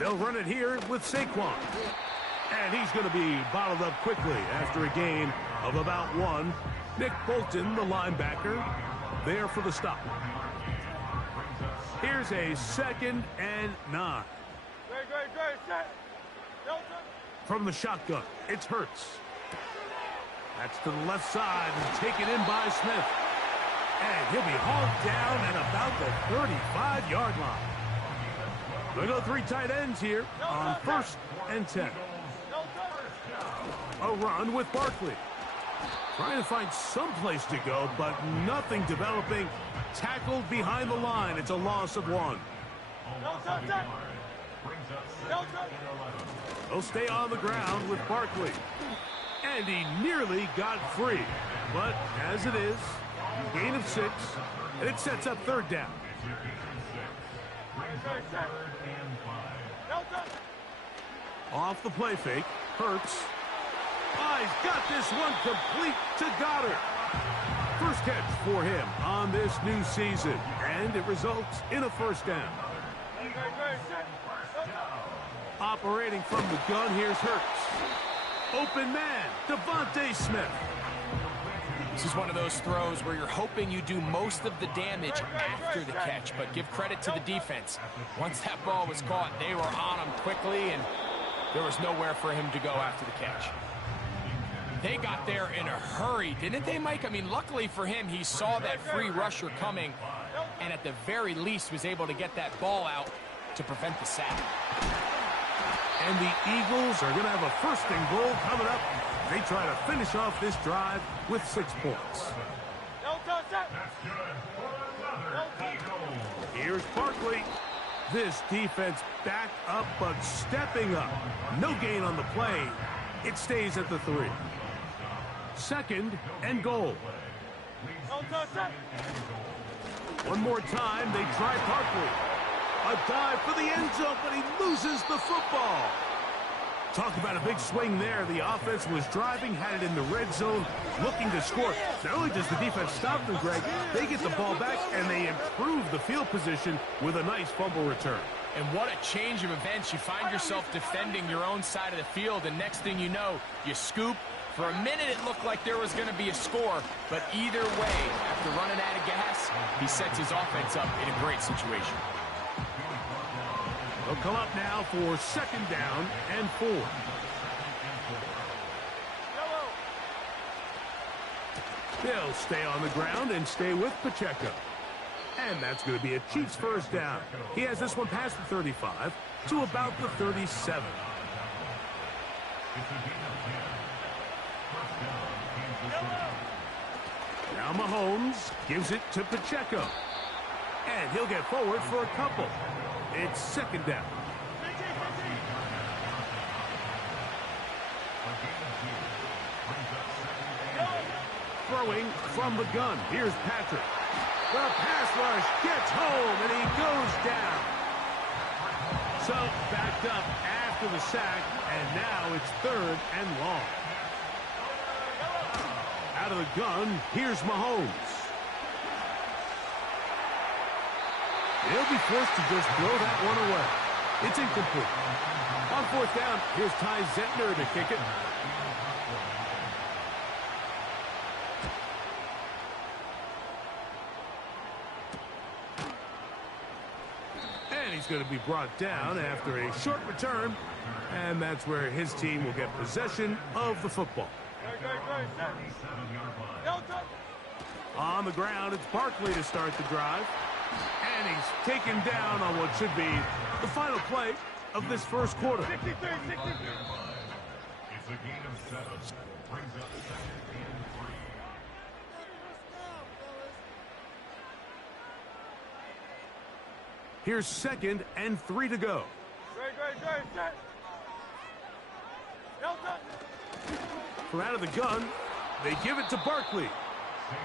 They'll run it here with Saquon. And he's going to be bottled up quickly after a gain of about 1. Nick Bolton, the linebacker, there for the stop. Here's a 2nd and 9. From the shotgun, it's Hurts. That's to the left side and taken in by Smith. And he'll be hauled down at about the 35-yard line. They'll go 3 tight ends here on 1st and 10. A run with Barkley. Trying to find some place to go, but nothing developing. Tackled behind the line. It's a loss of 1. He'll stay on the ground with Barkley. And he nearly got free. But as it is, gain of 6, and it sets up 3rd down. Off the play fake, Hurts. He's got this one complete to Goddard. First catch for him on this new season, and it results in a 1st down. Operating from the gun, here's Hurts. Open man, Devontae Smith. This is one of those throws where you're hoping you do most of the damage after the catch, but give credit to the defense. Once that ball was caught, they were on him quickly, and there was nowhere for him to go after the catch. They got there in a hurry, didn't they, Mike? I mean, luckily for him, he saw that free rusher coming, and at the very least was able to get that ball out to prevent the sack. And the Eagles are going to have a 1st and goal coming up. They try to finish off this drive with 6 points. Here's Barkley. This defense back up, but stepping up. No gain on the play. It stays at the 3. 2nd and goal. One more time, they try Barkley. A dive for the end zone, but he loses the football. Talk about a big swing there. The offense was driving, had it in the red zone, looking to score. Not only does the defense stop them, Greg, they get the ball back, and they improve the field position with a nice fumble return. And what a change of events. You find yourself defending your own side of the field, and next thing you know, you scoop. For a minute, it looked like there was going to be a score, but either way, after running out of gas, he sets his offense up in a great situation. They'll come up now for 2nd down and 4. They'll stay on the ground and stay with Pacheco. And that's going to be a Chiefs 1st down. He has this one past the 35 to about the 37. Now Mahomes gives it to Pacheco. And he'll get forward for a couple. It's 2nd down. Throwing from the gun. Here's Patrick. The pass rush gets home, and he goes down. So backed up after the sack, and now it's 3rd and long. Out of the gun, here's Mahomes. He'll be forced to just throw that one away. It's incomplete. On 4th down, here's Ty Zentner to kick it. And he's going to be brought down after a short return. And that's where his team will get possession of the football. On the ground, it's Barkley to start the drive. And he's taken down on what should be the final play of this 1st quarter. It's a gain of 7. Brings up 2nd and 3. Here's 2nd and 3 to go. From out of the gun, they give it to Barkley.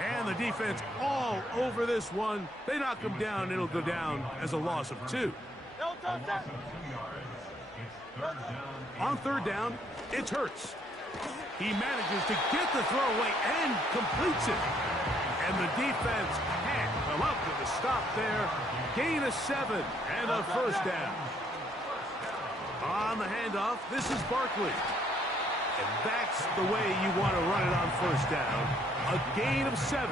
And the defense all over this one. They knock him down. It'll go down as a loss of 2. On 3rd down, it's Hurts. He manages to get the throw away and completes it. And the defense can't come up with a stop there. Gain of 7 and a 1st down. On the handoff, this is Barkley. And that's the way you want to run it on first down. A gain of 7.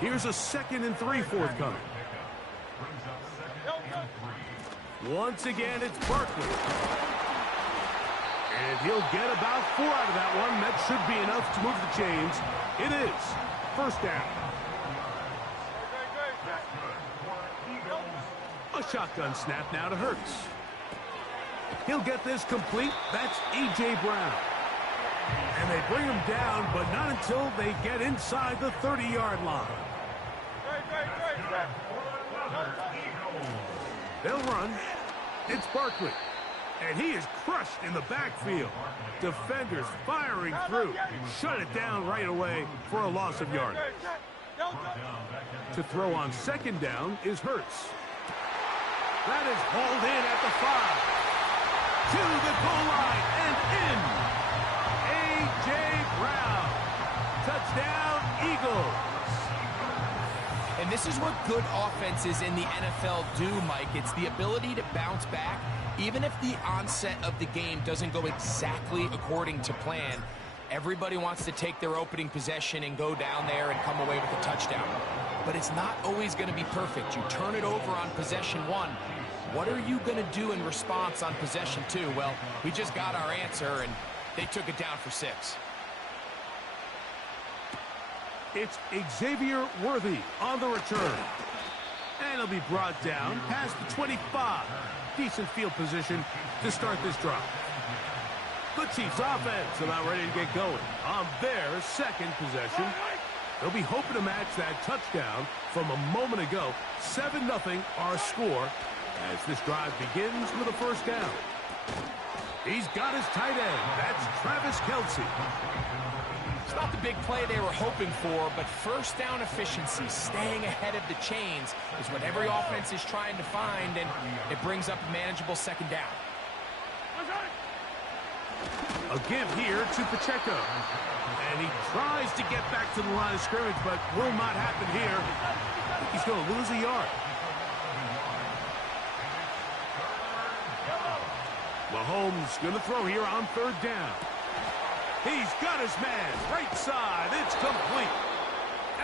Here's a 2nd and 3 forthcoming. Once again, it's Barkley. And he'll get about 4 out of that one. That should be enough to move the chains. It is first down. A shotgun snap now to Hurts. He'll get this complete. That's A.J. Brown. And they bring him down, but not until they get inside the 30-yard line. They'll run. It's Barkley. And he is crushed in the backfield. Defenders firing through. Shut it down right away for a loss of yardage. To throw on 2nd down is Hurts. That is hauled in at the 5. To the goal line and in. A.J. Brown. Touchdown, Eagles. And this is what good offenses in the NFL do, Mike. It's the ability to bounce back, even if the onset of the game doesn't go exactly according to plan. Everybody wants to take their opening possession and go down there and come away with a touchdown. But it's not always going to be perfect. You turn it over on possession 1. What are you going to do in response on possession 2? Well, we just got our answer, and they took it down for 6. It's Xavier Worthy on the return. And he'll be brought down past the 25. Decent field position to start this drive. The Chiefs offense about ready to get going on their 2nd possession. They'll be hoping to match that touchdown from a moment ago. 7-0 our score as this drive begins with a first down. He's got his tight end. That's Travis Kelce. It's not the big play they were hoping for, but first down efficiency, staying ahead of the chains, is what every offense is trying to find, and it brings up a manageable 2nd down. A give here to Pacheco. And he tries to get back to the line of scrimmage, but will not happen here. He's going to lose a yard. Mahomes going to throw here on 3rd down. He's got his man. Right side. It's complete.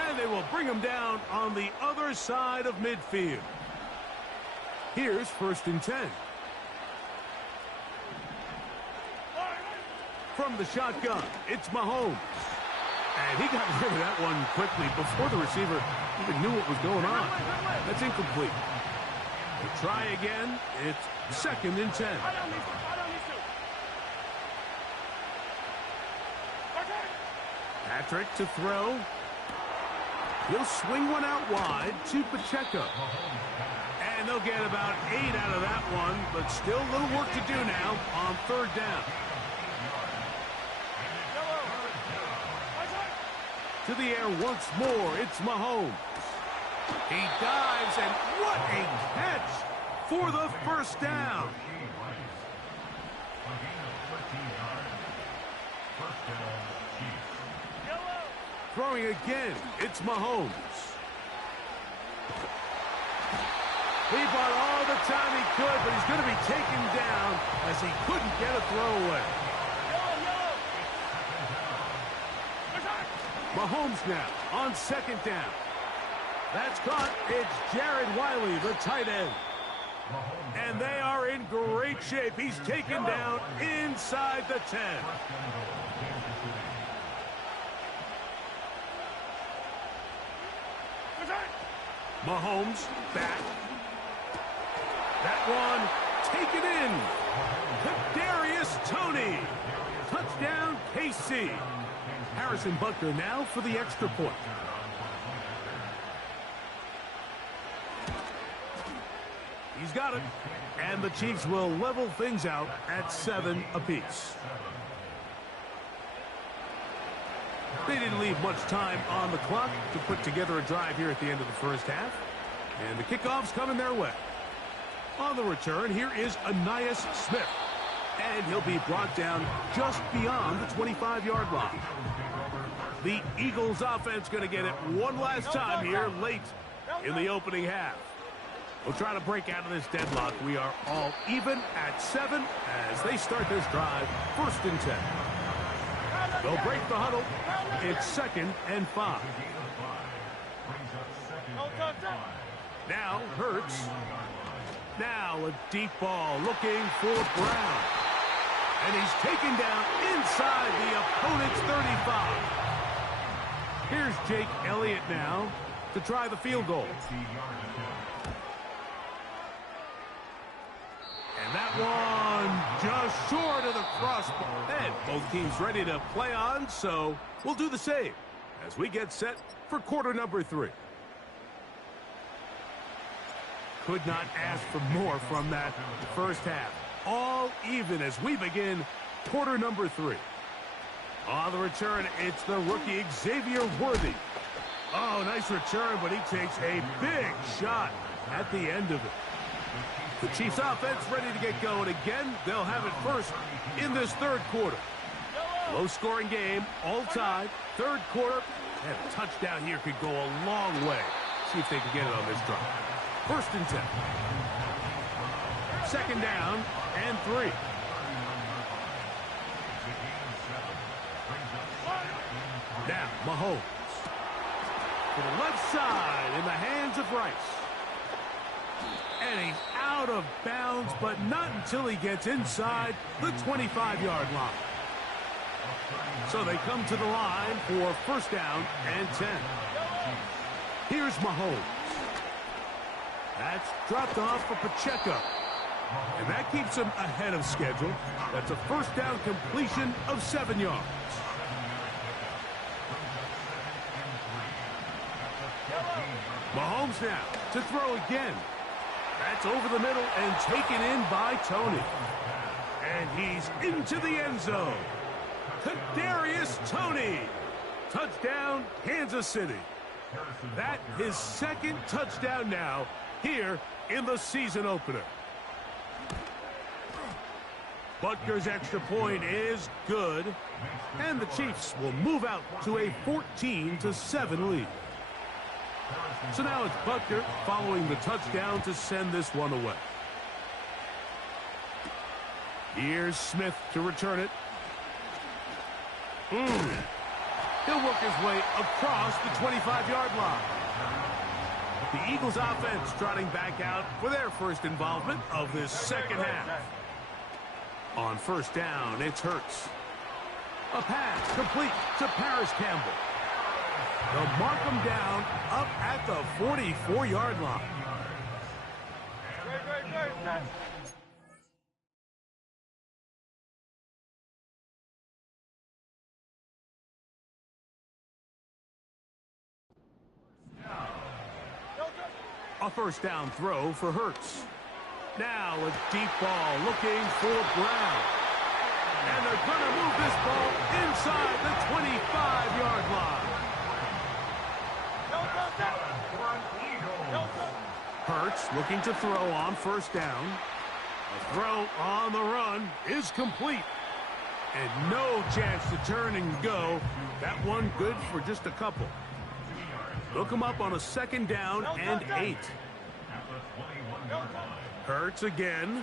And they will bring him down on the other side of midfield. Here's 1st and 10. From the shotgun, it's Mahomes. And he got rid of that one quickly before the receiver even knew what was going on. That's incomplete. They try again. It's 2nd and 10. Patrick to throw. He'll swing one out wide to Pacheco. And they'll get about 8 out of that one, but still a little work to do now on 3rd down. To the air once more, it's Mahomes. He dives, and what a catch for the first down. Throwing again, it's Mahomes. He bought all the time he could, but he's going to be taken down as he couldn't get a throwaway. Mahomes now on 2nd down. That's caught. It's Jared Wiley, the tight end. And they are in great shape. He's taken down inside the 10. Mahomes back. That one taken in. Kadarius Toney. Touchdown, KC. Harrison Butker now for the extra point. He's got it. And the Chiefs will level things out at 7 apiece. They didn't leave much time on the clock to put together a drive here at the end of the first half. And the kickoff's coming their way. On the return, here is Ainias Smith. And he'll be brought down just beyond the 25-yard line. The Eagles offense going to get it one last time here late in the opening half. We'll try to break out of this deadlock. We are all even at 7 as they start this drive. 1st and 10. They'll break the huddle. It's 2nd and 5. Now Hurts. Now a deep ball looking for Brown. And he's taken down inside the opponent's 35. Here's Jake Elliott now to try the field goal. And that one just short of the crossbar. And both teams ready to play on, so we'll do the same as we get set for quarter number 3. Could not ask for more from that first half. All even as we begin quarter number 3. On the return, it's the rookie Xavier Worthy. Oh, nice return, but he takes a big shot at the end of it. The Chiefs offense ready to get going again. They'll have it first in this 3rd quarter. Low-scoring game, all tied. 3rd quarter, and a touchdown here could go a long way. See if they can get it on this drive. 1st and 10. 2nd down and 3. Now, Mahomes. To the left side in the hands of Rice. And he's out of bounds, but not until he gets inside the 25-yard line. So they come to the line for 1st down and 10. Here's Mahomes. That's dropped off for Pacheco. And that keeps him ahead of schedule. That's a 1st down completion of 7 yards. Mahomes now to throw again. That's over the middle and taken in by Tony. And he's into the end zone. Kadarius Toney. Touchdown, Kansas City. That his 2nd touchdown now here in the season opener. Butker's extra point is good. And the Chiefs will move out to a 14-7 lead. So now it's Butker following the touchdown to send this one away. Here's Smith to return it. He'll work his way across the 25-yard line. The Eagles offense trotting back out for their first involvement of this 2nd half. On 1st down, it's Hurts. A pass complete to Paris Campbell. They'll mark him down up at the 44-yard line. A 1st down throw for Hurts. Now a deep ball looking for Brown. And they're going to move this ball inside the 25-yard line. Hurts looking to throw on 1st down. A throw on the run is complete. And no chance to turn and go. That one good for just a couple. Look him up on a 2nd down and 8. Hurts again.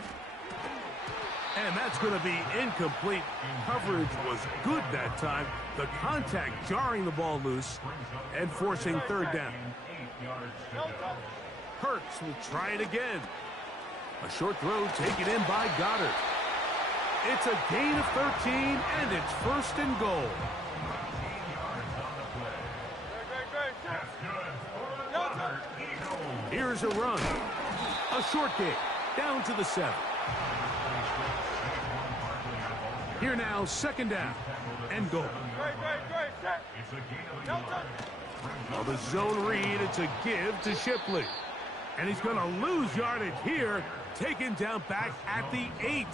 And that's going to be incomplete. Coverage was good that time. The contact jarring the ball loose and forcing 3rd down. Hurts will try it again. A short throw taken in by Goddard. It's a gain of 13, and it's 1st and goal. Here's a run. A short game. Down to the 7. Here now, 2nd down and goal. Well, the zone read, it's a give to Shipley. And he's going to lose yardage here, taken down back at the 8.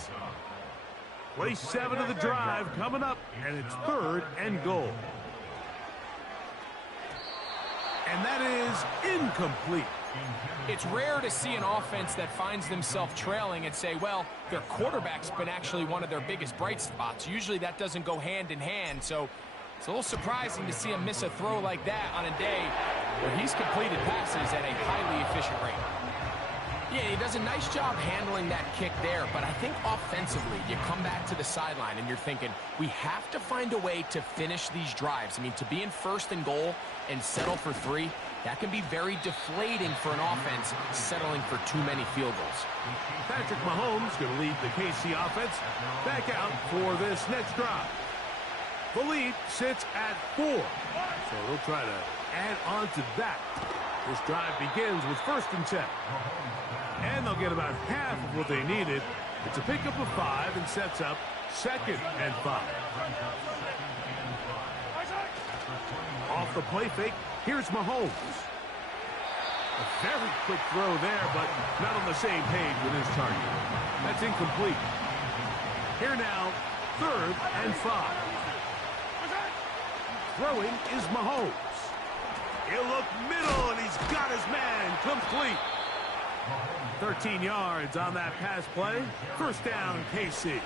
Play 7 of the drive coming up, and it's 3rd and goal. And that is incomplete. It's rare to see an offense that finds themselves trailing and say, well, their quarterback's been actually one of their biggest bright spots. Usually that doesn't go hand in hand, so it's a little surprising to see him miss a throw like that on a day where he's completed passes at a highly efficient rate. Yeah, he does a nice job handling that kick there, but I think offensively, you come back to the sideline and you're thinking, we have to find a way to finish these drives. I mean, to be in first and goal and settle for 3, that can be very deflating for an offense settling for too many field goals. Patrick Mahomes going to lead the KC offense back out for this next drive. The lead sits at 4, so they'll try to add on to that. This drive begins with 1st and 10. And they'll get about half of what they needed. It's a pickup of 5 and sets up 2nd and 5. Off the play fake, here's Mahomes. A very quick throw there, but not on the same page with his target. That's incomplete. Here now, 3rd and 5. Throwing is Mahomes. He'll look middle, and he's got his man complete. 13 yards on that pass play. 1st down, KC.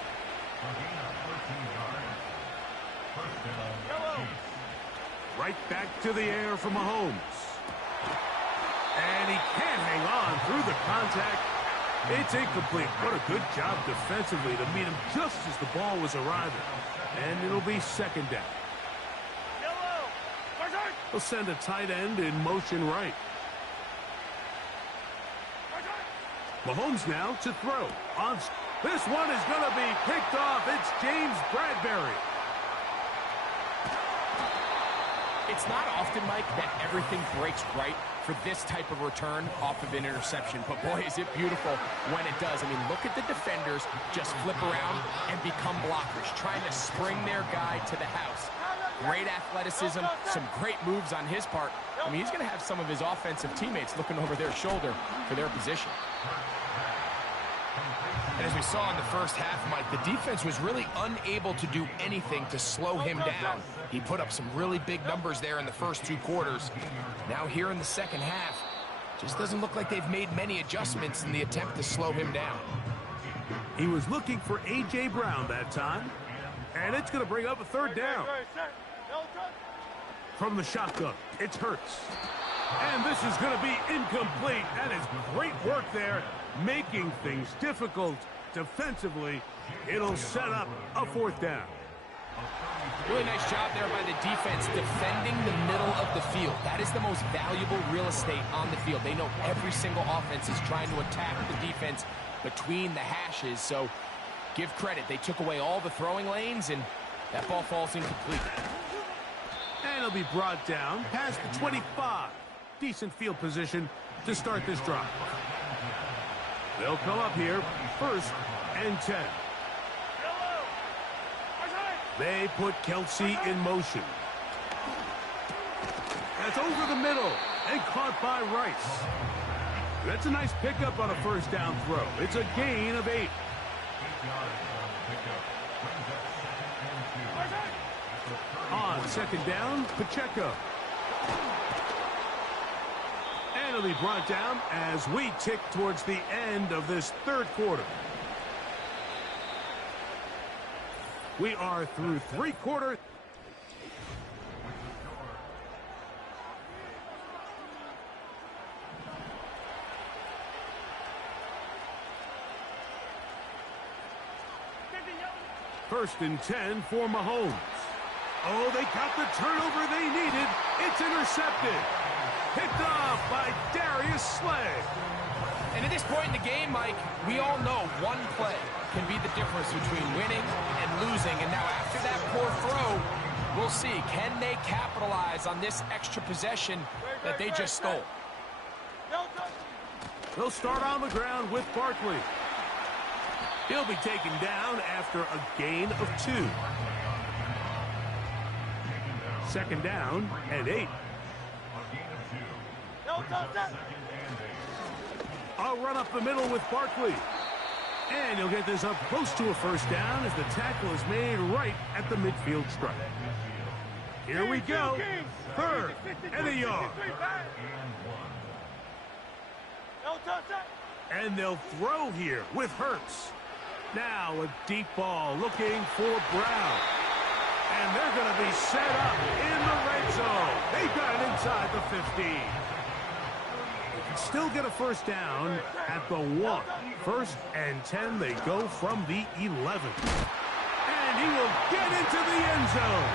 Right back to the air for Mahomes. And he can't hang on through the contact. It's incomplete. What a good job defensively to meet him just as the ball was arriving. And it'll be 2nd down. He'll send a tight end in motion right. Mahomes now to throw. This one is going to be picked off. It's James Bradbury. It's not often, Mike, that everything breaks right for this type of return off of an interception. But, boy, is it beautiful when it does. I mean, look at the defenders just flip around and become blockers, trying to spring their guy to the house. Great athleticism, some great moves on his part. I mean, he's going to have some of his offensive teammates looking over their shoulder for their position. And as we saw in the first half, Mike, the defense was really unable to do anything to slow him down. He put up some really big numbers there in the first 2 quarters. Now here in the second half, just doesn't look like they've made many adjustments in the attempt to slow him down. He was looking for A.J. Brown that time, and it's going to bring up a 3rd down. From the shotgun, it's Hurts. And this is going to be incomplete. That is great work there, making things difficult defensively. It'll set up a 4th down. Really nice job there by the defense defending the middle of the field. That is the most valuable real estate on the field. They know every single offense is trying to attack the defense between the hashes. So give credit. They took away all the throwing lanes, and that ball falls incomplete. And it'll be brought down past the 25. Decent field position to start this drive. They'll come up here 1st and 10. They put Kelsey in motion. That's over the middle and caught by Rice. That's a nice pickup on a 1st down throw. It's a gain of 8. On 2nd down, Pacheco. And it'll be brought down as we tick towards the end of this 3rd quarter. We are through 3 quarters. First and 10 for Mahomes. Oh, they got the turnover they needed. It's intercepted. Picked off by Darius Slay. And at this point in the game, Mike, we all know one play can be the difference between winning and losing. And now after that poor throw, we'll see. Can they capitalize on this extra possession that they just stole? They'll start on the ground with Barkley. He'll be taken down after a gain of 2. 2nd down and 8. I'll run up the middle with Barkley. And he'll get this up close to a 1st down as the tackle is made right at the midfield stripe. Here we go. 3rd and a yard. And they'll throw here with Hurts. Now a deep ball looking for Brown. And they're going to be set up in the red zone. They got it inside the 15. still get a first down at the 1. 1st and 10, they go from the 11. And he will get into the end zone.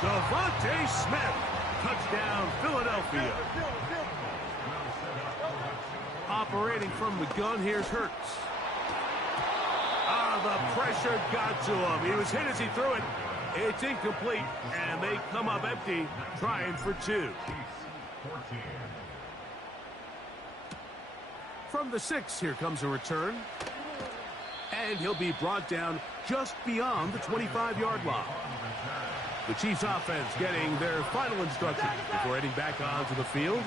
Devontae Smith, touchdown Philadelphia. Operating from the gun, here's Hurts. The pressure got to him. He was hit as he threw it. It's incomplete, and they come up empty, trying for 2. From the 6, here comes a return. And he'll be brought down just beyond the 25-yard line. The Chiefs offense getting their final instructions before heading back onto the field.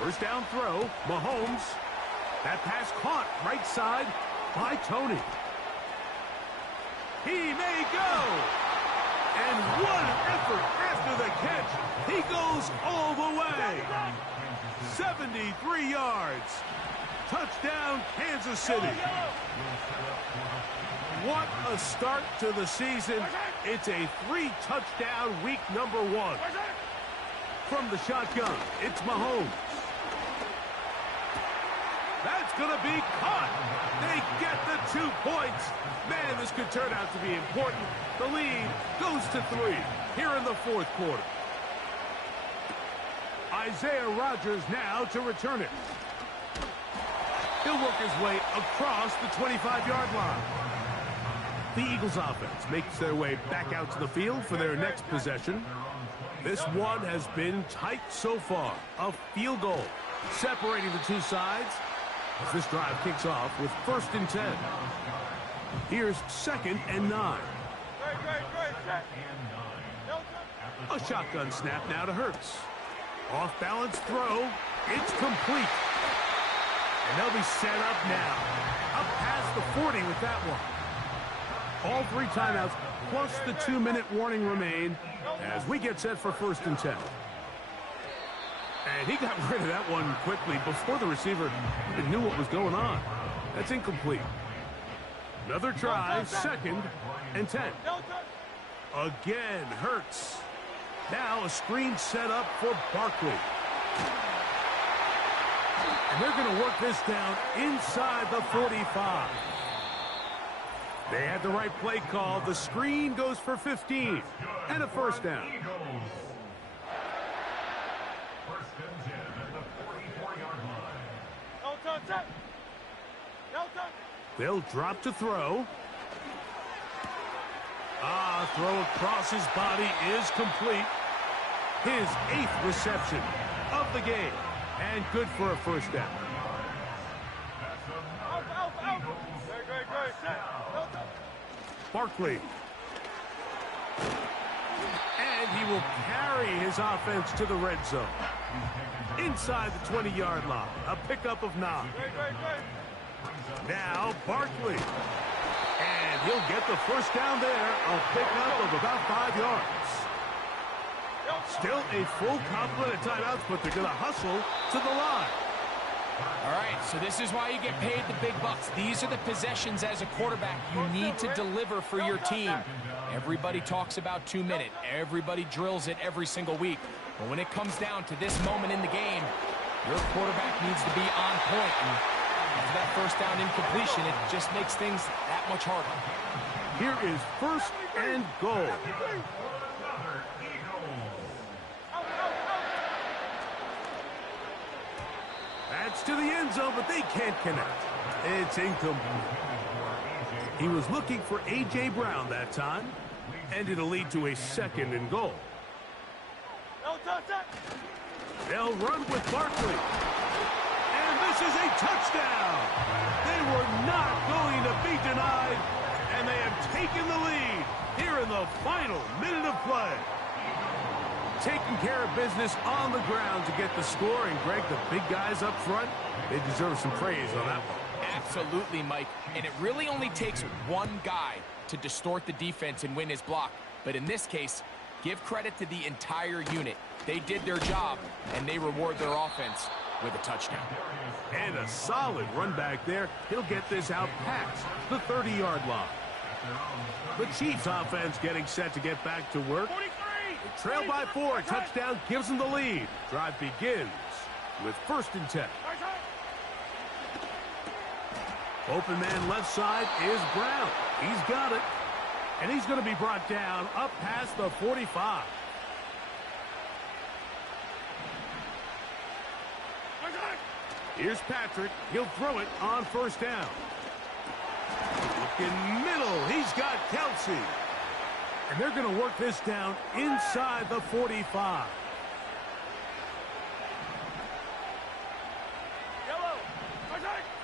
First down throw, Mahomes. That pass caught right side by Tony. He may go. And what an effort after the catch. He goes all the way. 73 yards. Touchdown, Kansas City. What a start to the season. It's a 3-touchdown week number 1. From the shotgun, it's Mahomes. That's going to be caught. They get the 2 points. Man, this could turn out to be important. The lead goes to 3 here in the 4th quarter. Isaiah Rodgers now to return it. He'll work his way across the 25-yard line. The Eagles offense makes their way back out to the field for their next possession. This one has been tight so far. A field goal separating the 2 sides as this drive kicks off with 1st and 10. Here's 2nd and 9. A shotgun snap now to Hurts. Off-balance throw. It's complete. And they'll be set up now. Up past the 40 with that one. All 3 timeouts plus the 2-minute warning remain as we get set for 1st and 10. And he got rid of that one quickly before the receiver even knew what was going on. That's incomplete. Another try, 2nd and 10. Again, Hurts. Now a screen set up for Barkley. And they're going to work this down inside the 45. They had the right play call. The screen goes for 15 and a 1st down. They'll drop to throw. Throw across his body is complete. His 8th reception of the game. And good for a 1st down. Barkley. And he will carry his offense to the red zone. Inside the 20-yard line. A pickup of 9. Now Barkley. And he'll get the 1st down there. A pickup of about 5 yards. Still a full complement of timeouts, but they're going to hustle to the line. All right, so this is why you get paid the big bucks. These are the possessions as a quarterback you need to deliver for your team. Everybody talks about 2-minute. Everybody drills it every single week. But when it comes down to this moment in the game, your quarterback needs to be on point. And after that 1st down incompletion, it just makes things that much harder. Here is 1st and goal. That's to the end zone, but they can't connect. It's incomplete. He was looking for A.J. Brown that time, and it'll lead to a 2nd and goal. They'll run with Barkley. And this is a touchdown. They were not going to be denied, and they have taken the lead here in the final minute of play. Taking care of business on the ground to get the score. And, Greg, the big guys up front, they deserve some praise on that one. Absolutely, Mike. And it really only takes one guy to distort the defense and win his block. But in this case, give credit to the entire unit. They did their job, and they reward their offense with a touchdown. And a solid run back there. He'll get this out past the 30-yard line. The Chiefs offense getting set to get back to work. 43. Trail by 4. Touchdown gives them the lead. Drive begins with 1st and 10. Open man left side is Brown. He's got it. And he's going to be brought down up past the 45. Here's Patrick. He'll throw it on 1st down. In middle, he's got Kelsey. And they're going to work this down inside the 45.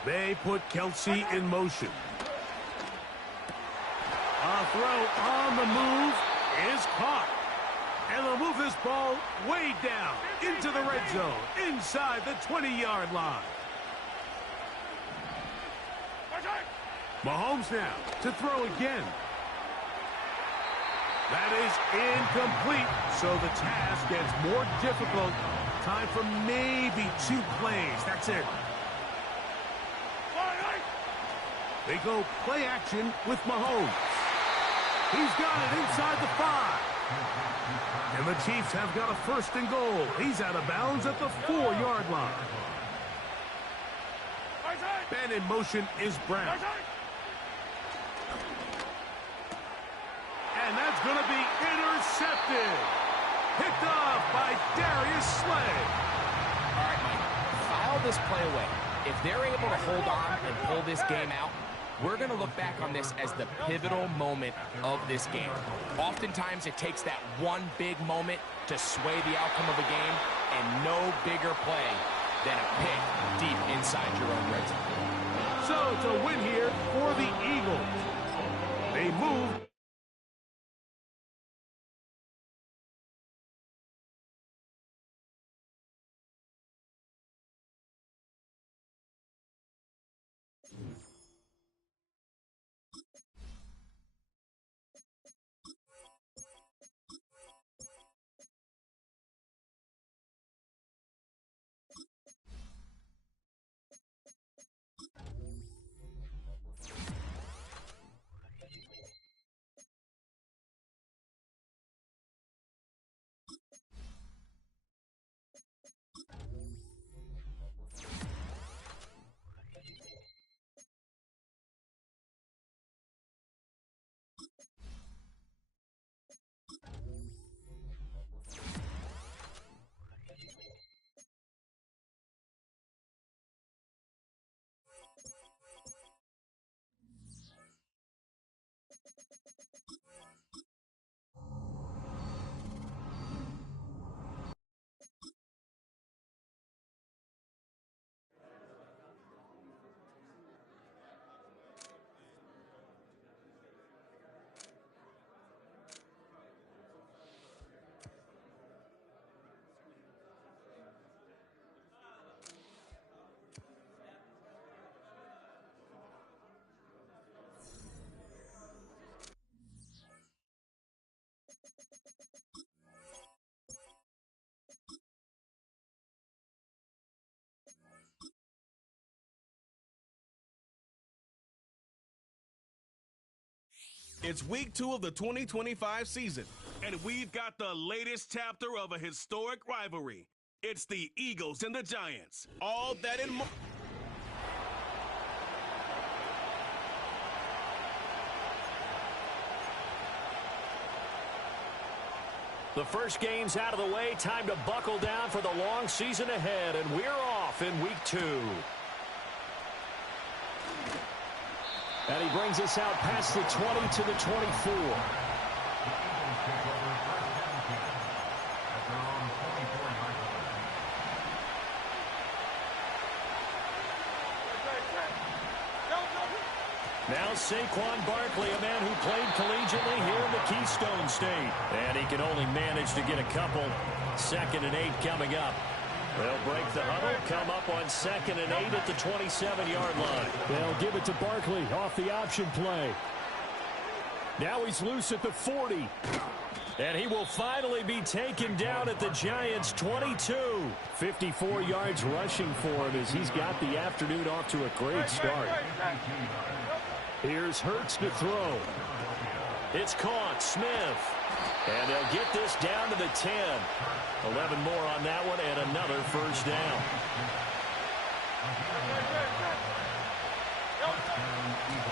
They put Kelsey in motion. A throw on the move is caught. And they'll move this ball way down into the red zone, inside the 20-yard line. Mahomes now to throw again. That is incomplete, so the task gets more difficult. Time for maybe 2 plays. That's it. They go play action with Mahomes. He's got it inside the 5. And the Chiefs have got a 1st and goal. He's out of bounds at the 4-yard line. And in motion is Brown. And that's going to be intercepted. Picked off by Darius Slay. All right, Mike, file this play away. If they're able to hold on and pull this game out, we're going to look back on this as the pivotal moment of this game. Oftentimes, it takes that one big moment to sway the outcome of a game, and no bigger play than a pick deep inside your own red zone. So it's a win here for the Eagles. They move. It's week 2 of the 2025 season, and we've got the latest chapter of a historic rivalry. It's the Eagles and the Giants. All that and more. The first game's out of the way. Time to buckle down for the long season ahead, and we're off in week 2. And he brings us out past the 20 to the 24. Now Saquon Barkley, a man who played collegiately here in the Keystone State. And he can only manage to get a couple. 2nd and 8 coming up. They'll break the huddle, come up on 2nd and 8 at the 27-yard line. They'll give it to Barkley off the option play. Now he's loose at the 40. And he will finally be taken down at the Giants' 22. 54 yards rushing for him as he's got the afternoon off to a great start. Here's Hurts to throw. It's caught. Smith. And they'll get this down to the 10. 11 more on that one and another first down.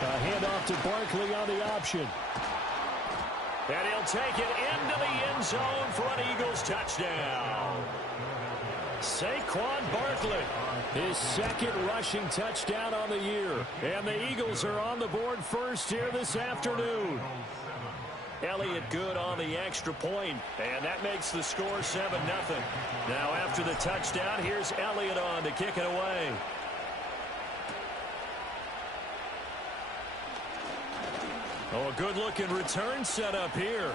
A handoff to Barkley on the option. And he'll take it into the end zone for an Eagles touchdown. Saquon Barkley, his second rushing touchdown on the year. And the Eagles are on the board first here this afternoon. Elliott good on the extra point, and that makes the score 7-0. Now after the touchdown, here's Elliott on to kick it away. Oh, a good-looking return set up here.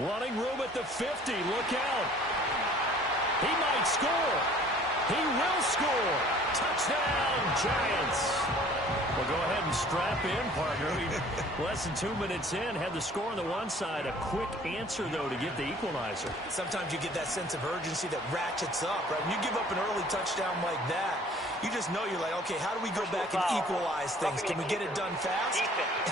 Running room at the 50. Look out. He might score. He will score. Touchdown, Giants. Well, go ahead and strap in, partner. Less than 2 minutes in, had the score on the one side. A quick answer, though, to get the equalizer. Sometimes you get that sense of urgency that ratchets up, right? When you give up an early touchdown like that, you just know you're like, okay, how do we go back and equalize things? Can we get it done fast?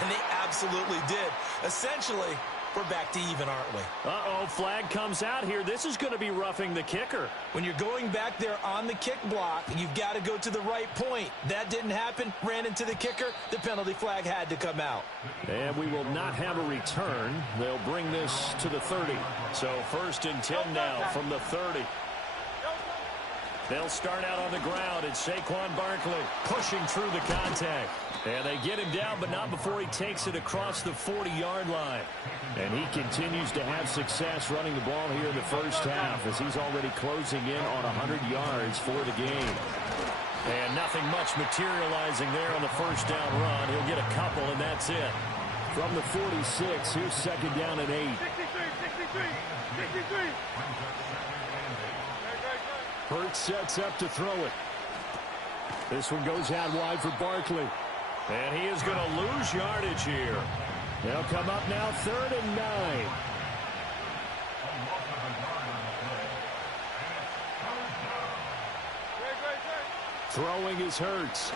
And they absolutely did. Essentially, we're back to even, aren't we? Uh-oh, flag comes out here. This is going to be roughing the kicker. When you're going back there on the kick block, you've got to go to the right point. That didn't happen. Ran into the kicker. The penalty flag had to come out. And we will not have a return. They'll bring this to the 30. So 1st and 10 now from the 30. They'll start out on the ground. It's Saquon Barkley pushing through the contact. And they get him down, but not before he takes it across the 40-yard line. And he continues to have success running the ball here in the first half as he's already closing in on 100 yards for the game. And nothing much materializing there on the first down run. He'll get a couple, and that's it. From the 46, here's 2nd down and 8. 63. Hurts sets up to throw it. This one goes out wide for Barkley. And he is going to lose yardage here. They'll come up now 3rd and 9. Throwing is Hurts.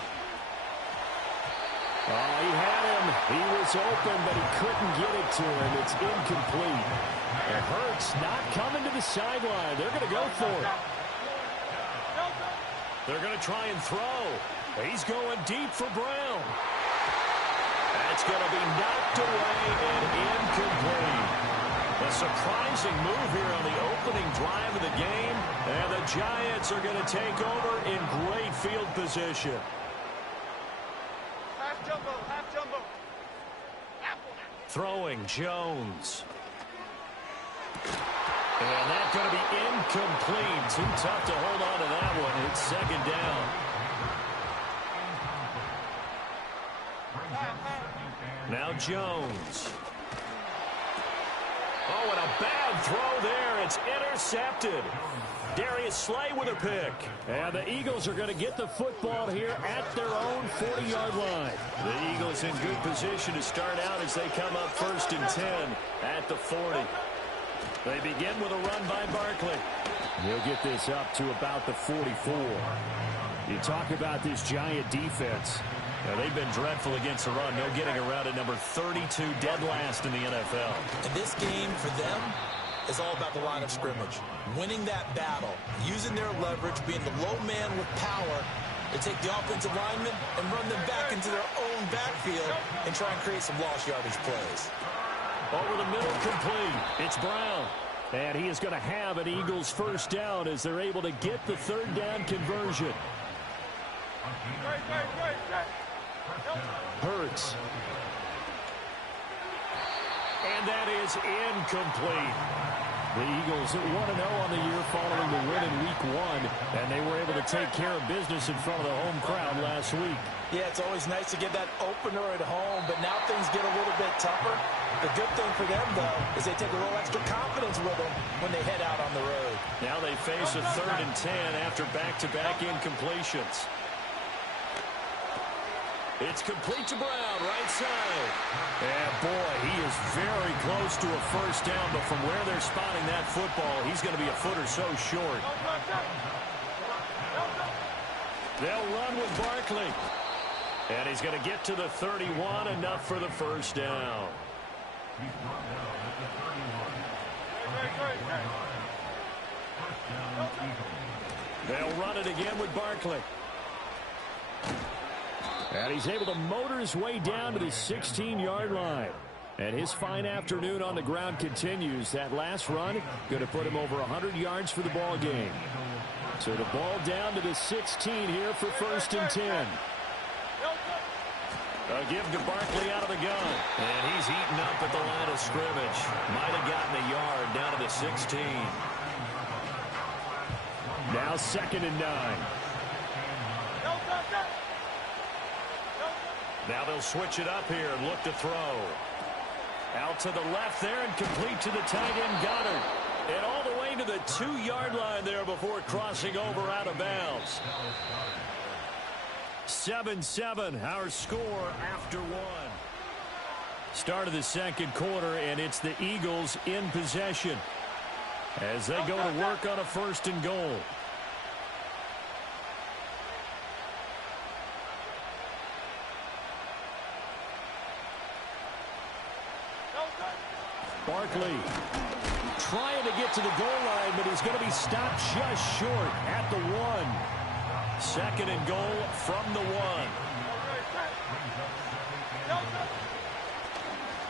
Oh, he had him. He was open, but he couldn't get it to him. It's incomplete. And Hurts not coming to the sideline. They're going to go for it. They're going to try and throw. He's going deep for Brown. That's going to be knocked away and incomplete. A surprising move here on the opening drive of the game. And the Giants are going to take over in great field position. Half jumbo. Throwing Jones. And that's going to be incomplete. Too tough to hold on to that one. It's 2nd down. Now Jones. Oh, and a bad throw there. It's intercepted. Darius Slay with a pick. And the Eagles are going to get the football here at their own 40-yard line. The Eagles in good position to start out as they come up 1st and 10 at the 40. They begin with a run by Barkley. He'll get this up to about the 44. You talk about this Giant defense. Now, they've been dreadful against the run. No getting around at number 32, dead last in the NFL. And this game for them is all about the line of scrimmage. Winning that battle, using their leverage, being the low man with power to take the offensive linemen and run them back into their own backfield and try and create some lost yardage plays. Over the middle, complete. It's Brown. And he is going to have an Eagles first down as they're able to get the 3rd down conversion. Hurts. And that is incomplete. The Eagles at 1-0 on the year following the win in Week 1, and they were able to take care of business in front of the home crowd last week. Yeah, it's always nice to get that opener at home, but now things get a little bit tougher. The good thing for them, though, is they take a little extra confidence with them when they head out on the road. Now they face a 3rd and 10 after back-to-back incompletions. It's complete to Brown, right side. And, boy, he is very close to a first down, but from where they're spotting that football, he's going to be a foot or so short. They'll run with Barkley. And he's going to get to the 31, enough for the first down. They'll run it again with Barkley. And he's able to motor his way down to the 16-yard line. And his fine afternoon on the ground continues. That last run going to put him over 100 yards for the ball game. So the ball down to the 16 here for 1st and 10. A give to Barkley out of the gun. And he's eaten up at the line of scrimmage. Might have gotten a yard down to the 16. Now 2nd and 9. Now they'll switch it up here and look to throw. Out to the left there and complete to the tight end Goddard. And all the way to the 2-yard line there before crossing over out of bounds. 7-7, our score after 1. Start of the 2nd quarter, and it's the Eagles in possession as they go to work on a 1st and goal. Barkley trying to get to the goal line, but he's going to be stopped just short at the 1. 2nd and goal from the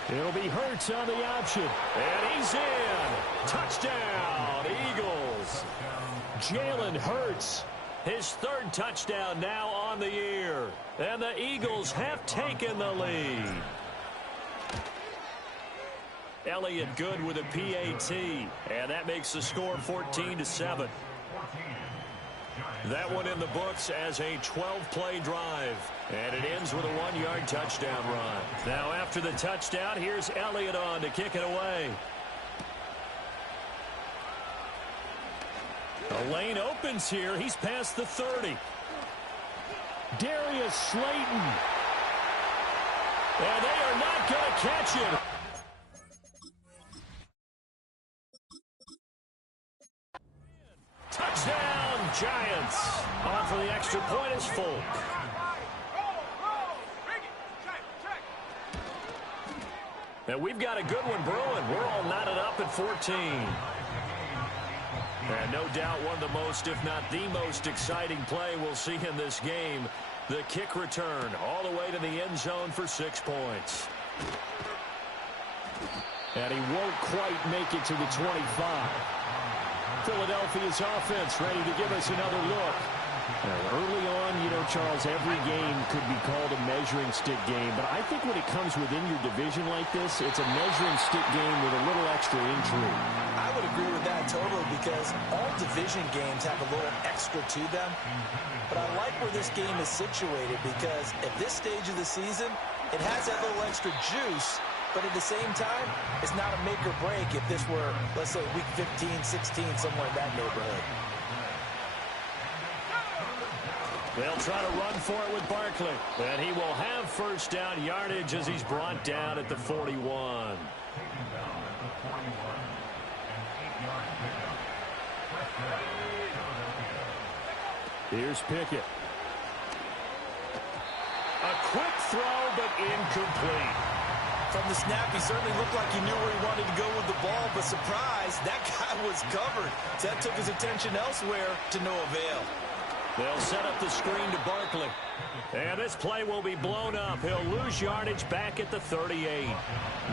1. It'll be Hurts on the option. And he's in. Touchdown, Eagles. Jalen Hurts, his 3rd touchdown now on the year. And the Eagles have taken the lead. Elliott good with a PAT, and that makes the score 14-7. That one in the books as a 12-play drive, and it ends with a 1-yard touchdown run. Now after the touchdown, here's Elliott on to kick it away. The lane opens here. He's past the 30. Darius Slayton. And they are not going to catch it. Touchdown, Giants. On for the extra point is Folk. And we've got a good one brewing. We're all knotted up at 14. And no doubt one of the most, if not the most exciting play we'll see in this game. The kick return all the way to the end zone for 6 points. And he won't quite make it to the 25. Philadelphia's offense ready to give us another look. Early on, you know, Charles, every game could be called a measuring stick game, but I think when it comes within your division like this, it's a measuring stick game with a little extra intrigue. I would agree with that totally because all division games have a little extra to them, but I like where this game is situated because at this stage of the season, it has that little extra juice. But at the same time, it's not a make or break if this were, let's say, week 15, 16, somewhere in that neighborhood. They'll try to run for it with Barkley. And he will have first down yardage as he's brought down at the 41. Here's Pickett. A quick throw, but incomplete. From the snap, he certainly looked like he knew where he wanted to go with the ball, but surprise, that guy was covered. So that took his attention elsewhere to no avail. They'll set up the screen to Barkley. And this play will be blown up. He'll lose yardage back at the 38.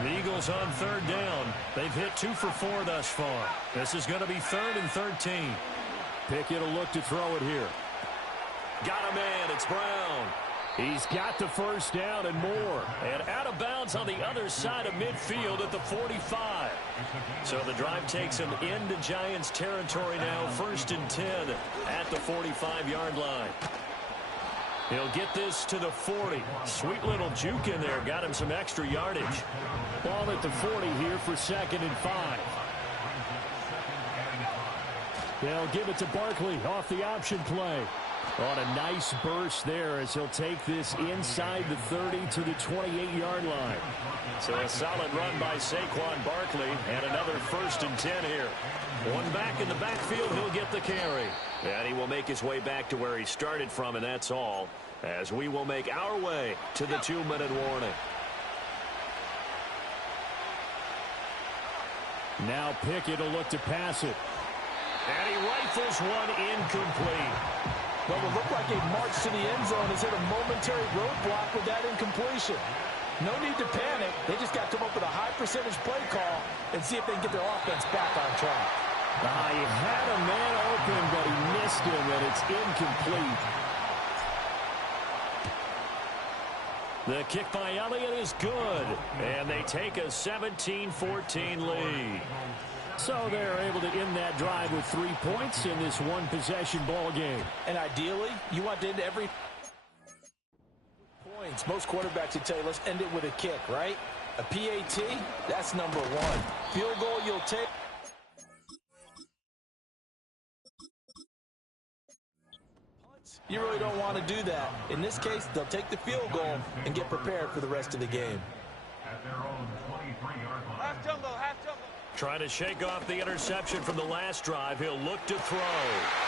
The Eagles on 3rd down. They've hit 2 for 4 thus far. This is going to be 3rd and 13. Pickett will look to throw it here. Got a man. It's Brown. He's got the first down and more. And out of bounds on the other side of midfield at the 45. So the drive takes him into Giants territory now. 1st and 10 at the 45-yard line. He'll get this to the 40. Sweet little juke in there. Got him some extra yardage. Ball at the 40 here for 2nd and 5. They'll give it to Barkley off the option play. On a nice burst there as he'll take this inside the 30 to the 28-yard line. So a solid run by Saquon Barkley and another 1st and 10 here. One back in the backfield, he'll get the carry. And he will make his way back to where he started from, and that's all, as we will make our way to the 2-minute warning. Now Pickett will look to pass it. And he rifles one incomplete. Well, it looked like a march to the end zone has hit a momentary roadblock with that incompletion. No need to panic. They just got to come up with a high percentage play call and see if they can get their offense back on track. He had a man open, but he missed him, and it's incomplete. The kick by Elliott is good, and they take a 17-14 lead. So they're able to end that drive with 3 points in this one-possession ball game. And ideally, you want to end every points. Most quarterbacks would tell you, let's end it with a kick, right? A PAT, that's number one. Field goal you'll take. You really don't want to do that. In this case, they'll take the field goal and get prepared for the rest of the game. At their own 23-yard line. Half jumbo, half jumbo. Trying to shake off the interception from the last drive. He'll look to throw.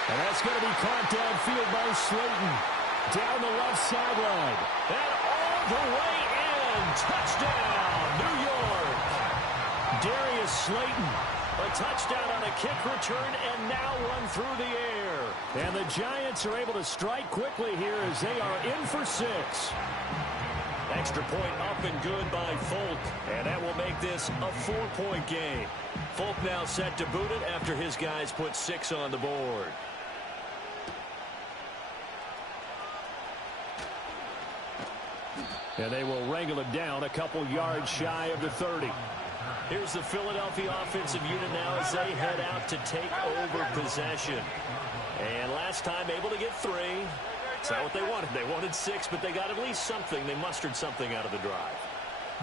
And that's going to be caught downfield by Slayton. Down the left sideline. And all the way in. Touchdown, New York. Darius Slayton. A touchdown on a kick return and now one through the air. And the Giants are able to strike quickly here as they are in for 6. Extra point up and good by Folk. And that will make this a 4-point game. Folk now set to boot it after his guys put 6 on the board. And they will wrangle it down a couple yards shy of the 30. Here's the Philadelphia offensive unit now as they head out to take over possession. And last time able to get 3. It's not what they wanted. They wanted 6, but they got at least something. They mustered something out of the drive.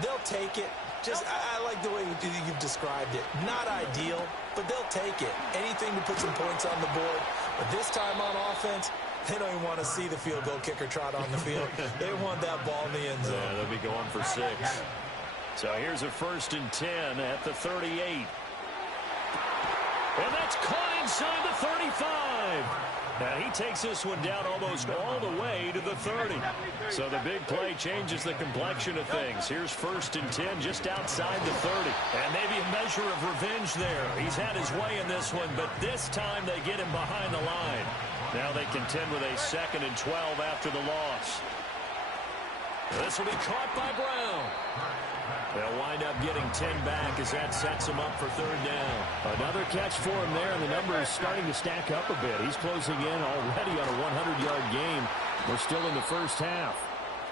They'll take it. I like the way you've described it. Not ideal, but they'll take it. Anything to put some points on the board. But this time on offense, they don't even want to see the field goal kicker trot on the field. They want that ball in the end zone. Yeah, they'll be going for 6. So here's a 1st and 10 at the 38. And that's caught inside the 35. Now he takes this one down almost all the way to the 30. So the big play changes the complexion of things. Here's 1st and 10 just outside the 30. And maybe a measure of revenge there. He's had his way in this one, but this time they get him behind the line. Now they contend with a 2nd and 12 after the loss. This will be caught by Brown. They'll wind up getting 10 back as that sets him up for 3rd down. Another catch for him there, and the number is starting to stack up a bit. He's closing in already on a 100-yard game. We're still in the first half.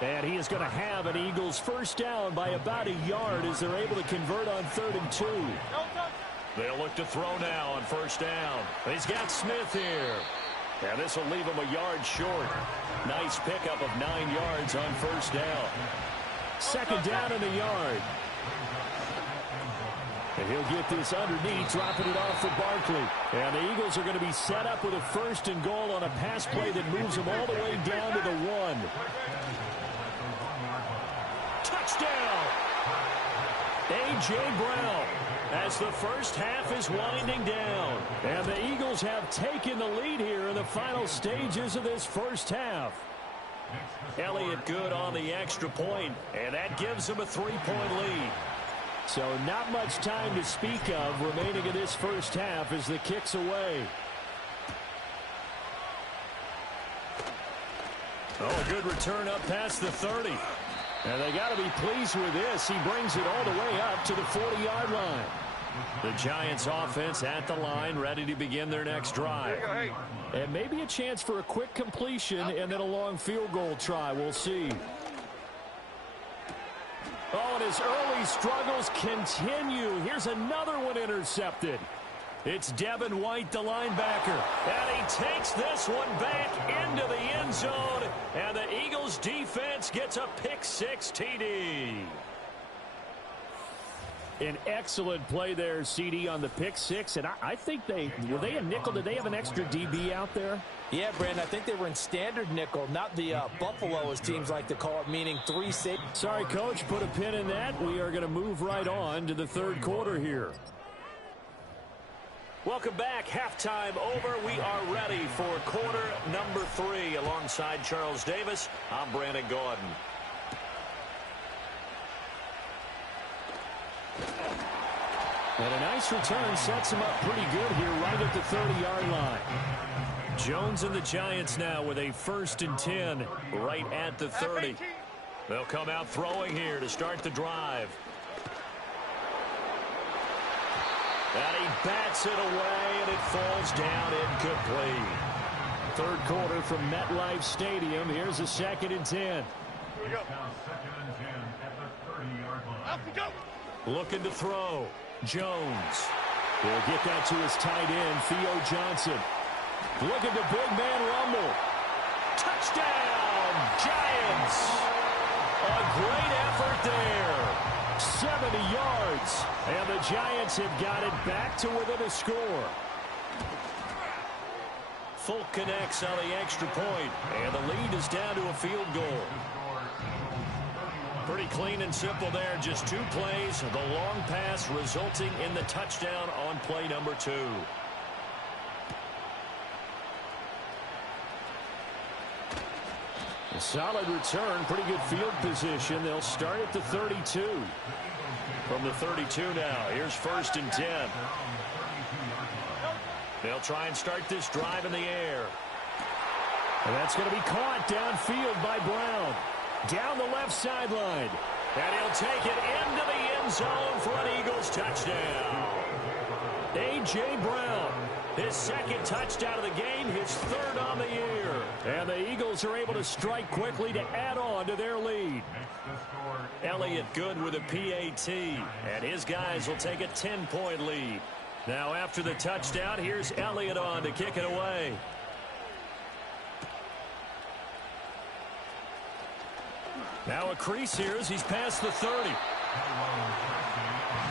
And he is going to have an Eagles first down by about a yard as they're able to convert on 3rd and 2. They'll look to throw now on 1st down. He's got Smith here. And this will leave him a yard short. Nice pickup of 9 yards on 1st down. 2nd down in a yard. And he'll get this underneath, dropping it off for Barkley. And the Eagles are going to be set up with a 1st and goal on a pass play that moves them all the way down to the 1. Touchdown! A.J. Brown, as the first half is winding down. And the Eagles have taken the lead here in the final stages of this first half. Elliott good on the extra point, and that gives him a 3-point lead. So not much time to speak of remaining in this first half as the kick's away. Oh, a good return up past the 30. And they got to be pleased with this. He brings it all the way up to the 40-yard line. The Giants offense at the line, ready to begin their next drive. And maybe a chance for a quick completion and then a long field goal try. We'll see. Oh, and his early struggles continue. Here's another one intercepted. It's Devin White, the linebacker. And he takes this one back into the end zone. And the Eagles defense gets a pick-6 TD. An excellent play there, CD, on the pick-6. And I think were they a nickel? Did they have an extra DB out there? Yeah, Brandon, I think they were in standard nickel, not the Buffalo, as teams like to call it, meaning 3 safety. Sorry, Coach, put a pin in that. We are going to move right on to the 3rd quarter here. Welcome back. Halftime over. We are ready for quarter number 3. Alongside Charles Davis, I'm Brandon Gaudin. And a nice return sets him up pretty good here right at the 30-yard line. Jones and the Giants now with a 1st and 10 right at the 30. They'll come out throwing here to start the drive. And he bats it away, and it falls down incomplete. 3rd quarter from MetLife Stadium. Here's a 2nd and 10. Here we go. Now 2nd and 10 at the 30-yard line. Up we go. Looking to throw. Jones. He'll get that to his tight end, Theo Johnson. Looking to big man rumble. Touchdown, Giants. A great effort there. 70 yards. And the Giants have got it back to within a score. Folk connects on the extra point, and the lead is down to a field goal. Pretty clean and simple there. Just 2 plays. The long pass resulting in the touchdown on play number 2. A solid return. Pretty good field position. They'll start at the 32. From the 32 now. Here's 1st and 10. They'll try and start this drive in the air. And that's going to be caught downfield by Brown. Down the left sideline. And he'll take it into the end zone for an Eagles touchdown. A.J. Brown, his 2nd touchdown of the game, his 3rd on the year. And the Eagles are able to strike quickly to add on to their lead. Elliott good with a PAT. And his guys will take a 10-point lead. Now after the touchdown, here's Elliott on to kick it away. Now a crease here as he's past the 30.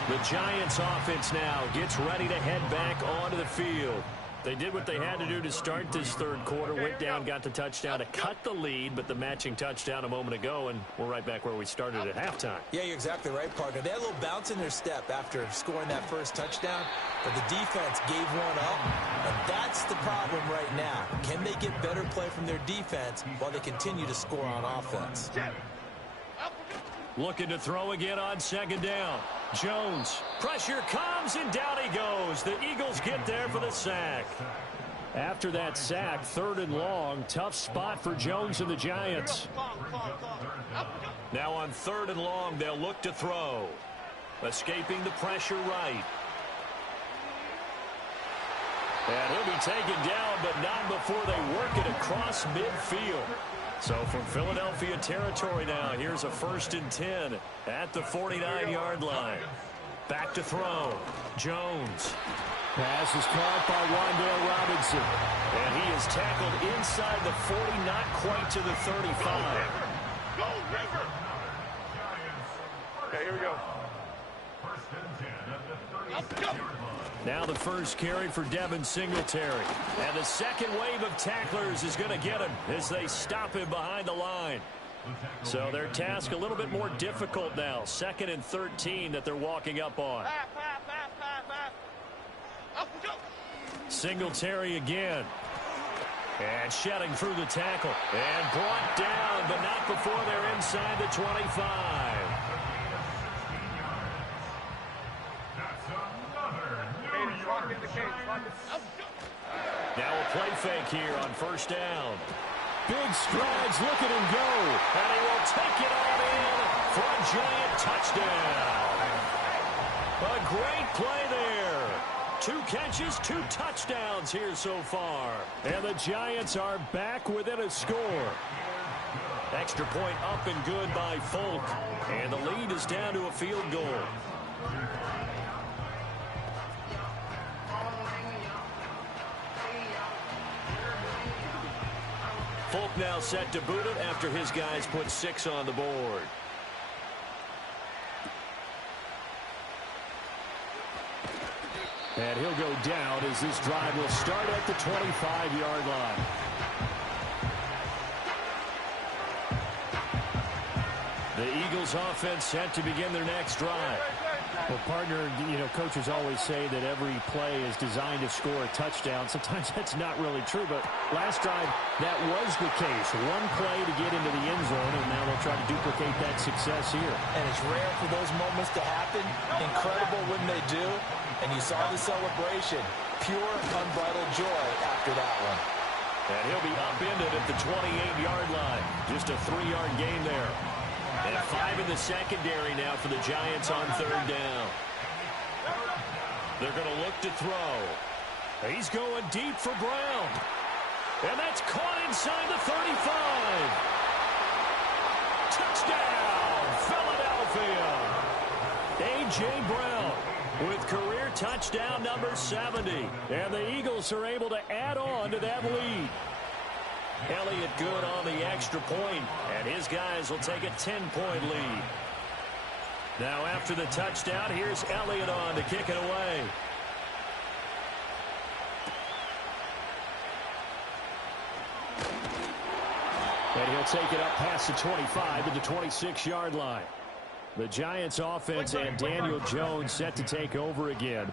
The Giants offense now gets ready to head back onto the field. They did what they had to do to start this 3rd quarter. Went down, got the touchdown to cut the lead, but the matching touchdown a moment ago, and we're right back where we started at halftime. Yeah, you're exactly right, partner. They had a little bounce in their step after scoring that 1st touchdown, but the defense gave one up, and that's the problem right now. Can they get better play from their defense while they continue to score on offense? Looking to throw again on 2nd down. Jones. Pressure comes, and down he goes. The Eagles get there for the sack. After that sack, 3rd and long. Tough spot for Jones and the Giants. Now on 3rd and long, they'll look to throw. Escaping the pressure right. And he'll be taken down, but not before they work it across midfield. So from Philadelphia territory now, here's a 1st and 10 at the 49-yard line. Back to throw. Jones. Pass is caught by Wan'Dale Robinson. And he is tackled inside the 40, not quite to the 35. Go, River! Okay, here we go. 1st and 10 at the 30-yard line. Now the first carry for Devin Singletary. And the second wave of tacklers is going to get him as they stop him behind the line. So their task a little bit more difficult now. 2nd and 13 that they're walking up on. Singletary again. And shedding through the tackle. And brought down, but not before they're inside the 25. Now a play fake here on 1st down. Big strides, look at him go. And he will take it on in for a giant touchdown. A great play there. 2 catches, 2 touchdowns here so far. And the Giants are back within a score. Extra point up and good by Folk. And the lead is down to a field goal. Folk now set to boot it after his guys put 6 on the board. And he'll go down as this drive will start at the 25-yard line. The Eagles offense set to begin their next drive. Well, partner, you know, coaches always say that every play is designed to score a touchdown. Sometimes that's not really true, but last drive, that was the case. One play to get into the end zone, and now they'll try to duplicate that success here. And it's rare for those moments to happen. Incredible when they do. And you saw the celebration. Pure, unbridled joy after that one. And he'll be upended at the 28-yard line. Just a 3-yard gain there. And 5 in the secondary now for the Giants on third down. They're going to look to throw. He's going deep for Brown. And that's caught inside the 35. Touchdown, Philadelphia. A.J. Brown with career touchdown number 70. And the Eagles are able to add on to that lead. Elliott good on the extra point, and his guys will take a 10-point lead. Now after the touchdown, here's Elliott on to kick it away. And he'll take it up past the 25 to the 26-yard line. The Giants offense and Daniel Jones set to take over again.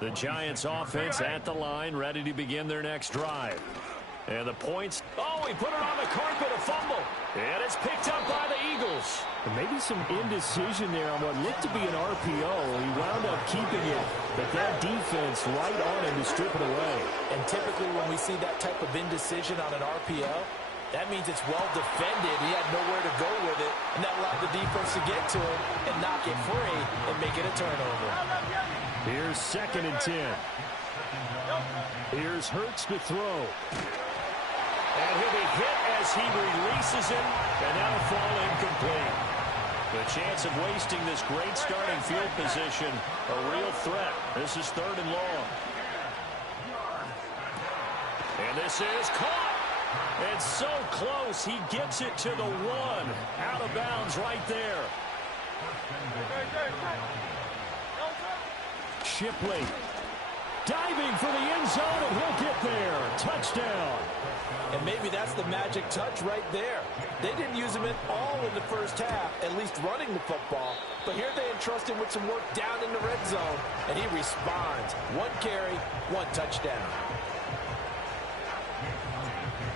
The Giants offense at the line, ready to begin their next drive. And the points, oh, he put it on the carpet, a fumble. And it's picked up by the Eagles. And maybe some indecision there on what looked to be an RPO. He wound up keeping it, but that defense right on him to strip it away. And typically when we see that type of indecision on an RPO, that means it's well defended. He had nowhere to go with it, and that allowed the defense to get to him and knock it free and make it a turnover. Here's 2nd and 10. Here's Hurts to throw. And he'll be hit as he releases him, and that'll fall incomplete. The chance of wasting this great starting field position, a real threat. This is 3rd and long. And this is caught. And so close, he gets it to the 1. Out of bounds right there. Shipley diving for the end zone, and he'll get there. Touchdown. And maybe that's the magic touch right there. They didn't use him at all in the first half, at least running the football. But here they entrust him with some work down in the red zone, and he responds. 1 carry, 1 touchdown.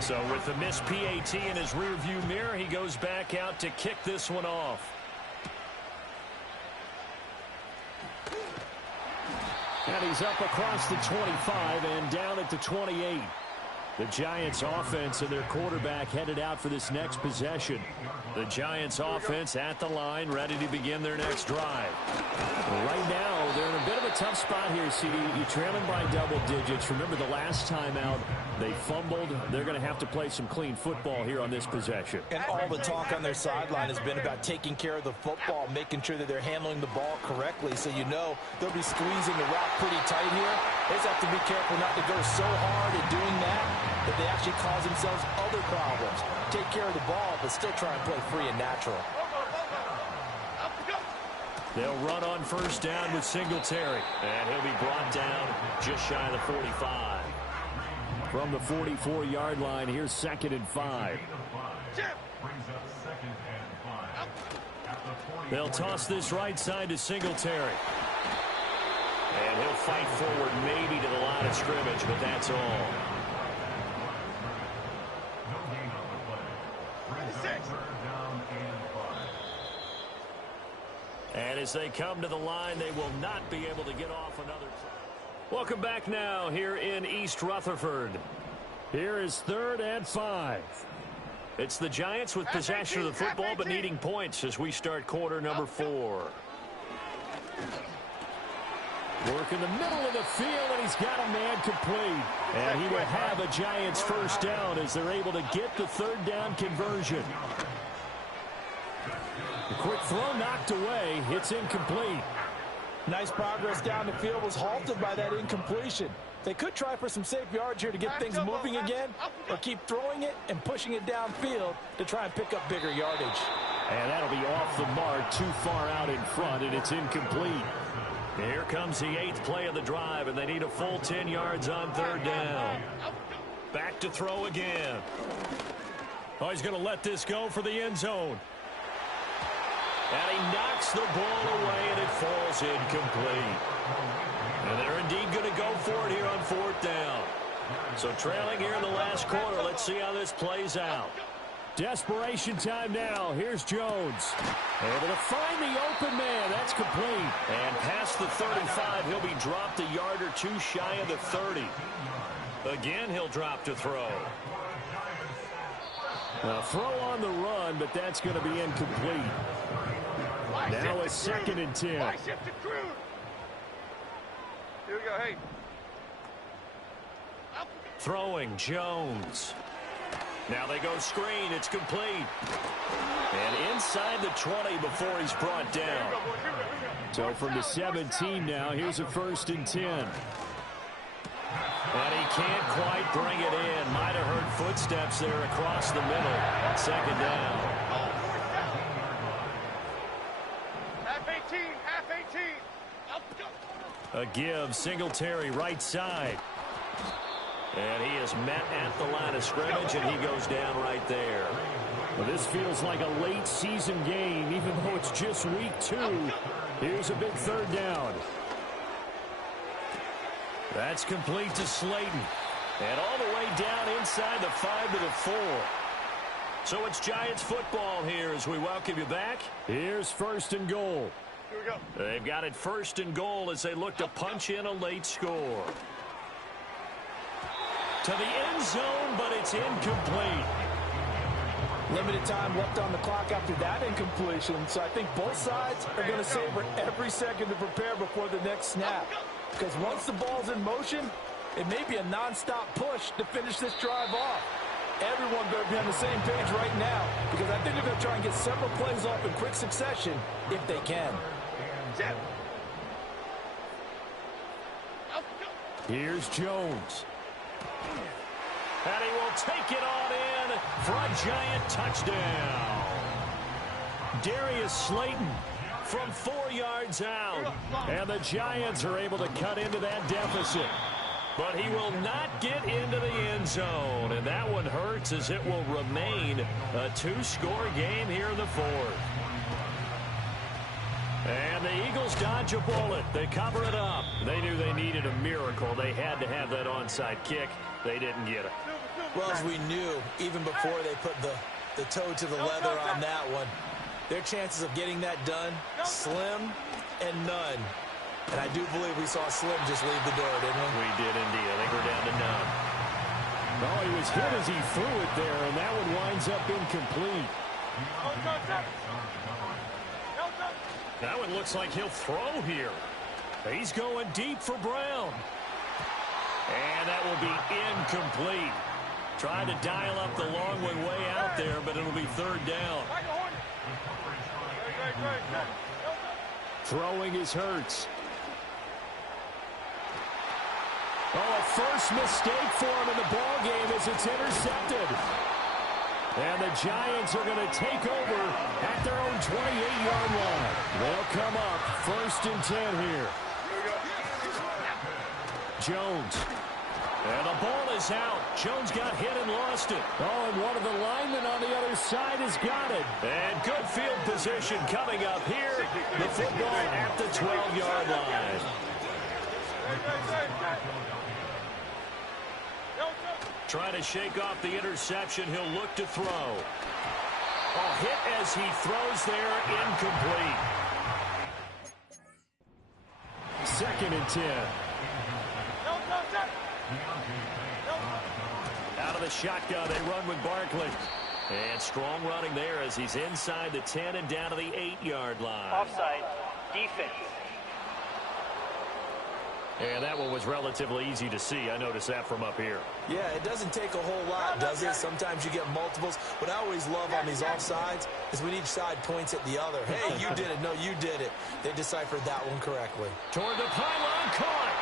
So with the missed PAT in his rearview mirror, he goes back out to kick this one off. And he's up across the 25 and down at the 28. The Giants offense and their quarterback headed out for this next possession. The Giants offense at the line, ready to begin their next drive. Right now, they're in a bit of a tough spot here, CD. You're trailing by double digits. Remember the last time out, they fumbled. They're going to have to play some clean football here on this possession. And all the talk on their sideline has been about taking care of the football, making sure that they're handling the ball correctly. So you know they'll be squeezing the rock pretty tight here. They just have to be careful not to go so hard in doing that they actually cause themselves other problems. Take care of the ball, but still try and play free and natural. They'll run on 1st down with Singletary. And he'll be brought down just shy of the 45. From the 44-yard line, here's 2nd and 5. They'll toss this right side to Singletary. And he'll fight forward maybe to the line of scrimmage, but that's all. And as they come to the line, they will not be able to get off another. Welcome back now here in East Rutherford. Here is 3rd and 5. It's the Giants with possession of the football but needing points as we start quarter number 4. Work in the middle of the field, and he's got a man complete. And he will have a Giants 1st down as they're able to get the 3rd down conversion. The quick throw knocked away. It's incomplete. Nice progress down the field was halted by that incompletion. They could try for some safe yards here to get things moving again, or keep throwing it and pushing it downfield to try and pick up bigger yardage. And that'll be off the mark, too far out in front, and it's incomplete. Here comes the 8th play of the drive, and they need a full 10 yards on 3rd down. Back to throw again. Oh, he's going to let this go for the end zone. And he knocks the ball away, and it falls incomplete. And they're indeed going to go for it here on 4th down. So trailing here in the last quarter, let's see how this plays out. Desperation time now. Here's Jones. Able to find the open man. That's complete. And past the 35, he'll be dropped a yard or two shy of the 30. Again, he'll drop to throw. A throw on the run, but that's going to be incomplete. Now a 2nd and 10. Here we go, hey. Throwing Jones. Now they go screen. It's complete. And inside the 20 before he's brought down. So from the 17 now, here's a 1st and 10. And he can't quite bring it in. Might have heard footsteps there across the middle. 2nd down. Half 18, half 18. A give, Singletary right side. And he is met at the line of scrimmage, and he goes down right there. Well, this feels like a late season game, even though it's just week 2. Here's a big 3rd down. That's complete to Slayton. And all the way down inside the 5 to the 4. So it's Giants football here as we welcome you back. Here's 1st and goal. Here we go. They've got it 1st and goal as they look to punch in a late score. To the end zone, but it's incomplete. Limited time left on the clock after that incompletion, so I think both sides are going to savor every second to prepare before the next snap. Because once the ball's in motion, it may be a non-stop push to finish this drive off. Everyone better be on the same page right now, because I think they're going to try and get several plays off in quick succession if they can. Here's Jones. And he will take it on in for a Giant touchdown. Darius Slayton from 4 yards out. And the Giants are able to cut into that deficit. But he will not get into the end zone. And that one hurts as it will remain a 2-score game here in the 4th. And the Eagles dodge a bullet. They cover it up. They knew they needed a miracle. They had to have that onside kick. They didn't get it. Well, as we knew, even before they put the toe to the leather on that one, their chances of getting that done, slim and none. And I do believe we saw Slim just leave the door, didn't we? We did indeed. I think we're down to none. Oh, he was hit as he threw it there, and that one winds up incomplete. That one looks like he'll throw here. He's going deep for Brown. And that will be incomplete. Trying to dial up the long one way out there, but it'll be 3rd down. Throwing is Hurts. Oh, a first mistake for him in the ball game as it's intercepted. And the Giants are going to take over at their own 28-yard line. They'll come up 1st and 10 here. Jones. And the ball is out. Jones got hit and lost it. Oh, and one of the linemen on the other side has got it. And good field position coming up here. The football at the 12-yard line. Trying to shake off the interception. He'll look to throw. A hit as he throws there, incomplete. 2nd and 10. Out of the shotgun, they run with Barkley. And strong running there as he's inside the 10 and down to the 8-yard line. Offside, defense. And that one was relatively easy to see. I noticed that from up here. Yeah, it doesn't take a whole lot, does it? Sometimes you get multiples. What I always love on these offsides is when each side points at the other. Hey, you did it. No, you did it. They deciphered that one correctly. Toward the pylon, caught.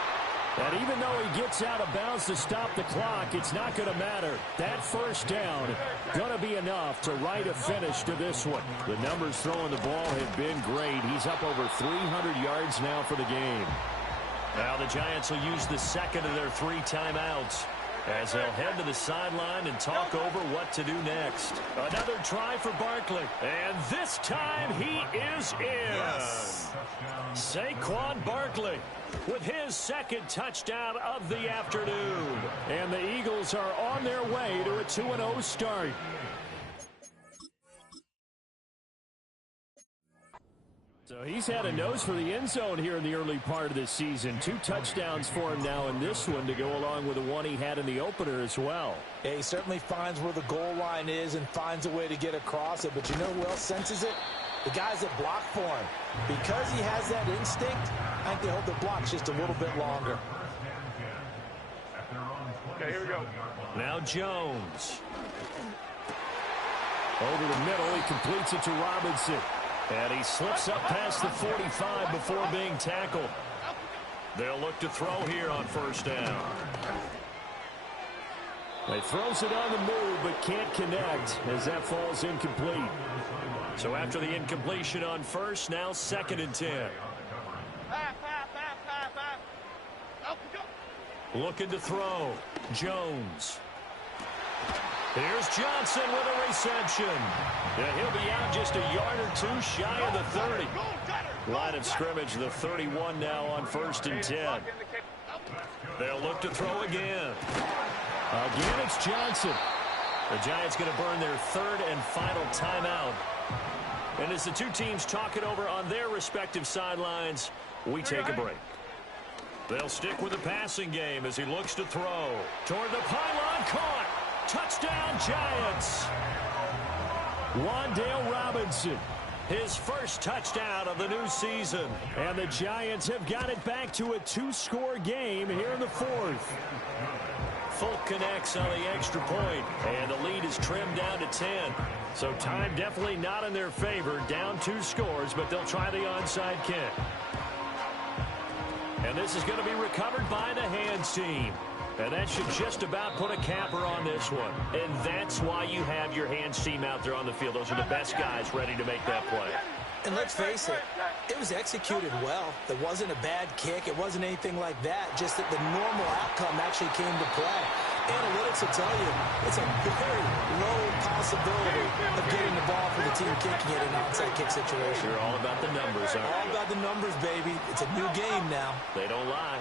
And even though he gets out of bounds to stop the clock, it's not going to matter. That 1st down going to be enough to write a finish to this one. The numbers throwing the ball have been great. He's up over 300 yards now for the game. Now the Giants will use the 2nd of their 3 timeouts as they'll head to the sideline and talk over what to do next. Another try for Barkley. And this time he is in. Yes. Saquon Barkley with his 2nd touchdown of the afternoon. And the Eagles are on their way to a 2-0 start. So he's had a nose for the end zone here in the early part of this season. 2 touchdowns for him now in this one to go along with the one he had in the opener as well. Yeah, he certainly finds where the goal line is and finds a way to get across it. But you know who else senses it? The guys that block for him. Because he has that instinct, I think they hold the blocks just a little bit longer. Okay, here we go. Now Jones. Over the middle, he completes it to Robinson. And he slips up past the 45 before being tackled. They'll look to throw here on first down. He throws it on the move but can't connect as that falls incomplete. So after the incompletion on first, now 2nd and 10. Looking to throw. Jones. Here's Johnson with a reception. Yeah, he'll be out just a yard or 2 shy of the 30. Line of scrimmage, the 31 now on 1st and 10. They'll look to throw again. Again, it's Johnson. The Giants going to burn their 3rd and final timeout. And as the two teams talk it over on their respective sidelines, we take a break. They'll stick with the passing game as he looks to throw. Toward the pylon, caught. Touchdown, Giants. Wan'Dale Robinson. His first touchdown of the new season. And the Giants have got it back to a 2-score game here in the 4th. Folk connects on the extra point, and the lead is trimmed down to 10. So time definitely not in their favor. Down 2 scores, but they'll try the onside kick. And this is going to be recovered by the hands team. And that should just about put a capper on this one. And that's why you have your hands team out there on the field. Those are the best guys ready to make that play. And let's face it, it was executed well. It wasn't a bad kick. It wasn't anything like that. Just that the normal outcome actually came to play. Analytics will tell you it's a very low possibility of getting the ball for the team kicking it in an onside kick situation. You're all about the numbers, aren't you? All about the numbers, baby. It's a new game now. They don't lie.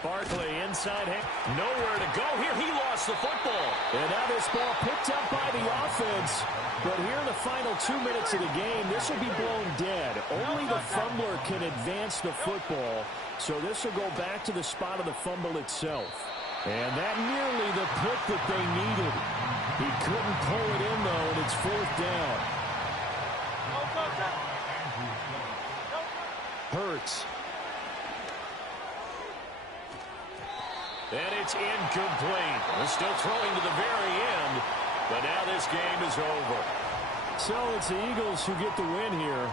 Barkley inside hand. Nowhere to go here. He lost the football. And now this ball picked up by the offense. But here in the final 2 minutes of the game, this will be blown dead. Only the fumbler can advance the football. So this will go back to the spot of the fumble itself. And that nearly the pick that they needed. He couldn't pull it in, though, and it's 4th down. Hurts. And it's incomplete. They're still throwing to the very end, but now this game is over. So it's the Eagles who get the win here.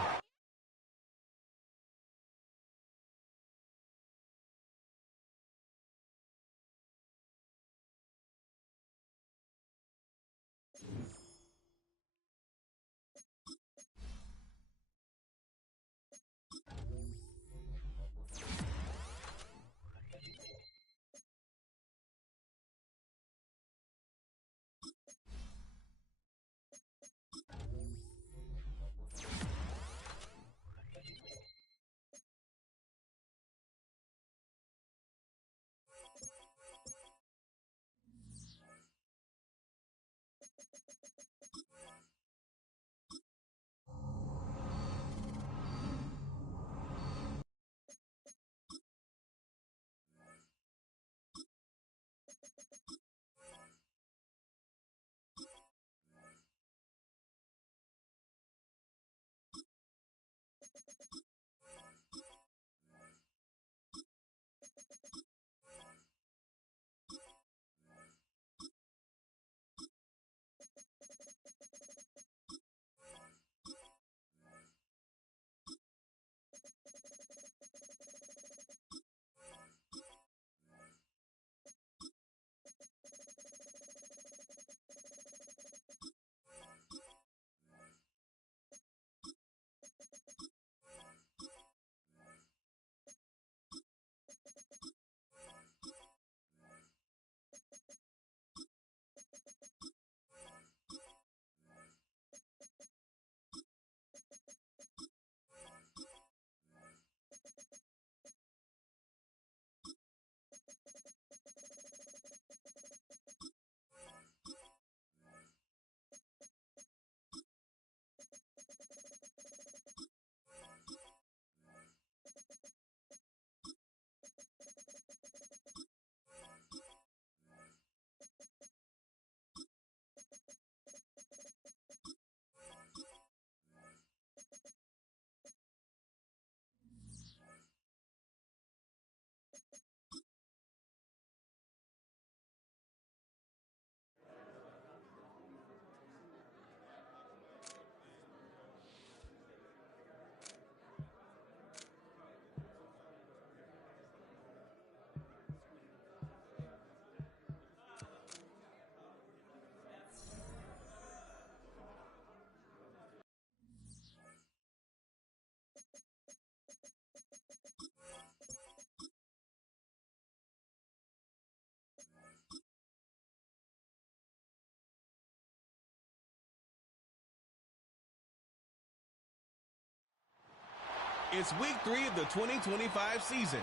It's week 3 of the 2025 season,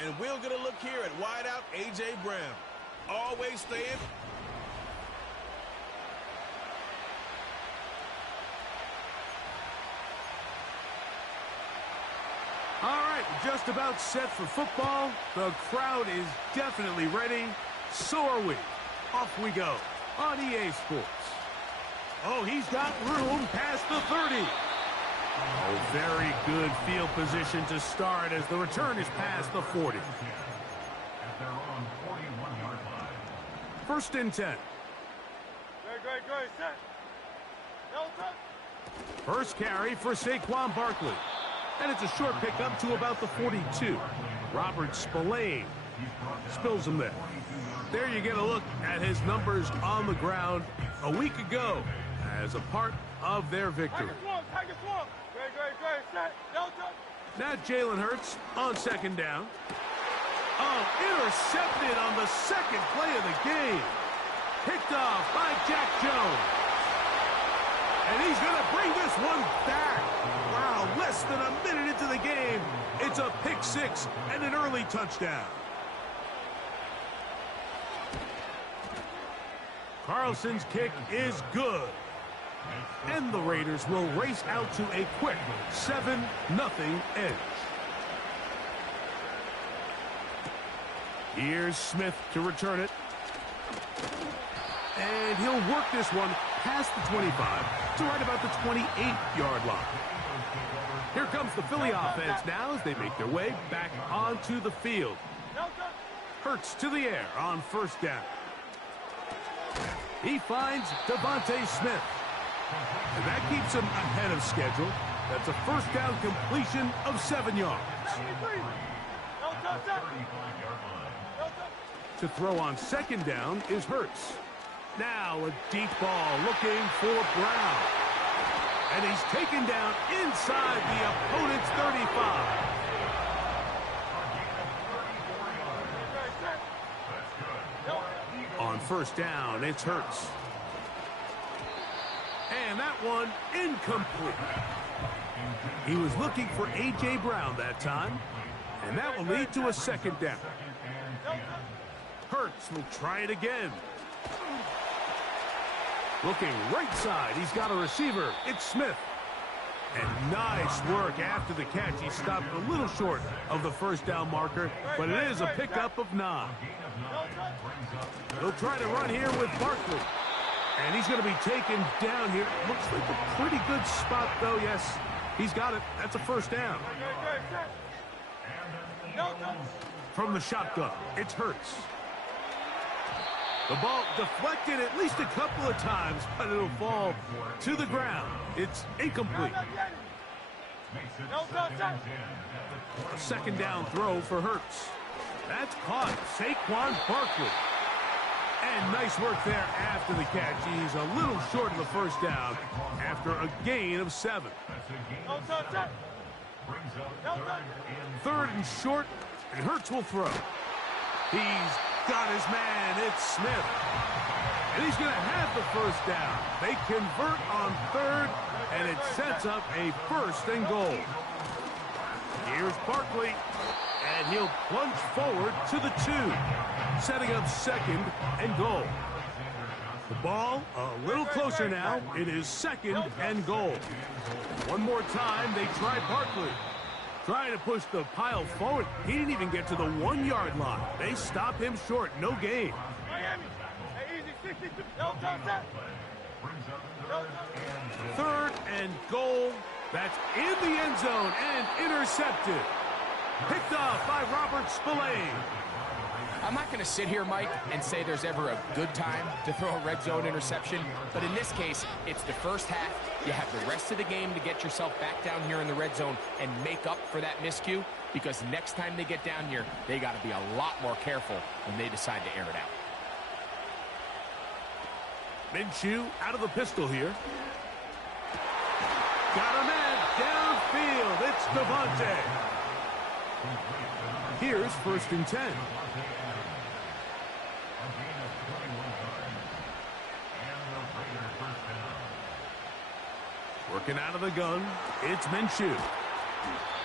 and we're going to look here at wideout A.J. Brown. Always staying. All right, just about set for football. The crowd is definitely ready. So are we. Off we go on EA Sports. Oh, he's got room past the 30. Oh, very good field position to start as the return is past the 40. First and 10. Great, set. Delta. First carry for Saquon Barkley. And it's a short pickup to about the 42. Robert Spillane spills him there. There you get a look at his numbers on the ground a week ago as a part of their victory. Tiger swamp. Great, set. Delta. Now Jalen Hurts on second down. Oh, intercepted on the second play of the game. Picked off by Jack Jones. And he's going to bring this one back. Wow, less than a minute into the game. It's a pick six and an early touchdown. Carlson's kick is good. And the Raiders will race out to a quick 7-0 edge. Here's Smith to return it. And he'll work this one past the 25 to right about the 28-yard line. Here comes the Philly offense now as they make their way back onto the field. Hurts to the air on first down. He finds Devontae Smith. And that keeps him ahead of schedule. That's a first down completion of 7 yards. To throw on second down is Hurts. Now a deep ball looking for Brown. And he's taken down inside the opponent's 35. On first down, it's Hurts. And that one incomplete. He was looking for A.J. Brown that time. And that will lead to a second down. Hurts will try it again. Looking right side, he's got a receiver. It's Smith. And nice work after the catch. He stopped a little short of the first down marker, but it is a pickup of 9. He'll try to run here with Barkley. And he's going to be taken down here. Looks like a pretty good spot, though. Yes, he's got it. That's a first down. From the shotgun, it's Hurts. The ball deflected at least a couple of times, but it'll fall to the ground. It's incomplete. A second down throw for Hurts. That's caught. Saquon Barkley. And nice work there after the catch. He's a little short of the first down after a gain of 7. Third and short, and Hurts will throw. He's got his man. It's Smith. And he's going to have the first down. They convert on third, and it sets up a first and goal. Here's Barkley, and he'll plunge forward to the 2, setting up second and goal. The ball a little closer now. It is second and goal. One more time, they try Barkley. Trying to push the pile forward. He didn't even get to the 1-yard line. They stop him short. No gain. Third and goal. That's in the end zone and intercepted. Picked off by Robert Spillane. I'm not going to sit here, Mike, and say there's ever a good time to throw a red zone interception, but in this case, it's the first half. You have the rest of the game to get yourself back down here in the red zone and make up for that miscue, because next time they get down here, they got to be a lot more careful when they decide to air it out. Minshew out of the pistol here. Got a man downfield. It's Devontae. Here's first and 10. Working out of the gun, it's Minshew.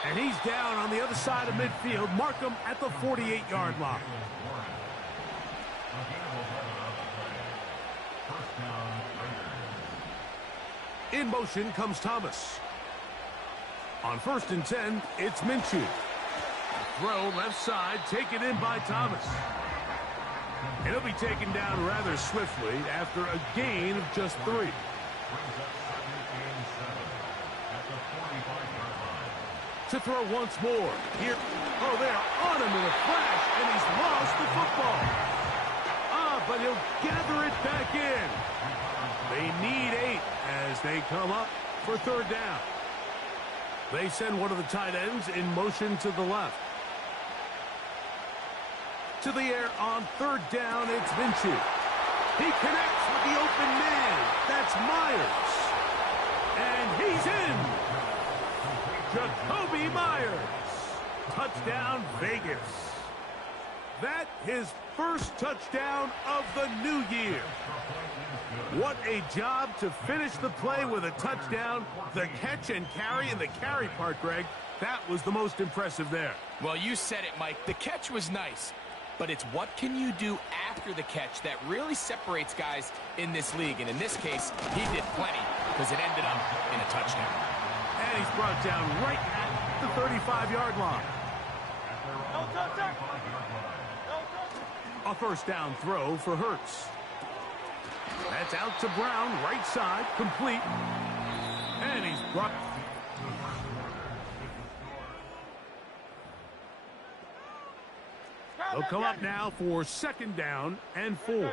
And he's down on the other side of midfield. Mark him at the 48-yard line. In motion comes Thomas. On 1st and 10, it's Minshew. Throw left side, taken in by Thomas. And he'll be taken down rather swiftly after a gain of just 3. To throw once more. Here. Oh, they're on him in a flash, and he's lost the football. But he'll gather it back in. They need 8 as they come up for 3rd down. They send one of the tight ends in motion to the left. To the air on 3rd down, it's Minshew. He connects with the open man. That's Myers. And he's in. Jacoby Myers. Touchdown, Vegas. That his first touchdown of the new year. What a job to finish the play with a touchdown. The catch and carry, and the carry part, Greg, that was the most impressive there. Well, you said it, Mike. The catch was nice, but it's what can you do after the catch that really separates guys in this league. And in this case, he did plenty because it ended up in a touchdown. And he's brought down right at the 35-yard line. A 1st down throw for Hurts. That's out to Brown, right side, complete. And he's brought... They'll come up now for 2nd down and 4.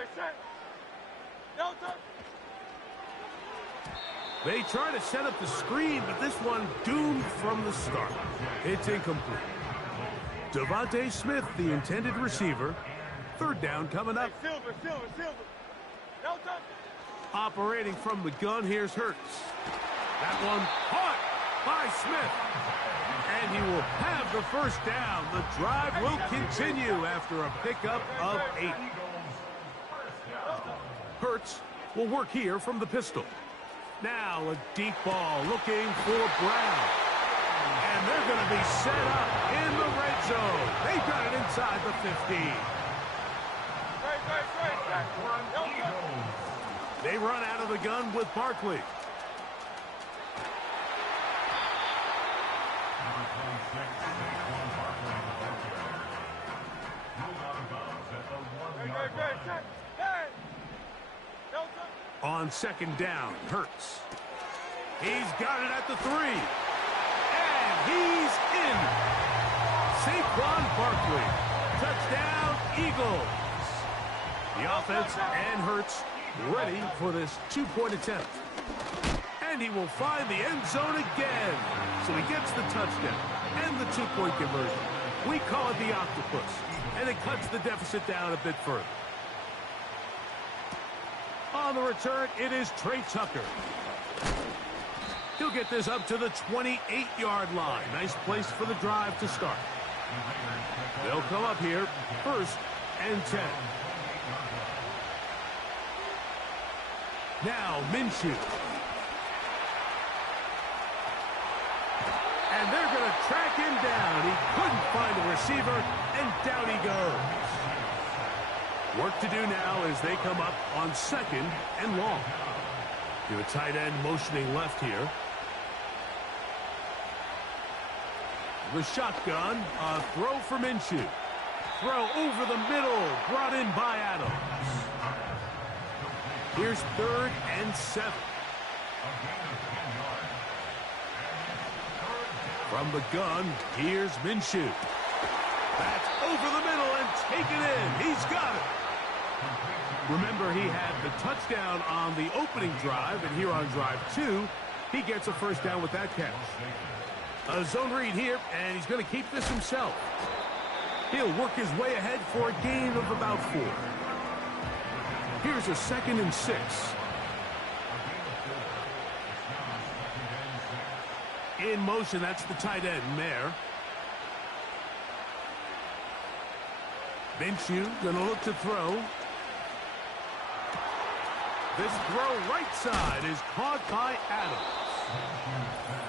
They try to set up the screen, but this one doomed from the start. It's incomplete. Devontae Smith, the intended receiver. 3rd down coming up. Silver. Operating from the gun, here's Hurts. That one caught by Smith. And he will have the 1st down. The drive will continue after a pickup of 8. Hurts will work here from the pistol. Now a deep ball looking for Brown. And they're going to be set up in the red zone. They've got it inside the 15. They run out of the gun with Barkley. On 2nd down, Hurts. He's got it at the 3. And he's in. Saquon Barkley. Touchdown, Eagles. The offense and Hurts ready for this 2-point attempt. And he will find the end zone again. So he gets the touchdown and the 2-point conversion. We call it the octopus. And it cuts the deficit down a bit further. On the return, it is Trey Tucker. He'll get this up to the 28-yard line. Nice place for the drive to start. They'll come up here, 1st and 10. Now Minshew. And they're going to track him down. He couldn't find a receiver, and down he goes. Work to do now as they come up on 2nd and long. Do a tight end motioning left here. The shotgun, a throw for Minshew. Throw over the middle, brought in by Adams. Here's 3rd and 7. From the gun, here's Minshew. That's over the middle and taken in. He's got it. Remember, he had the touchdown on the opening drive, and here on drive 2, he gets a 1st down with that catch. A zone read here, and he's going to keep this himself. He'll work his way ahead for a gain of about 4. Here's a 2nd and 6. In motion, that's the tight end, Mayer. Minshew gonna look to throw. This throw right side is caught by Adams.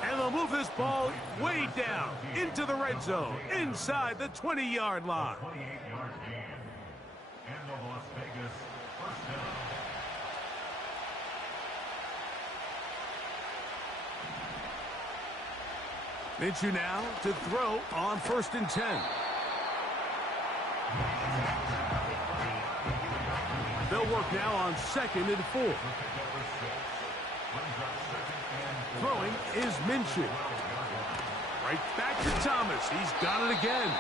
And they'll move this ball way down into the red zone, inside the 20-yard line. 28-yard gain. And the Las Vegas first down. Minshew now to throw on 1st and 10. They'll work now on 2nd and 4. Throwing is Minshew. Right back to Thomas. He's got it again.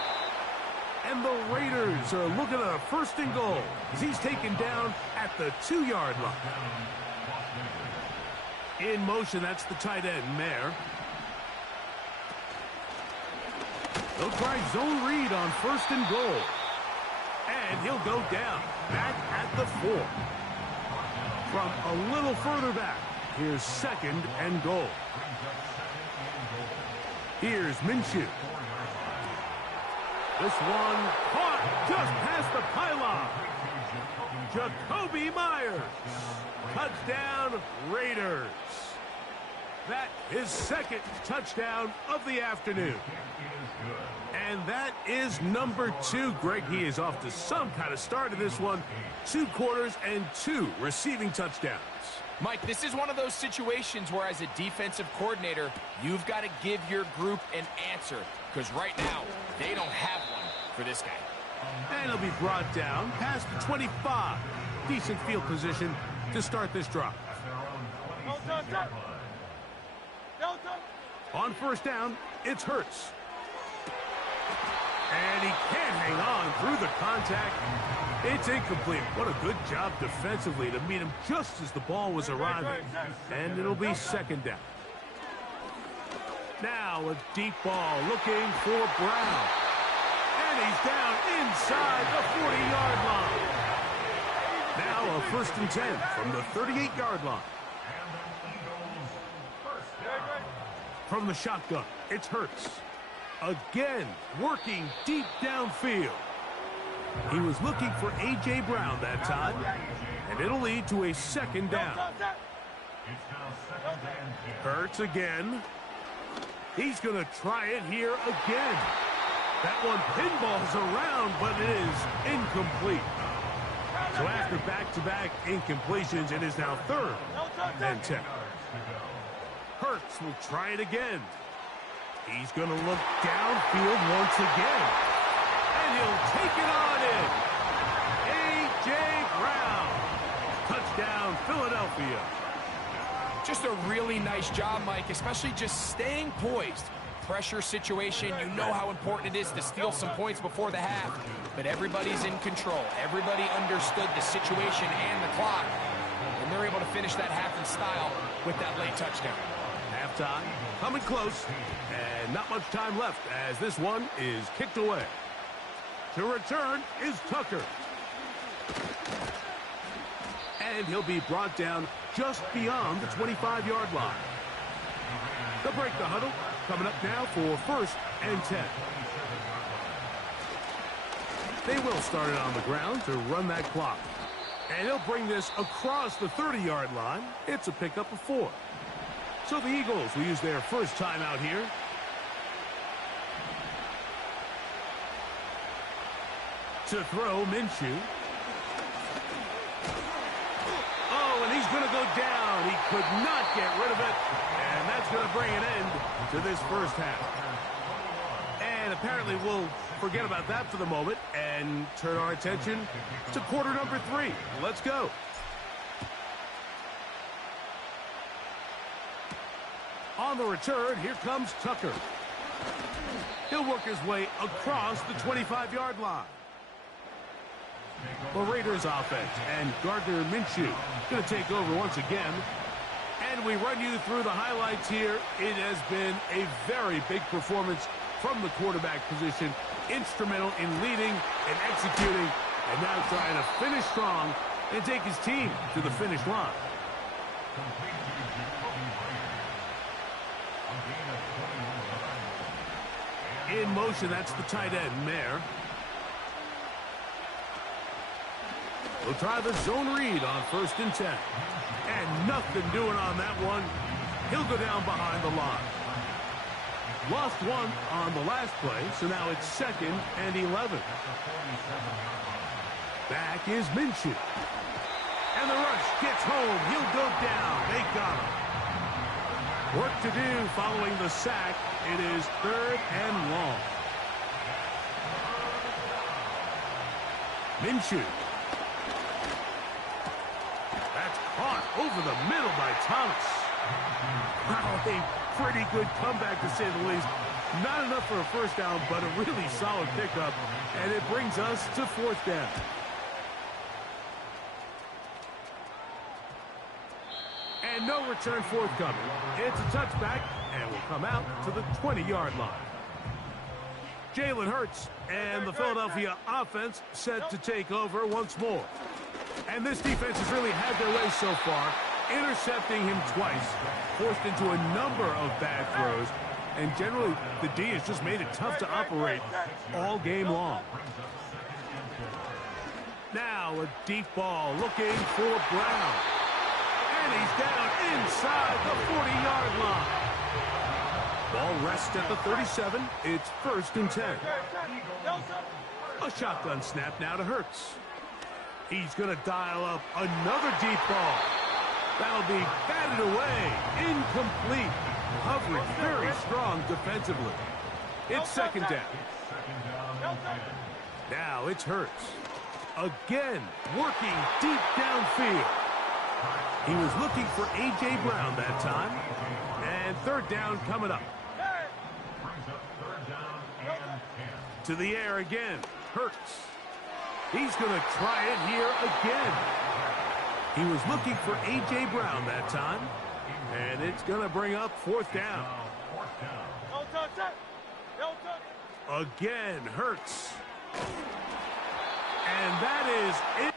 And the Raiders are looking at a 1st and goal as he's taken down at the 2-yard line. In motion, that's the tight end, Mayer. They'll try zone read on 1st and goal. And he'll go down, back at the 4. From a little further back, here's 2nd and goal. Here's Minshew. This one caught just past the pylon. Jacoby Myers. Touchdown, Raiders. That is 2nd touchdown of the afternoon. And that is number 2. Greg, he is off to some kind of start in this one. 2 quarters and 2 receiving touchdowns. Mike, this is one of those situations where as a defensive coordinator, you've got to give your group an answer. Because right now, they don't have one for this guy. And he'll be brought down past the 25. Decent field position to start this drive. On 1st down, it's Hurts. And he can't hang on through the contact. It's incomplete. What a good job defensively to meet him just as the ball was arriving. And it'll be 2nd down. Now a deep ball looking for Brown. And he's down inside the 40-yard line. Now a 1st and 10 from the 38-yard line. From the shotgun, it's Hurts. Again, working deep downfield. He was looking for A.J. Brown that time, and it'll lead to a 2nd down. Hurts again. He's going to try it here again. That one pinballs around, but it is incomplete. So after back-to-back incompletions, it is now 3rd and 10. Hurts will try it again. He's going to look downfield once again. And he'll take it on in. A.J. Brown. Touchdown, Philadelphia. Just a really nice job, Mike, especially just staying poised. Pressure situation, you know how important it is to steal some points before the half. But everybody's in control. Everybody understood the situation and the clock. And they're able to finish that half in style with that late touchdown. Halftime, coming close, and not much time left as this one is kicked away. To return is Tucker. And he'll be brought down just beyond the 25-yard line. They'll break the huddle, coming up now for 1st and 10. They will start it on the ground to run that clock. And they'll bring this across the 30-yard line. It's a pickup of 4. So the Eagles will use their first timeout here. To throw, Minshew. Oh, and he's going to go down. He could not get rid of it. And that's going to bring an end to this first half. And apparently we'll forget about that for the moment and turn our attention to quarter number 3. Let's go. On the return, here comes Tucker. He'll work his way across the 25-yard line. The Raiders offense and Gardner Minshew going to take over once again. And we run you through the highlights here. It has been a very big performance from the quarterback position. Instrumental in leading and executing. And now trying to finish strong and take his team to the finish line. In motion, that's the tight end, Mayer. We'll try the zone read on 1st and 10. And nothing doing on that one. He'll go down behind the line. Lost one on the last play, so now it's 2nd and 11. Back is Minshew. And the rush gets home. He'll go down. They got him. Work to do following the sack. It is 3rd and long. Minshew. That's caught over the middle by Thomas. Wow, a pretty good comeback to say the least. Not enough for a first down, but a really solid pickup. And it brings us to 4th down. And no return forthcoming. It's a touchback, and will come out to the 20-yard line. Jalen Hurts and the Philadelphia offense set to take over once more. And this defense has really had their way so far, intercepting him twice, forced into a number of bad throws, and generally the D has just made it tough to operate all game long. Now a deep ball looking for Brown. And he's down inside the 40-yard line. Ball rests at the 37. It's 1st and 10. A shotgun snap now to Hurts. He's going to dial up another deep ball. That'll be batted away. Incomplete. Hovering very strong defensively. It's 2nd down. Now it's Hurts. Again, working deep downfield. He was looking for A.J. Brown that time. And 3rd down coming up. To the air again. Hurts. He's going to try it here again. He was looking for A.J. Brown that time. And it's going to bring up 4th down. Again, Hurts. And that is it.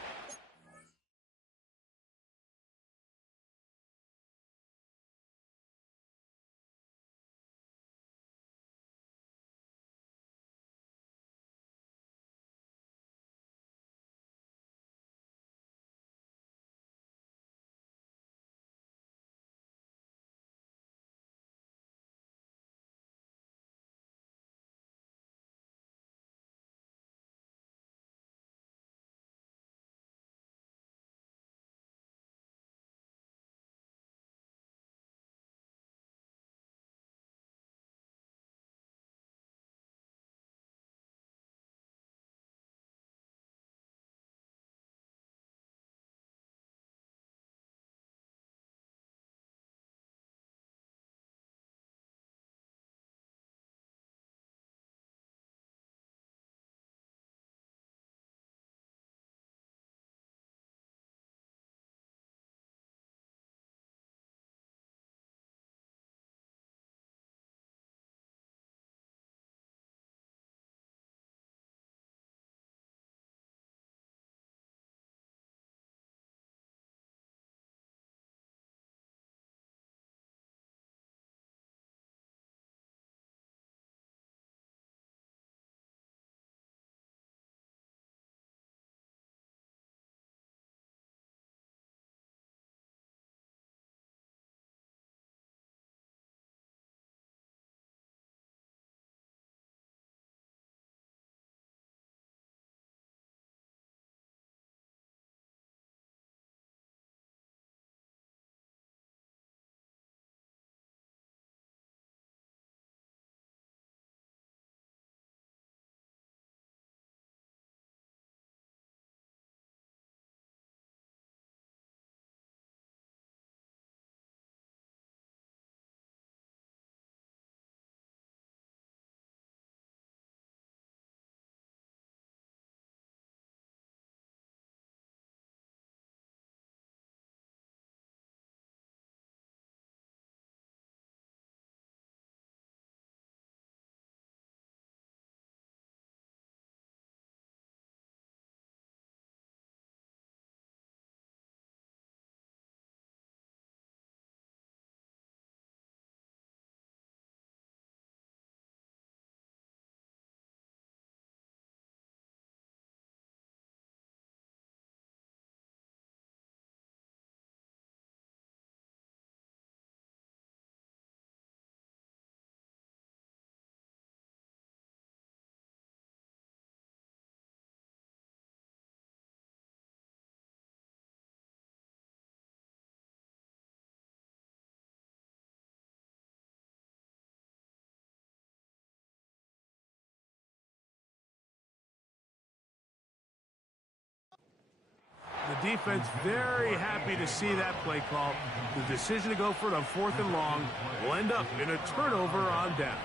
The defense very happy to see that play call. The decision to go for it on 4th and long will end up in a turnover on downs.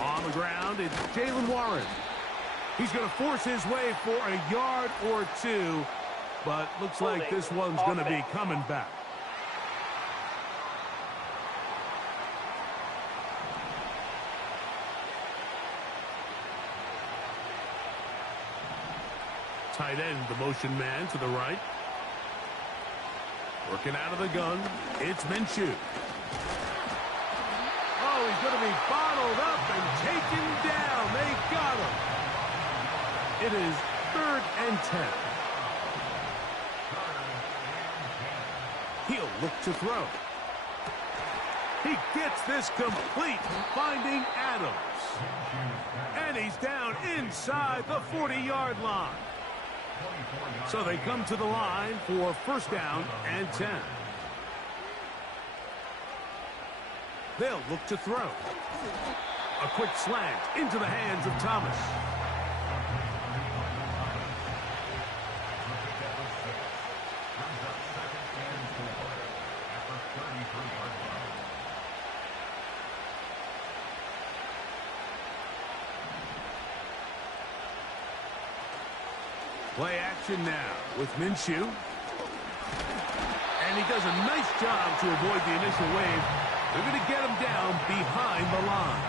On the ground, it's Jaylen Warren. He's going to force his way for a yard or two, but looks like this one's going to be coming back. Tight end, the motion man to the right. Working out of the gun, it's Minshew. Oh, he's going to be bottled up and taken down. They got him. It is 3rd and 10. He'll look to throw. He gets this complete, finding Adams. And he's down inside the 40-yard line. So they come to the line for 1st down and 10. They'll look to throw. A quick slant into the hands of Thomas. Play action now with Minshew. And he does a nice job to avoid the initial wave. They're going to get him down behind the line.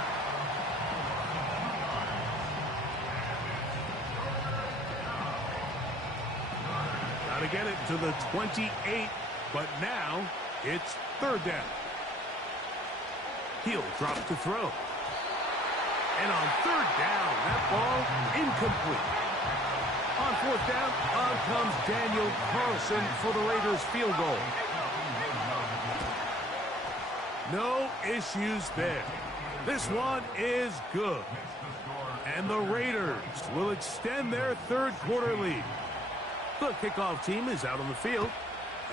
Got to get it to the 28, but now it's 3rd down. He'll drop to throw. And on 3rd down, that ball incomplete. On 4th down, on comes Daniel Carlson for the Raiders field goal. No issues there. This one is good. And the Raiders will extend their 3rd quarter lead. The kickoff team is out on the field,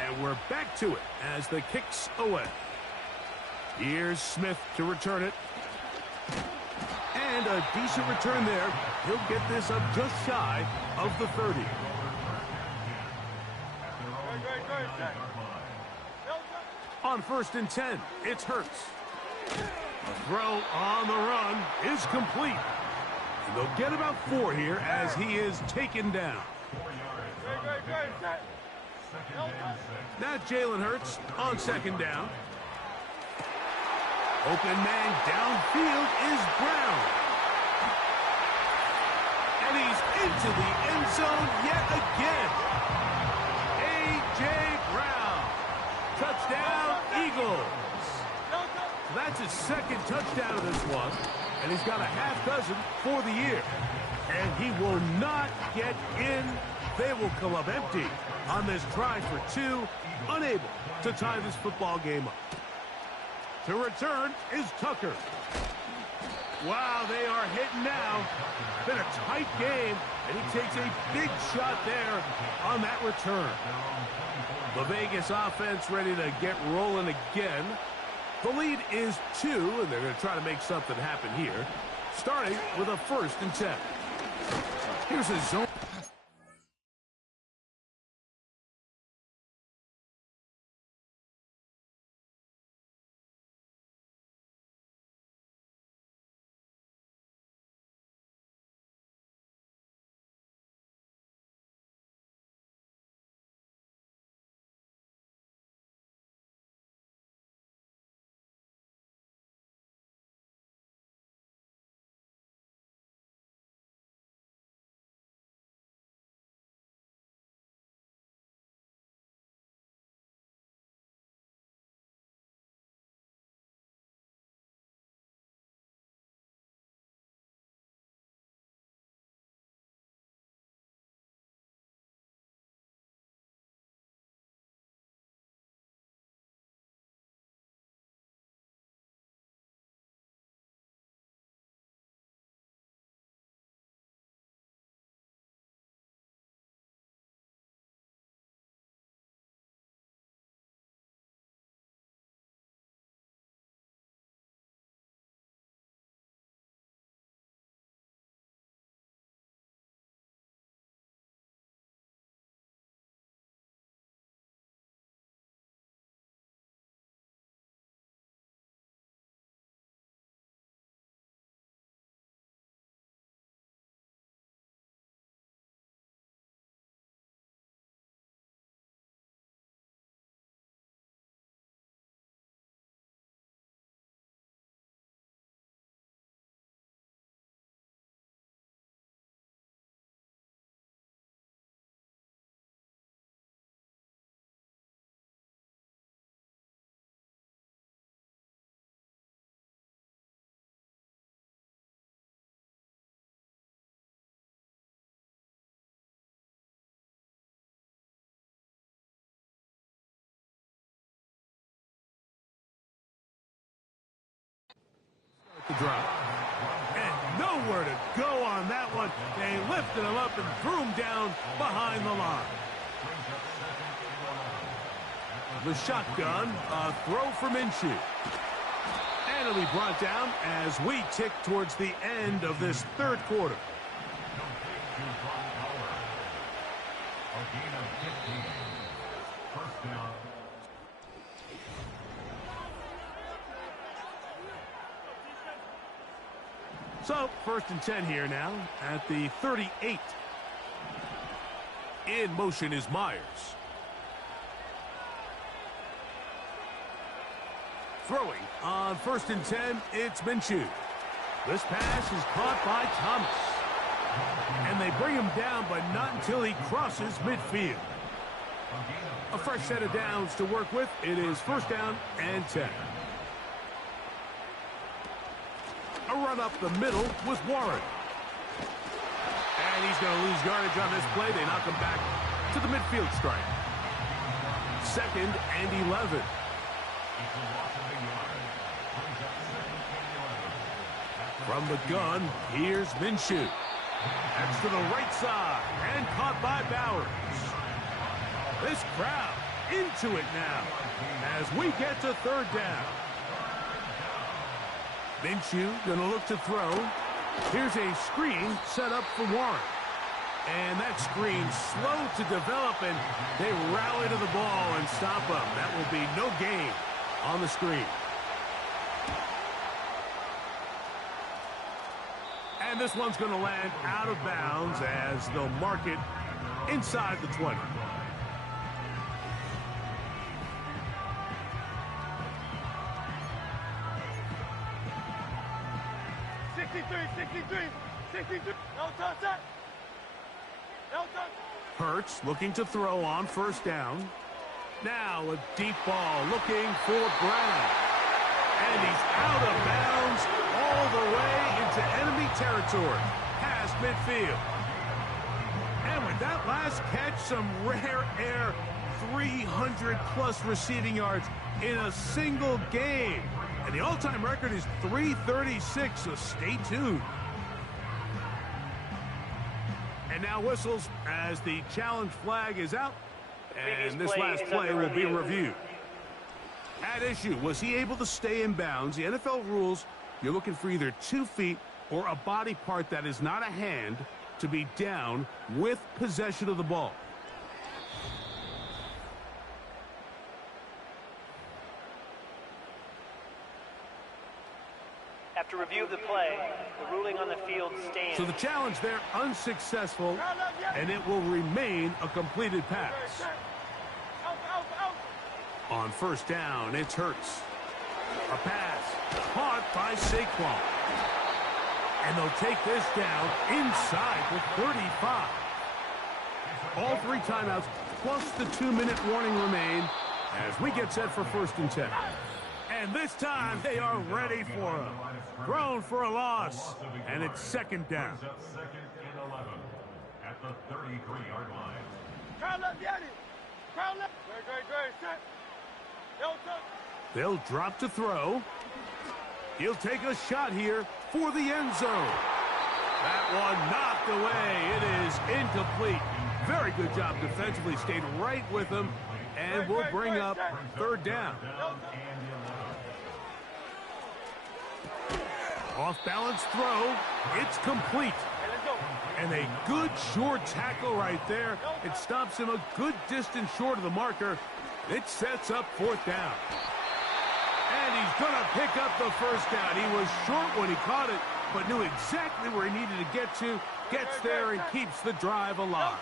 and we're back to it as the kick's away. Here's Smith to return it. And a decent return there. He'll get this up just shy of the 30. On 1st and 10, it's Hurts. A throw on the run is complete. And they'll get about 4 here as he is taken down. Now Jalen Hurts on 2nd down. Open man downfield is Brown. And he's into the end zone yet again. A.J. Brown. Touchdown, Eagles. So that's his 2nd touchdown of this one. And he's got a half dozen for the year. And he will not get in. They will come up empty on this try for 2. Unable to tie this football game up. To return is Tucker. Wow, they are hitting now. Been a tight game, and he takes a big shot there on that return. The Vegas offense ready to get rolling again. The lead is 2, and they're going to try to make something happen here, starting with a 1st and 10. Here's a zone. the drive. And nowhere to go on that one. They lifted him up and threw him down behind the line. The shotgun, a throw for Minshew. And it'll be brought down as we tick towards the end of this third quarter. So, 1st and 10 here now at the 38. In motion is Myers. Throwing on 1st and 10, it's Minshew. This pass is caught by Thomas. And they bring him down, but not until he crosses midfield. A fresh set of downs to work with. It is 1st down and 10. A run up the middle was Warren. And he's going to lose yardage on this play. They knock him back to the midfield stripe. 2nd and 11. From the gun, here's Minshew. That's to the right side and caught by Bowers. This crowd into it now as we get to 3rd down. Minshew going to look to throw. Here's a screen set up for Warren. And that screen slow to develop, and they rally to the ball and stop him. That will be no gain on the screen. And this one's going to land out of bounds as they'll mark it inside the 20. Hurts looking to throw on 1st down. Now a deep ball looking for Brown. And he's out of bounds all the way into enemy territory, past midfield. And with that last catch, some rare air, 300-plus receiving yards in a single game. And the all-time record is 336, so stay tuned. And now whistles as the challenge flag is out. And this last play will be reviewed. At issue, was he able to stay in bounds? The NFL rules, you're looking for either 2 feet or a body part that is not a hand to be down with possession of the ball. After review of the play, the ruling on the field stands. So the challenge there unsuccessful, and it will remain a completed pass. On 1st down, it's Hurts. A pass caught by Saquon. And they'll take this down inside the 35. All 3 timeouts plus the 2-minute warning remain as we get set for 1st and 10. And this time they are ready for him. Thrown for a loss. And it's 2nd down. 2nd and 11 at the 33-yard line. Crowd left, Yanni. Crowd left. Great, set. They'll drop to throw. He'll take a shot here for the end zone. That one knocked away. It is incomplete. Very good job defensively. Stayed right with him. And we'll bring up 3rd down. Off-balance throw. It's complete. And a good short tackle right there. It stops him a good distance short of the marker. It sets up 4th down. And he's going to pick up the 1st down. He was short when he caught it, but knew exactly where he needed to get to. Gets there and keeps the drive alive.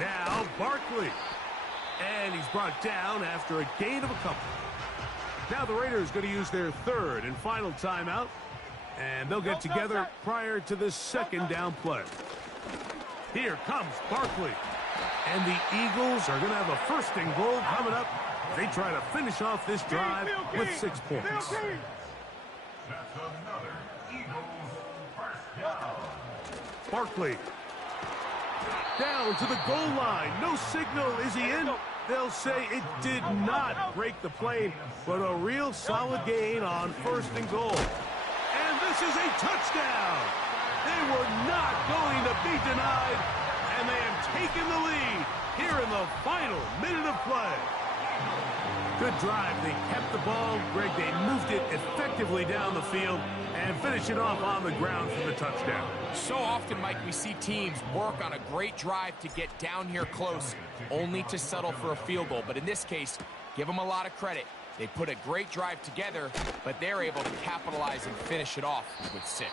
Now Barkley. And he's brought down after a gain of a couple. Now the Raiders going to use their 3rd and final timeout. And they'll get together prior to this 2nd down play. Here comes Barkley. And the Eagles are going to have a 1st and goal coming up. They try to finish off this drive with 6 points. That's another Eagles 1st down. Barkley. Down to the goal line. No signal. Is he in? They'll say it did not break the plane, but a real solid gain on 1st and goal. This is a touchdown. They were not going to be denied, and they have taken the lead here in the final minute of play. Good drive. They kept the ball. Greg, they moved it effectively down the field and finished it off on the ground for the touchdown. So often, Mike, we see teams work on a great drive to get down here close, only to settle for a field goal. But in this case, give them a lot of credit. They put a great drive together, but they're able to capitalize and finish it off with 6.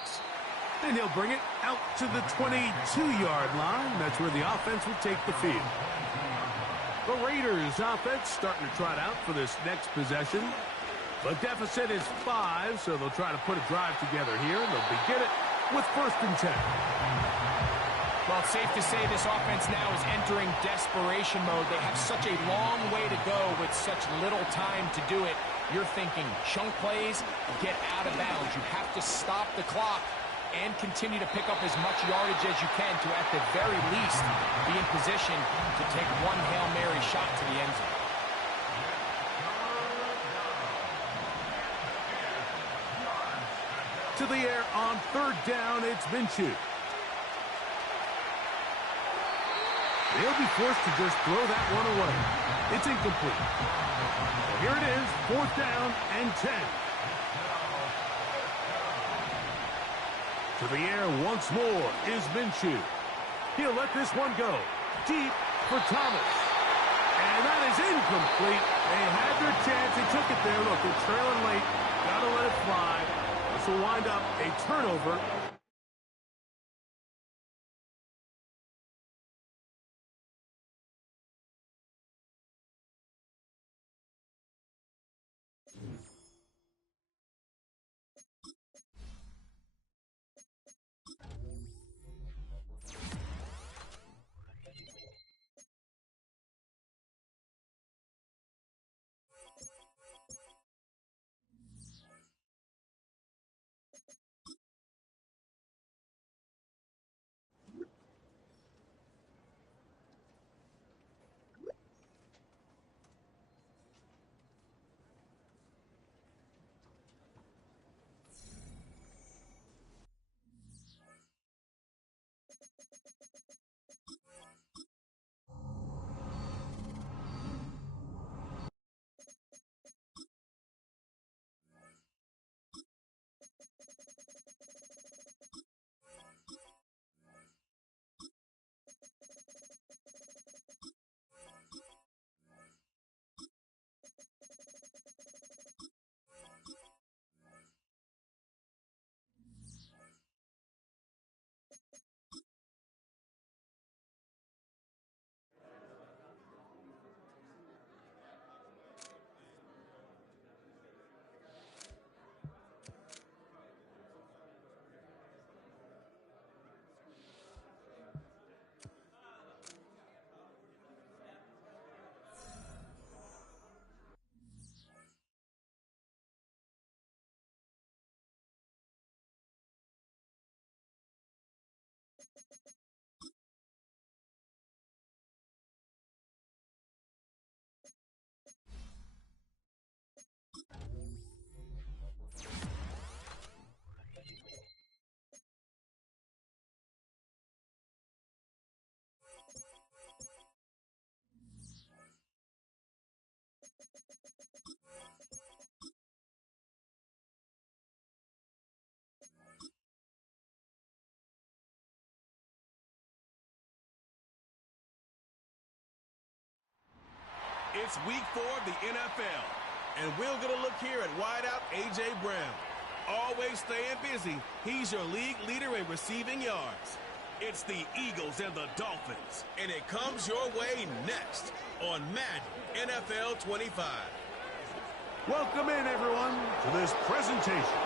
And he'll bring it out to the 22-yard line. That's where the offense will take the field. The Raiders offense starting to trot out for this next possession. The deficit is 5, so they'll try to put a drive together here. They'll begin it with 1st and 10. Well, it's safe to say this offense now is entering desperation mode. They have such a long way to go with such little time to do it. You're thinking chunk plays, get out of bounds. You have to stop the clock and continue to pick up as much yardage as you can to, at the very least, be in position to take one Hail Mary shot to the end zone. To the air on 3rd down, it's Minshew. They'll be forced to just throw that one away. It's incomplete. So here it is, 4th down and 10. To the air once more is Minshew. He'll let this one go. Deep for Thomas. And that is incomplete. They had their chance. They took it there. Look, they're trailing late. Got to let it fly. This will wind up a turnover. It's week 4 of the NFL, and we're going to look here at wideout A.J. Brown. Always staying busy, he's your league leader in receiving yards. It's the Eagles and the Dolphins, and it comes your way next on Madden NFL 25. Welcome in, everyone, to this presentation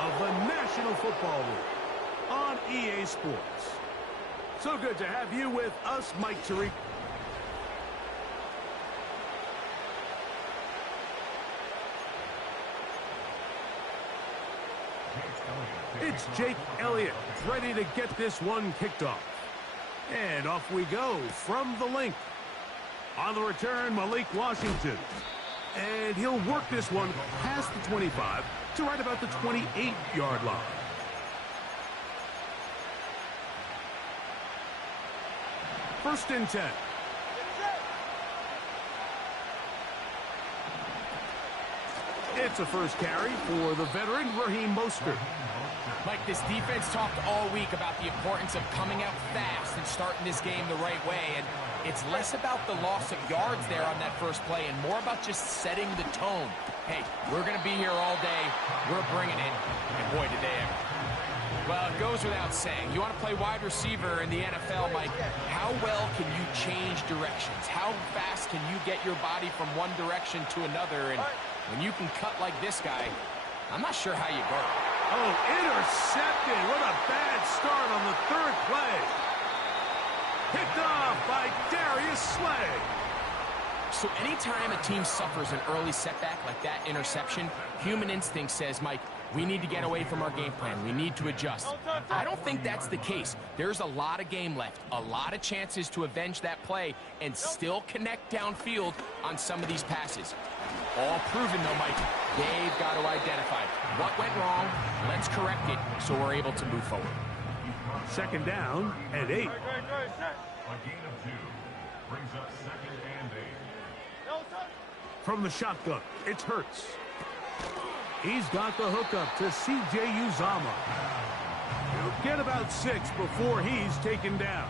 of the National Football League on EA Sports. So good to have you with us, Mike Tariq. It's Jake Elliott, ready to get this one kicked off. And off we go from the link. On the return, Malik Washington. And he'll work this one past the 25 to right about the 28-yard line. First and 10. It's a first carry for the veteran, Raheem Mostert. Mike, this defense talked all week about the importance of coming out fast and starting this game the right way, and it's less about the loss of yards there on that first play and more about just setting the tone. Hey, we're going to be here all day. We're bringing it, and boy, did they ever. Well, it goes without saying. You want to play wide receiver in the NFL, Mike, how well can you change directions? How fast can you get your body from one direction to another? And when you can cut like this guy, I'm not sure how you go. Oh, intercepted. What a bad start on the third play. Picked off by Darius Slay. So anytime a team suffers an early setback like that interception, human instinct says, Mike, we need to get away from our game plan. We need to adjust. I don't think that's the case. There's a lot of game left, a lot of chances to avenge that play and still connect downfield on some of these passes. All proven, though, Mike. They've got to identify what went wrong. Let's correct it so we're able to move forward. Second down and 8. A gain of 2 brings up second and 8. From the shotgun, it's Hurts. He's got the hookup to C.J. Uzomah. He'll get about 6 before he's taken down.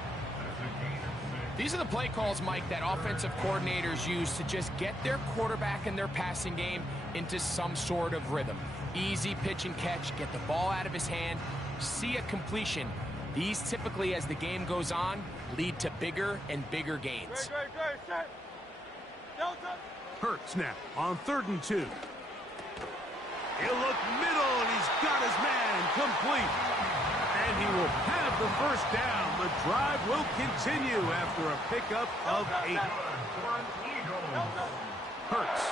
These are the play calls, Mike, that offensive coordinators use to just get their quarterback and their passing game into some sort of rhythm. Easy pitch and catch, get the ball out of his hand, see a completion. These typically, as the game goes on, lead to bigger and bigger gains. Hurts now on 3rd and 2. He'll look middle, and he's got his man complete. And he will have the first down. The drive will continue after a pickup of 8. Hurts.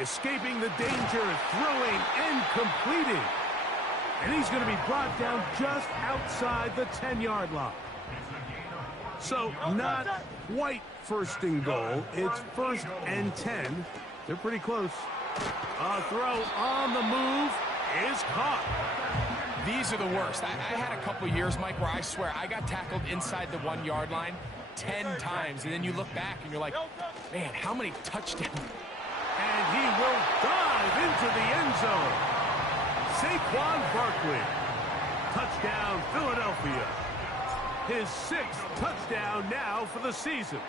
Escaping the danger, throwing and completing. And he's going to be brought down just outside the 10-yard line. So not quite first and goal. It's 1st and 10. They're pretty close. A throw on the move is caught. These are the worst. I had a couple years, Mike, where I swear I got tackled inside the 1-yard line 10 times, and then you look back and you're like, man, how many touchdowns? And he will dive into the end zone. Saquon Barkley. Touchdown, Philadelphia. His 6th touchdown now for the season.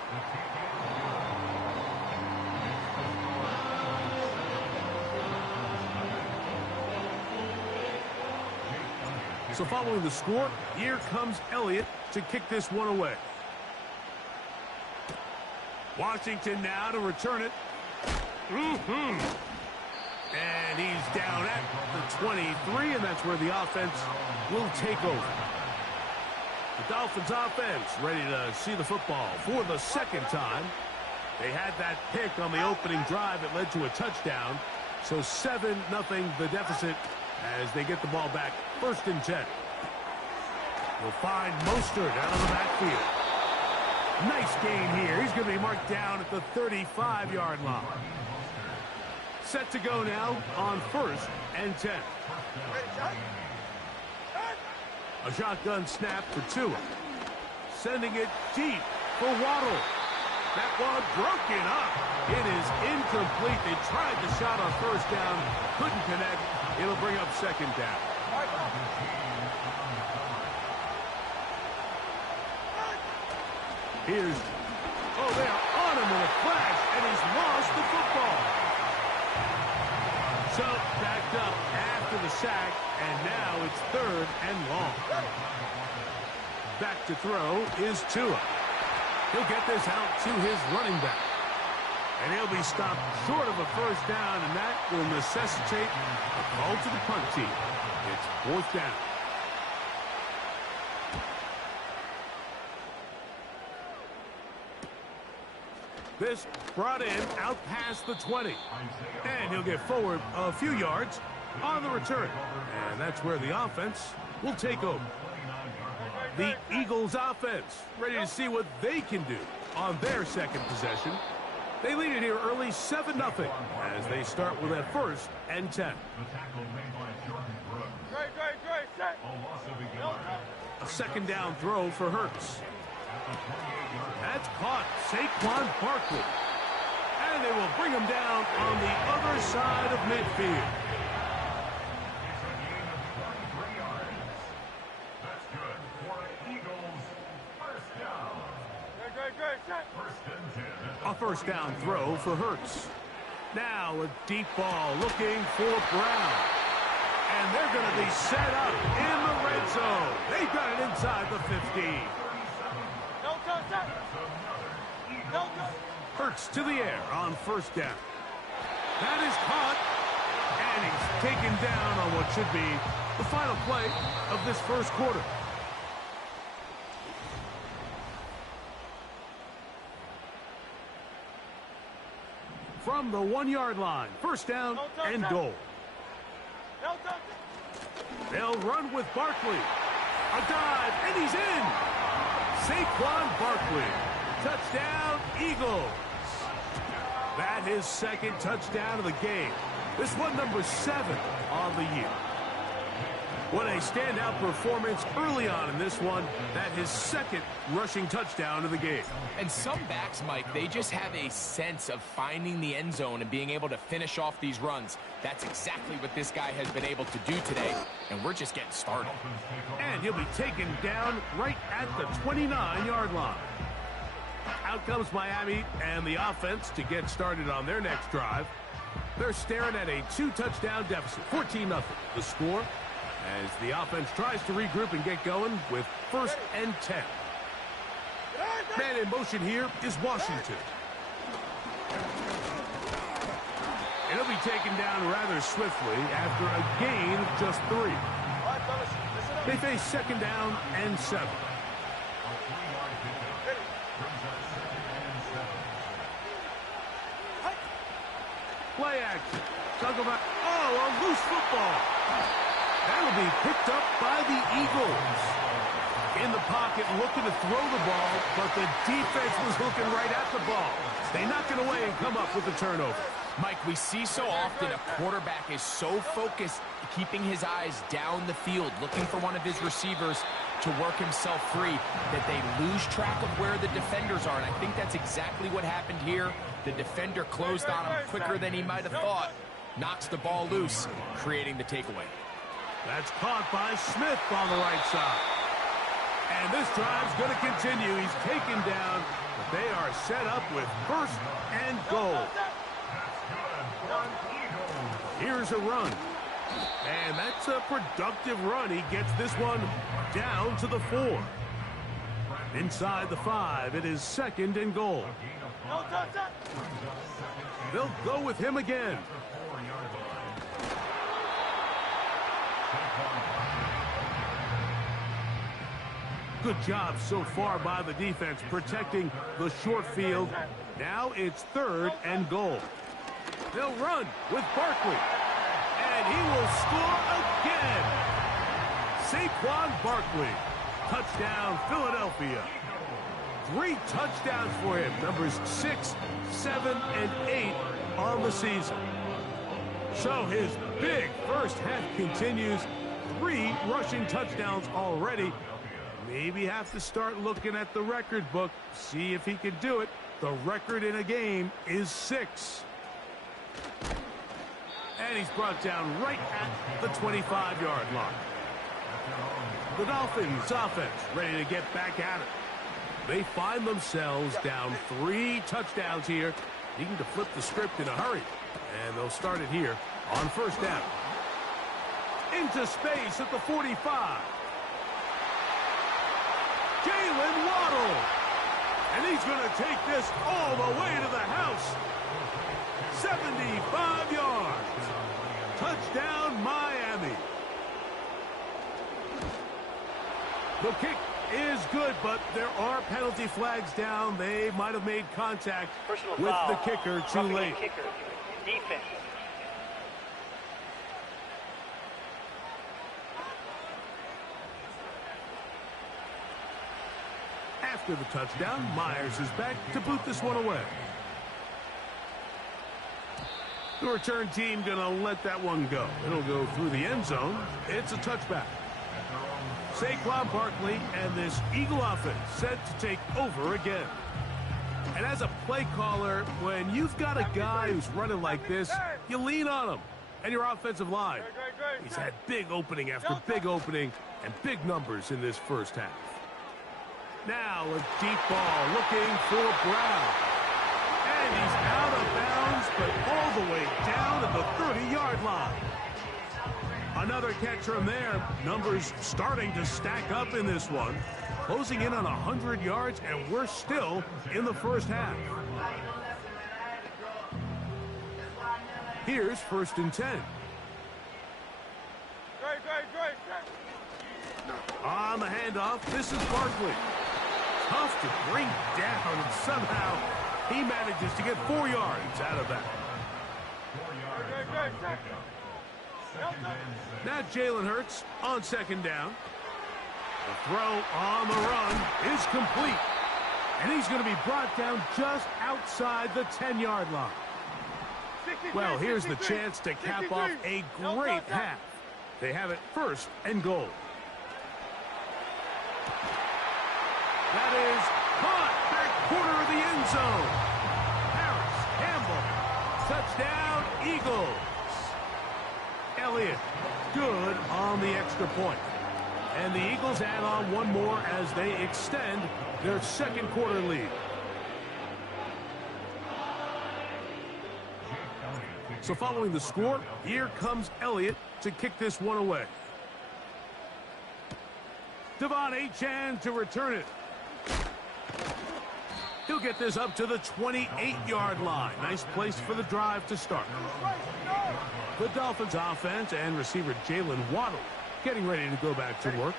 So following the score, here comes Elliott to kick this one away. Washington now to return it. And he's down at the 23, and that's where the offense will take over. The Dolphins offense ready to see the football for the 2nd time. They had that pick on the opening drive that led to a touchdown. So 7-0 the deficit as they get the ball back. 1st and 10. You'll find Mostert out of the backfield. Nice gain here. He's going to be marked down at the 35-yard line. Set to go now on 1st and 10. A shotgun snap for Tua. Sending it deep for Waddle. That one broken up. It is incomplete. They tried the shot on 1st down. Couldn't connect. It'll bring up 2nd down. Here's, they are on him in a flash, and he's lost the football. So, backed up after the sack, and now it's 3rd and long. Back to throw is Tua. He'll get this out to his running back. And he'll be stopped short of a 1st down, and that will necessitate a call to the punt team. It's 4th down. This brought in out past the 20. And he'll get forward a few yards on the return. And that's where the offense will take over. The Eagles offense ready to see what they can do on their 2nd possession. They lead it here early 7-0 as they start with a 1st and 10. A second down throw for Hurts. That's caught. Saquon Barkley. And they will bring him down on the other side of midfield. That's good for an Eagles first down. First and 10. A first down throw for Hurts. Now a deep ball looking for Brown. And they're going to be set up in the red zone. They've got it inside the 15. Hurts to the air on first down. That is caught. And he's taken down on what should be the final play of this first quarter. From the 1-yard line, first down and goal. They'll run with Barkley. A dive, and he's in. Saquon Barkley. Touchdown, Eagles. That is second touchdown of the game. This one number 7 on the year. What a standout performance early on in this one. That his second rushing touchdown of the game. And some backs, Mike, they just have a sense of finding the end zone and being able to finish off these runs. That's exactly what this guy has been able to do today. And we're just getting started. And he'll be taken down right at the 29-yard line. Out comes Miami and the offense to get started on their next drive. They're staring at a 2-touchdown deficit, 14-0. The score as the offense tries to regroup and get going with first and 10. Man in motion here is Washington. It'll be taken down rather swiftly after a gain of just 3. They face second down and 7. Play action. Talk about, a loose football. That'll be picked up by the Eagles. In the pocket, looking to throw the ball, but the defense was looking right at the ball. They knock it away and come up with the turnover. Mike, we see so often a quarterback is so focused, keeping his eyes down the field, looking for one of his receivers to work himself free, that they lose track of where the defenders are. And I think that's exactly what happened here. The defender closed on him quicker than he might have thought. Knocks the ball loose, creating the takeaway. That's caught by Smith on the right side. And this drive's going to continue. He's taken down, but they are set up with first and goal. Here's a run. And that's a productive run. He gets this one down to the 4. Inside the 5, it is second and goal. They'll go with him again. Good job so far by the defense protecting the short field. Now it's third and goal. They'll run with Barkley. And he will score again. Saquon Barkley. Touchdown, Philadelphia. 3 touchdowns for him. Numbers 6, 7, and 8 on the season. So his big first half continues. 3 rushing touchdowns already. Maybe have to start looking at the record book, see if he can do it. The record in a game is 6. And he's brought down right at the 25-yard line. The Dolphins offense ready to get back at it. They find themselves down 3 touchdowns here, needing to flip the script in a hurry. And they'll start it here on first down. Into space at the 45. Jalen Waddle. And he's going to take this all the way to the house. 75 yards. Touchdown, Miami. The kick is good, but there are penalty flags down. They might have made contact with the kicker too late. Kicker. Defense. After the touchdown, Myers is back to boot this one away. The return team going to let that one go. It'll go through the end zone. It's a touchback. Saquon Barkley and this Eagle offense set to take over again. And as a play caller, when you've got a guy who's running like this, you lean on him. And your offensive line. He's had big opening after big opening and big numbers in this first half. Now a deep ball looking for Brown. And he's out of bounds, but all the way down to the 30-yard line. Another catch from there. Numbers starting to stack up in this one. Closing in on 100 yards, and we're still in the first half. Here's 1st and 10. On the handoff, this is Barkley. Tough to bring down, and somehow he manages to get 4 yards out of that. Now Jalen Hurts on 2nd down. The throw on the run is complete. And he's going to be brought down just outside the 10-yard line. Well, here's the chance to cap off a great half. They have it 1st and goal. That is caught back corner of the end zone. Harris, Campbell, touchdown, Eagles. Elliott, good on the extra point. And the Eagles add on one more as they extend their 2nd quarter lead. So following the score, here comes Elliott to kick this one away. Devon Achane to return it. He'll get this up to the 28-yard line. Nice place for the drive to start. The Dolphins offense and receiver Jalen Waddle getting ready to go back to work.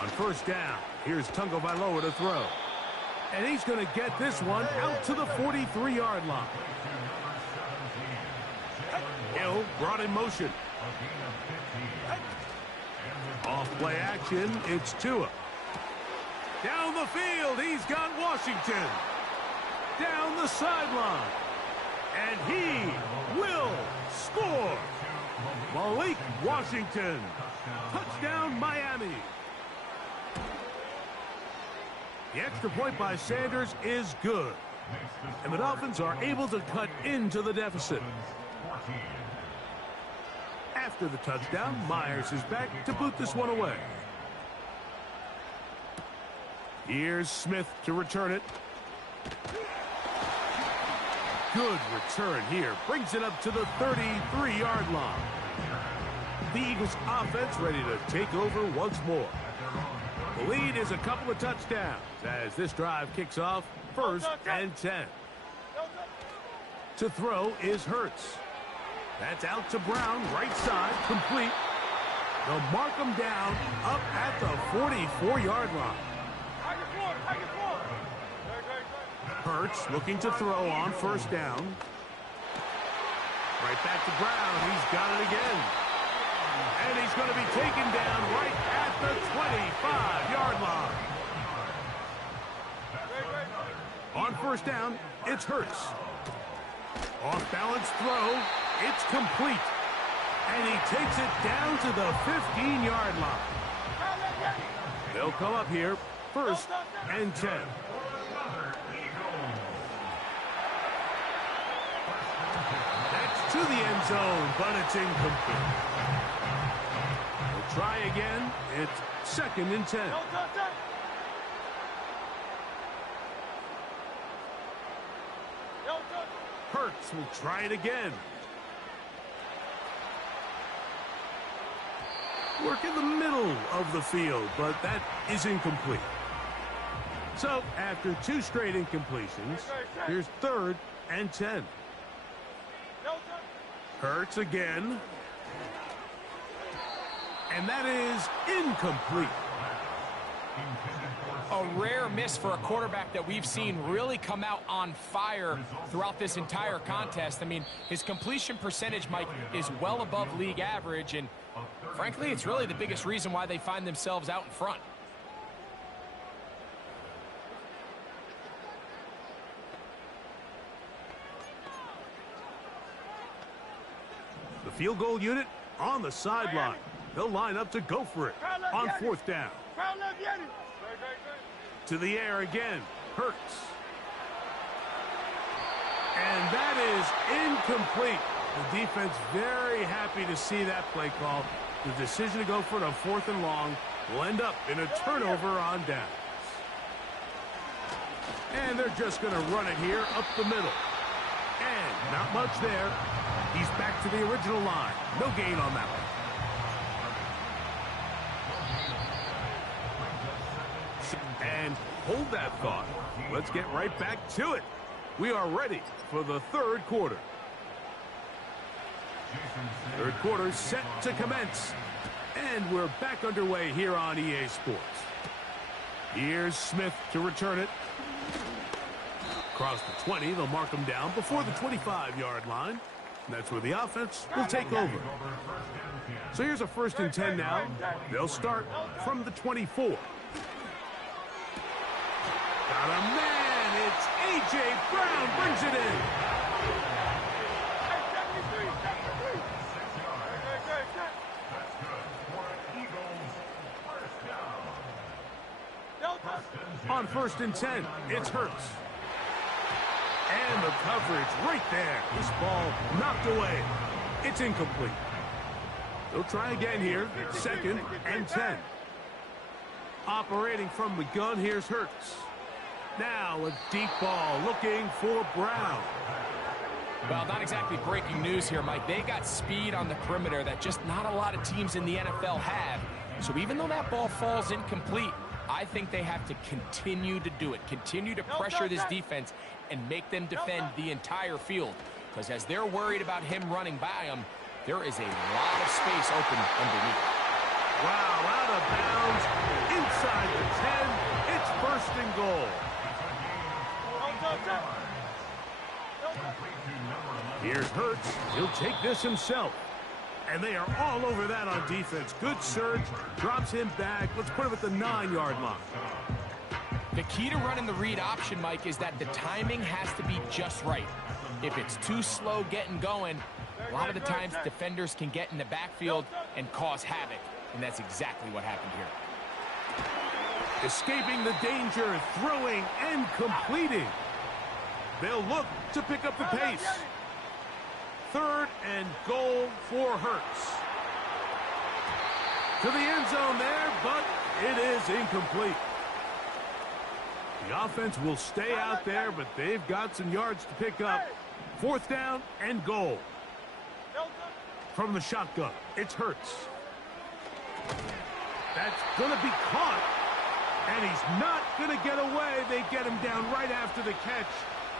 On 1st down, here's Tagovailoa to throw. And he's going to get this one out to the 43-yard line. Hill brought in motion. Off play action, it's Tua. Down the field, he's got Washington. Down the sideline. And he will score. Malik Washington. Touchdown, Miami. The extra point by Sanders is good. And the Dolphins are able to cut into the deficit. After the touchdown, Myers is back to boot this one away. Here's Smith to return it. Good return here. Brings it up to the 33-yard line. The Eagles offense ready to take over once more. The lead is a couple of touchdowns as this drive kicks off 1st and 10. To throw is Hurts. That's out to Brown, right side, complete. They'll mark him down up at the 44-yard line. Hurts looking to throw on 1st down. Right back to Brown. He's got it again. And he's going to be taken down right at the 25-yard line. On 1st down, it's Hurts. Off-balance throw. It's complete. And he takes it down to the 15-yard line. They'll come up here 1st and 10. That's to the end zone, but it's incomplete. We'll try again. It's 2nd and 10. Hurts will try it again. Work in the middle of the field, but that is incomplete. So, after 2 straight incompletions, here's 3rd and 10. Hurts again. And that is incomplete. A rare miss for a quarterback that we've seen really come out on fire throughout this entire contest. I mean, his completion percentage, Mike, is well above league average, and frankly, it's really the biggest reason why they find themselves out in front. The field goal unit on the sideline. They'll line up to go for it on fourth down. To the air again. Hurts. And that is incomplete. The defense very happy to see that play call. The decision to go for it on fourth and long will end up in a turnover on downs. And they're just going to run it here up the middle. And not much there. He's back to the original line. No gain on that one. And hold that thought. Let's get right back to it. We are ready for the third quarter. Third quarter set to commence. And we're back underway here on EA Sports. Here's Smith to return it. Across the 20, they'll mark him down before the 25-yard line. And that's where the offense will take over. So here's a 1st and 10 now. They'll start from the 24. Got a man. It's A.J. Brown brings it in. On 1st and 10, it's Hurts. And the coverage right there. This ball knocked away. It's incomplete. They'll try again here. 2nd and 10. Operating from the gun, here's Hurts. Now a deep ball looking for Brown. Well, not exactly breaking news here, Mike. They got speed on the perimeter that just not a lot of teams in the NFL have. So even though that ball falls incomplete, I think they have to continue to do it. Continue to pressure this defense and make them defend the entire field. Because as they're worried about him running by them, there is a lot of space open underneath. Wow, out of bounds, inside the 10, it's 1st and goal. Here's Hurts, he'll take this himself. And they are all over that on defense. Good surge, drops him back. Let's put him at the 9-yard line. The key to running the read option, Mike, is that the timing has to be just right. If it's too slow getting going, a lot of the times defenders can get in the backfield and cause havoc. And that's exactly what happened here. Escaping the danger, throwing and completing. They'll look to pick up the pace. 3rd and goal for Hurts. To the end zone there, but it is incomplete. The offense will stay out there, but they've got some yards to pick up. 4th down and goal. From the shotgun, it's Hurts. That's going to be caught, and he's not going to get away. They get him down right after the catch.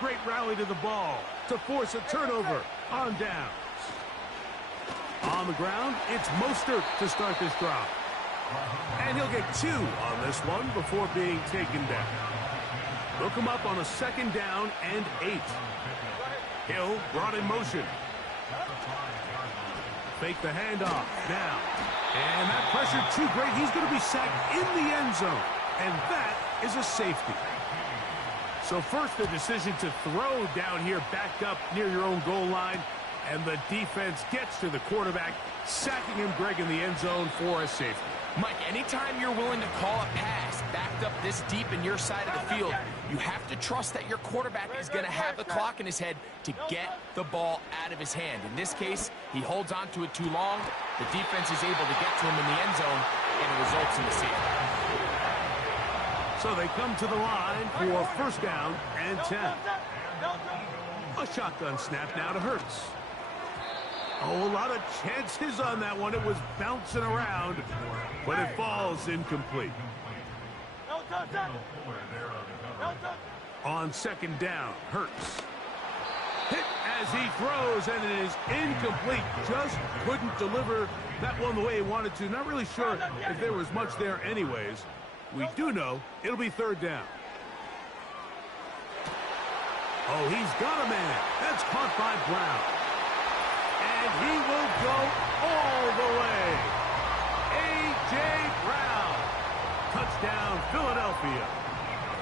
Great rally to the ball to force a turnover on downs. On the ground, it's Mostert to start this drive. And he'll get 2 on this one before being taken down. They'll come up on a 2nd down and 8. Hill brought in motion. Fake the handoff now. And that pressure too great. He's going to be sacked in the end zone. And that is a safety. So first the decision to throw down here backed up near your own goal line. And the defense gets to the quarterback, sacking him, Greg, in the end zone for a safety. Mike, anytime you're willing to call a pass backed up this deep in your side of the field, you have to trust that your quarterback is going to have the clock in his head to get the ball out of his hand. In this case, he holds on to it too long. The defense is able to get to him in the end zone, and it results in the safety. So they come to the line for 1st down and 10. A shotgun snap now to Hurts. Oh, a lot of chances on that one. It was bouncing around, but it falls incomplete. On 2nd down, Hurts. Hit as he throws, and it is incomplete. Just couldn't deliver that one the way he wanted to. Not really sure if there was much there anyways. We do know it'll be 3rd down. Oh, he's got a man. That's caught by Brown. And he will go all the way. A.J. Brown. Touchdown, Philadelphia.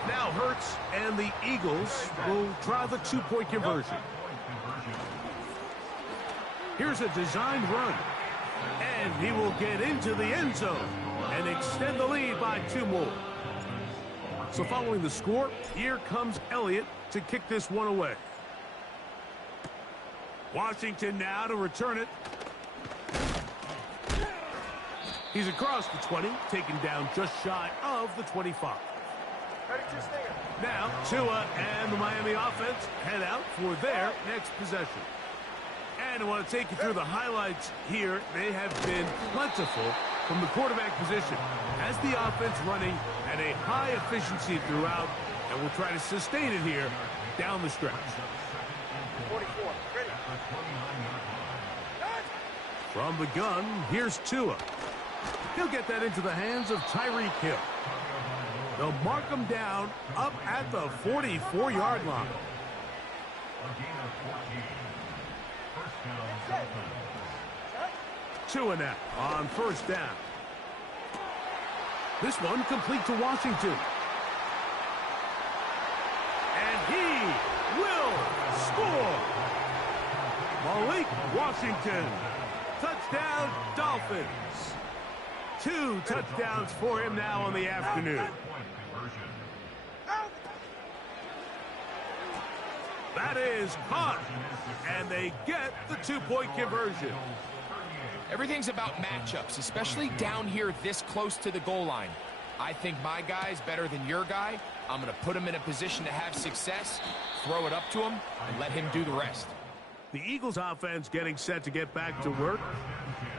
Now Hurts and the Eagles will try the 2-point conversion. Here's a designed run. And he will get into the end zone and extend the lead by 2 more. So following the score, here comes Elliott to kick this one away. Washington now to return it. He's across the 20, taken down just shy of the 25. Now, Tua and the Miami offense head out for their next possession. And I want to take you through the highlights here. They have been plentiful from the quarterback position. As the offense running at a high efficiency throughout, and we'll try to sustain it here down the stretch. 44, ready. From the gun, here's Tua. He'll get that into the hands of Tyreek Hill. They'll mark him down up at the 44-yard line. Tua now on first down. This one complete to Washington. And he will score. Malik Washington. Touchdown, Dolphins. 2 touchdowns for him now on the afternoon. That is caught. And they get the 2-point conversion. Everything's about matchups, especially down here this close to the goal line. I think my guy's better than your guy. I'm going to put him in a position to have success, throw it up to him, and let him do the rest. The Eagles offense getting set to get back to work.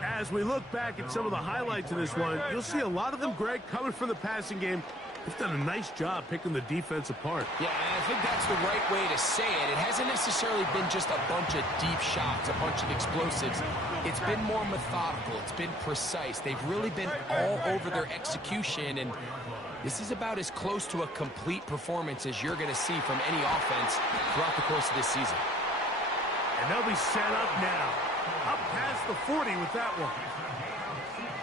As we look back at some of the highlights of this one, you'll see a lot of them, Greg, coming from the passing game. They've done a nice job picking the defense apart. Yeah, and I think that's the right way to say it. It hasn't necessarily been just a bunch of deep shots, a bunch of explosives. It's been more methodical. It's been precise. They've really been all over their execution, and this is about as close to a complete performance as you're going to see from any offense throughout the course of this season. And they'll be set up now. Up past the 40 with that one.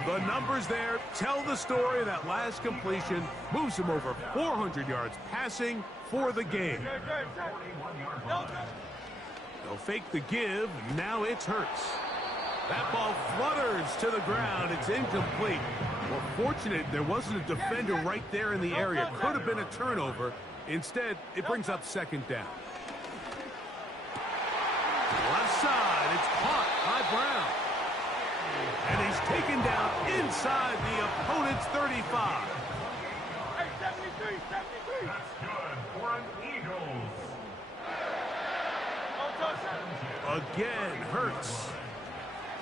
The numbers there tell the story. That last completion moves him over 400 yards passing for the game. They'll fake the give. Now it's Hurts. That ball flutters to the ground. It's incomplete. Well, fortunate there wasn't a defender right there in the area. Could have been a turnover. Instead, it brings up second down. Left side, it's caught by Brown. And he's taken down inside the opponent's 35. Hey, 73, 73. That's good for an Eagles. Again, Hurts.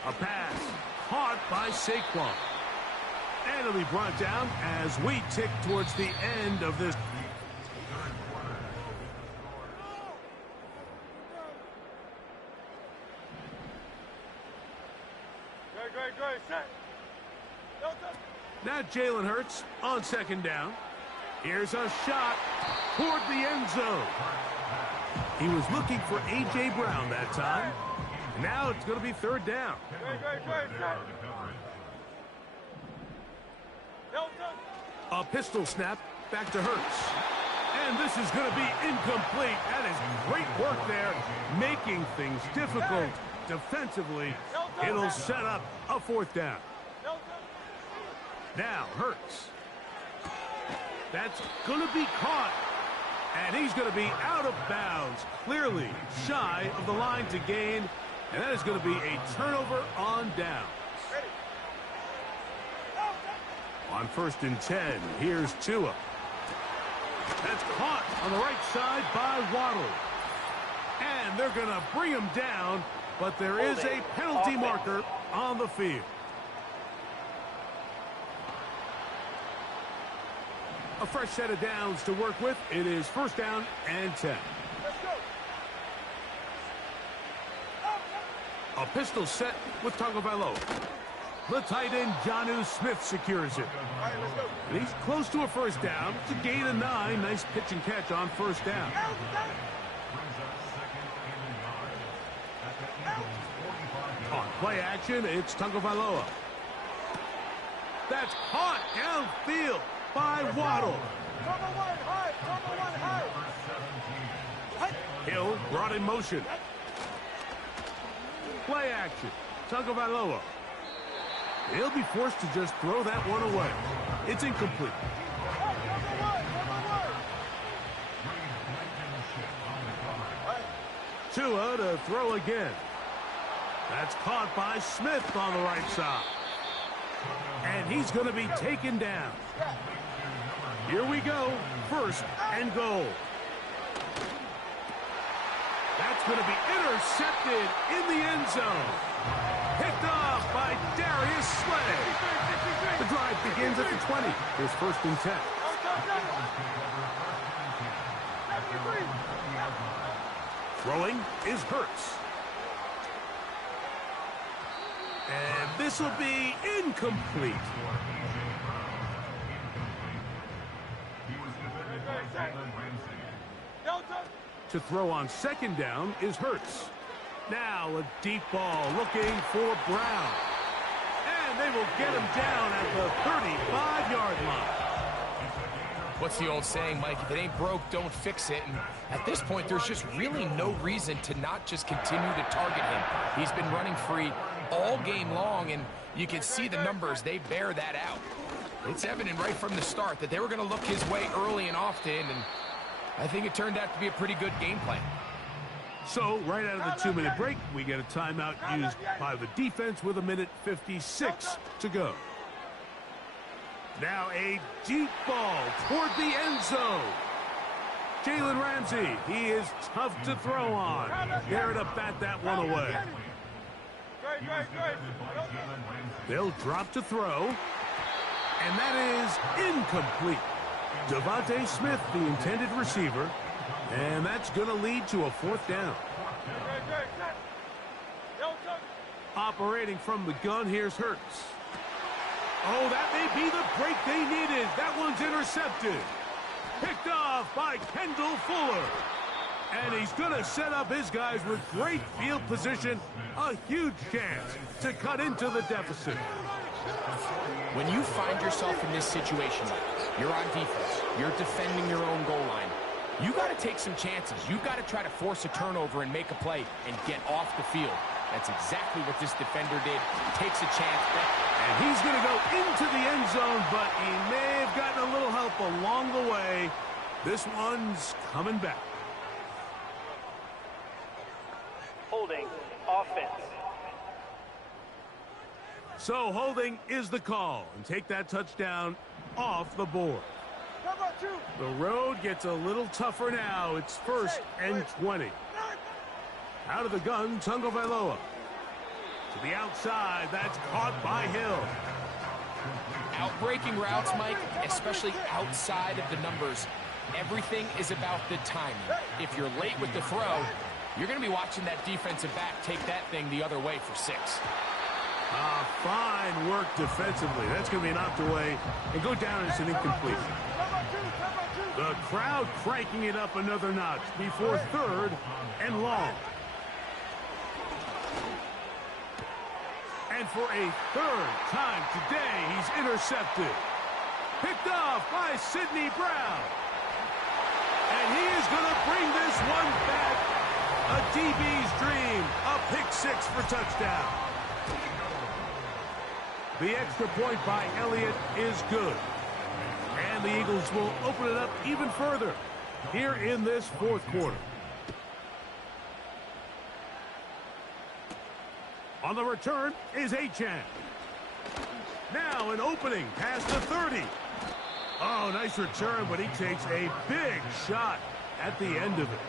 A pass caught by Saquon. And it'll be brought down as we tick towards the end of this. Great, set. Now Jalen Hurts on second down. Here's a shot toward the end zone. He was looking for A.J. Brown that time. Now it's going to be third down. Great, set. A pistol snap back to Hurts. And this is going to be incomplete. That is great work there, making things difficult defensively. It'll set up a fourth down. Now Hurts. That's going to be caught. And he's going to be out of bounds, clearly shy of the line to gain. And that is going to be a turnover on downs. On 1st and 10, here's Tua. That's caught on the right side by Waddle. And they're going to bring him down, but there is a penalty marker on the field. A fresh set of downs to work with. It is 1st down and 10. A pistol set with Tagovailoa. The tight end, Jonnu Smith, secures it. And he's close to a 1st down. It's a gain of 9. Nice pitch and catch on 1st down. On play action, it's Tagovailoa. That's caught downfield by Waddle. Hill brought in motion. Play action. Tagovailoa. He'll be forced to just throw that one away. It's incomplete. Tua to throw again. That's caught by Smith on the right side. And he's going to be taken down. Here we go. First and goal. That's going to be intercepted in the end zone. Picked off by Darius Slay. The drive begins at the 20. Here's first and 10. Throwing is Hurts. And this will be incomplete. To throw on second down is Hurts. Now a deep ball looking for Brown. And they will get him down at the 35-yard line. What's the old saying, Mike? If it ain't broke, don't fix it. And at this point, there's just really no reason to not just continue to target him. He's been running free all game long, and you can see the numbers. They bear that out. It's evident right from the start that they were going to look his way early and often, and I think it turned out to be a pretty good game plan. So, right out of the 2-minute break, we get a timeout used by the defense with 1:56 to go. Now a deep ball toward the end zone. Jalen Ramsey, he is tough to throw on. There to bat that one away. They'll drop to throw. And that is incomplete. Devontae Smith, the intended receiver. And that's going to lead to a fourth down. Operating from the gun, here's Hurts. Oh, that may be the break they needed. That one's intercepted. Picked off by Kendall Fuller. And he's going to set up his guys with great field position. A huge chance to cut into the deficit. When you find yourself in this situation, you're on defense, you're defending your own goal line, you got to take some chances. You got to try to force a turnover and make a play and get off the field. That's exactly what this defender did. Takes a chance. And he's going to go into the end zone, but he may have gotten a little help along the way. This one's coming back. Holding offense. So holding is the call, and take that touchdown off the board. The road gets a little tougher now. It's first and 20. Out of the gun, Tagovailoa. To the outside, that's caught by Hill. Outbreaking routes, Mike, especially outside of the numbers, everything is about the timing. If you're late with the throw, you're going to be watching that defensive back take that thing the other way for 6. Fine work defensively. That's going to be knocked away and go down as an incomplete. The crowd cranking it up another notch before third and long. And for a third time today, he's intercepted. Picked off by Sidney Brown. And he is going to bring this one back. A DB's dream. A pick 6 for touchdown. The extra point by Elliott is good. And the Eagles will open it up even further here in this fourth quarter. On the return is Achane. Now an opening past the 30. Oh, nice return, but he takes a big shot at the end of it.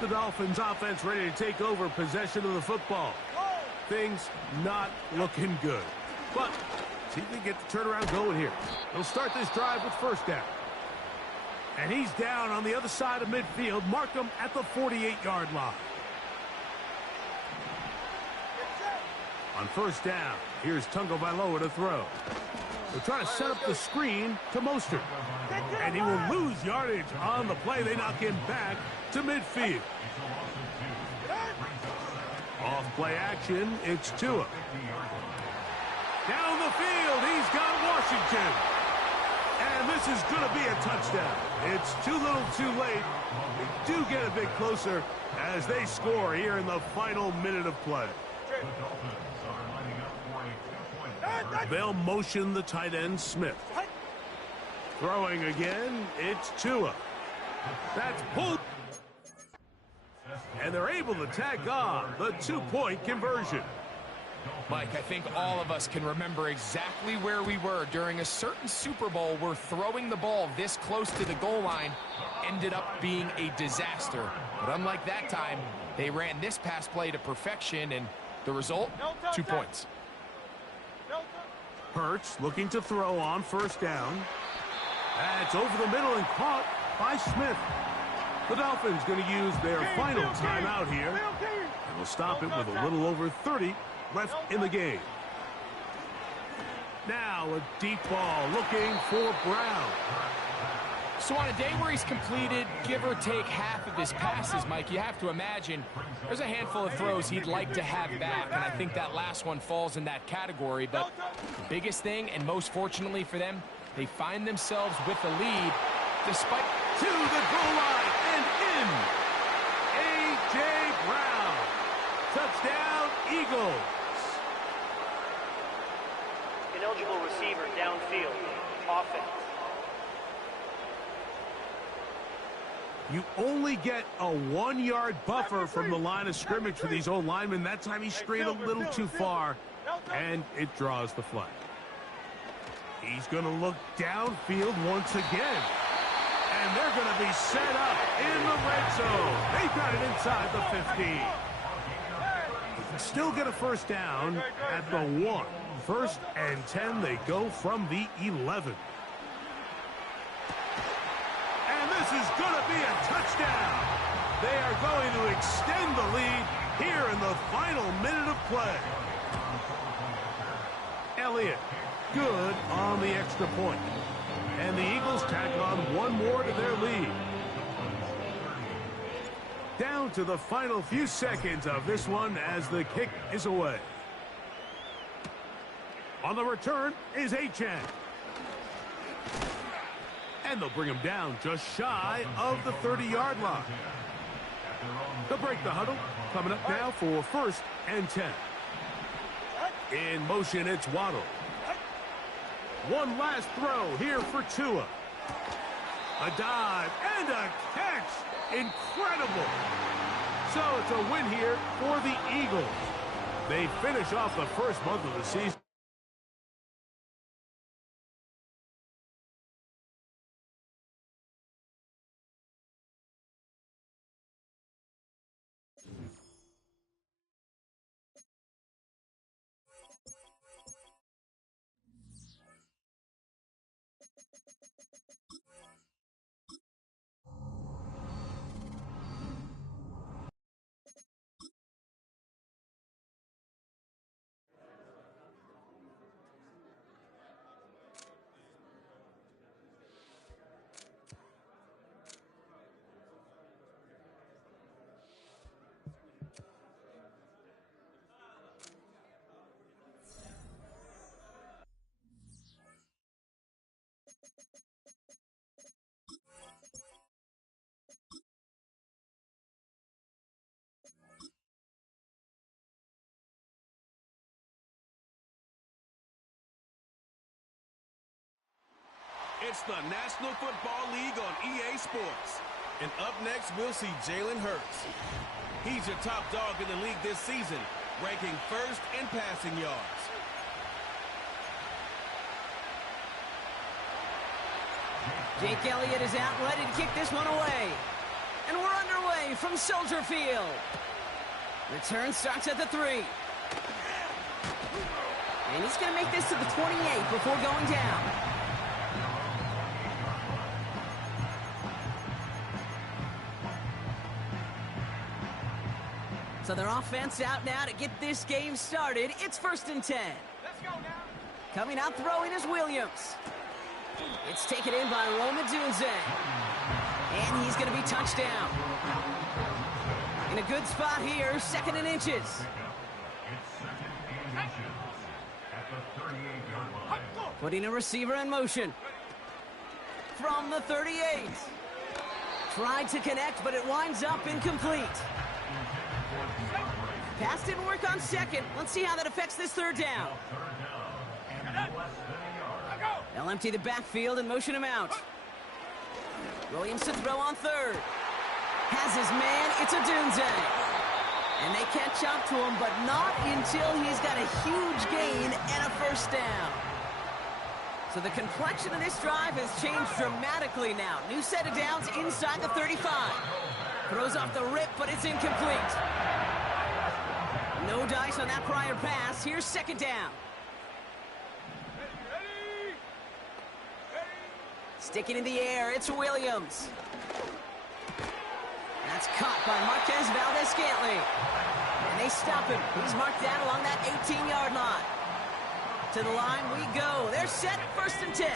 The Dolphins offense ready to take over possession of the football. Things not looking good. But see if they get the turnaround going here. They'll start this drive with first down. And he's down on the other side of midfield. Mark him at the 48-yard line. On first down, here's Tagovailoa to throw. They're trying to set up the screen to Mostert. And he will lose yardage on the play. They knock him back to midfield. Off play action, it's Tua. Down the field, he's got Washington. And this is going to be a touchdown. It's too little too late. They do get a bit closer as they score here in the final minute of play. They'll motion the tight end, Smith. Throwing again, it's Tua. That's pulled. And they're able to tack on the 2-point conversion. Mike, I think all of us can remember exactly where we were during a certain Super Bowl where throwing the ball this close to the goal line ended up being a disaster. But unlike that time, they ran this pass play to perfection, and the result, 2 points. Hurts looking to throw on first down. That's over the middle and caught by Smith. The Dolphins going to use their final timeout here. And will stop it with a little over 30 left in the game. Now a deep ball looking for Brown. So on a day where he's completed, give or take half of his passes, Mike, you have to imagine there's a handful of throws he'd like to have back, and I think that last one falls in that category. But the biggest thing, and most fortunately for them, they find themselves with the lead despite... To the goal line and in. A.J. Brown. Touchdown, Eagles. Ineligible receiver downfield. Offense. You only get a 1-yard buffer from the line of scrimmage for these old linemen. That time he strayed a little too far, and it draws the flag. He's going to look downfield once again. And they're going to be set up in the red zone. They've got it inside the 15. They can still get a first down at the 1. 1st and 10, they go from the 11. And this is going to be a touchdown. They are going to extend the lead here in the final minute of play. Elliott, good on the extra point. And the Eagles tack on one more to their lead. Down to the final few seconds of this one as the kick is away. On the return is Achane. And they'll bring him down just shy of the 30-yard line. They'll break the huddle. Coming up now for 1st and 10. In motion, it's Waddle. One last throw here for Tua. A dive and a catch. Incredible. So it's a win here for the Eagles. They finish off the first month of the season. It's the National Football League on EA Sports. And up next, we'll see Jalen Hurts. He's your top dog in the league this season, ranking 1st in passing yards. Jake Elliott is out, ready to kick this one away. And we're underway from Soldier Field. Return starts at the 3. And he's going to make this to the 28 before going down. So their offense out now to get this game started. It's 1st and 10. Let's go now. Coming out throwing is Williams. It's taken in by Roma Dunze. And he's going to be touchdown. In a good spot here, 2nd and inches. Putting a receiver in motion. From the 38. Tried to connect, but it winds up incomplete. Pass didn't work on 2nd. Let's see how that affects this 3rd down. They'll empty the backfield and motion him out. Williams to throw on third. Has his man. It's Odunze. And they catch up to him, but not until he's got a huge gain and a first down. So the complexion of this drive has changed dramatically now. New set of downs inside the 35. Throws off the rip, but it's incomplete. No dice on that prior pass. Here's second down. Sticking in the air, it's Williams. That's caught by Marquez Valdez-Scantling. And they stop him. He's marked down along that 18-yard line. To the line we go. They're set, 1st and 10.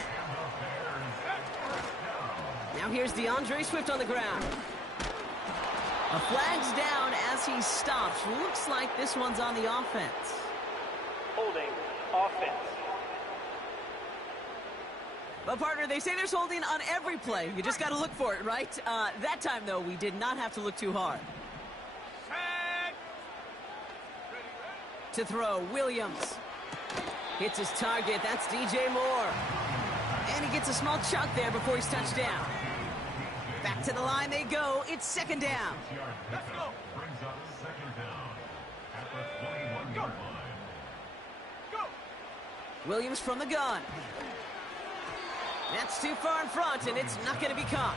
Now here's DeAndre Swift on the ground. A flag's down as he stops. Looks like this one's on the offense. Holding, offense. But, partner, they say there's holding on every play. You just got to look for it, right? That time, though, we did not have to look too hard. To throw, Williams. Hits his target. That's DJ Moore. And he gets a small chunk there before he's touched down. Back to the line they go. It's second down. Let's go. Brings up second down at the 21-yard line. Go. Williams from the gun. That's too far in front, and it's not going to be caught.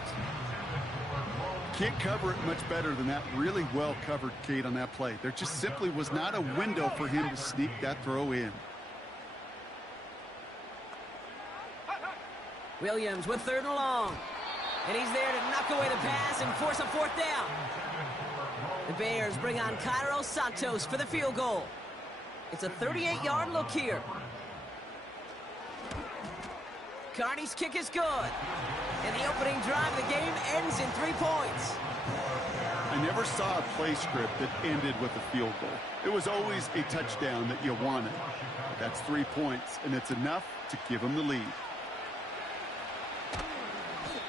Can't cover it much better than that. Really well covered, Kate, on that play. There just simply was not a window for him to sneak that throw in. Williams with 3rd and long. And he's there to knock away the pass and force a 4th down. The Bears bring on Cairo Santos for the field goal. It's a 38-yard look here. Carney's kick is good. And the opening drive of the game ends in 3 points. I never saw a play script that ended with a field goal. It was always a touchdown that you wanted. But that's 3 points, and it's enough to give them the lead.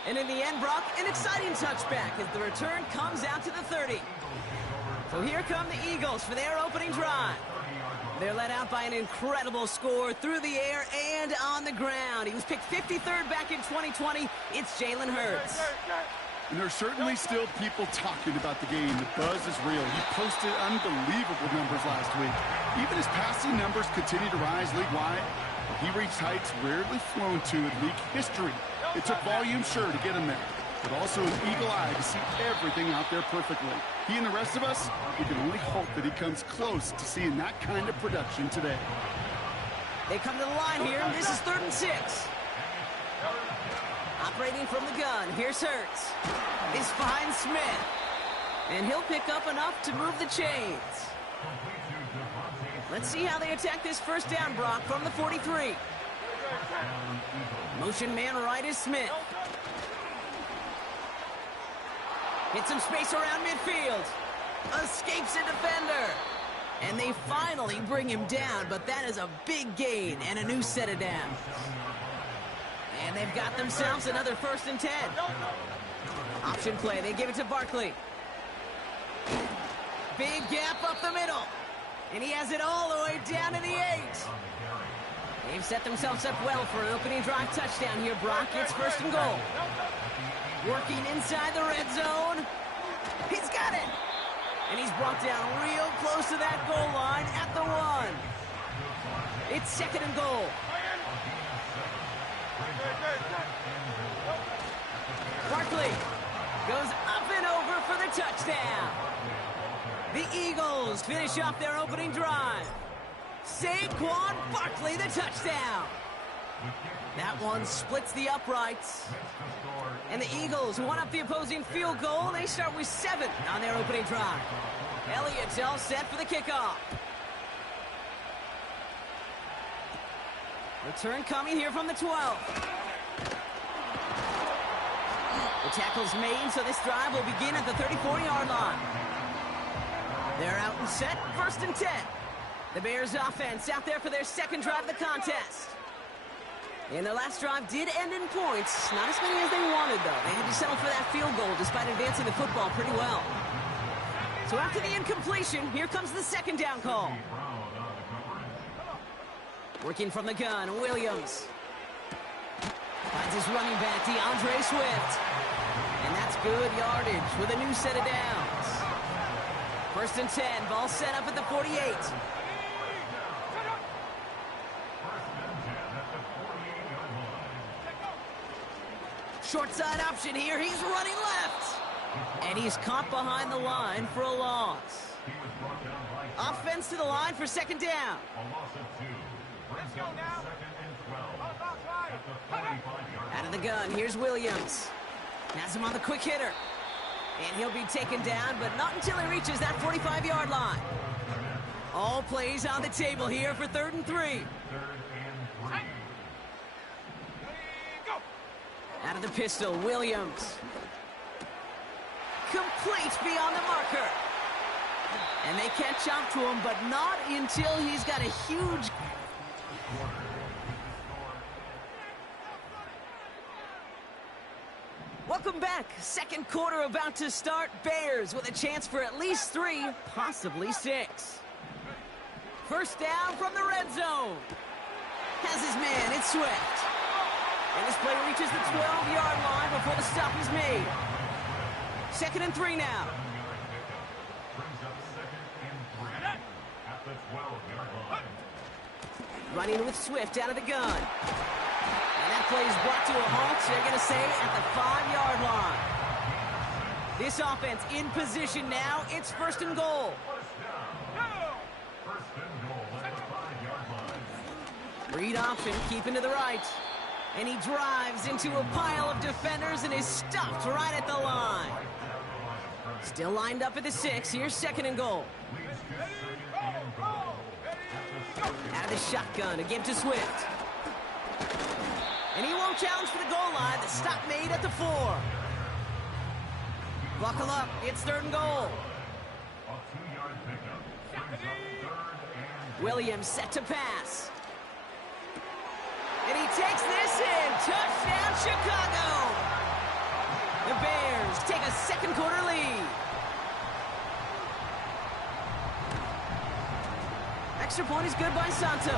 And in the end, Brock, an exciting touchback as the return comes out to the 30. So here come the Eagles for their opening drive. They're led out by an incredible score through the air and on the ground. He was picked 53rd back in 2020. It's Jalen Hurts. And there's certainly still people talking about the game. The buzz is real. He posted unbelievable numbers last week. Even his passing numbers continue to rise league-wide. He reached heights rarely flown to in league history. It took volume, sure, to get him there, but also an eagle eye to see everything out there perfectly. He and the rest of us, we can only hope that he comes close to seeing that kind of production today. They come to the line here, and this is 3rd and 6. Operating from the gun, here's Hurts. This finds Smith. And he'll pick up enough to move the chains. Let's see how they attack this first down, Brock, from the 43. Motion man right is Smith. Hits some space around midfield. Escapes a defender. And they finally bring him down, but that is a big gain and a new set of downs. And they've got themselves another 1st and 10. Option play, they give it to Barkley. Big gap up the middle. And he has it all the way down to the 8. They've set themselves up well for an opening drive touchdown here, Brock. It's 1st and goal. Working inside the red zone. He's got it. And he's brought down real close to that goal line at the 1. It's 2nd and goal. Barkley goes up and over for the touchdown. The Eagles finish off their opening drive. Saquon Barkley, the touchdown. That one splits the uprights. And the Eagles won up the opposing field goal. They start with 7 on their opening drive. Elliott's all set for the kickoff. Return coming here from the 12. The tackle's made, so this drive will begin at the 34-yard line. They're out and set, 1st and 10. The Bears offense out there for their 2nd drive of the contest. And their last drive did end in points. Not as many as they wanted, though. They had to settle for that field goal despite advancing the football pretty well. So after the incompletion, here comes the 2nd down call. Working from the gun, Williams. Finds his running back, DeAndre Swift. And that's good yardage with a new set of downs. 1st and 10, ball set up at the 48. Short side option here. He's running left. And he's caught behind the line for a loss. Offense to the line for 2nd down. Let's go now. Out of the gun, here's Williams. Has him on the quick hitter. And he'll be taken down, but not until he reaches that 45-yard line. All plays on the table here for 3rd and 3. Out of the pistol, Williams. Complete beyond the marker. And they catch up to him, but not until he's got a huge... Welcome back. 2nd quarter about to start. Bears with a chance for at least 3, possibly 6. 1st down from the red zone. Has his man, it's Swift. And this play reaches the 12-yard line before the stop is made. 2nd and 3 now. Running with Swift out of the gun. And that play is brought to a halt, they're going to say, at the 5-yard line. This offense in position now. It's 1st and goal. Read option, keeping to the right. And he drives into a pile of defenders and is stopped right at the line. Still lined up at the 6. Here's 2nd and goal. Out of the shotgun, a give to Swift. And he won't challenge for the goal line. The stop made at the 4. Buckle up, it's 3rd and goal. Williams set to pass. And he takes this in. Touchdown, Chicago. The Bears take a 2nd quarter lead. Extra point is good by Santos.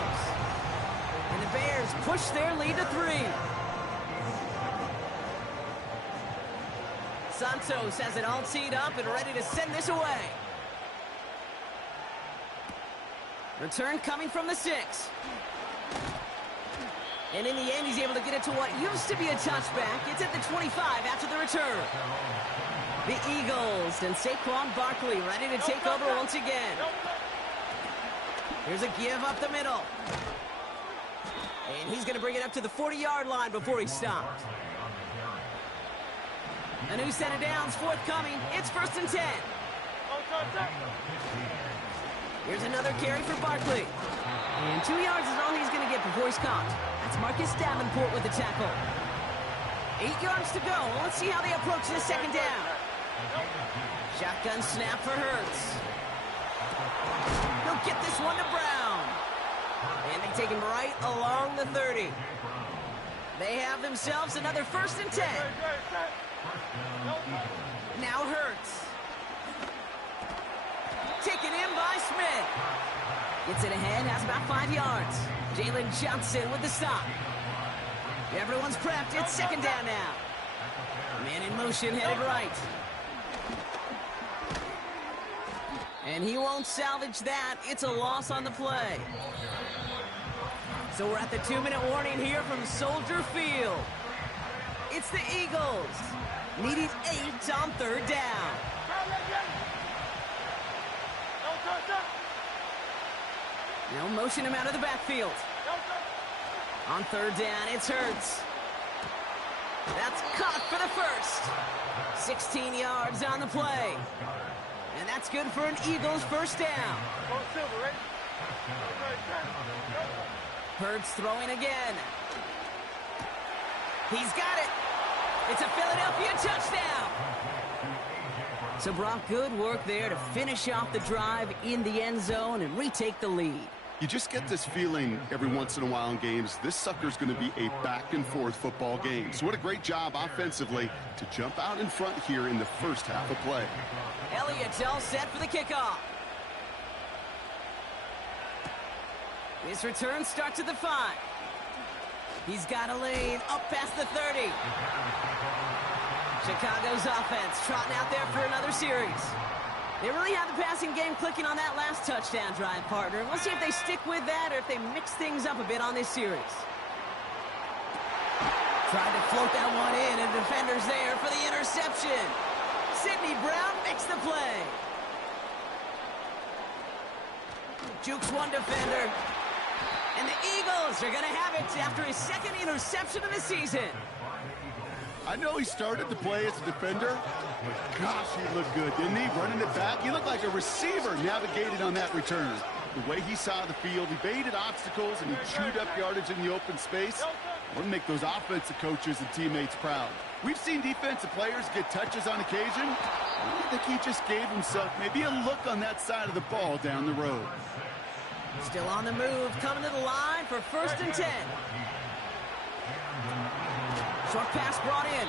And the Bears push their lead to 3. Santos has it all teed up and ready to send this away. Return coming from the 6. And in the end, he's able to get it to what used to be a touchback. It's at the 25 after the return. The Eagles and Saquon Barkley ready to take over once again. Here's a give up the middle. And he's going to bring it up to the 40-yard line before he stopped. A new set of downs forthcoming. It's 1st and 10. Here's another carry for Barkley. And 2 yards is all he's going to get before he's caught. That's Marcus Davenport with the tackle. 8 yards to go. Let's see how they approach this 2nd down. Shotgun snap for Hurts. He'll get this one to Brown. And they take him right along the 30. They have themselves another 1st and 10. Now Hurts. Taken in by Smith. Gets it ahead, has about 5 yards. Jalen Johnson with the stop. Everyone's prepped. It's 2nd down now. Man in motion, headed right. And he won't salvage that. It's a loss on the play. So we're at the 2-minute warning here from Soldier Field. It's the Eagles. Needing 8 on 3rd down. They'll motion him out of the backfield. On 3rd down, it's Hurts. That's caught for the 1st. 16 yards on the play. And that's good for an Eagles 1st down. Hurts throwing again. He's got it. It's a Philadelphia touchdown. So Brock, good work there to finish off the drive in the end zone and retake the lead. You just get this feeling every once in a while in games, this sucker's going to be a back-and-forth football game. So what a great job offensively to jump out in front here in the first half of play. Elliott's all set for the kickoff. This return starts at the 5. He's got a lane up past the 30. Chicago's offense trotting out there for another series. They really have the passing game clicking on that last touchdown drive, partner. We'll see if they stick with that or if they mix things up a bit on this series. Tried to float that one in, and defender's there for the interception. Sidney Brown makes the play. Jukes one defender. And the Eagles are going to have it after his second interception of the season. I know he started to play as a defender, but gosh, he looked good, didn't he? Running it back, he looked like a receiver navigated on that return. The way he saw the field, he baited obstacles, and he chewed up yardage in the open space. Would make those offensive coaches and teammates proud. We've seen defensive players get touches on occasion. I think he just gave himself maybe a look on that side of the ball down the road. Still on the move, coming to the line for 1st and 10. Short pass brought in.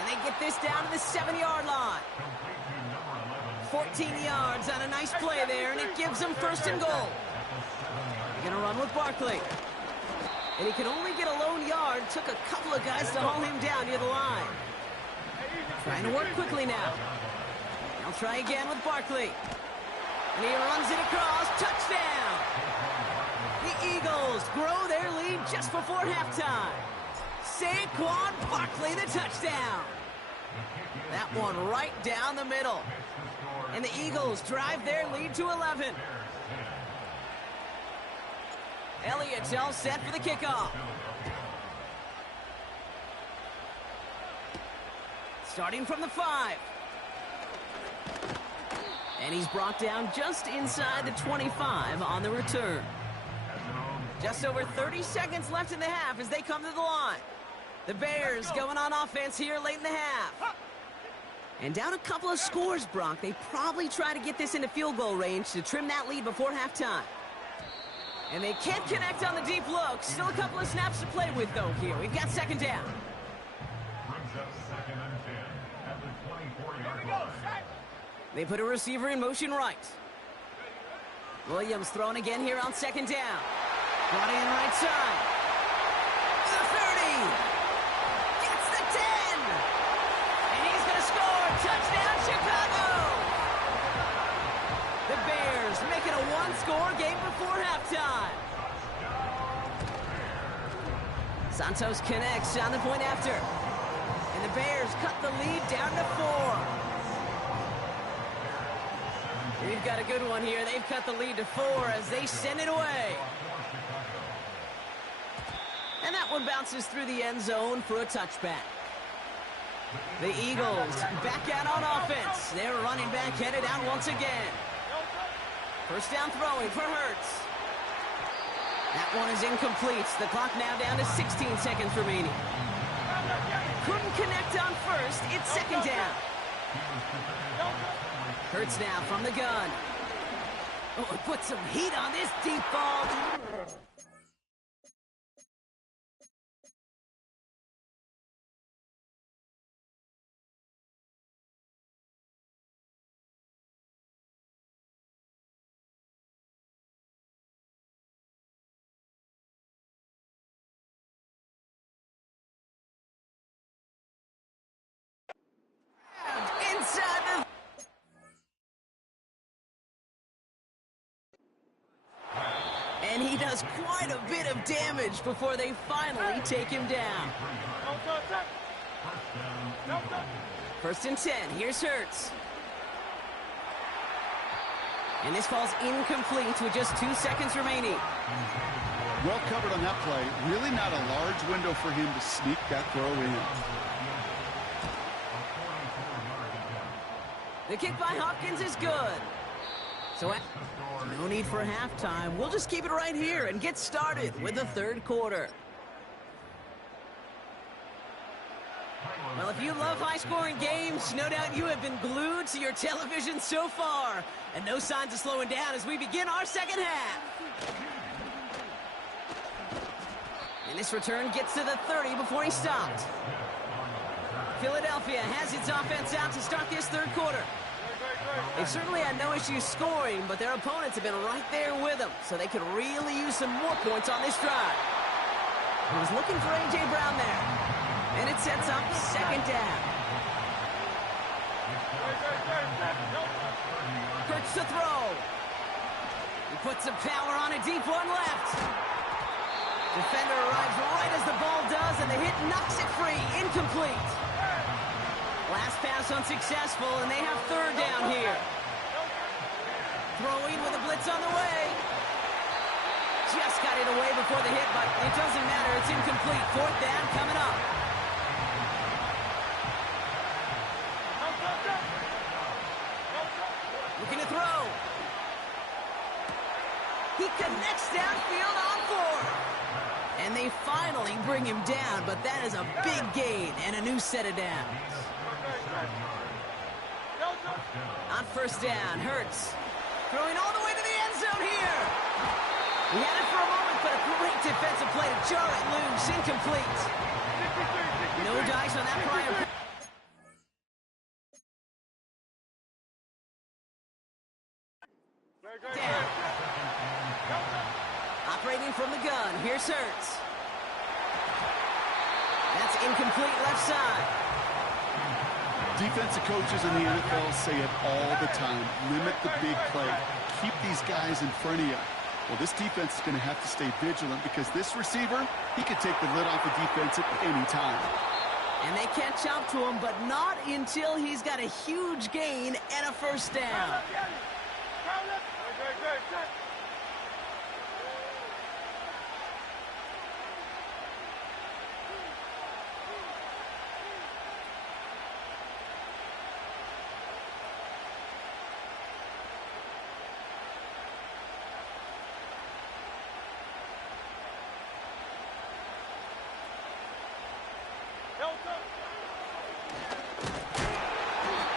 And they get this down to the 7-yard line. 14 yards on a nice play there, and it gives them 1st and goal. They're going to run with Barkley. And he could only get a lone yard. Took a couple of guys to haul him down near the line. Trying to work quickly now. They'll try again with Barkley. And he runs it across. Touchdown! The Eagles grow their lead just before halftime. Saquon Barkley, the touchdown. That one right down the middle. And the Eagles drive their lead to 11. Elliott's all set for the kickoff. Starting from the 5. And he's brought down just inside the 25 on the return. Just over 30 seconds left in the half as they come to the line. The Bears going on offense here late in the half. And down a couple of scores, Brock. They probably try to get this into field goal range to trim that lead before halftime. And they can't connect on the deep look. Still a couple of snaps to play with, though, here. We've got 2nd down. They put a receiver in motion right. Williams throwing again here on 2nd down. Brought in right side. The 30. Gets the 10. And he's going to score. Touchdown, Chicago. The Bears making a one-score game before halftime. Santos connects on the point after. And the Bears cut the lead down to 4. We've got a good one here. They've cut the lead to 4 as they send it away. And that one bounces through the end zone for a touchback. The Eagles back out on offense. Their running back headed out once again. 1st down throwing for Hurts. That one is incomplete. The clock now down to 16 seconds remaining. Couldn't connect on 1st. It's 2nd down. Hurts now from the gun. Oh, put some heat on this deep ball. Inside the... And he does quite a bit of damage before they finally take him down. 1st and 10. Here's Hurts. And this falls incomplete with just 2 seconds remaining. Well covered on that play. Really not a large window for him to sneak that throw in. The kick by Hopkins is good. So no need for halftime. We'll just keep it right here and get started with the 3rd quarter. Well, if you love high-scoring games, no doubt you have been glued to your television so far. And no signs of slowing down as we begin our 2nd half. And this return gets to the 30 before he stopped. Philadelphia has its offense out to start this 3rd quarter. They've certainly had no issues scoring, but their opponents have been right there with them, so they could really use some more points on this drive. He was looking for A.J. Brown there. And it sets up second down. Hurts to throw. He puts some power on a deep one left. Defender arrives right as the ball does, and the hit knocks it free. Incomplete. Last pass unsuccessful, and they have third down here. Throwing with a blitz on the way. Just got it away before the hit, but it doesn't matter. It's incomplete. Fourth down coming up. Looking to throw. He connects downfield on fourth. And they finally bring him down, but that is a big gain and a new set of downs. On first down, Hurts. Throwing all the way to the end zone here. He had it for a moment, but a great defensive play to jar it loose. Incomplete. No dice on that prior pass. Down. Operating from the gun. Here's Hurts. That's incomplete left side. Defensive coaches in the NFL say it all the time. Limit the big play. Keep these guys in front of you. Well, this defense is going to have to stay vigilant because this receiver, he could take the lid off the defense at any time. And they catch up to him, but not until he's got a huge gain and a first down.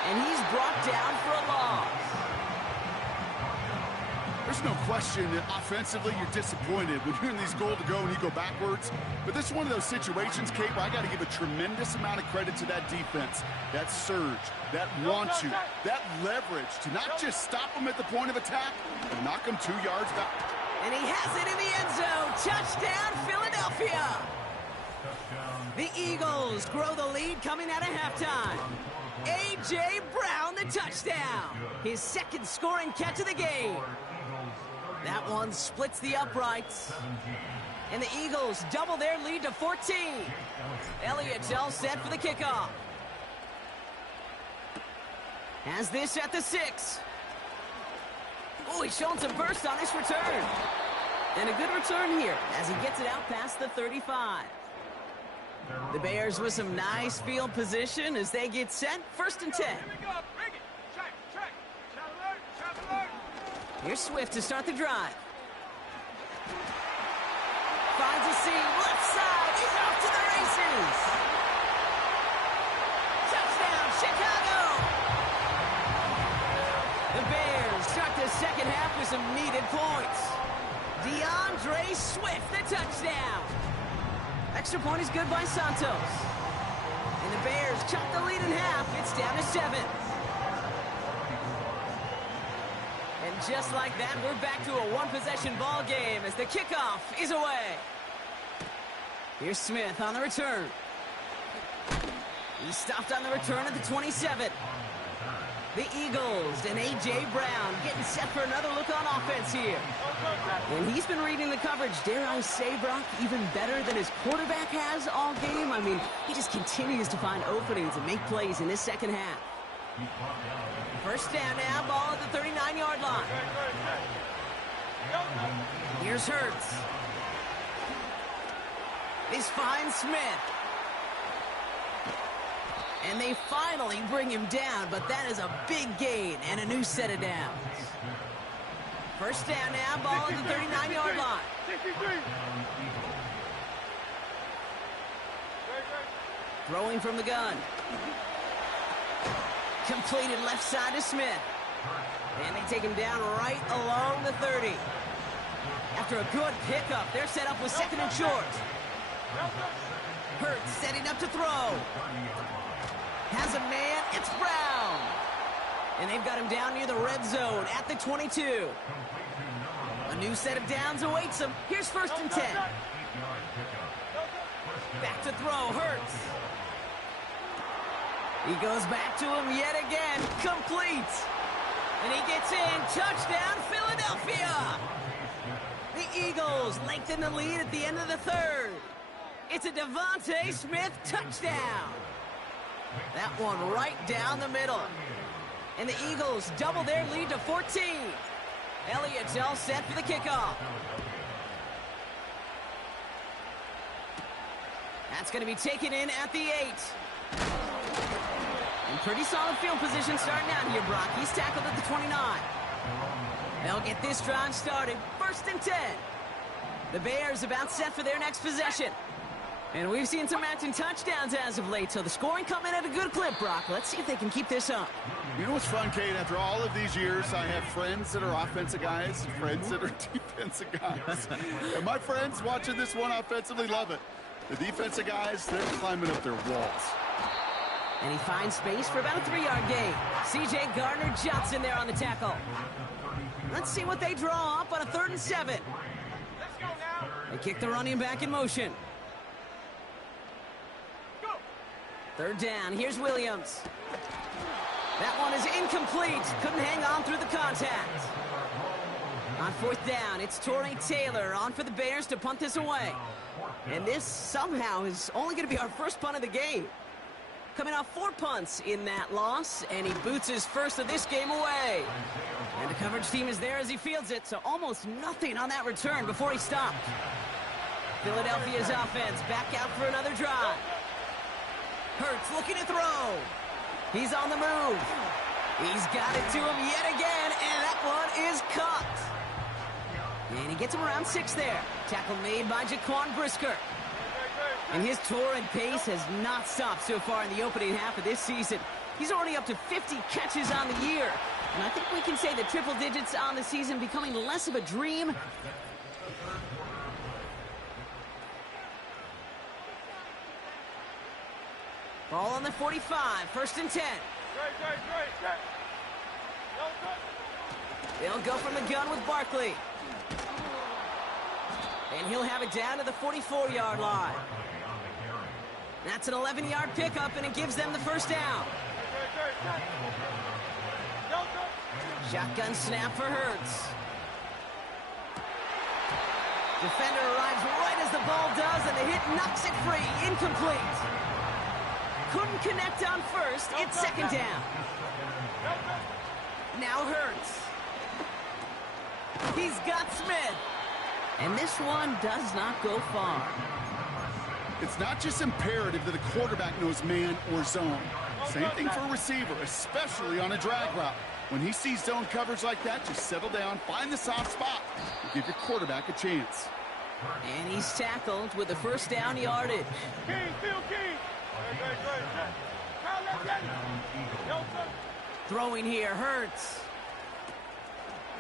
And he's brought down for a loss. There's no question that offensively you're disappointed when you're in these goal to go and you go backwards. But this is one of those situations, Kate, where I got to give a tremendous amount of credit to that defense. That surge, that want to, that leverage to not just stop them at the point of attack, but knock them 2 yards back. And he has it in the end zone. Touchdown, Philadelphia. The Eagles grow the lead coming out of halftime. A.J. Brown, the touchdown. His second scoring catch of the game. That one splits the uprights. And the Eagles double their lead to 14. Elliott's all set for the kickoff. Has this at the 6. Oh, he's showing some burst on this return. And a good return here as he gets it out past the 35. The Bears with some nice field position as they get set. First and 10. Here's Swift to start the drive. Finds a seam, left side. He's off to the races. Touchdown, Chicago. The Bears start the second half with some needed points. DeAndre Swift, the touchdown. Extra point is good by Santos. And the Bears chop the lead in half. It's down to 7. And just like that, we're back to a one-possession ball game as the kickoff is away. Here's Smith on the return. He stopped on the return at the 27. The Eagles and A.J. Brown getting set for another look on offense here. And he's been reading the coverage, dare I say, Brock, even better than his quarterback has all game. I mean, he just continues to find openings and make plays in this second half. First down now, ball at the 39-yard line. Here's Hurts. He's finds Smith. And they finally bring him down, but that is a big gain and a new set of downs. First down now, ball at the 39-yard line. Throwing from the gun. Completed left side to Smith. And they take him down right along the 30. After a good pickup, they're set up with second and short. Hurts setting up to throw. Has a man, it's Brown. And they've got him down near the red zone at the 22. A new set of downs awaits him. Here's first and 10. Back to throw, Hurts. He goes back to him yet again, complete. And he gets in, touchdown, Philadelphia. The Eagles lengthen the lead at the end of the third. It's a Devontae Smith touchdown. That one right down the middle. And the Eagles double their lead to 14. Elliott's all set for the kickoff. That's going to be taken in at the 8. And pretty solid field position starting out here, Brock. He's tackled at the 29. They'll get this drive started. 1st and 10. The Bears about set for their next possession. And we've seen some matching touchdowns as of late, so the scoring coming at a good clip, Brock. Let's see if they can keep this up. You know what's fun, Kate? After all of these years, I have friends that are offensive guys and friends that are defensive guys. And my friends watching this one offensively love it. The defensive guys, they're climbing up their walls. And he finds space for about a 3-yard gain. C.J. Gardner-Johnson there on the tackle. Let's see what they draw up on a 3rd and 7. Let's go now. They kick the running back in motion. 3rd down, here's Williams. That one is incomplete. Couldn't hang on through the contact. On 4th down, it's Torrey Taylor on for the Bears to punt this away. And this somehow is only going to be our first punt of the game. Coming off 4 punts in that loss, and he boots his first of this game away. And the coverage team is there as he fields it, so almost nothing on that return before he stopped. Philadelphia's offense back out for another drive. Hurts looking to throw. He's on the move. He's got it to him yet again, and that one is caught. And he gets him around 6 there. Tackle made by Jaquan Brisker. And his torrid pace has not stopped so far in the opening half of this season. He's already up to 50 catches on the year. And I think we can say that triple digits on the season becoming less of a dream. Ball on the 45, 1st and 10. They'll go from the gun with Barkley. And he'll have it down to the 44-yard line. That's an 11-yard pickup, and it gives them the 1st down. Shotgun snap for Hurts. Defender arrives right as the ball does, and the hit knocks it free. Incomplete. Couldn't connect on 1st. It's 2nd down. Now Hurts. He's got Smith. And this one does not go far. It's not just imperative that a quarterback knows man or zone. Same thing for a receiver, especially on a drag route. When he sees zone coverage like that, just settle down, find the soft spot, and give your quarterback a chance. And he's tackled with the 1st down yardage. Throwing here, Hurts.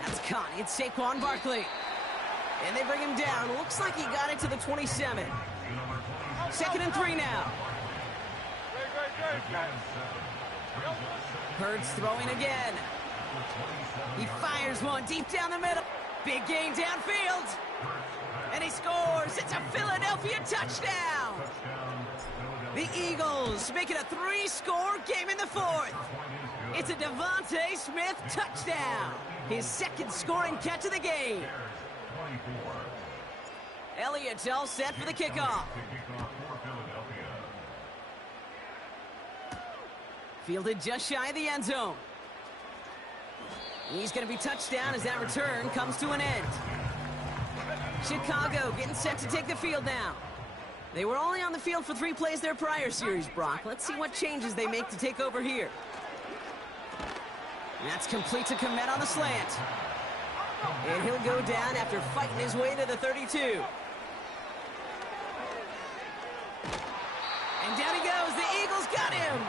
That's caught. It's Saquon Barkley. And they bring him down. Looks like he got it to the 27. 2nd and 3 now. Hurts throwing again. He fires one deep down the middle. Big gain downfield. And he scores. It's a Philadelphia touchdown. The Eagles make it a 3-score game in the 4th. It's a Devontae Smith touchdown. His 2nd scoring catch of the game. Elliott's all set for the kickoff. Fielded just shy of the end zone. He's going to be touched down as that return comes to an end. Chicago getting set to take the field now. They were only on the field for 3 plays their prior series, Brock. Let's see what changes they make to take over here. That's complete to Kmet on the slant. And he'll go down after fighting his way to the 32. And down he goes. The Eagles got him.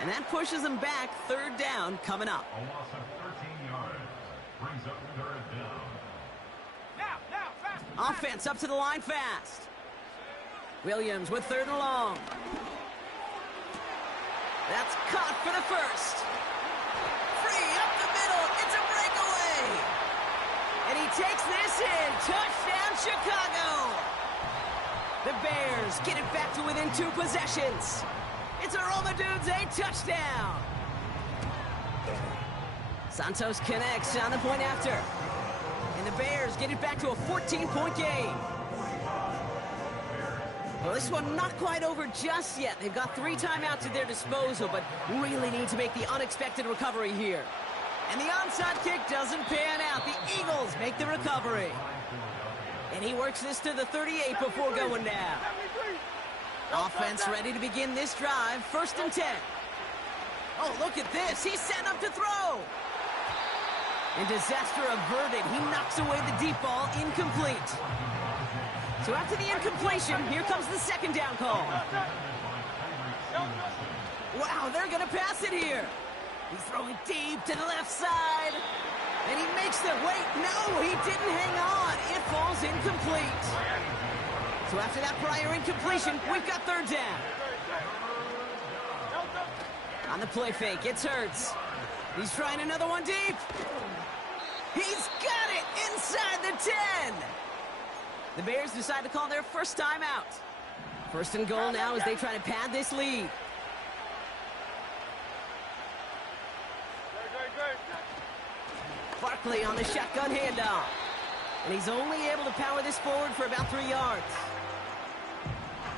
And that pushes them back. 3rd down coming up. A loss of 13 yards brings up 3rd down. Now, Offense up to the line fast. Williams with 3rd and long. That's caught for the 1st. Free up the middle. It's a breakaway. And he takes this in. Touchdown, Chicago. The Bears get it back to within 2 possessions. It's a Rome Odunze touchdown. Santos connects on the point after. And the Bears get it back to a 14-point game. Well, this one not quite over just yet. They've got 3 timeouts at their disposal, but really need to make the unexpected recovery here. And the onside kick doesn't pan out. The Eagles make the recovery. And he works this to the 38 before going down. Offense ready to begin this drive. 1st and 10. Oh, look at this. He's set up to throw. And disaster averted. He knocks away the deep ball, incomplete. So after the incompletion, here comes the 2nd down call. Wow, they're going to pass it here. He's throwing deep to the left side. And he makes the wait. No, he didn't hang on. It falls incomplete. So after that prior incompletion, we've got 3rd down. On the play fake, it's Hurts. He's trying another one deep. He's got it inside the 10. The Bears decide to call their first timeout. 1st and goal now as they try to pad this lead. Barkley on the shotgun handoff. And he's only able to power this forward for about 3 yards.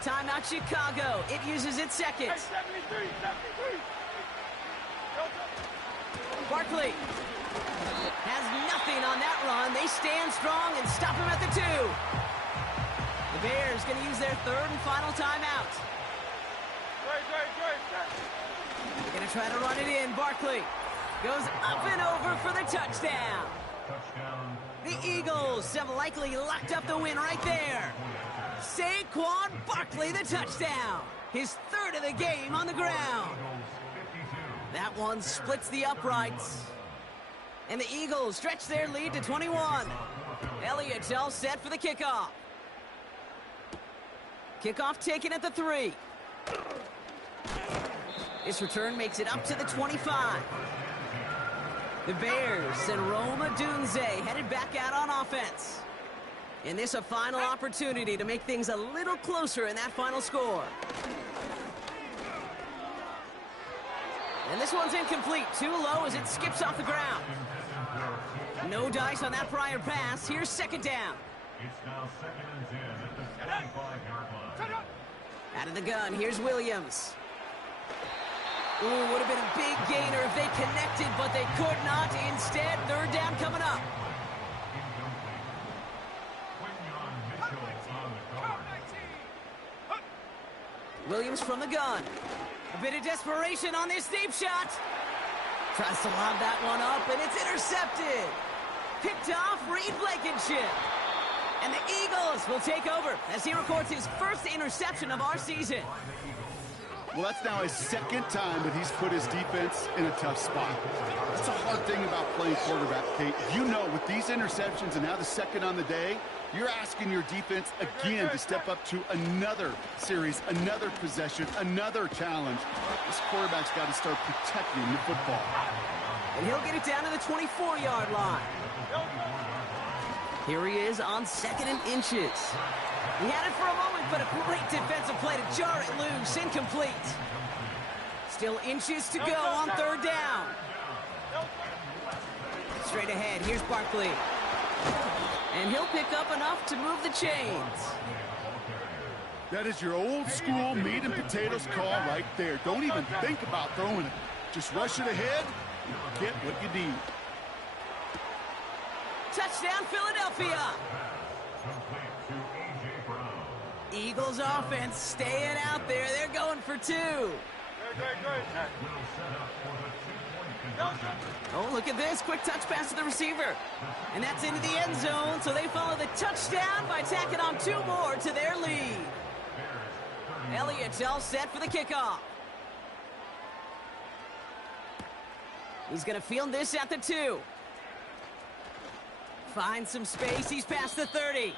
Timeout Chicago. It uses its seconds. Barkley has nothing on that run. They stand strong and stop him at the 2. The Bears going to use their 3rd and final timeout. They're going to try to run it in. Barkley goes up and over for the touchdown. The Eagles have likely locked up the win right there. Saquon Barkley, the touchdown. His 3rd of the game on the ground. That one splits the uprights. And the Eagles stretch their lead to 21. Elliott's all set for the kickoff. Kickoff taken at the 3. This return makes it up to the 25. The Bears and Rome Odunze headed back out on offense. And this a final opportunity to make things a little closer in that final score. And this one's incomplete. Too low as it skips off the ground. No dice on that prior pass. Here's 2nd down. It's now 2nd and 10 at the 25-yard line. Out of the gun, here's Williams. Ooh, would have been a big gainer if they connected, but they could not. Instead, 3rd down coming up. Williams from the gun. A bit of desperation on this deep shot. Tries to lob that one up, and it's intercepted. Picked off Reed Blankenship. And the Eagles will take over as he records his 1st interception of our season. Well, that's now his 2nd time that he's put his defense in a tough spot. That's a hard thing about playing quarterback, Kate. You know, with these interceptions and now the 2nd on the day, you're asking your defense again to step up to another series, another possession, another challenge. This quarterback's got to start protecting the football. And he'll get it down to the 24-yard line. Here he is on 2nd and inches. He had it for a moment, but a great defensive play to jar it loose. Incomplete. Still inches to go on 3rd down. Straight ahead, here's Barkley. And he'll pick up enough to move the chains. That is your old school meat and potatoes call right there. Don't even think about throwing it. Just rush it ahead and get what you need. Touchdown, Philadelphia. Eagles offense staying out there. They're going for 2. Oh, look at this. Quick touch pass to the receiver. And that's into the end zone, so they follow the touchdown by tacking on 2 more to their lead. Elliott's all set for the kickoff. He's going to field this at the 2. Finds some space. He's past the 30.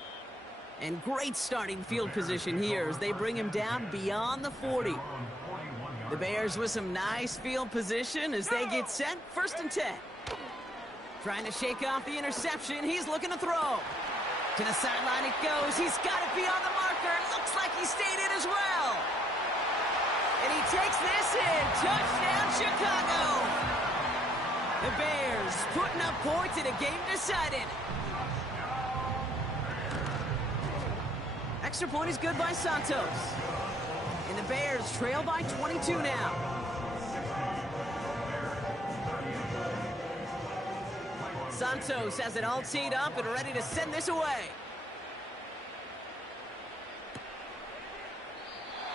And great starting field position here as they bring him down beyond the 40. The Bears with some nice field position as they get set. 1st and 10. Trying to shake off the interception. He's looking to throw. To the sideline it goes. He's got it beyond the marker. blocker. Looks like he stayed in as well. And he takes this in. Touchdown, Chicago. The Bears putting up points in a game decided. Extra point is good by Santos. And the Bears trail by 22 now. Santos has it all teed up and ready to send this away.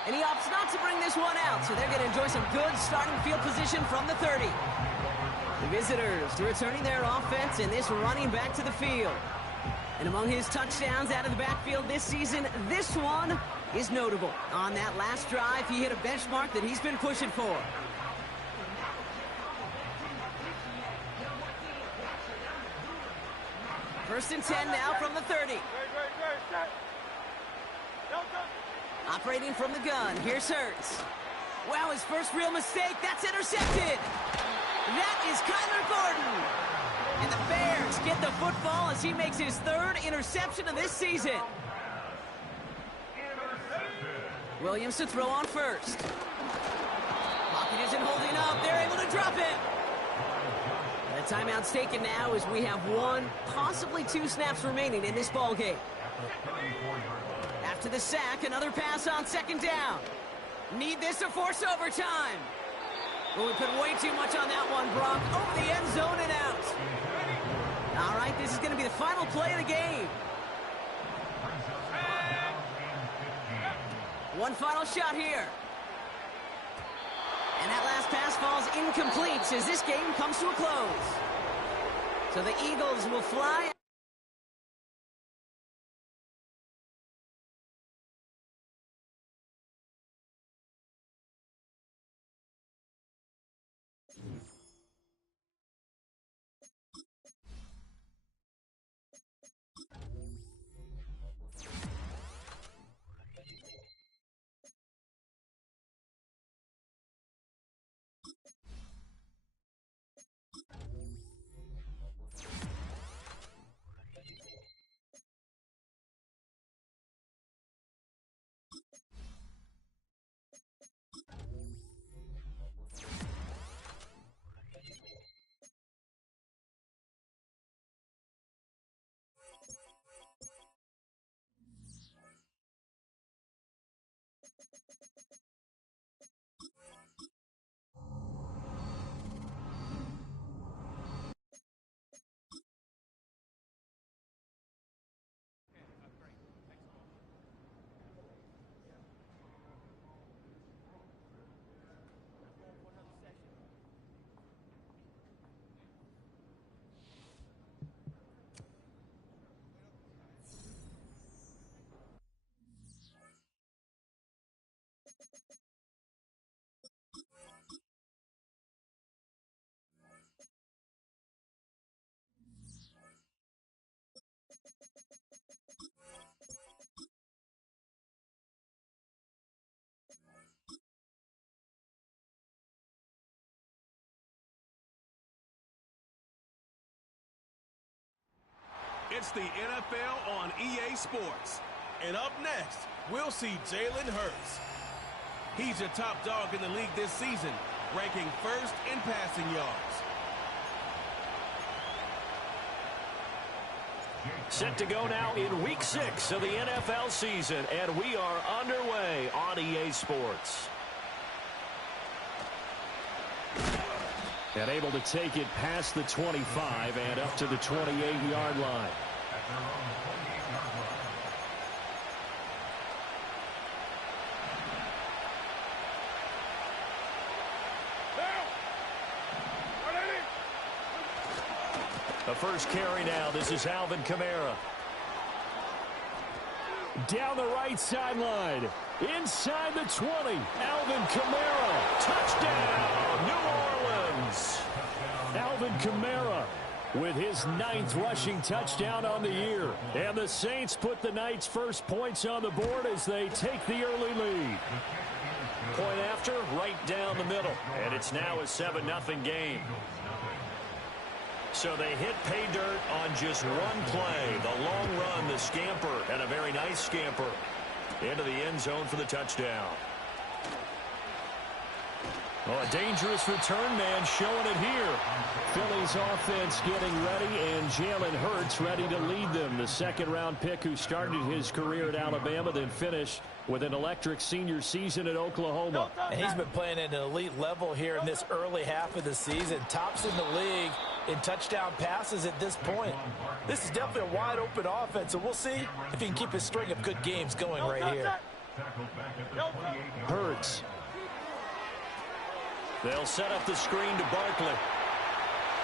And he opts not to bring this one out, so they're going to enjoy some good starting field position from the 30. The visitors returning their offense and this running back to the field. And among his touchdowns out of the backfield this season, this one is notable. On that last drive, he hit a benchmark that he's been pushing for. First and 10 now from the 30. Operating from the gun, here's Hurts. Wow, his first real mistake, that's intercepted. That is Kyler Gordon. And the Bears get the football as he makes his third interception of this season. Williams to throw on first. Pocket isn't holding up, they're able to drop it. The timeout's taken now as we have one, possibly two snaps remaining in this ball game. After the sack, another pass on second down. Need this to force overtime. Well, we put way too much on that one, Brock. Over the end zone and out. All right, this is going to be the final play of the game. One final shot here. And that last pass falls incomplete as this game comes to a close. So the Eagles will fly. It's the NFL on EA Sports. And up next, we'll see Jalen Hurts. He's your top dog in the league this season, ranking first in passing yards. Set to go now in Week 6 of the NFL season, and we are underway on EA Sports. And able to take it past the 25 and up to the 28-yard line. The first carry now. This is Alvin Kamara. Down the right sideline. Inside the 20. Alvin Kamara. Touchdown, New Orleans. Alvin Kamara with his 9th rushing touchdown on the year. And the Saints put the night's first points on the board as they take the early lead. Point after, right down the middle. And it's now a 7-0 game. So they hit pay dirt on just one play. The long run, the scamper, and a very nice scamper. into the end zone for the touchdown. Oh, a dangerous return man showing it here. Philly's offense getting ready, and Jalen Hurts ready to lead them. The second-round pick who started his career at Alabama, then finished with an electric senior season at Oklahoma. And he's been playing at an elite level here in this early half of the season. Tops in the league in touchdown passes at this point. This is definitely a wide-open offense, so we'll see if he can keep his string of good games going right here. Hurts. They'll set up the screen to Barkley.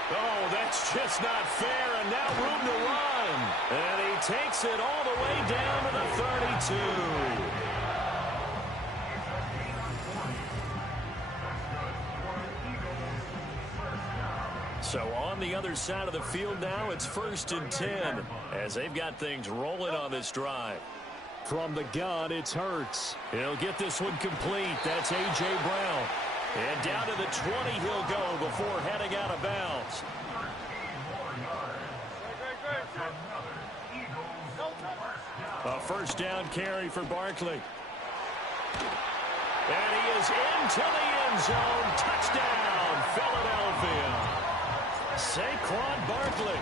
Oh, that's just not fair, and now room to run. And he takes it all the way down to the 32. So on the other side of the field now, it's 1st and 10 as they've got things rolling on this drive. From the gun, it's Hurts. He'll get this one complete. That's A.J. Brown. And down to the 20 he'll go before heading out of bounds. A first down carry for Barkley. And he is into the end zone. Touchdown, Philadelphia. Saquon Barkley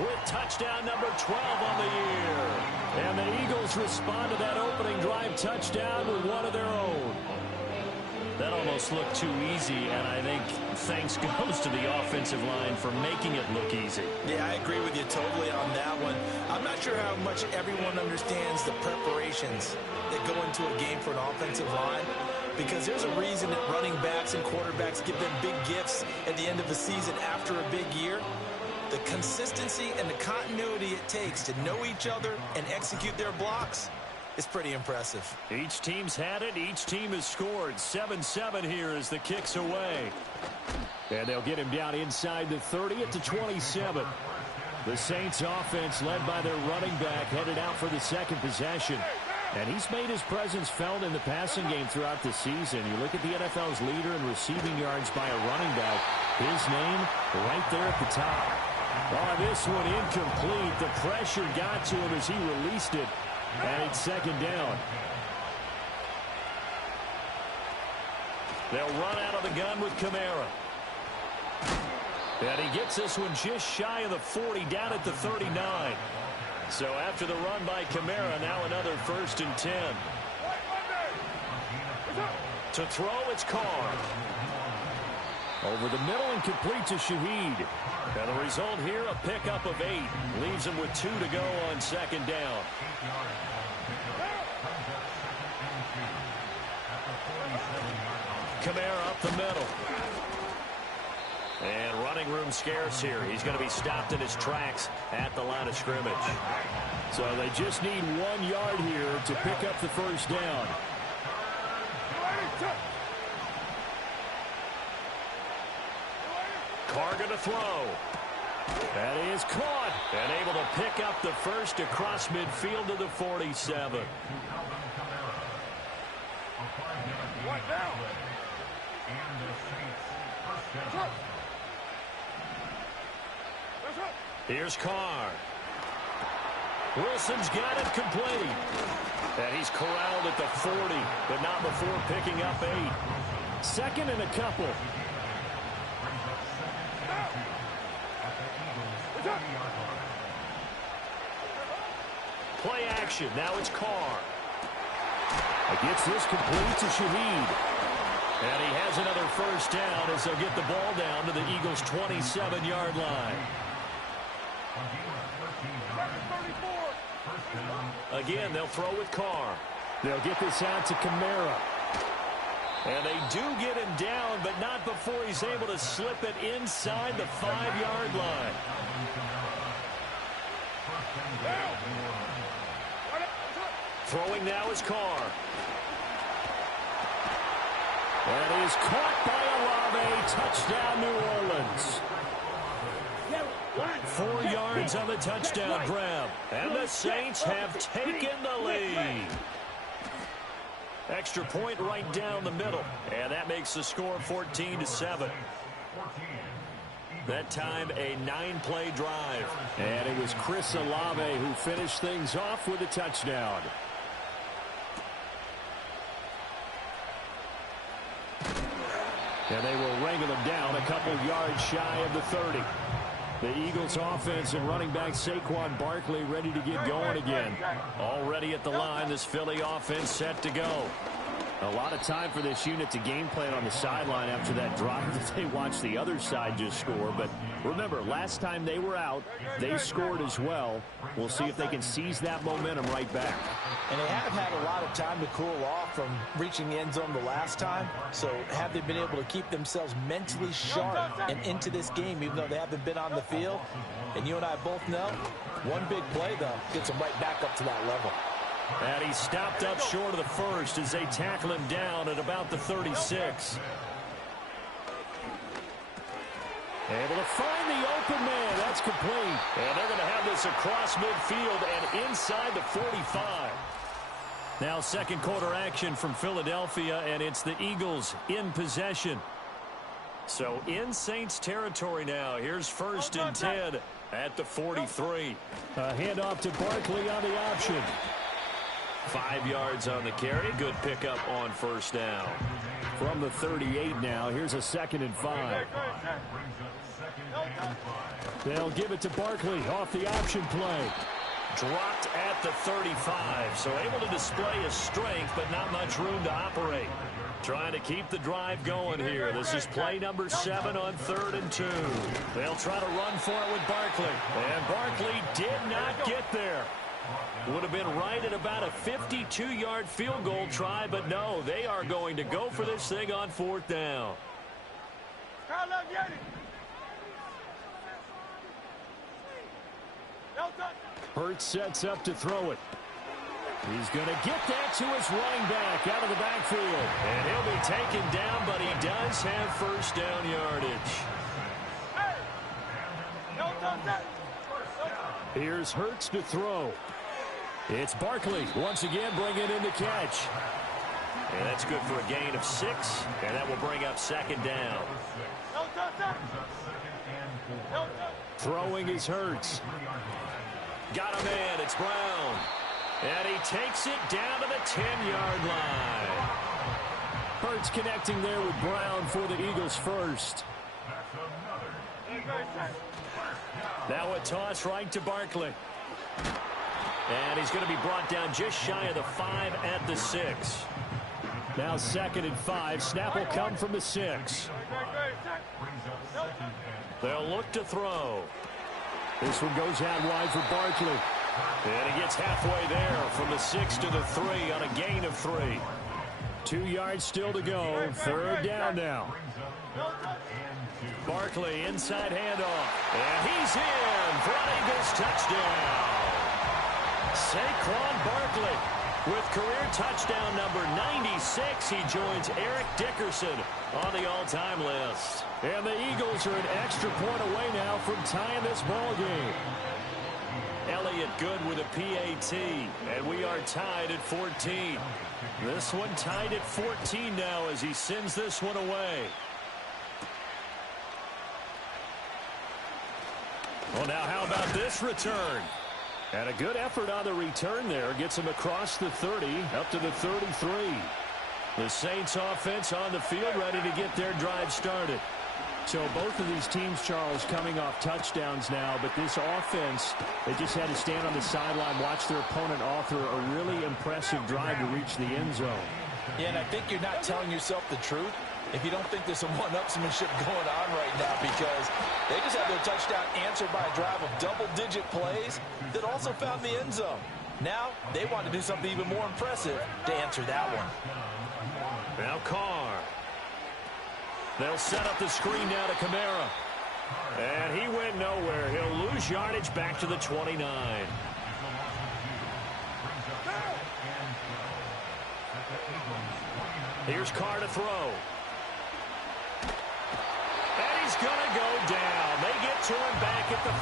with touchdown number 12 on the year. And the Eagles respond to that opening drive touchdown with one of their own. That almost looked too easy, and I think thanks goes to the offensive line for making it look easy. Yeah, I agree with you totally on that one. I'm not sure how much everyone understands the preparations that go into a game for an offensive line, because there's a reason that running backs and quarterbacks give them big gifts at the end of the season after a big year. The consistency and the continuity it takes to know each other and execute their blocks is pretty impressive. Each team's had it. Each team has scored. 7-7 here as the kick's away. And they'll get him down inside the 30 at the 27. The Saints offense led by their running back headed out for the second possession. And he's made his presence felt in the passing game throughout the season. You look at the NFL's leader in receiving yards by a running back. His name right there at the top. Oh, this one incomplete. The pressure got to him as he released it. And it's second down. They'll run out of the gun with Kamara. And he gets this one just shy of the 40, down at the 39. So after the run by Kamara, now another 1st and 10. To throw, it's Carr. Over the middle and complete to Shaheed. And the result here, a pickup of 8. Leaves him with 2 to go on second down. Kamara up the middle. And running room scarce here. He's going to be stopped in his tracks at the line of scrimmage. So they just need 1 yard here to pick up the first down. Carr going to throw. That is caught and able to pick up the first across midfield to the 47. Here's Carr. Wilson's got it complete. And he's corralled at the 40, but not before picking up 8. Second and a couple. Play action. Now it's Carr. Gets this complete to Shaheed. And he has another first down as they'll get the ball down to the Eagles' 27-yard line. Again, they'll throw with Carr. They'll get this out to Kamara. And they do get him down, but not before he's able to slip it inside the 5-yard line. Throwing now is Carr. And he's caught by Olave. Touchdown, New Orleans. 4 yards on the touchdown grab. And the Saints have taken the lead. Extra point right down the middle. And that makes the score 14-7. That time, a 9-play drive. And it was Chris Olave who finished things off with a touchdown. And they will wrangle him down a couple yards shy of the 30. The Eagles offense and running back Saquon Barkley ready to get going again. Already at the line, this Philly offense set to go. A lot of time for this unit to game plan on the sideline after that drive that they watched the other side just score. But remember, last time they were out, they scored as well. We'll see if they can seize that momentum right back. And they have had a lot of time to cool off from reaching the end zone the last time. So have they been able to keep themselves mentally sharp and into this game, even though they haven't been on the field? And you and I both know, one big play, though, gets them right back up to that level. And he stopped up short of the first as they tackle him down at about the 36. Able to find the open man. That's complete. And they're going to have this across midfield and inside the 45. Now second quarter action from Philadelphia, and it's the Eagles in possession. So in Saints territory now. Here's 1st and 10 at the 43. A handoff to Barkley on the option. 5 yards on the carry. Good pickup on first down. From the 38 now, here's a 2nd and 5. They'll give it to Barkley off the option play. Dropped at the 35, so able to display his strength, but not much room to operate. Trying to keep the drive going here. This is play number 7 on 3rd and 2. They'll try to run for it with Barkley. And Barkley did not get there. Would have been right at about a 52-yard field goal try, but no, they are going to go for this thing on 4th down. Hurts sets up to throw it. He's going to get that to his running back out of the backfield. And he'll be taken down, but he does have first down yardage. Here's Hurts to throw. It's Barkley once again bringing in the catch. And that's good for a gain of 6, and that will bring up 2nd down. Throwing is Hurts. Got him in. It's Brown. And he takes it down to the 10-yard line. Hurts connecting there with Brown for the Eagles first. Now a toss right to Barkley. And he's going to be brought down just shy of the 5 at the 6. Now 2nd and 5. Snap will come from the 6. They'll look to throw. This one goes out wide for Barkley. And he gets halfway there from the 6 to the 3 on a gain of 3. 2 yards still to go. 3rd down now. Barkley inside handoff. And he's in for an Eagles touchdown. Saquon Barkley with career touchdown number 96. He joins Eric Dickerson on the all-time list. And the Eagles are an extra point away now from tying this ball game. Elliott good with a PAT, and we are tied at 14. This one tied at 14 now as he sends this one away. Well, now how about this return? And a good effort on the return there. Gets him across the 30, up to the 33. The Saints offense on the field ready to get their drive started. So both of these teams, Charles, coming off touchdowns now, but this offense, they just had to stand on the sideline, watch their opponent author a really impressive drive to reach the end zone. Yeah, and I think you're not telling yourself the truth if you don't think there's some one-upsmanship going on right now, because they just had their touchdown answered by a drive of double-digit plays that also found the end zone. Now they want to do something even more impressive to answer that one. Now Carr. They'll set up the screen now to Kamara. And he went nowhere. He'll lose yardage back to the 29. Here's Carr to throw. And he's going to go down. They get to him back at the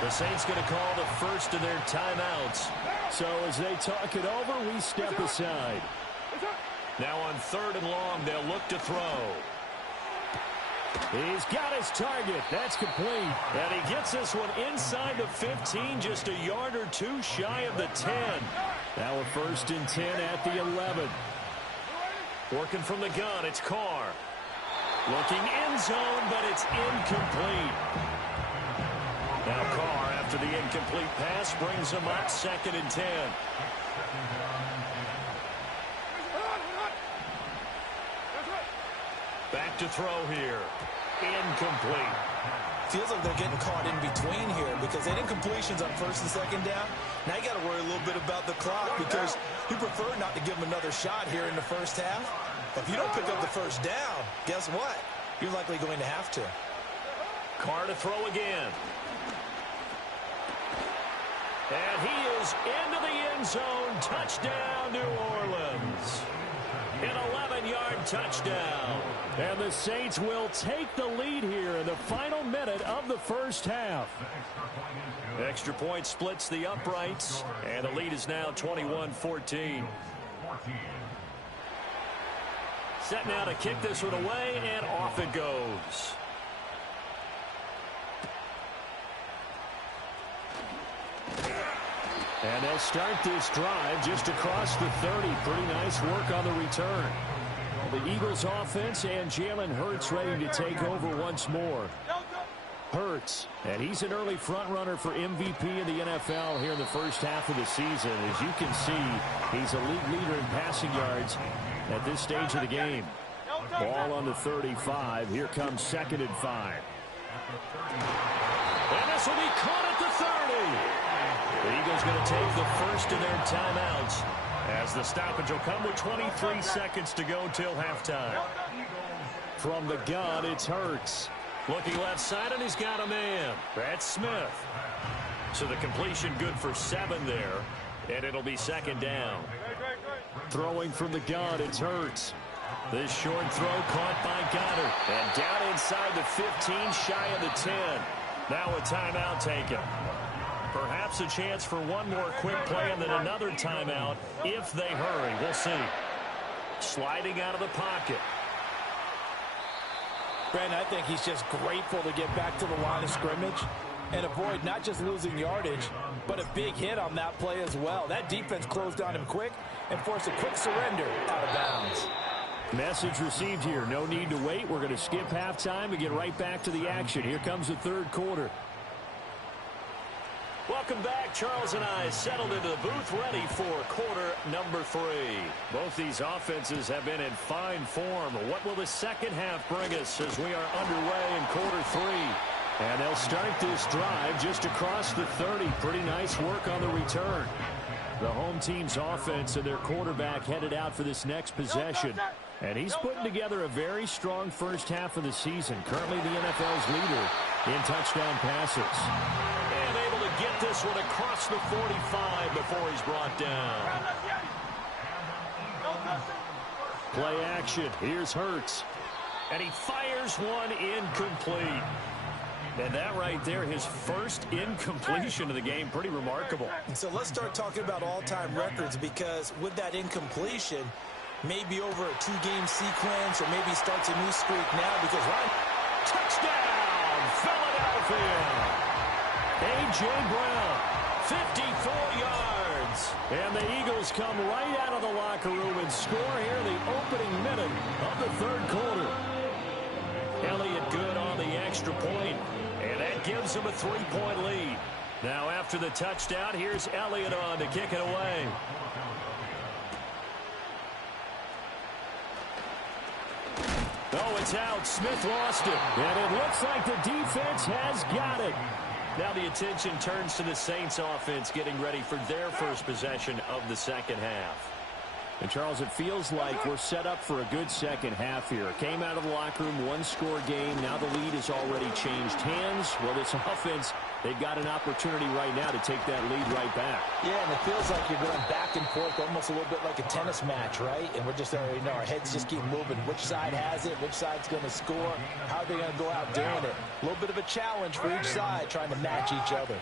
40. The Saints going to call the first of their timeouts. So as they talk it over, we step aside. Now on 3rd and long, they'll look to throw. He's got his target. That's complete. And he gets this one inside the 15, just a yard or 2 shy of the 10. Now a 1st and 10 at the 11. Working from the gun, it's Carr. Looking end zone, but it's incomplete. Now Carr, after the incomplete pass, brings him up 2nd and 10. Back to throw here. Incomplete. Feels like they're getting caught in between here because they didn't completions on 1st and 2nd down. Now you got to worry a little bit about the clock because you prefer not to give them another shot here in the 1st half. If you don't pick up the 1st down, guess what? You're likely going to have to. Carr to throw again. And he is into the end zone. Touchdown, New Orleans. An 11-yard touchdown. And the Saints will take the lead here in the final minute of the 1st half. Extra point splits the uprights, and the lead is now 21-14. Set now to kick this one away, and off it goes. And they'll start this drive just across the 30. Pretty nice work on the return. The Eagles offense and Jalen Hurts ready to take over once more. Hurts, and he's an early front runner for MVP in the NFL here in the 1st half of the season. As you can see, he's a league leader in passing yards at this stage of the game. Ball on the 35. Here comes 2nd and 5. And this will be caught at the 30. The Eagles going to take the first of their timeouts as the stoppage will come with 23 seconds to go till halftime. From the gun, it's Hurts. Looking left side, and he's got a man. That's Smith. So the completion good for 7 there, and it'll be 2nd down. Throwing from the gun, it's Hurts. This short throw caught by Goddard. And down inside the 15, shy of the 10. Now a timeout taken. Perhaps a chance for one more quick play and then another timeout if they hurry. We'll see. Sliding out of the pocket. Brandon, I think he's just grateful to get back to the line of scrimmage and avoid not just losing yardage, but a big hit on that play as well. That defense closed on him quick and forced a quick surrender out of bounds. Message received here. No need to wait. We're going to skip halftime and get right back to the action. Here comes the 3rd quarter. Welcome back. Charles and I settled into the booth ready for quarter number 3. Both these offenses have been in fine form. What will the 2nd half bring us as we are underway in quarter 3? And they'll start this drive just across the 30. Pretty nice work on the return. The home team's offense and their quarterback headed out for this next possession. And he's putting together a very strong 1st half of the season. Currently the NFL's leader in touchdown passes. And able to get this one across the 45 before he's brought down. Play action. Here's Hurts. And he fires one incomplete. And that right there, his first incompletion of the game, pretty remarkable. So let's start talking about all-time records, because with that incompletion, maybe over a 2-game sequence, or maybe starts a new streak now because Ryan... Touchdown, Philadelphia! A.J. Brown, 54 yards. And the Eagles come right out of the locker room and score here in the opening minute of the 3rd quarter. Elliott good on the extra point, and that gives him a 3-point lead. Now after the touchdown, here's Elliott on to kick it away. Oh, it's out. Smith lost it. And it looks like the defense has got it. Now the attention turns to the Saints offense getting ready for their first possession of the 2nd half. And, Charles, it feels like we're set up for a good 2nd half here. Came out of the locker room, 1-score game. Now the lead has already changed hands. Well, this offense, they've got an opportunity right now to take that lead right back. Yeah, and it feels like you're going back and forth almost a little bit like a tennis match, right? And we're just, our heads just keep moving. Which side has it? Which side's going to score? How are they going to go out doing it? A little bit of a challenge for each side trying to match each other.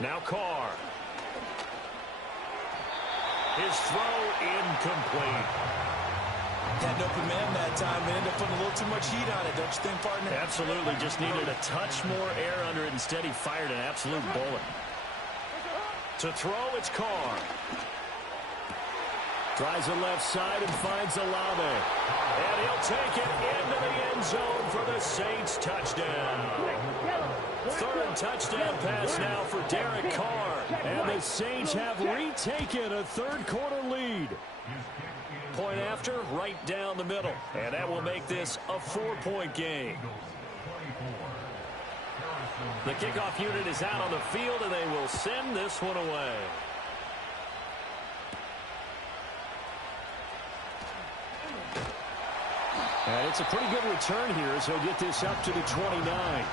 Now Carr. His throw incomplete. Had an open man that time and ended up putting a little too much heat on it, don't you think, partner? Absolutely. Just needed a touch more air under it. Instead, he fired an absolute bullet. To throw, it's Carr. Tries the left side and finds Olave. And he'll take it into the end zone for the Saints touchdown. Third touchdown pass now for Derek Carr. And the Saints have retaken a third-quarter lead. Point after, right down the middle. And that will make this a 4-point game. The kickoff unit is out on the field, and they will send this one away. And it's a pretty good return here as he'll get this up to the 29.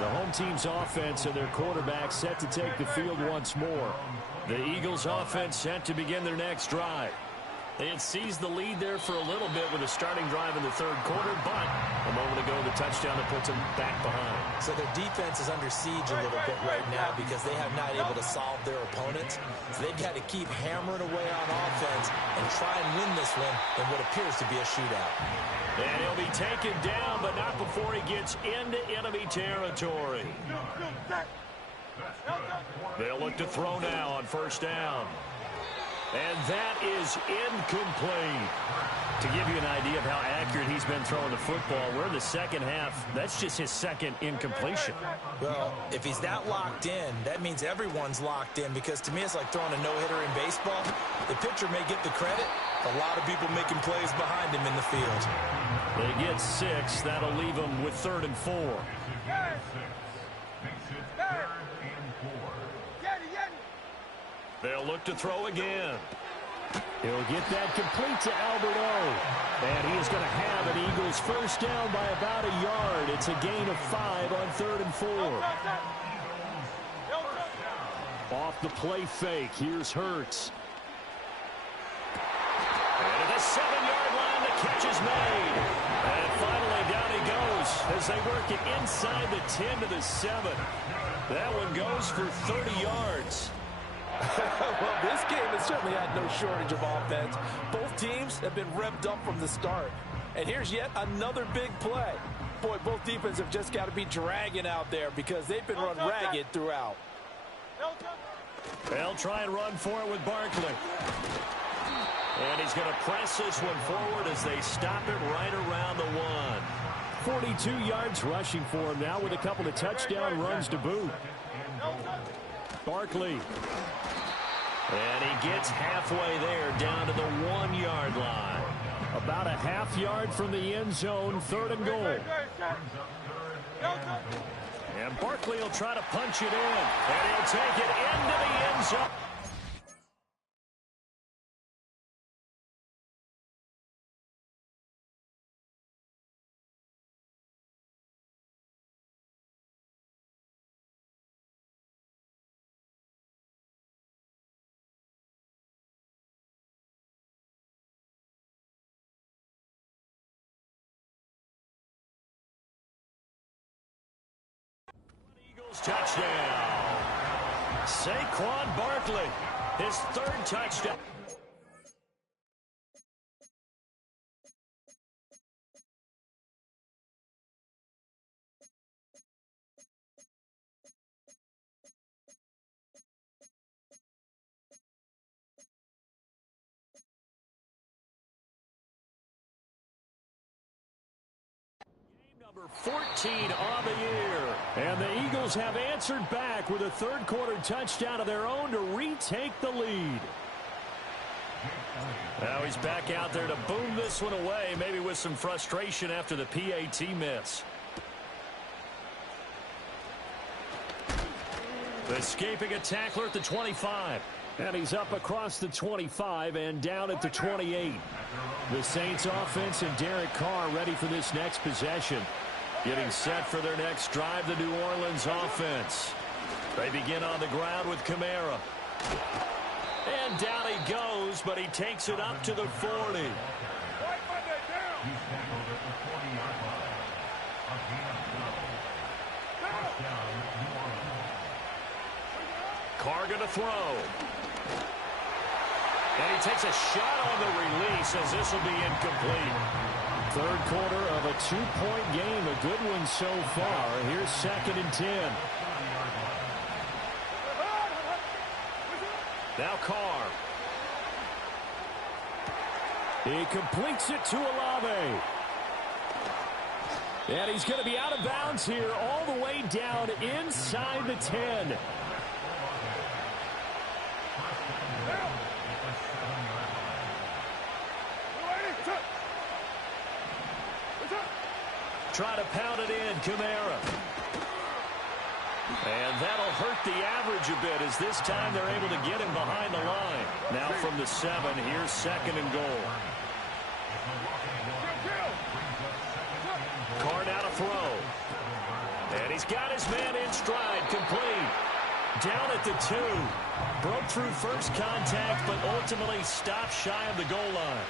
The home team's offense and their quarterback set to take the field once more. The Eagles' offense set to begin their next drive. They had seized the lead there for a little bit with a starting drive in the third quarter, but a moment ago the touchdown that puts them back behind. So their defense is under siege a little bit right now because they have not able to solve their opponents. So they've got to keep hammering away on offense and try and win this one in what appears to be a shootout. And he'll be taken down, but not before he gets into enemy territory. They'll look to throw now on first down. And that is incomplete. To give you an idea of how accurate he's been throwing the football, we're in the second half. That's just his second incompletion. Well, if he's that locked in, that means everyone's locked in, because to me it's like throwing a no-hitter in baseball. The pitcher may get the credit. A lot of people making plays behind him in the field. They get 6. That'll leave them with 3rd and 4. They'll look to throw again. He'll get that complete to Alberto. And he is going to have an Eagles first down by about a yard. It's a gain of 5 on 3rd and 4. Off the play fake, here's Hurts. And at the 7-yard line, the catch is made. And finally down he goes as they work it inside the 10 to the 7. That one goes for 30 yards. Well, this game has certainly had no shortage of offense. Both teams have been revved up from the start. And here's yet another big play. Boy, both defenses have just got to be dragging out there because they've been run ragged throughout. They'll try and run for it with Barkley. And he's going to press this one forward as they stop it right around the 1. 42 yards rushing for him now with a couple of touchdown runs to boot. Barkley. And he gets halfway there down to the 1-yard line. About a half yard from the end zone, 3rd and goal. And Barkley will try to punch it in. And he'll take it into the end zone. Touchdown. Saquon Barkley, his 3rd touchdown. Number 14 on the year. And the Eagles have answered back with a third-quarter touchdown of their own to retake the lead. Now he's back out there to boom this one away, maybe with some frustration after the PAT miss. Escaping a tackler at the 25. And he's up across the 25 and down at the 28. The Saints offense and Derek Carr ready for this next possession. Getting set for their next drive, the New Orleans offense. They begin on the ground with Kamara. And down he goes, but he takes it up to the 40. Carr gonna throw. And he takes a shot on the release as this will be incomplete. Third quarter of a 2-point game, a good one so far. Here's 2nd and 10. Now Carr. He completes it to Olave. And he's going to be out of bounds here all the way down inside the 10. Try to pound it in, Kamara. And that'll hurt the average a bit as this time they're able to get him behind the line. Now from the 7, here's 2nd and goal. Carr out of throw. And he's got his man in stride, complete. Down at the 2. Broke through first contact, but ultimately stopped shy of the goal line.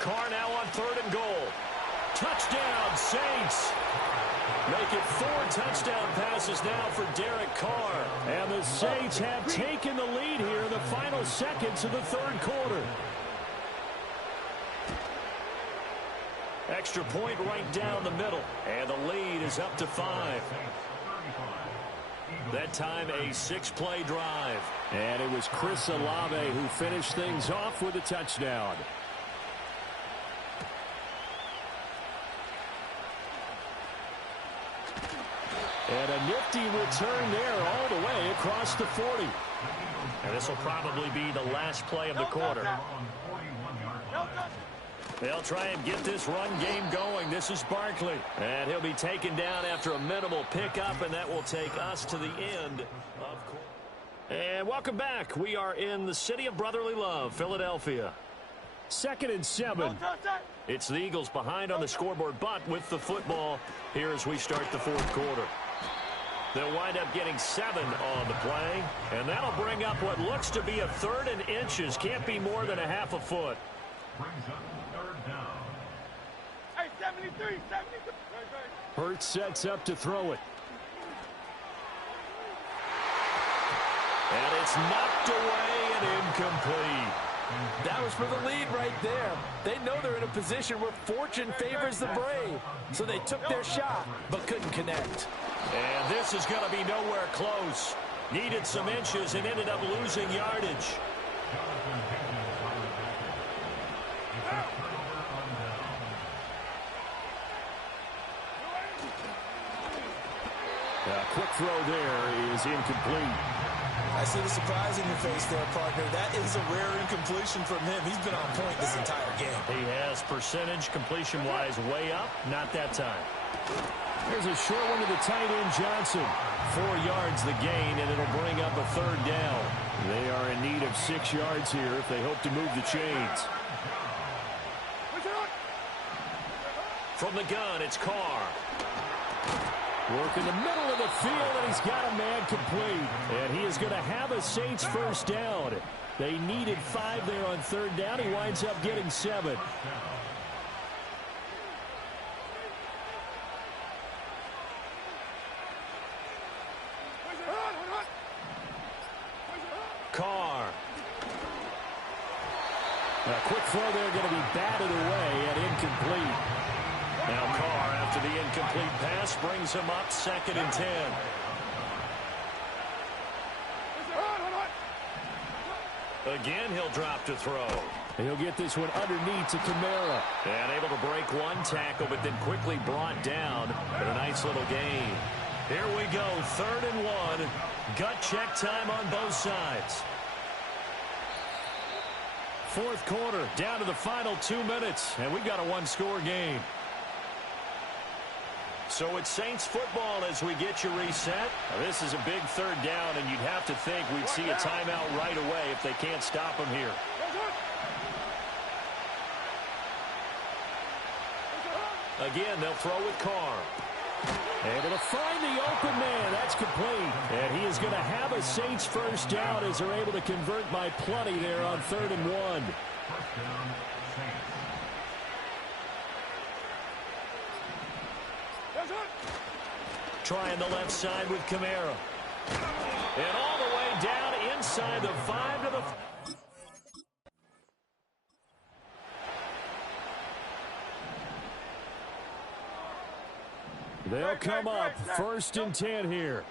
Carr now on 3rd and goal. Touchdown, Saints. Make it 4 touchdown passes now for Derek Carr. And the Saints have taken the lead here in the final seconds of the 3rd quarter. Extra point right down the middle. And the lead is up to 5. That time a 6-play drive. And it was Chris Olave who finished things off with a touchdown. And a nifty return there all the way across the 40. And this will probably be the last play of the quarter. They'll try and get this run game going. This is Barkley. And he'll be taken down after a minimal pickup, and that will take us to the end of quarter. And welcome back. We are in the city of brotherly love, Philadelphia. 2nd and 7. It's the Eagles behind on the scoreboard, but with the football here as we start the 4th quarter. They'll wind up getting 7 on the play, and that'll bring up what looks to be a 3rd and inches. Can't be more than a half a foot. Brings up 3rd down. Hey, 73. Hurts sets up to throw it. And it's knocked away and incomplete. That was for the lead right there. They know they're in a position where fortune favors the brave. So they took their shot, but couldn't connect. And this is going to be nowhere close. Needed some inches and ended up losing yardage. A quick throw there is incomplete. I see the surprise in your face there, partner. That is a rare incompletion from him. He's been on point this entire game. He has percentage completion-wise way up. Not that time. There's a short one to the tight end, Johnson. 4 yards the gain, and it'll bring up a 3rd down. They are in need of 6 yards here if they hope to move the chains. From the gun, it's Carr. Work in the middle of the field, and he's got a man complete. And he is going to have a Saints 1st down. They needed 5 there on 3rd down. He winds up getting 7. Carr. A quick throw there going to be batted away and incomplete. Now Carr, after the incomplete pass, brings him up 2nd and 10. Again, he'll drop to throw. He'll get this one underneath to Kamara. And able to break 1 tackle, but then quickly brought down. But a nice little gain. Here we go, 3rd and 1. Gut check time on both sides. 4th quarter, down to the final 2 minutes, and we've got a 1-score game. So it's Saints football as we get you reset. Now, this is a big 3rd down, and you'd have to think we'd see a timeout right away if they can't stop him here. Again, they'll throw with Carr. Able to find the open man. That's complete. And he is going to have a Saints 1st down as they're able to convert by plenty there on 3rd and 1. Trying the left side with Kamara. And all the way down inside the 5 to the... They'll come up 1st and 10 here.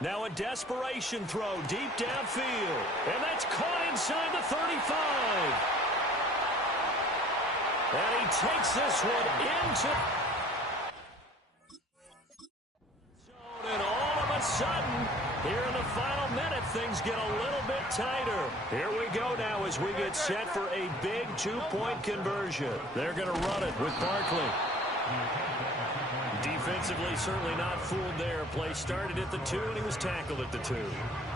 Now a desperation throw deep downfield. And that's caught inside the 35. And he takes this one into... And all of a sudden, here in the final minute, things get a little bit tighter. Here we go now as we get set for a big two-point conversion. They're going to run it with Barkley. Defensively, certainly not fooled there. Play started at the 2, and he was tackled at the 2.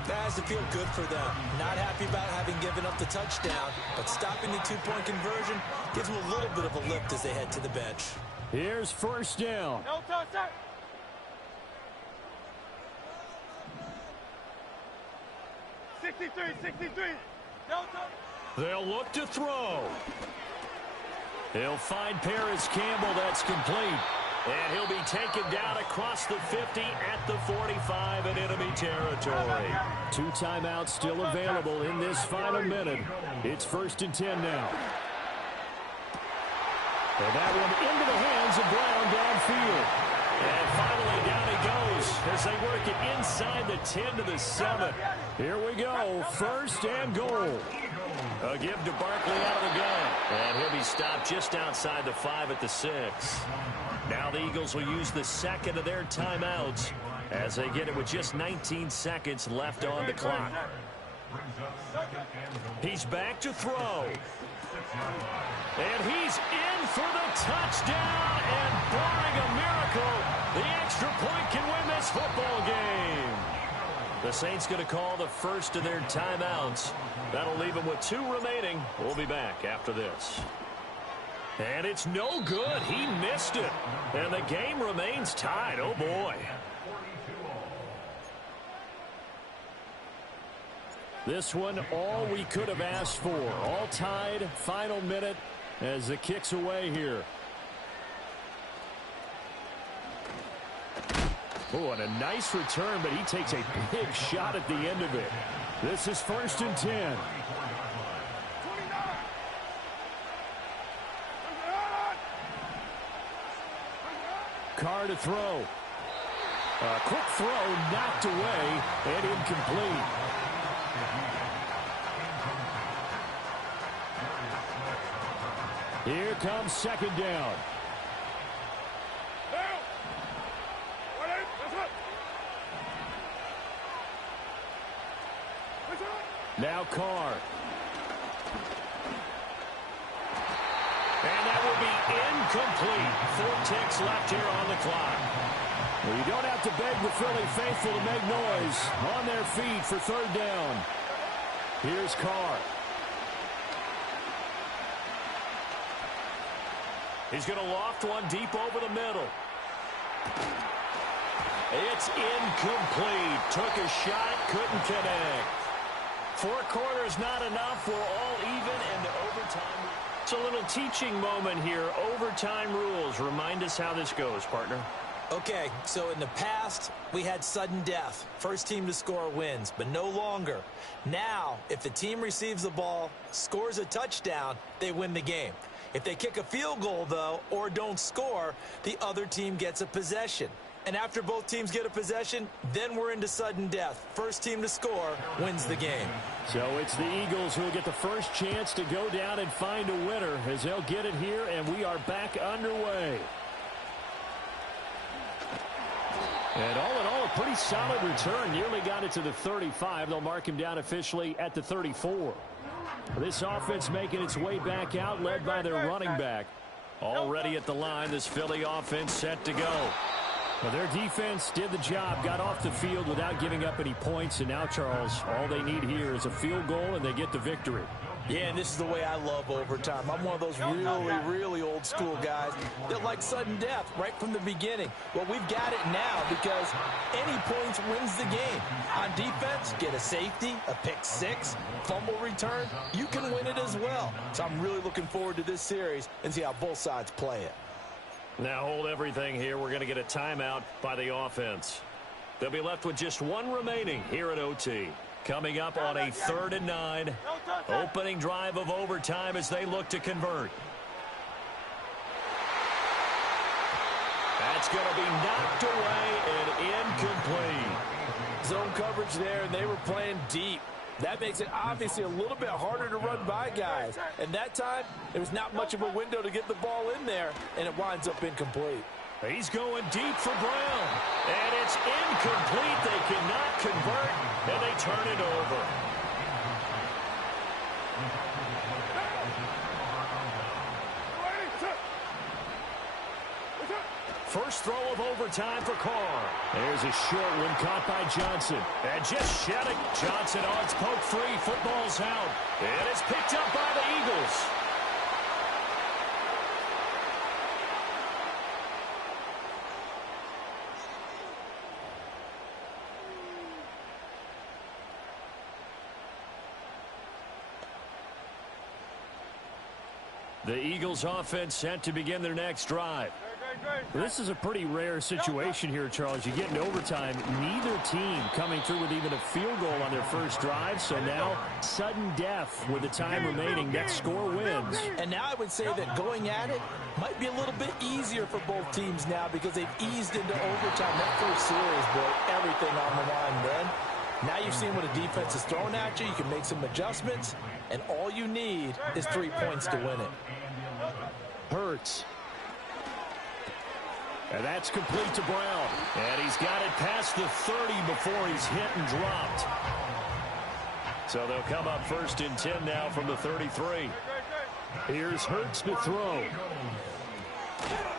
That has to feel good for them. Not happy about having given up the touchdown, but stopping the two-point conversion gives them a little bit of a lift as they head to the bench. Here's first down. No touch, sir. 63. No touch. They'll look to throw. He'll find Paris Campbell. That's complete. And he'll be taken down across the 50 at the 45 in enemy territory. 2 timeouts still available in this final minute. It's 1st and 10 now. And that one into the hands of Brown downfield. And finally down he goes as they work it inside the 10 to the 7. Here we go. 1st and goal. A give to Barkley out of the gun. And he'll be stopped just outside the 5 at the 6. Now the Eagles will use the second of their timeouts as they get it with just 19 seconds left on the clock. He's back to throw. And he's in for the touchdown. And barring a miracle, the extra point can win this football game. The Saints going to call the first of their timeouts. That'll leave them with 2 remaining. We'll be back after this. And it's no good. He missed it. And the game remains tied. Oh, boy. This one, all we could have asked for. All tied, final minute as the kick's away here. Oh, and a nice return, but he takes a big shot at the end of it. This is 1st and 10. Carr to throw. A quick throw knocked away and incomplete. Here comes 2nd down. Now Carr. And that will be incomplete. 4 ticks left here on the clock. Well, you don't have to beg the Philly faithful to make noise. On their feet for 3rd down. Here's Carr. He's going to loft one deep over the middle. It's incomplete. Took a shot, couldn't connect. 4 quarters not enough. We're all even into overtime. It's a little teaching moment here. Overtime rules. Remind us how this goes, partner. Okay, so in the past, we had sudden death. First team to score wins, but no longer. Now, if the team receives the ball, scores a touchdown, they win the game. If they kick a field goal, though, or don't score, the other team gets a possession. And after both teams get a possession, then we're into sudden death. First team to score wins the game. So it's the Eagles who will get the first chance to go down and find a winner as they'll get it here, and we are back underway. And all in all, a pretty solid return. Nearly got it to the 35. They'll mark him down officially at the 34. This offense making its way back out, led by their running back. Already at the line, this Philly offense set to go. Well, their defense did the job, got off the field without giving up any points. And now, Charles, all they need here is a field goal, and they get the victory. Yeah, and this is the way I love overtime. I'm one of those really old school guys that like sudden death right from the beginning. Well, we've got it now because any points wins the game. On defense, get a safety, a pick 6, fumble return, you can win it as well. So I'm really looking forward to this series and see how both sides play it. Now hold everything here. We're going to get a timeout by the offense. They'll be left with just 1 remaining here at OT. Coming up on a 3rd and 9. Opening drive of overtime as they look to convert. That's going to be knocked away and incomplete. Zone coverage there, and they were playing deep. That makes it obviously a little bit harder to run by guys. And that time, there was not much of a window to get the ball in there, and it winds up incomplete. He's going deep for Brown. And it's incomplete. They cannot convert, and they turn it over. First throw of overtime for Carr. There's a short one caught by Johnson. And just shed it. Johnson on its poke free. Football's out. And it's picked up by the Eagles. The Eagles offense set to begin their next drive. This is a pretty rare situation here, Charles. You get in overtime, neither team coming through with even a field goal on their first drive. So now, sudden death with the time remaining. Next score wins. And now I would say that going at it might be a little bit easier for both teams now because they've eased into overtime. That first series, boy, everything on the line then. Now you've seen what a defense is throwing at you. You can make some adjustments, and all you need is 3 points to win it. Hurts. And that's complete to Brown. And he's got it past the 30 before he's hit and dropped. So they'll come up first and 10 now from the 33. Here's Hurts to throw.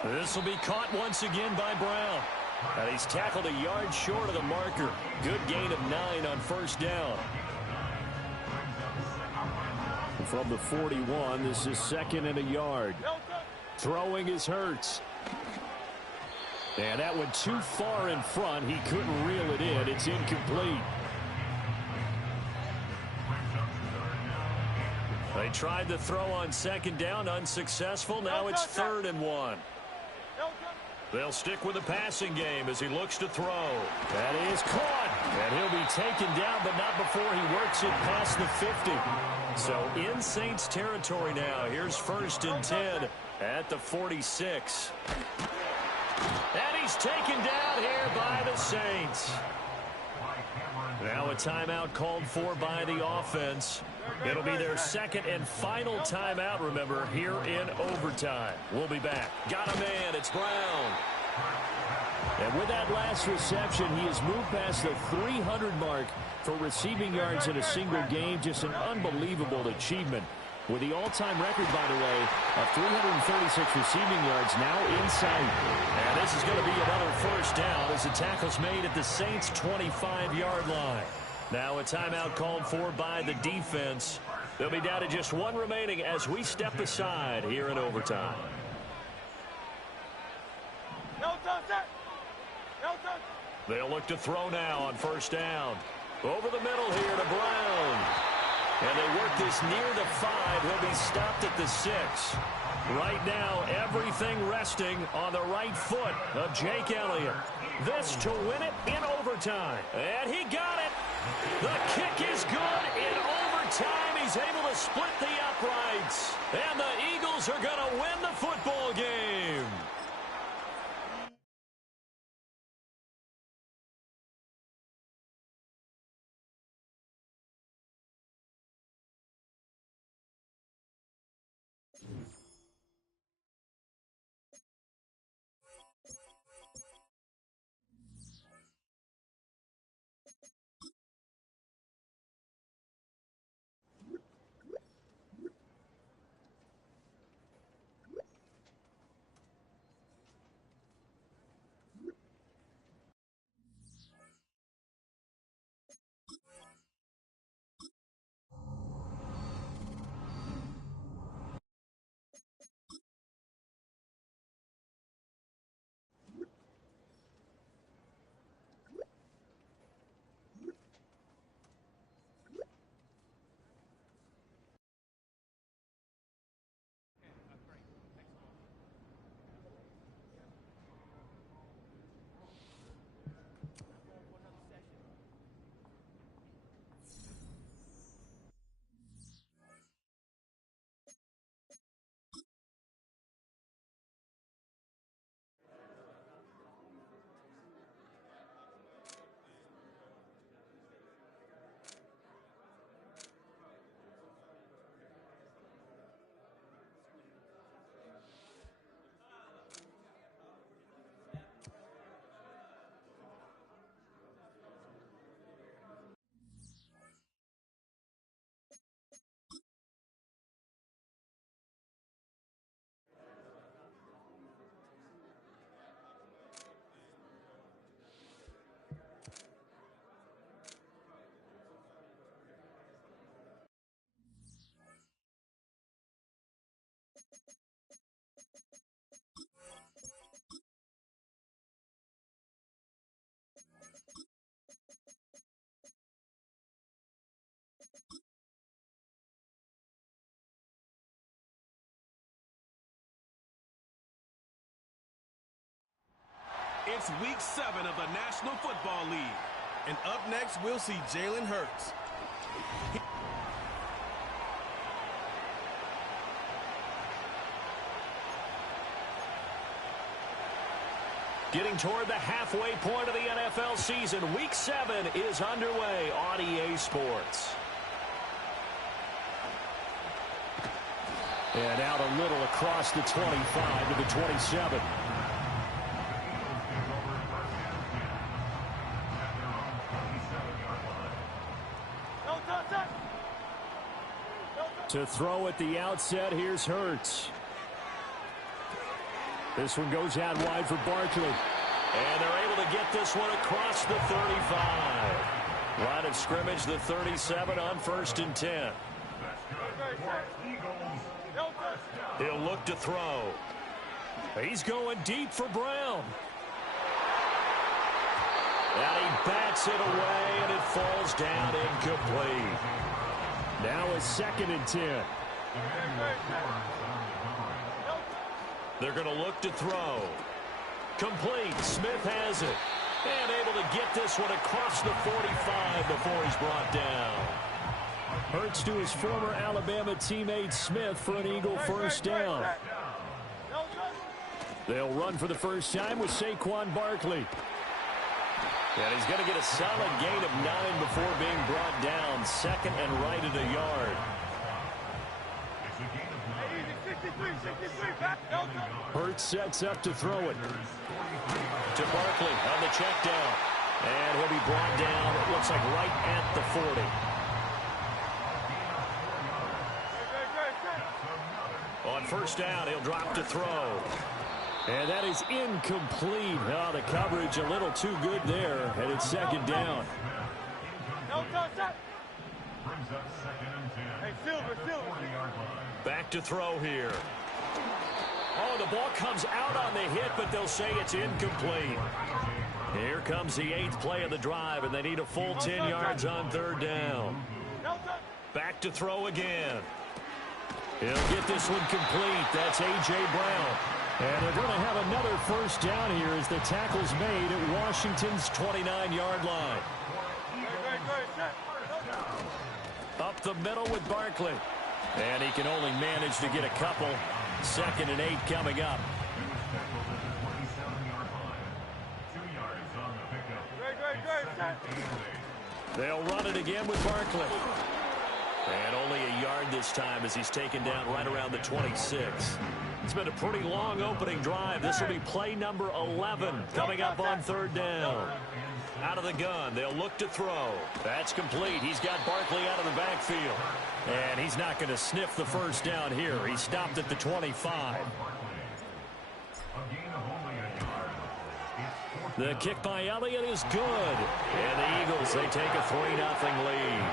This will be caught once again by Brown. And he's tackled a yard short of the marker. Good gain of 9 on first down. From the 41, this is second and a yard. Throwing is Hurts. And that went too far in front. He couldn't reel it in. It's incomplete. They tried to throw on second down, unsuccessful. Now it's 3rd and 1. They'll stick with the passing game as he looks to throw. That is caught. And he'll be taken down, but not before he works it past the 50. So in Saints territory now. Here's 1st and 10 at the 46. And he's taken down here by the Saints. Now a timeout called for by the offense. It'll be their second and final timeout, remember, here in overtime. We'll be back. Got a man. It's Brown. And with that last reception, he has moved past the 300 mark for receiving yards in a single game. Just an unbelievable achievement. With the all-time record, by the way, of 336 receiving yards now in sight. And this is going to be another first down as the tackle's made at the Saints' 25-yard line. Now a timeout called for by the defense. They'll be down to just one remaining as we step aside here in overtime. They'll look to throw now on first down. Over the middle here to Brown. And they work this near the 5. He'll be stopped at the 6. Right now, everything resting on the right foot of Jake Elliott. This to win it in overtime. And he got it. The kick is good in overtime. He's able to split the uprights. And the Eagles are going to win the football game. It's Week 7 of the National Football League. And up next, we'll see Jalen Hurts. Getting toward the halfway point of the NFL season, Week 7 is underway on EA Sports. And out a little across the 25 to the 27. To throw at the outset, here's Hurts. This one goes out wide for Barkley. And they're able to get this one across the 35. Line of scrimmage, the 37 on 1st and 10. He'll look to throw. He's going deep for Brown. And he bats it away, and it falls down incomplete. Now it's 2nd and 10. They're going to look to throw. Complete. Smith has it. And able to get this one across the 45 before he's brought down. Hurts to his former Alabama teammate Smith for an Eagle first down. They'll run for the first time with Saquon Barkley. And he's going to get a solid gain of 9 before being brought down. 2nd and right at a yard. Hurts sets up to throw it. To Barkley on the check down. And he'll be brought down, it looks like right at the 40. On first down, he'll drop to throw. And that is incomplete. Oh, the coverage a little too good there, and it's 2nd down. Back to throw here. Oh, the ball comes out on the hit, but they'll say it's incomplete. Here comes the 8th play of the drive, and they need a full 10 yards on 3rd down. Back to throw again. He'll get this one complete. That's A.J. Brown. And they're going to have another first down here as the tackle's made at Washington's 29-yard line. Up the middle with Barkley. And he can only manage to get a couple. 2nd and 8 coming up. They'll run it again with Barkley. And only a yard this time as he's taken down right around the 26. It's been a pretty long opening drive. This will be play number 11 coming up on 3rd down. Out of the gun, they'll look to throw. That's complete. He's got Barkley out of the backfield. And he's not going to sniff the first down here. He stopped at the 25. The kick by Elliott is good. And the Eagles, they take a 3-0 lead.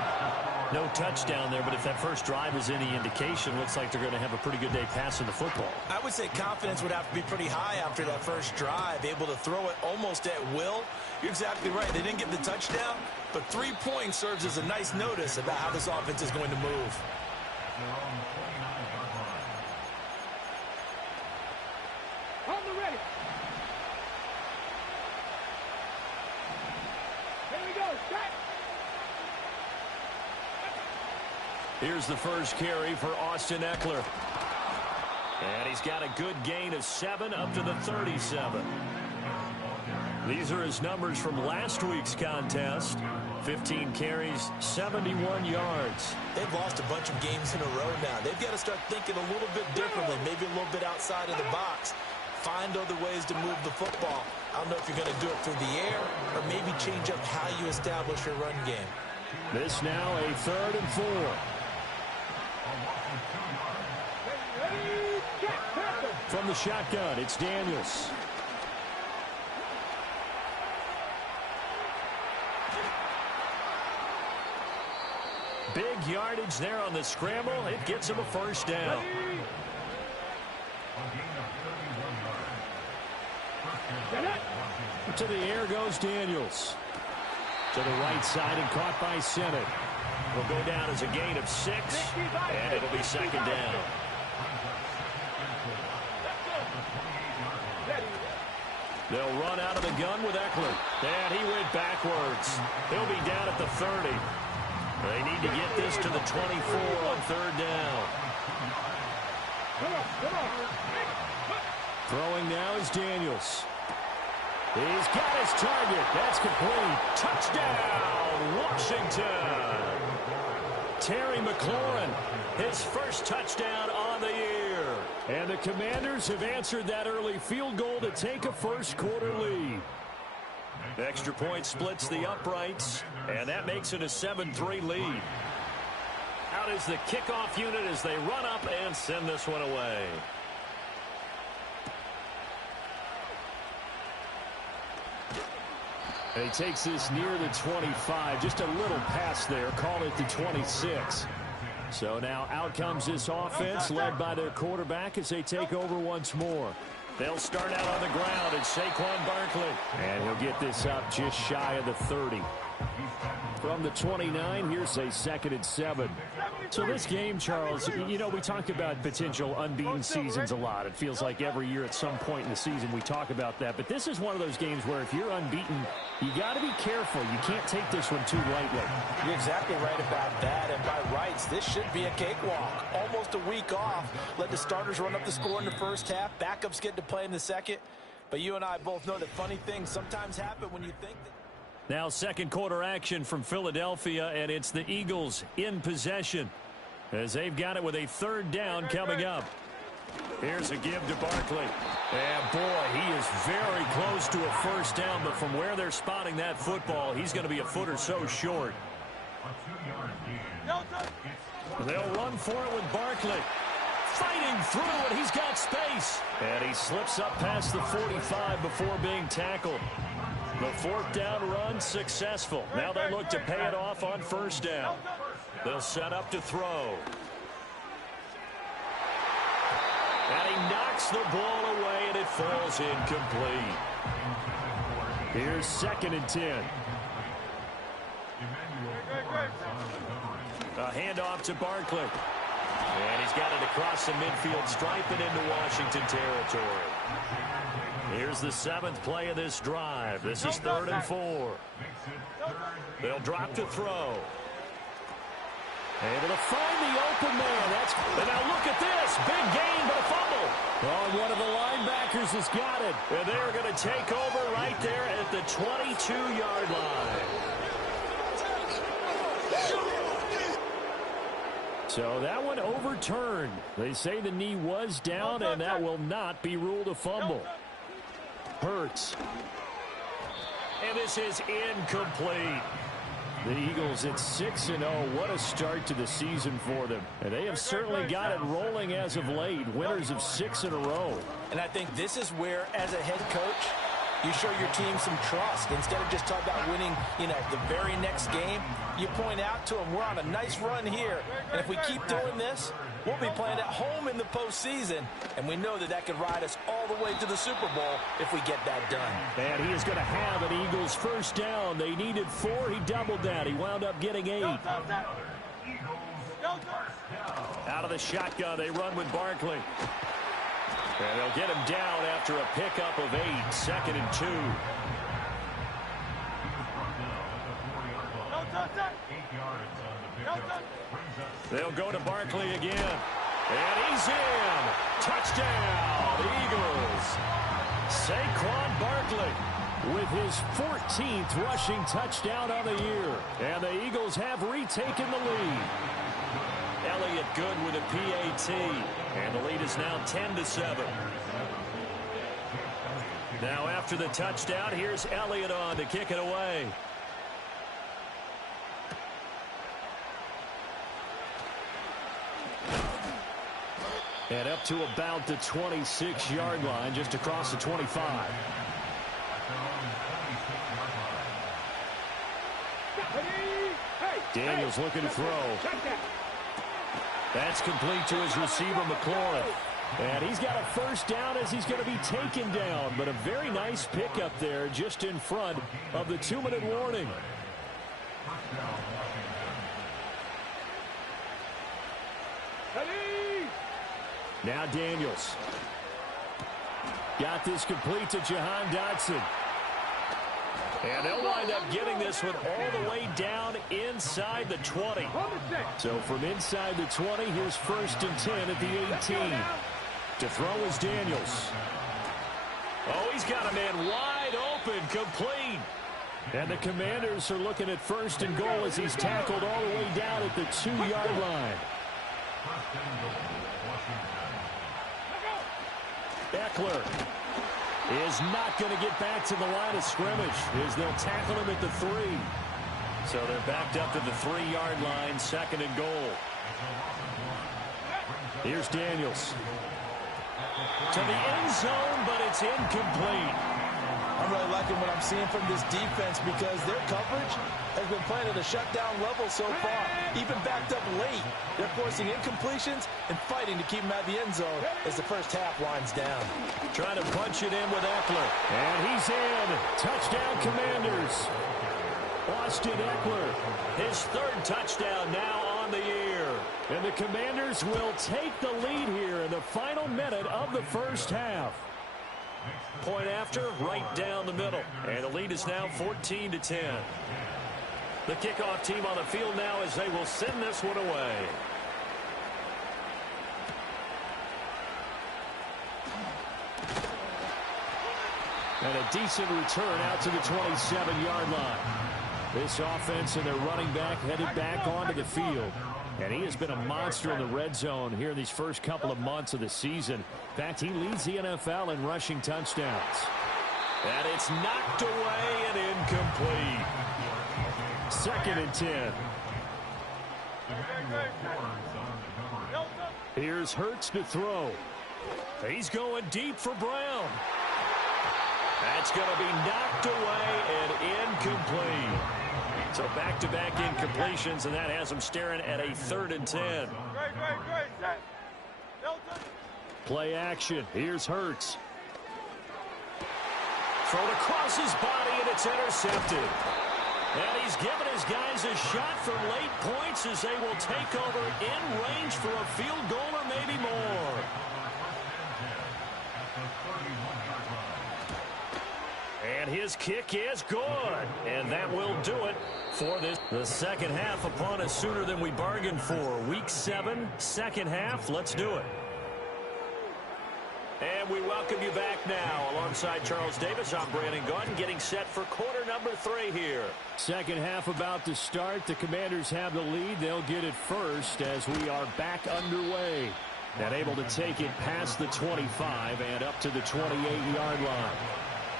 No touchdown there, but if that first drive is any indication, looks like they're going to have a pretty good day passing the football. I would say confidence would have to be pretty high after that first drive, able to throw it almost at will. You're exactly right. They didn't get the touchdown, but 3 points serves as a nice notice about how this offense is going to move. On the ready. Here we go. Set. Here's the first carry for Austin Eckler. And he's got a good gain of 7 up to the 37. These are his numbers from last week's contest. 15 carries, 71 yards. They've lost a bunch of games in a row now. They've got to start thinking a little bit differently, maybe a little bit outside of the box. Find other ways to move the football. I don't know if you're going to do it through the air or maybe change up how you establish your run game. This now a 3rd and 4. From the shotgun, it's Daniels. Big yardage there on the scramble. It gets him a first down. To the air goes Daniels. To the right side and caught by Sennett. Will go down as a gain of 6, and it'll be 2nd down. They'll run out of the gun with Eckler. And he went backwards. He'll be down at the 30. They need to get this to the 24 on third down. Throwing now is Daniels. He's got his target. That's complete. Touchdown, Washington. Terry McLaurin, his first touchdown on the year. And the Commanders have answered that early field goal to take a first-quarter lead. Extra point splits the uprights, and that makes it a 7-3 lead. Out is the kickoff unit as they run up and send this one away. And he takes this near the 25, just a little pass there, call it the 26. So now out comes this offense led by their quarterback as they take over once more. They'll start out on the ground. It's Saquon Barkley. And he'll get this up just shy of the 30. From the 29, here's a 2nd and 7. So this game, Charles, you know, we talk about potential unbeaten seasons a lot. It feels like every year at some point in the season we talk about that. But this is one of those games where if you're unbeaten, you got to be careful. You can't take this one too lightly. You're exactly right about that. And by rights, this should be a cakewalk. Almost a week off. Let the starters run up the score in the first half. Backups get to play in the second. But you and I both know that funny things sometimes happen when you think that. Now second quarter action from Philadelphia, and it's the Eagles in possession as they've got it with a third down coming up. Here's a give to Barkley. And boy, he is very close to a first down, but from where they're spotting that football, he's going to be a foot or so short. They'll run for it with Barkley. Fighting through, and he's got space. And he slips up past the 45 before being tackled. The fourth down run successful. Now they look to pay it off on first down. They'll set up to throw. And he knocks the ball away, and it falls incomplete. Here's 2nd and 10. A handoff to Barkley. And he's got it across the midfield stripe and into Washington territory. Here's the 7th play of this drive. This is 3rd and 4. They'll drop to throw. Able to find the open man. And now look at this. Big gain, but a fumble. Oh, one of the linebackers has got it. And they're going to take over right there at the 22-yard line. So that one overturned. They say the knee was down, and that will not be ruled a fumble. Hurts. And this is incomplete. The Eagles at 6-0. What a start to the season for them. And they have certainly got it rolling as of late. Winners of 6 in a row. And I think this is where, as a head coach, you show your team some trust. Instead of just talking about winning, the very next game, you point out to them, we're on a nice run here. And if we keep doing this, we'll be playing at home in the postseason. And we know that could ride us all the way to the Super Bowl if we get that done. And he is going to have an Eagles first down. They needed 4. He doubled that. He wound up getting 8. Out of the shotgun, they run with Barkley. And they'll get him down after a pickup of 8. 2nd and 2. They'll go to Barkley again. And he's in. Touchdown, Eagles. Saquon Barkley with his 14th rushing touchdown of the year. And the Eagles have retaken the lead. Elliott good with a PAT. And the lead is now 10-7. Now after the touchdown, here's Elliott on to kick it away. And up to about the 26-yard line, just across the 25. Daniels looking to throw. That's complete to his receiver, McLaurin. And he's got a first down as he's going to be taken down. But a very nice pickup there just in front of the 2-minute warning. Now Daniels. Got this complete to Jahan Dotson. And they'll wind up getting this one all the way down inside the 20. So from inside the 20, here's 1st and 10 at the 18. To throw is Daniels. Oh, he's got a man wide open, complete. And the Commanders are looking at 1st and goal as he's tackled all the way down at the 2-yard line. Eckler is not going to get back to the line of scrimmage as they'll tackle him at the 3. So they're backed up to the 3-yard line, 2nd and goal. Here's Daniels. To the end zone, but it's incomplete. I'm really liking what I'm seeing from this defense because their coverage has been playing at a shutdown level so far. Even backed up late, they're forcing incompletions and fighting to keep them at the end zone as the first half winds down. Trying to punch it in with Eckler. And he's in. Touchdown, Commanders. Austin Eckler, his 3rd touchdown now on the year. And the Commanders will take the lead here in the final minute of the first half. Point after, right down the middle. And the lead is now 14-10. The kickoff team on the field now as they will send this one away. And a decent return out to the 27-yard line. This offense and their running back headed back onto the field. And he has been a monster in the red zone here in these first couple of months of the season. In fact, he leads the NFL in rushing touchdowns. And it's knocked away and incomplete. 2nd and 10. Here's Hurts to throw. He's going deep for Brown. That's going to be knocked away and incomplete. So back-to-back incompletions, and that has them staring at a 3rd and 10. Play action. Here's Hurts. Thrown across his body, and it's intercepted. And he's given his guys a shot for late points as they will take over in range for a field goal or maybe more. And his kick is good. And that will do it for this. The second half upon us sooner than we bargained for. Week 7, second half. Let's do it. And we welcome you back now. Alongside Charles Davis, I'm Brandon Gaudin, getting set for quarter number 3 here. Second half about to start. The Commanders have the lead. They'll get it first as we are back underway. And able to take it past the 25 and up to the 28-yard line.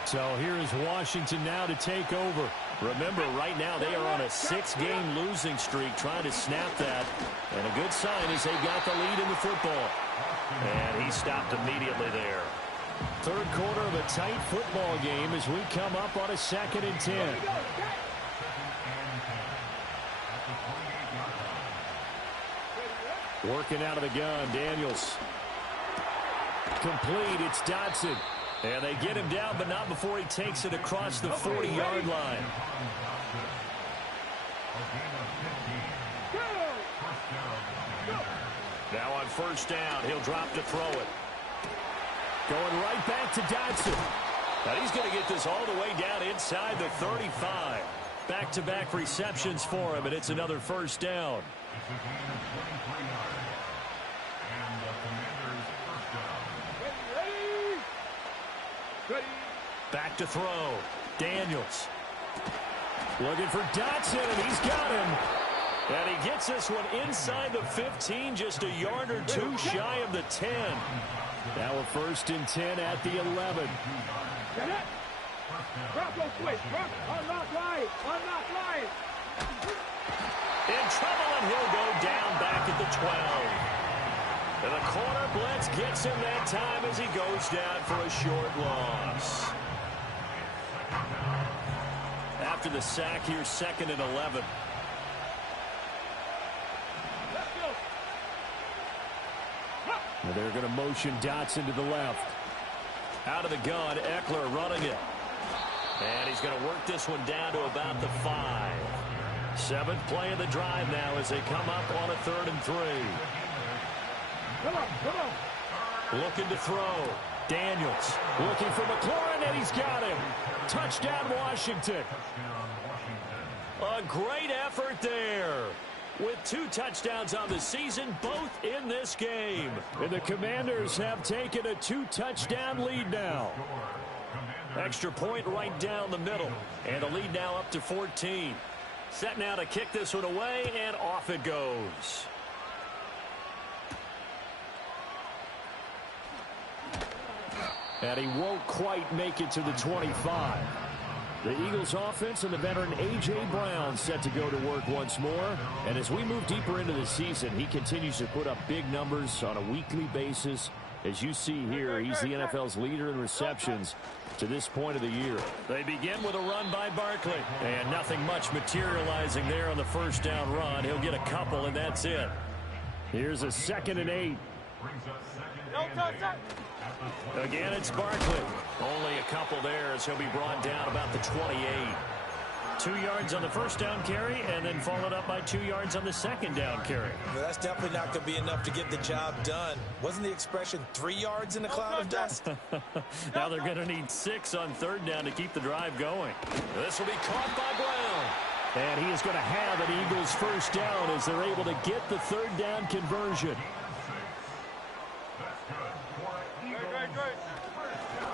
So here is Washington now to take over. Remember, right now they are on a 6-game losing streak, trying to snap that. And a good sign is they got the lead in the football. And he stopped immediately there. Third quarter of a tight football game as we come up on a 2nd and 10. Working out of the gun, Daniels. Complete, it's Dotson. And they get him down, but not before he takes it across the 40-yard line. Now on first down, he'll drop to throw it. Going right back to Dotson. Now he's going to get this all the way down inside the 35. Back-to-back receptions for him, and it's another first down. Back to throw. Daniels. Looking for Dotson, and he's got him. And he gets this one inside the 15, just a yard or two shy of the 10. Now a 1st and 10 at the 11. In trouble, and he'll go down back at the 12. And the corner blitz gets him that time as he goes down for a short loss. After the sack, here's 2nd and 11. And they're going to motion Dotson to the left. Out of the gun, Eckler running it. And he's going to work this one down to about the 5. 7th play of the drive now as they come up on a 3rd and 3. Looking to throw. Daniels looking for McLaurin, and he's got him. Touchdown, Washington. A great effort there. With 2 touchdowns on the season, both in this game. And the Commanders have taken a 2-touchdown lead now. Extra point right down the middle. And the lead now up to 14. Set now to kick this one away, and off it goes. And he won't quite make it to the 25. The Eagles offense and the veteran A.J. Brown set to go to work once more. And as we move deeper into the season, he continues to put up big numbers on a weekly basis. As you see here, he's the NFL's leader in receptions to this point of the year. They begin with a run by Barkley. And nothing much materializing there on the first down run. He'll get a couple, and that's it. Here's a 2nd and 8. Again, it's Barkley. Only a couple there as he'll be brought down about the 28. 2 yards on the first down carry, and then followed up by 2 yards on the second down carry. Well, that's definitely not going to be enough to get the job done. Wasn't the expression 3 yards in a cloud of dust? Now they're going to need 6 on 3rd down to keep the drive going. This will be caught by Brown. And he is going to have an Eagles first down as they're able to get the 3rd down conversion.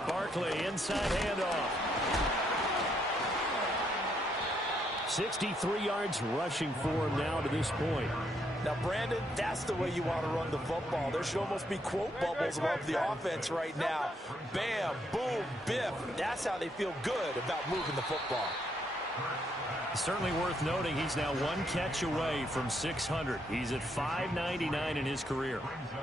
Barkley, inside handoff. 63 yards rushing for him now to this point. Now, Brandon, that's the way you want to run the football. There should almost be quote bubbles above the offense right now. Bam, boom, biff. That's how they feel good about moving the football. Certainly worth noting he's now 1 catch away from 600. He's at 599 in his career.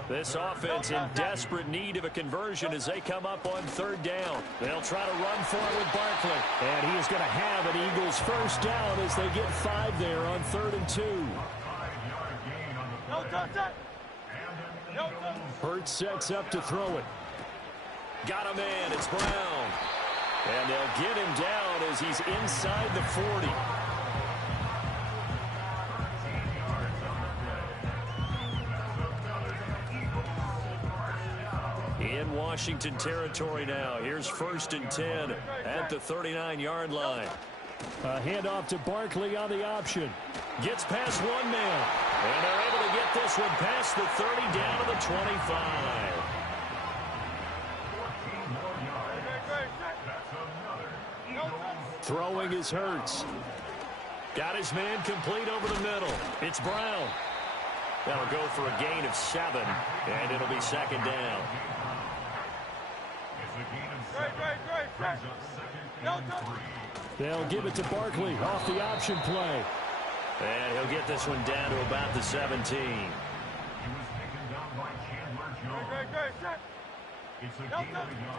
This offense in desperate need of a conversion as they come up on 3rd down. They'll try to run for it with Barkley. And he is going to have an Eagles first down as they get 5 there on 3rd and 2. Hurts sets up to throw it. Got a man. It's Brown. And they'll get him down as he's inside the 40. In Washington territory now. Here's 1st and 10 at the 39-yard line. A handoff to Barkley on the option. Gets past one man. And they're able to get this one past the 30 down to the 25. Throwing is Hurts. Got his man complete over the middle. It's Brown. That'll go for a gain of 7, and it'll be 2nd down. They'll give it to Barkley off the option play. And he'll get this one down to about the 17.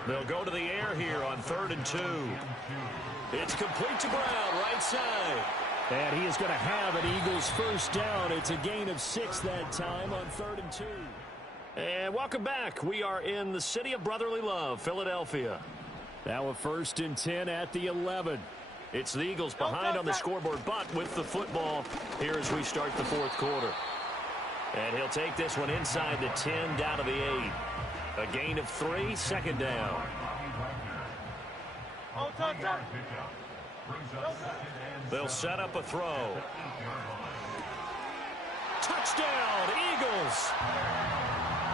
They'll go to the air here on 3rd and 2. It's complete to Brown, right side. And he is going to have an Eagles first down. It's a gain of 6 that time on 3rd and 2. And welcome back. We are in the city of brotherly love, Philadelphia. Now a 1st and 10 at the 11. It's the Eagles behind on the scoreboard, but with the football here as we start the 4th quarter. And he'll take this one inside the 10 down to the 8. A gain of 3, 2nd down. They'll set up a throw. Touchdown, Eagles!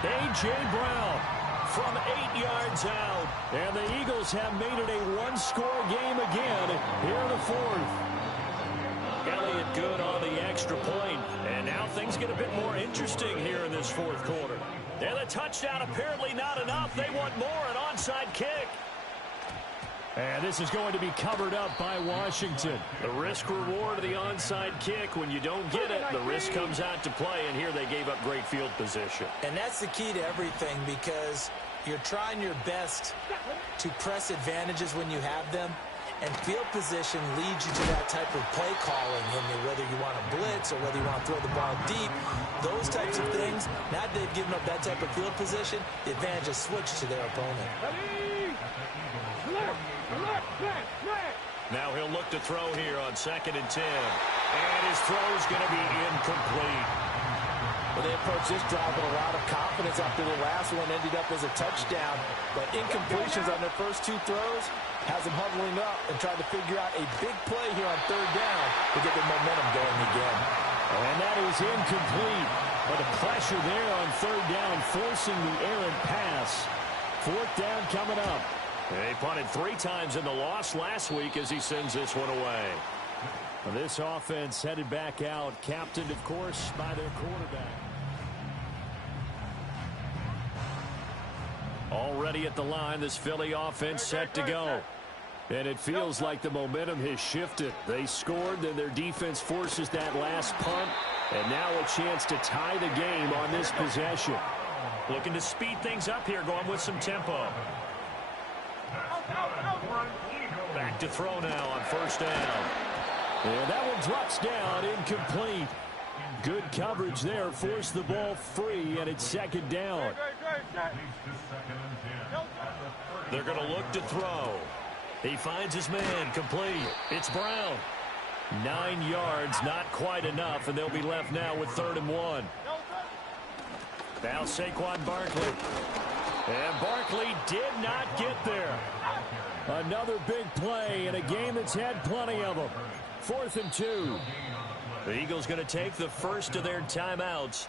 A.J. Brown from 8 yards out. And the Eagles have made it a one-score game again here in the 4th. Elliott good on the extra point. And now things get a bit more interesting here in this 4th quarter. And the touchdown apparently not enough. They want more, an onside kick. And this is going to be covered up by Washington. The risk-reward of the onside kick. When you don't get it, the risk comes out to play, and here they gave up great field position. And that's the key to everything, because you're trying your best to press advantages when you have them, and field position leads you to that type of play calling, and whether you want to blitz or whether you want to throw the ball deep, those types of things. Now that they've given up that type of field position, the advantage is switched to their opponent. Now he'll look to throw here on 2nd and 10. And his throw is going to be incomplete. Well, they approached this drive with a lot of confidence after the last one ended up as a touchdown. But incompletions on their first 2 throws has them huddling up and trying to figure out a big play here on 3rd down to get the momentum going again. And that is incomplete. But the pressure there on 3rd down, forcing the errant pass. 4th down coming up. They punted 3 times in the loss last week as he sends this one away. This offense headed back out, captained, of course, by their quarterback. Already at the line, this Philly offense set to go. And it feels like the momentum has shifted. They scored, then their defense forces that last punt. And now a chance to tie the game on this possession. Looking to speed things up here, going with some tempo. Back to throw now on 1st down. And that one drops down, incomplete. Good coverage there, forced the ball free, and it's 2nd down. They're going to look to throw. He finds his man, complete. It's Brown. 9 yards, not quite enough, and they'll be left now with 3rd and 1. Now Saquon Barkley. And Barkley did not get there. Another big play in a game that's had plenty of them. 4th and 2. The Eagles going to take the first of their timeouts.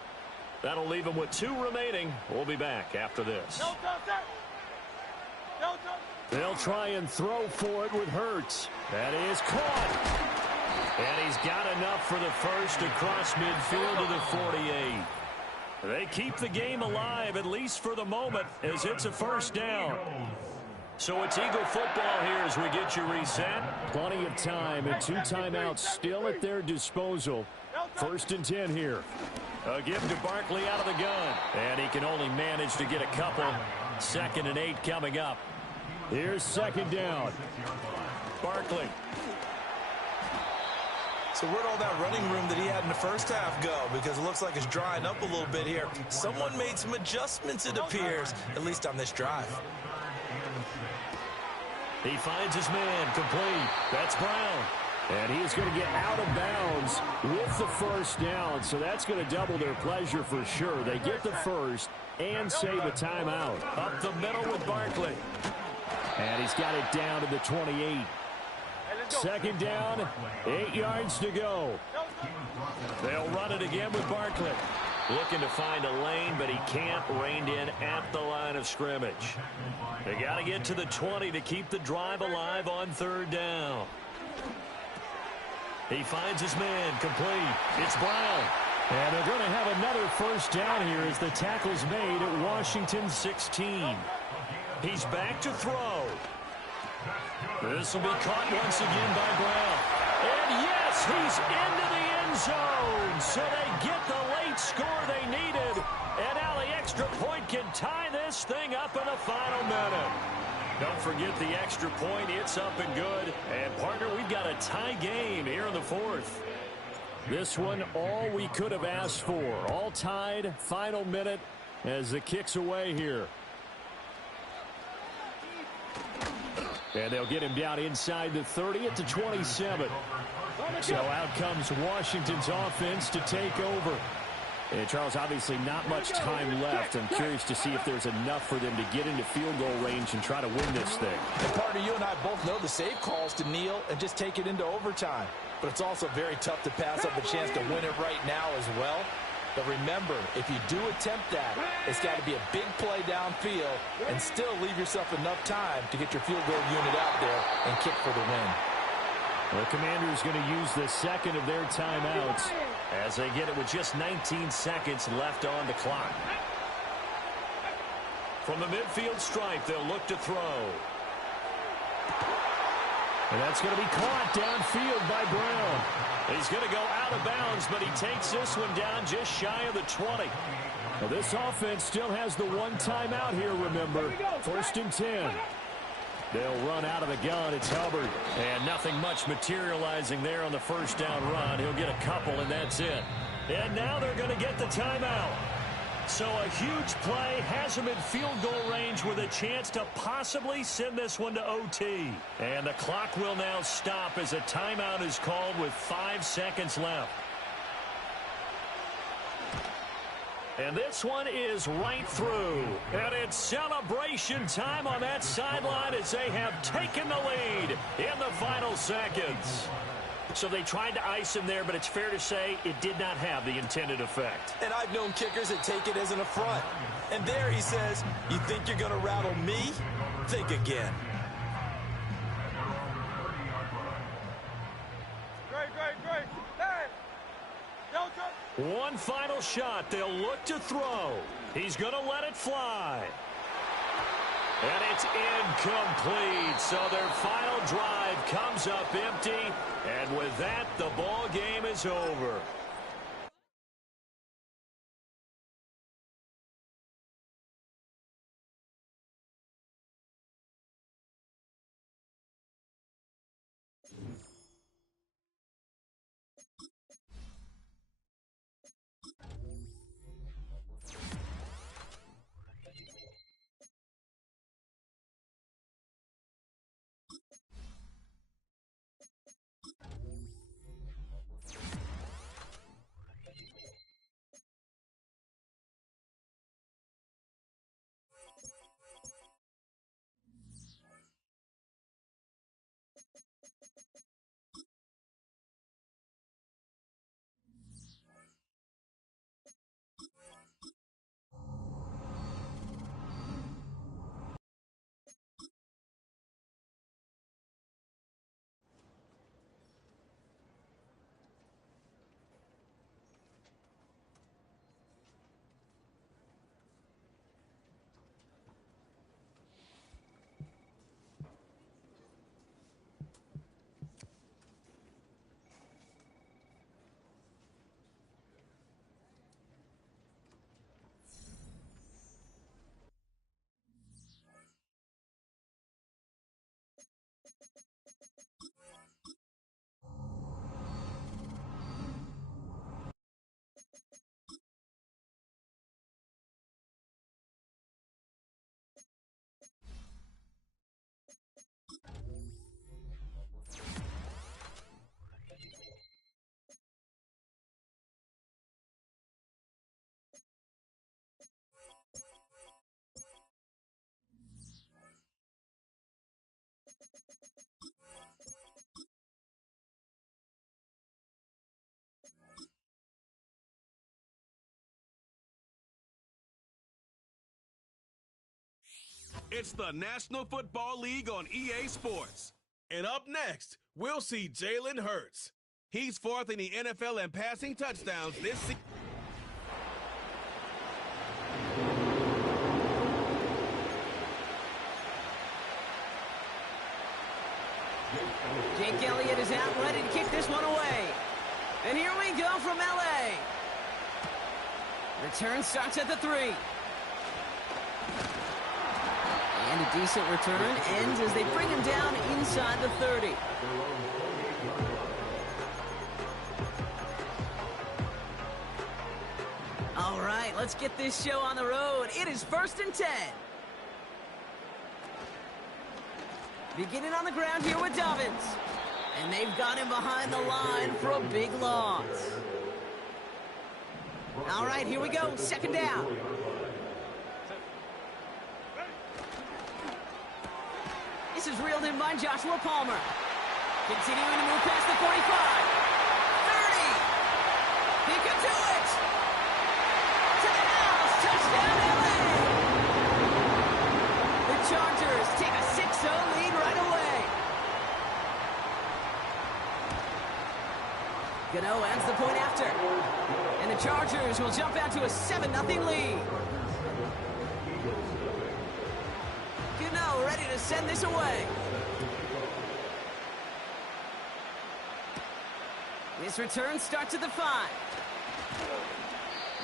That'll leave them with 2 remaining. We'll be back after this. They'll try and throw for it with Hurts. That is caught. And he's got enough for the first across midfield to the 48. They keep the game alive, at least for the moment, as it's a 1st down. So it's Eagle football here as we get you reset. Plenty of time and 2 timeouts still at their disposal. 1st and 10 here. A give to Barkley out of the gun. And he can only manage to get a couple. 2nd and 8 coming up. Here's 2nd down. Barkley. So where'd all that running room that he had in the first half go? Because it looks like it's drying up a little bit here. Someone made some adjustments, it appears, at least on this drive. He finds his man, complete. That's Brown. And he is going to get out of bounds with the 1st down. So that's going to double their pleasure for sure. They get the first and save a timeout. Up the middle with Barkley. And he's got it down to the 28. 2nd down, 8 yards to go. They'll run it again with Barkley. Looking to find a lane, but he can't. Reined in at the line of scrimmage. They got to get to the 20 to keep the drive alive on 3rd down. He finds his man, complete. It's Brown. And they're going to have another 1st down here as the tackle's made at Washington 16. He's back to throw. This will be caught once again by Brown. And yes, he's into the end zone. So they get the late score they needed. And now the extra point can tie this thing up in the final minute. Don't forget the extra point. It's up and good. And, partner, we've got a tie game here in the 4th. This one, all we could have asked for. All tied, final minute as the kick's away here. And they'll get him down inside the 30 at the 27. So out comes Washington's offense to take over. And, Charles, obviously not much time left. I'm curious to see if there's enough for them to get into field goal range and try to win this thing. And, partner, you and I both know the save calls to kneel and just take it into overtime. But it's also very tough to pass up a chance to win it right now as well. But remember, if you do attempt that, it's got to be a big play downfield and still leave yourself enough time to get your field goal unit out there and kick for the win. The Commanders going to use the 2nd of their timeouts as they get it with just 19 seconds left on the clock. From the midfield stripe, they'll look to throw. And that's going to be caught downfield by Brown. He's going to go out of bounds, but he takes this one down just shy of the 20. Now this offense still has the 1 timeout here, remember. 1st and 10. They'll run out of the gun. It's Hubbard. And nothing much materializing there on the 1st down run. He'll get a couple, and that's it. And now they're going to get the timeout. So a huge play has him in field goal range with a chance to possibly send this one to OT. And the clock will now stop as a timeout is called with 5 seconds left. And this one is right through. And it's celebration time on that sideline as they have taken the lead in the final seconds. So they tried to ice him there, but it's fair to say it did not have the intended effect. And I've known kickers that take it as an affront. And there he says, you think you're going to rattle me? Think again. Great. Hey! One final shot. They'll look to throw. He's going to let it fly. And it's incomplete. So their final drive comes up empty. And with that, the ball game is over. It's the National Football League on EA Sports. And up next, we'll see Jalen Hurts. He's fourth in the NFL in passing touchdowns this season. Jake Elliott is out, ready to kick this one away. And here we go from L.A. Return starts at the 3. And a decent return ends as they bring him down inside the 30. All right, let's get this show on the road. It is 1st and 10. Beginning on the ground here with Dobbins. And they've got him behind the line for a big loss. All right, here we go. 2nd down. This is reeled in by Joshua Palmer. Continuing to move past the 45. 30. He could do it. To the house. Touchdown, LA. The Chargers take a 6-0 lead right away. Gano adds the point after. And the Chargers will jump out to a 7-0 lead. Gano ready to send this away. This return starts at the 5.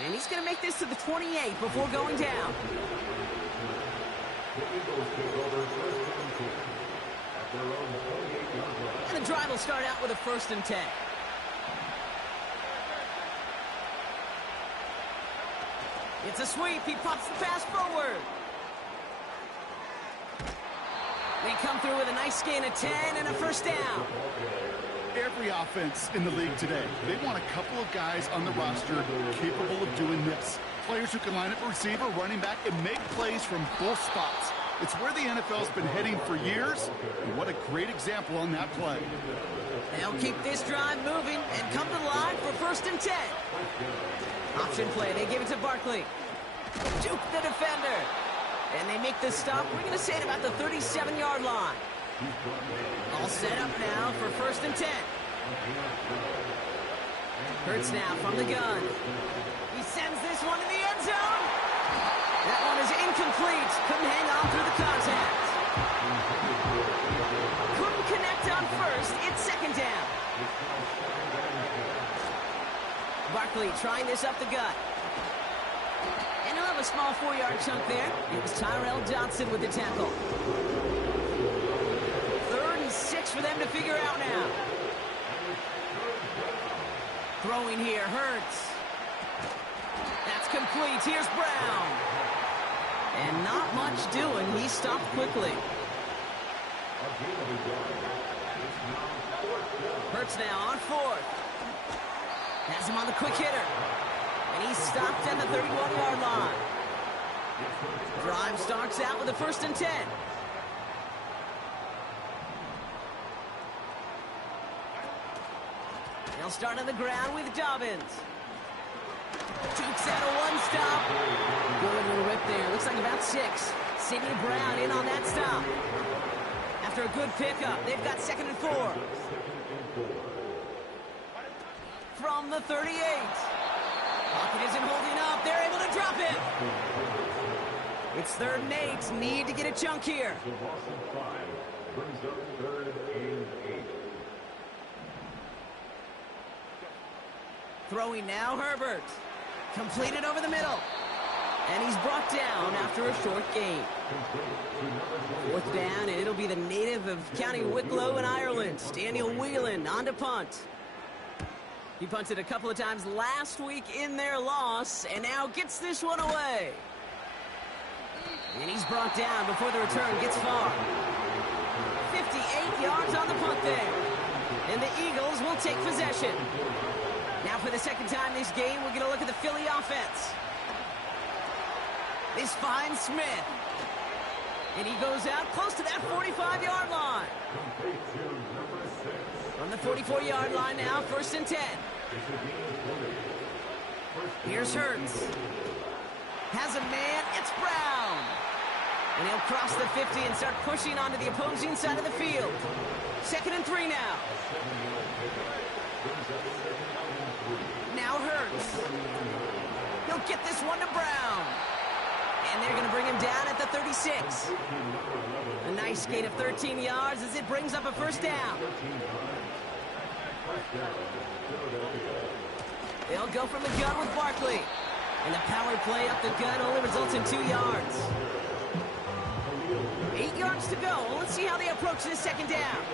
And he's going to make this to the 28 before going down. And the drive will start out with a 1st and 10. It's a sweep. He pops the pass forward. They come through with a nice gain of 10 and a 1st down. Every offense in the league today, they want a couple of guys on the roster capable of doing this. Players who can line up a receiver, running back, and make plays from both spots. It's where the NFL's been heading for years, and what a great example on that play. They'll keep this drive moving and come to the line for 1st and 10. Option play, they give it to Barkley. Juke the defender. And they make the stop, we're going to say it about the 37-yard line. All set up now for 1st and 10. Hurts now from the gun. He sends this one in the end zone. That one is incomplete. Couldn't hang on through the contact. Couldn't connect on 1st. It's 2nd down. Barkley trying this up the gut. And he'll have a small 4-yard chunk there. It was Tyrell Johnson with the tackle. 3rd and 6 for them to figure out now. Throwing here, Hurts. That's complete. Here's Brown. And not much doing. He stopped quickly. Hurts now on 4th. Has him on the quick hitter. And he's stopped at the 31-yard line. Drive starts out with a 1st and 10. They'll start on the ground with Dobbins. Jukes out a one-stop. Good little rip there. Looks like about 6. Sidney Brown in on that stop. After a good pickup, they've got 2nd and 4. From the 38. Pocket isn't holding up. They're able to drop it. It's 3rd and 8. Need to get a chunk here. Throwing now, Herbert. Completed over the middle. And he's brought down after a short gain. 4th down, and it'll be the native of County Wicklow in Ireland, Daniel Whelan, on to punt. He punted a couple of times last week in their loss, and now gets this one away. And he's brought down before the return gets far. 58 yards on the punt there. And the Eagles will take possession. Now for the 2nd time this game, we're going to look at the Philly offense. This finds Smith. And he goes out close to that 45-yard line. From the 44-yard line now, 1st and 10. Here's Hurts. Has a man, it's Brown. And he'll cross the 50 and start pushing onto the opposing side of the field. 2nd and 3 now. Now Hurts. He'll get this one to Brown. And they're going to bring him down at the 36. A nice gain of 13 yards as it brings up a 1st down. They'll go from the gun with Barkley. And the power play up the gun only results in 2 yards. 8 yards to go. Let's see how they approach this 2nd down.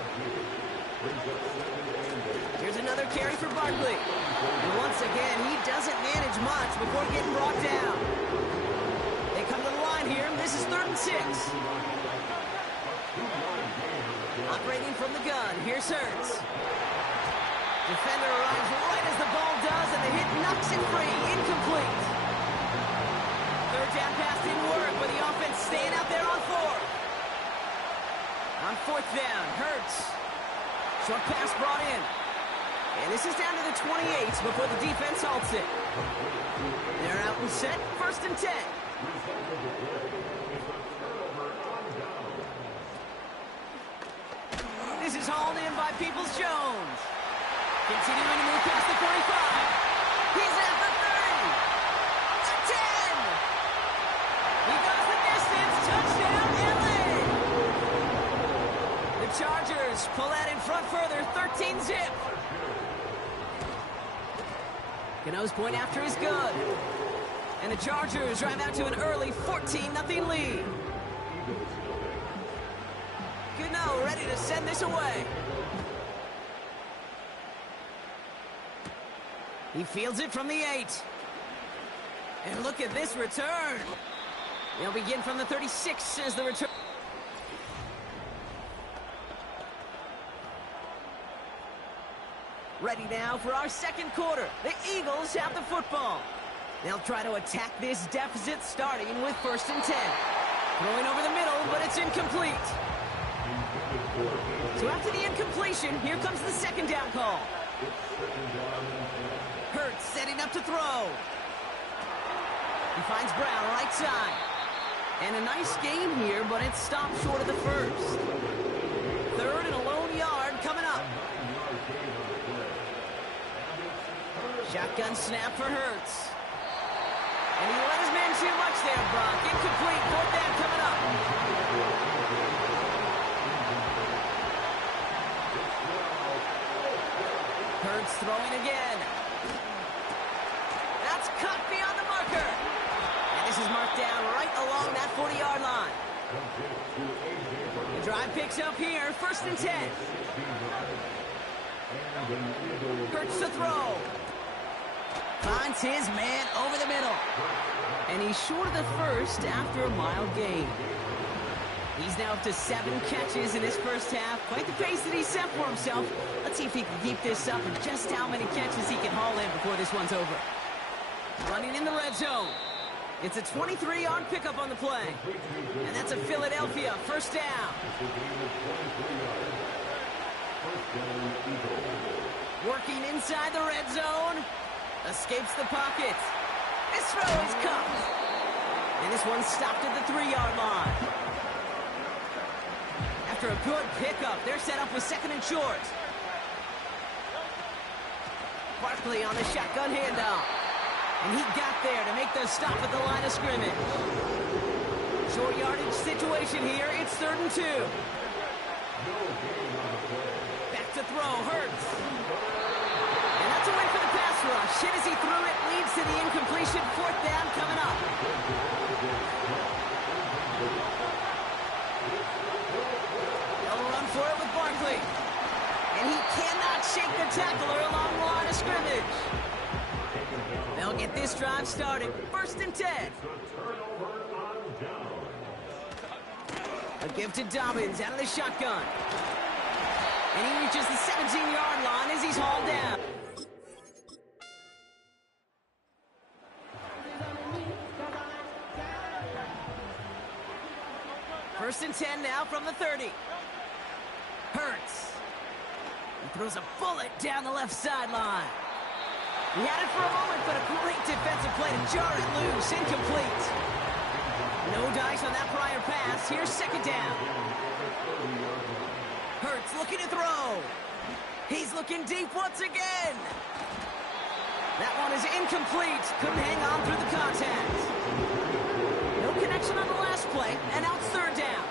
Here's another carry for Barkley. And once again, he doesn't manage much before getting brought down. They come to the line here, and this is 3rd and 6. Operating from the gun, here's Hurts. Defender arrives right as the ball does, and the hit knocks it free. Incomplete. 3rd down pass didn't work, but the offense staying out there on 4th. On 4th down, Hurts. Short pass brought in. And this is down to the 28 before the defense halts it. They're out and set, 1st and 10. This is hauled in by Peoples-Jones. Continuing to move past the 45. He's at the 30. The 10. He goes the distance. Touchdown, LA. The Chargers pull that in front further, 13-zip. Gano's point after is good. And the Chargers drive out to an early 14-0 lead. Gano ready to send this away. He fields it from the 8. And look at this return. They'll begin from the 36 as the return. Ready now for our 2nd quarter. The Eagles have the football. They'll try to attack this deficit starting with 1st and 10. Throwing over the middle, but it's incomplete. So after the incompletion, here comes the 2nd down call. Hurts setting up to throw. He finds Brown right side. And a nice gain here, but it's stopped short of the 1st. 3rd and a lone yard coming up. Shotgun snap for Hurts. And he let his man too much there, Brock. Incomplete. 4th down coming up. Hurts throwing again. That's cut beyond the marker. And this is marked down right along that 40-yard line. The drive picks up here. 1st and 10. Hurts to throw. Finds his man over the middle. And he's short of the 1st after a mild gain. He's now up to 7 catches in his 1st half. Quite the pace that he set for himself. Let's see if he can keep this up and just how many catches he can haul in before this one's over. Running in the red zone. It's a 23-yard pickup on the play. And that's a Philadelphia 1st down. Working inside the red zone. Escapes the pocket. This throw is cuffed. And this one stopped at the 3-yard line. After a good pickup, they're set up with 2nd and short. Barkley on the shotgun handoff. And he got there to make the stop at the line of scrimmage. Short yardage situation here. It's 3rd and 2. Back to throw. Hurts. And that's a win for the pass rush. Hit as he threw it. Leads to the incompletion. 4th down coming up. They'll run for it with Barkley. And he cannot shake the tackler along the line of scrimmage. They'll get this drive started. 1st and 10. A give to Dobbins out of the shotgun. And he reaches the 17-yard line as he's hauled down. First and 10 now from the 30. Hurts. He throws a bullet down the left sideline. He had it for a moment, but a great defensive play to jar it loose. Incomplete. No dice on that prior pass. Here's 2nd down. Hurts looking to throw. He's looking deep once again. That one is incomplete. Couldn't hang on through the contact. No connection on the last play, and now it's 3rd down.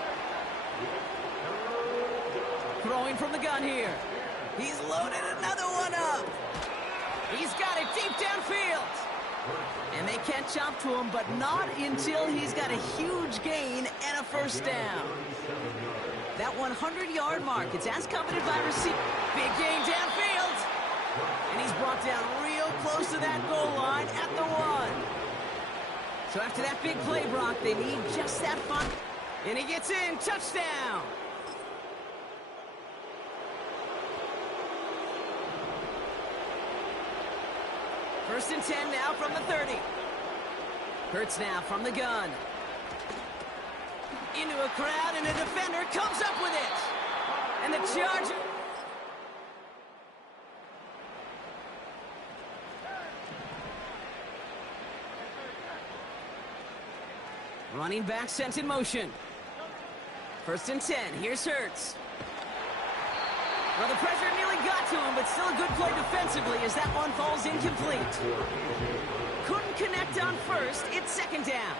Throwing from the gun here. He's loaded another one up. He's got it deep downfield. And they can't chop to him, but not until he's got a huge gain and a 1st down. That 100-yard mark, it's as coveted by receiver. Big gain downfield. And he's brought down real close to that goal line at the 1. So after that big play, Brock, they need just that fun. And he gets in. Touchdown. First and 10 now from the 30. Hurts now from the gun. Into a crowd, and a defender comes up with it. And the Charger... Running back sent in motion. First and 10. Here's Hurts. Well, the pressure nearly got to him, but still a good play defensively as that one falls incomplete. Couldn't connect on 1st. It's 2nd down.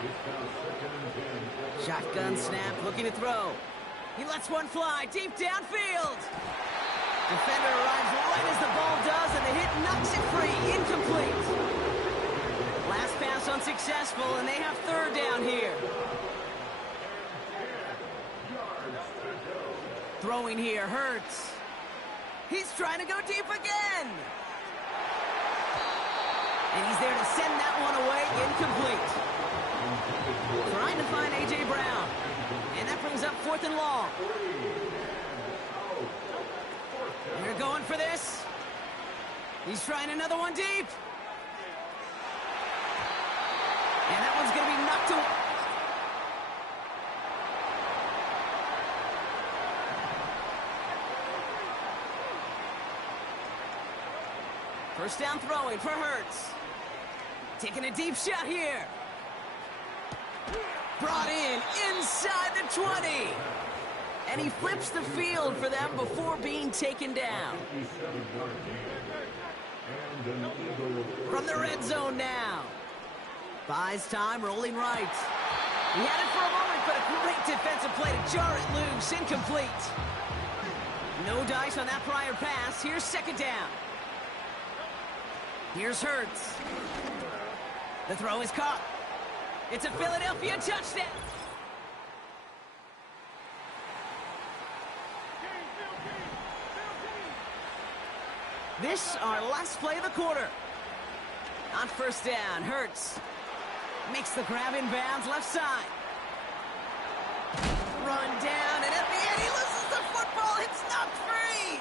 Shotgun snap, looking to throw. He lets one fly deep downfield. Defender arrives right as the ball does, and the hit knocks it free. Incomplete. Last pass unsuccessful, and they have 3rd down here. Throwing here, Hurts. He's trying to go deep again. And he's there to send that one away. Incomplete. Trying to find A.J. Brown. And that brings up 4th and long. And they're going for this. He's trying another one deep. And that one's going to be knocked away. First down throwing for Hurts. Taking a deep shot here. Brought in inside the 20. And he flips the field for them before being taken down. From the red zone now. Buys time, rolling right. He had it for a moment, but a great defensive play to jar it loose. Incomplete. No dice on that prior pass. Here's second down. Here's Hurts. The throw is caught. It's a Philadelphia touchdown. This our last play of the quarter. On first down, Hurts makes the grab in bounds left side. Run down, and at the end he loses the football. It's knocked free.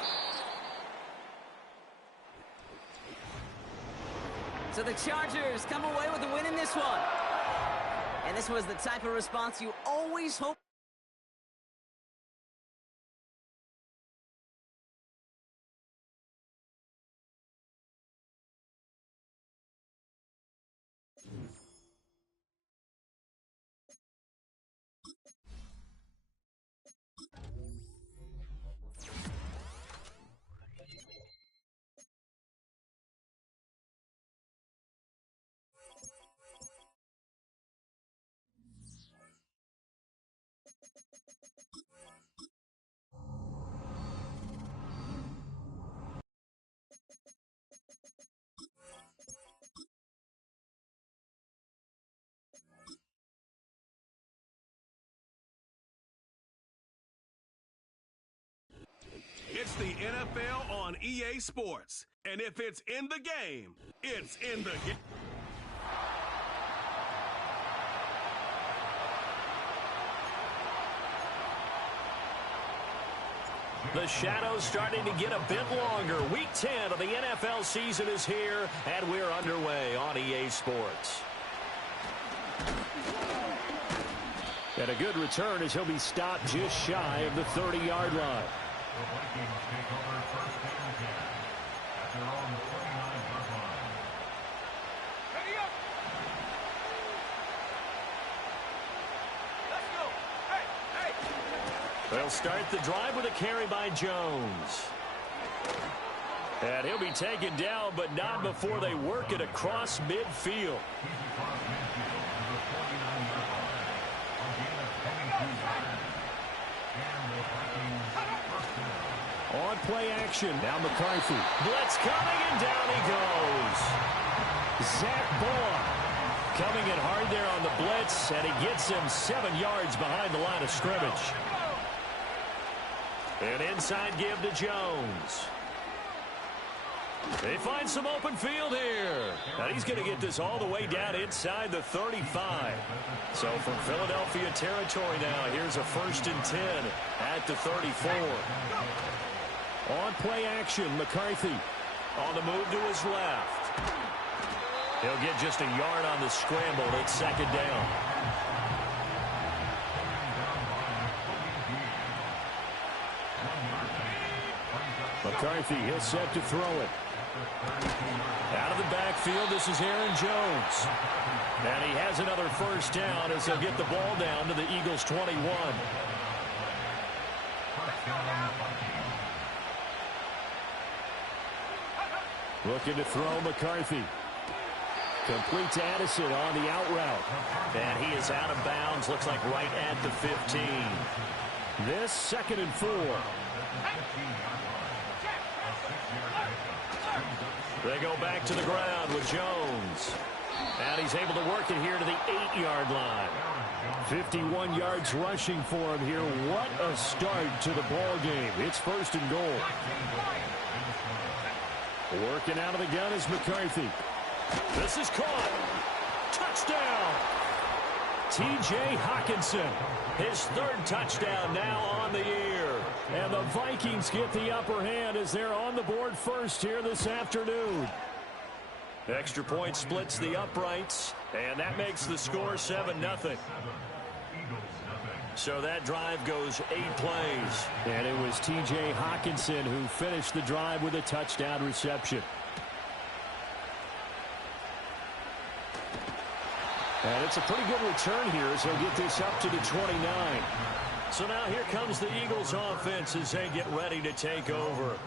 So the Chargers come away with the win in this one. And this was the type of response you always hope. It's the NFL on EA Sports. And if it's in the game, it's in the game. The shadow's starting to get a bit longer. Week 10 of the NFL season is here, and we're underway on EA Sports. And a good return as he'll be stopped just shy of the 30-yard line. The Vikings take over first and 10 at their own 29-yard line. Ready up! Let's go! Hey! Hey! They'll start the drive with a carry by Jones. And he'll be taken down, but not before they work it across midfield. On play action, now McCarthy. Blitz coming, and down he goes. Zach Boy coming in hard there on the blitz, and he gets him 7 yards behind the line of scrimmage. An inside give to Jones. They find some open field here. And he's going to get this all the way down inside the 35. So from Philadelphia territory now, here's a 1st and 10 at the 34. On play action, McCarthy on the move to his left. He'll get just a yard on the scramble. It's second down. McCarthy is set to throw it. Out of the backfield, this is Aaron Jones. And he has another first down as they'll get the ball down to the Eagles' 21. Looking to throw McCarthy. Complete to Addison on the out route. And he is out of bounds, looks like right at the 15. This 2nd and 4. They go back to the ground with Jones. And he's able to work it here to the 8-yard line. 51 yards rushing for him here. What a start to the ball game. It's 1st and goal. Working out of the gun is McCarthy. This is caught. Touchdown. T.J. Hockenson. His 3rd touchdown now on the year. And the Vikings get the upper hand as they're on the board first here this afternoon. Extra point splits the uprights, and that makes the score 7-0. So that drive goes 8 plays. And it was T.J. Hawkinson who finished the drive with a touchdown reception. And it's a pretty good return here as he'll get this up to the 29. So now here comes the Eagles offense as they get ready to take over.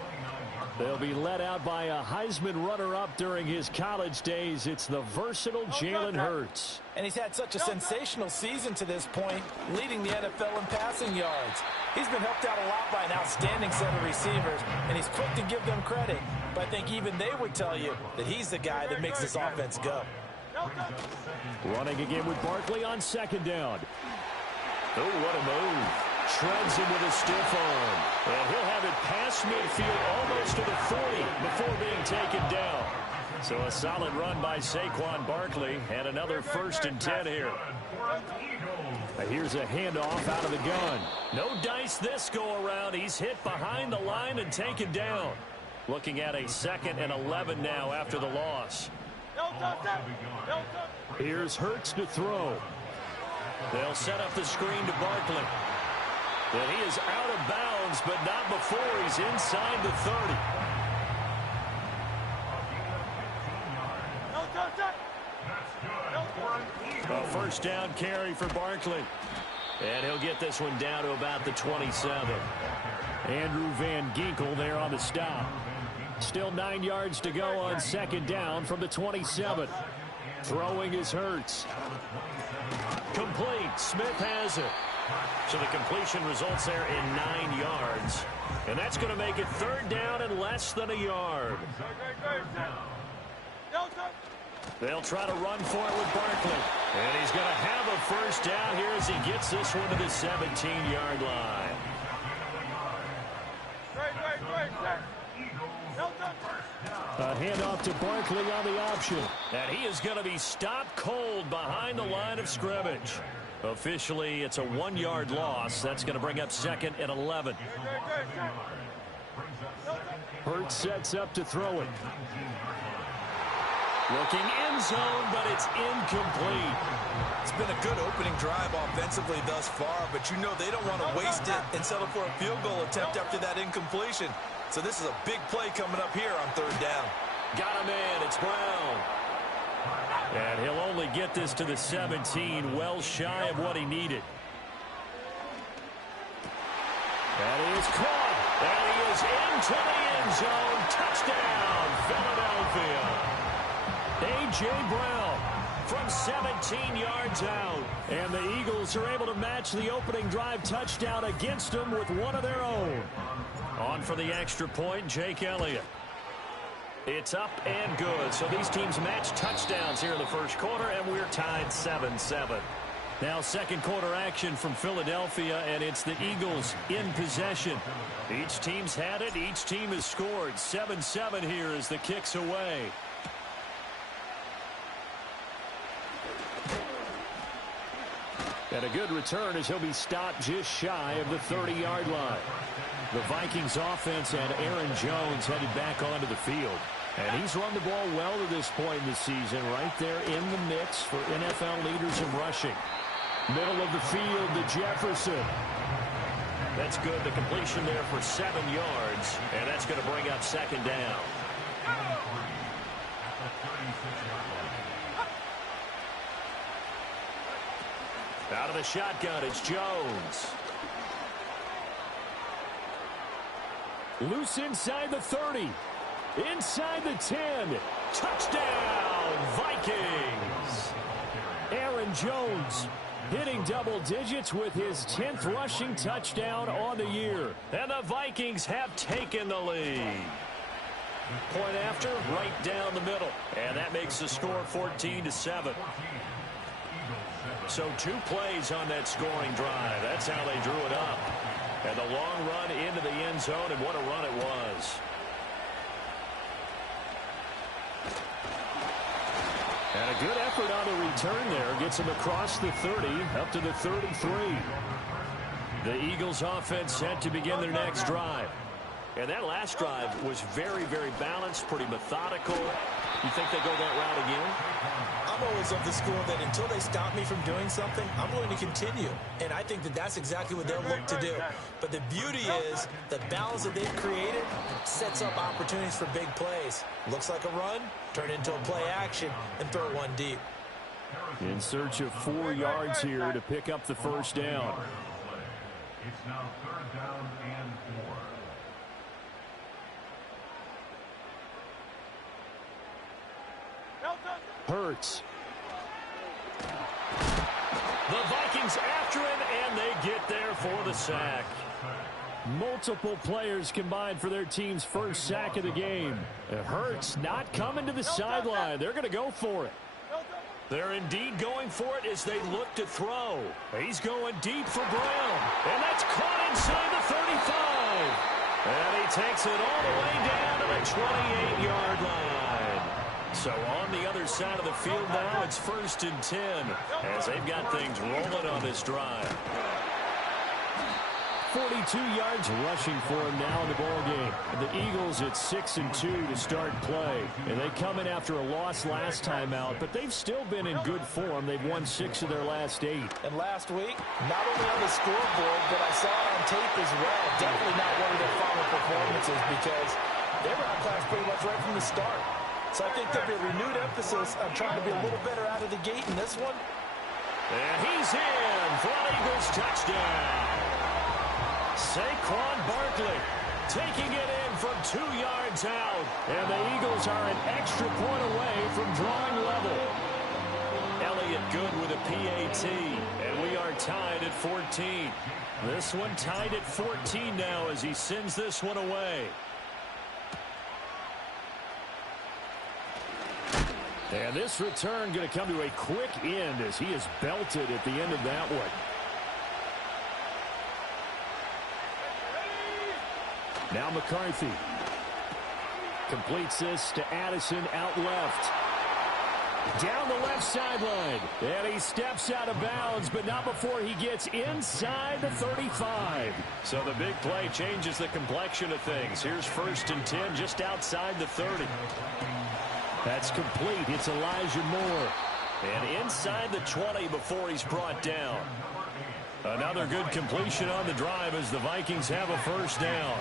They'll be led out by a Heisman runner-up during his college days. It's the versatile Jalen Hurts. And he's had such a sensational season to this point, leading the NFL in passing yards. He's been helped out a lot by an outstanding set of receivers, and he's quick to give them credit. But I think even they would tell you that he's the guy that makes this offense go. Running again with Barkley on second down. Oh, what a move. Shreds him with a stiff arm. And he'll have it past midfield almost to the 40 before being taken down. So a solid run by Saquon Barkley and another 1st and 10 here. Here's a handoff out of the gun. No dice this go around. He's hit behind the line and taken down. Looking at a 2nd and 11 now after the loss. Here's Hurts to throw. They'll set up the screen to Barkley. And he is out of bounds, but not before he's inside the 30. A 1st down carry for Barkley. And he'll get this one down to about the 27. Andrew Van Ginkel there on the stop. Still 9 yards to go on 2nd down from the 27. Throwing is Hurts. Complete. Smith has it. So the completion results there in 9 yards. And that's going to make it 3rd down and less than a yard. They'll try to run for it with Barkley. And he's going to have a 1st down here as he gets this one to the 17-yard line. A handoff to Barkley on the option. And he is going to be stopped cold behind the line of scrimmage. Officially, it's a 1-yard loss. That's going to bring up 2nd and 11. Hurts sets up to throw it. Looking end zone, but it's incomplete. It's been a good opening drive offensively thus far, but you know they don't want to waste it and settle for a field goal attempt after that incompletion. So this is a big play coming up here on 3rd down. Got him in. It's Brown. And he'll only get this to the 17, well shy of what he needed. That is caught. And he is into the end zone. Touchdown, Philadelphia. A.J. Brown from 17 yards out. And the Eagles are able to match the opening drive touchdown against them with one of their own. On for the extra point, Jake Elliott. It's up and good. So these teams match touchdowns here in the 1st quarter, and we're tied 7-7. Now 2nd quarter action from Philadelphia, and it's the Eagles in possession. Each team's had it. Each team has scored. 7-7 here as the kick's away. And a good return as he'll be stopped just shy of the 30-yard line. The Vikings offense had Aaron Jones headed back onto the field. And he's run the ball well to this point in the season, right there in the mix for NFL leaders in rushing. Middle of the field to Jefferson. That's good. The completion there for 7 yards. And that's going to bring up 2nd down. Out of the shotgun, it's Jones. Loose inside the 30. Inside the 10. Touchdown, Vikings. Aaron Jones hitting double digits with his 10th rushing touchdown on the year. And the Vikings have taken the lead. Point after, right down the middle. And that makes the score 14-7. So 2 plays on that scoring drive. That's how they drew it up. And the long run into the end zone, and what a run it was. And a good effort on the return there. Gets him across the 30, up to the 33. The Eagles offense set to begin their next drive. And that last drive was very, very balanced, pretty methodical. You think they go that route again? I'm always of the school that until they stop me from doing something, I'm going to continue. And I think that that's exactly what they'll look to do. But the beauty is the balance that they've created sets up opportunities for big plays. Looks like a run, turn it into a play action, and throw one deep. In search of 4 yards here to pick up the first down. It's now 3rd down and 4. Hurts. The Vikings after him, and they get there for the sack. Multiple players combined for their team's first sack of the game. Hurts not coming to the sideline. They're going to go for it. They're indeed going for it as they look to throw. He's going deep for Brown, and that's caught inside the 35. And he takes it all the way down to the 28-yard line. So on the other side of the field now, it's 1st and 10 as they've got things rolling on this drive. 42 yards rushing for him now in the ballgame. The Eagles at 6-2 to start play. And they come in after a loss last time out, but they've still been in good form. They've won 6 of their last 8. And last week, not only on the scoreboard, but I saw it on tape as well. Definitely not one of their final performances because they were outclassed pretty much right from the start. So I think there'll be a renewed emphasis on trying to be a little better out of the gate in this one. And he's in for an Eagles touchdown. Saquon Barkley taking it in from 2 yards out. And the Eagles are an extra point away from drawing level. Elliott good with a PAT. And we are tied at 14. This one tied at 14 now as he sends this one away. And this return going to come to a quick end as he is belted at the end of that one. Now McCarthy completes this to Addison out left. Down the left sideline. And he steps out of bounds, but not before he gets inside the 35. So the big play changes the complexion of things. Here's 1st and 10 just outside the 30. That's complete. It's Elijah Moore. And inside the 20 before he's brought down. Another good completion on the drive as the Vikings have a first down.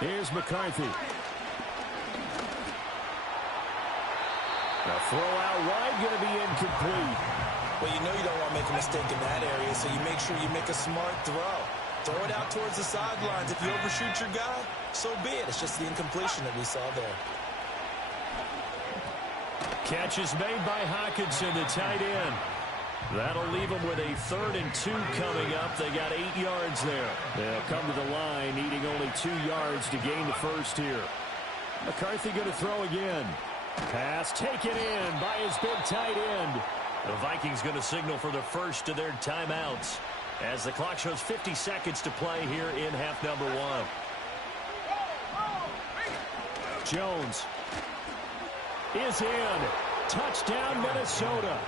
Here's McCarthy. A throw out wide going to be incomplete. Well, you know you don't want to make a mistake in that area, so you make sure you make a smart throw. Throw it out towards the sidelines. If you overshoot your guy, so be it. It's just the incompletion that we saw there. Catch is made by Hockenson, the tight end. That'll leave them with a 3rd and 2 coming up. They got 8 yards there. They'll come to the line, needing only 2 yards to gain the first here. McCarthy going to throw again. Pass taken in by his big tight end. The Vikings going to signal for the first of their timeouts as the clock shows 50 seconds to play here in half number 1. Jones is in. Touchdown, Minnesota.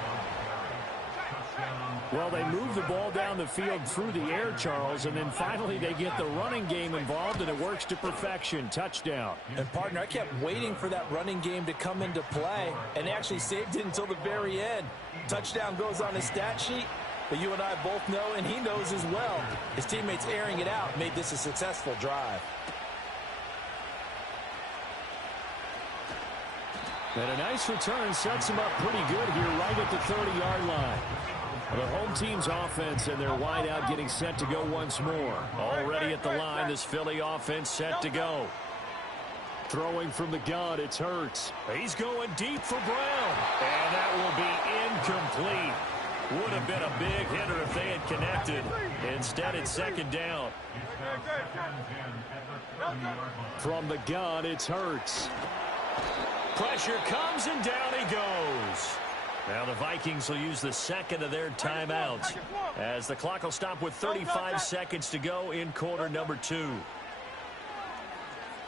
Well, they move the ball down the field through the air, Charles, and then finally they get the running game involved, and it works to perfection. Touchdown. And, partner, I kept waiting for that running game to come into play, and actually saved it until the very end. Touchdown goes on his stat sheet, but you and I both know, and he knows as well, his teammates airing it out made this a successful drive. And a nice return sets him up pretty good here right at the 30-yard line. The home team's offense and their wideout getting set to go once more. Already at the line, this Philly offense set to go. Throwing from the gun, it's Hurts. He's going deep for Brown. And that will be incomplete. Would have been a big hitter if they had connected. Instead, it's 2nd down. From the gun, it's Hurts. Pressure comes, and down he goes. Now the Vikings will use the 2nd of their timeouts as the clock will stop with 35 seconds to go in quarter number 2.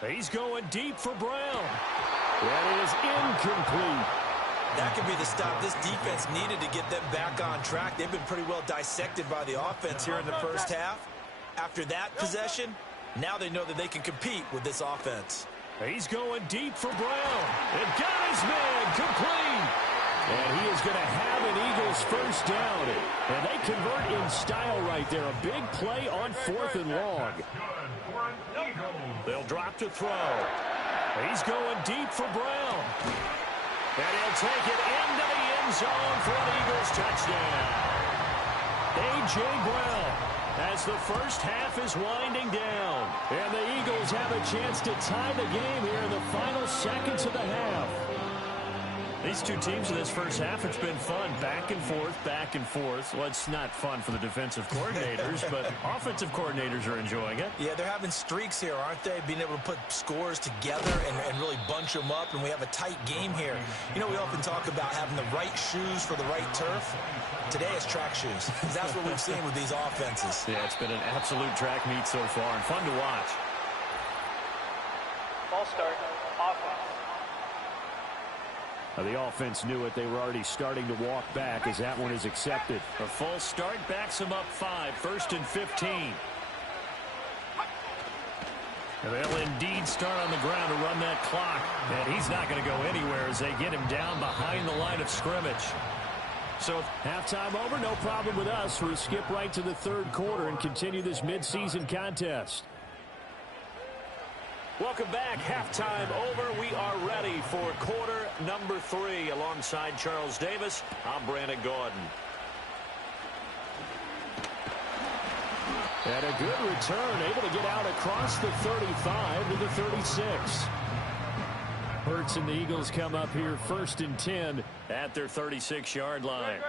He's going deep for Brown. That is incomplete. That could be the stop this defense needed to get them back on track. They've been pretty well dissected by the offense here in the first half. After that possession, now they know that they can compete with this offense. He's going deep for Brown. And got his man complete. And he is going to have an Eagles first down. And they convert in style right there. A big play on 4th and long. They'll drop to throw. He's going deep for Brown. And he'll take it into the end zone for an Eagles touchdown. A.J. Brown, as the first half is winding down. And the Eagles have a chance to tie the game here in the final seconds of the half. These two teams in this first half, it's been fun. Back and forth, back and forth. Well, it's not fun for the defensive coordinators, but offensive coordinators are enjoying it. Yeah, they're having streaks here, aren't they? Being able to put scores together and really bunch them up, and we have a tight game here. You know, we often talk about having the right shoes for the right turf. Today it's track shoes. That's what we've seen with these offenses. Yeah, it's been an absolute track meet so far, and fun to watch. Ball start, offense. The offense knew it. They were already starting to walk back as that one is accepted. A false start backs them up 5. 1st and 15. And they'll indeed start on the ground to run that clock. And he's not going to go anywhere as they get him down behind the line of scrimmage. So halftime over, no problem with us. We'll skip right to the 3rd quarter and continue this midseason contest. Welcome back. Halftime over. We are ready for quarter number 3. Alongside Charles Davis, I'm Brandon Gordon. And a good return, able to get out across the 35 to the 36. Hurts and the Eagles come up here 1st and 10 at their 36-yard line.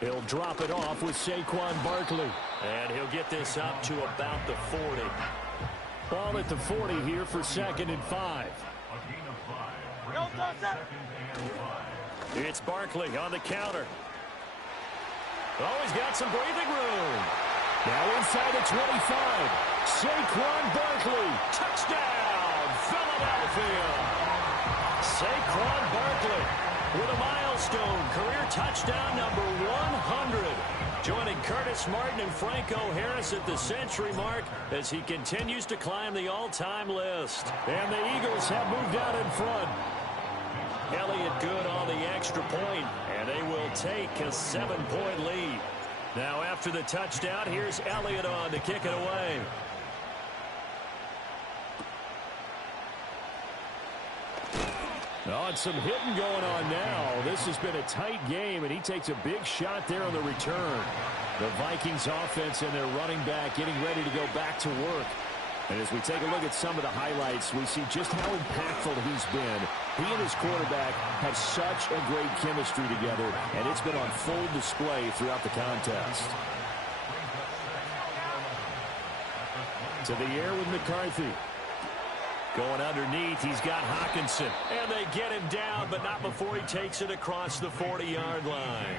He'll drop it off with Saquon Barkley. And he'll get this up to about the 40. Ball at the 40 here for 2nd and 5. It's Barkley on the counter. Oh, he's got some breathing room. Now inside the 25. Saquon Barkley. Touchdown, Philadelphia. Saquon Barkley with a milestone career touchdown number 100. Joining Curtis Martin and Franco Harris at the century mark as he continues to climb the all-time list. And the Eagles have moved out in front. Elliott good on the extra point, and they will take a 7-point lead. Now after the touchdown, here's Elliott on to kick it away. Oh, and some hitting going on now. This has been a tight game, and he takes a big shot there on the return. The Vikings offense and their running back getting ready to go back to work. And as we take a look at some of the highlights, we see just how impactful he's been. He and his quarterback have such a great chemistry together, and it's been on full display throughout the contest. To the air with McCarthy. Going underneath, he's got Hawkinson. And they get him down, but not before he takes it across the 40-yard line.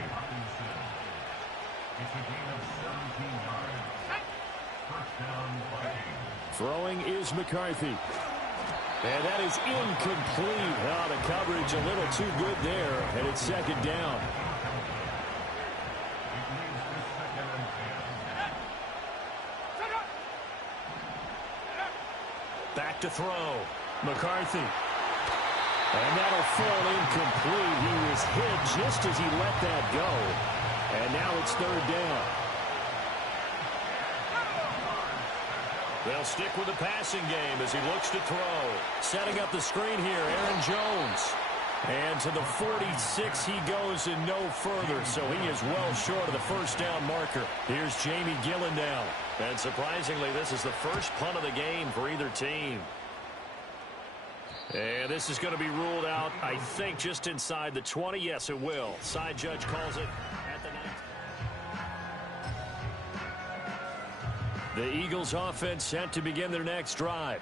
Throwing is McCarthy. And that is incomplete. Oh, the coverage a little too good there, and it's 2nd down. Back to throw. McCarthy. And that'll fall incomplete. He was hit just as he let that go. And now it's 3rd down. They'll stick with the passing game as he looks to throw. Setting up the screen here, Aaron Jones. And to the 46 he goes and no further, so he is well short of the 1st down marker. Here's Jamie Gillendown. And surprisingly, this is the first punt of the game for either team. And this is going to be ruled out, I think, just inside the 20. Yes, it will. Side judge calls it at the 19. The Eagles offense set to begin their next drive.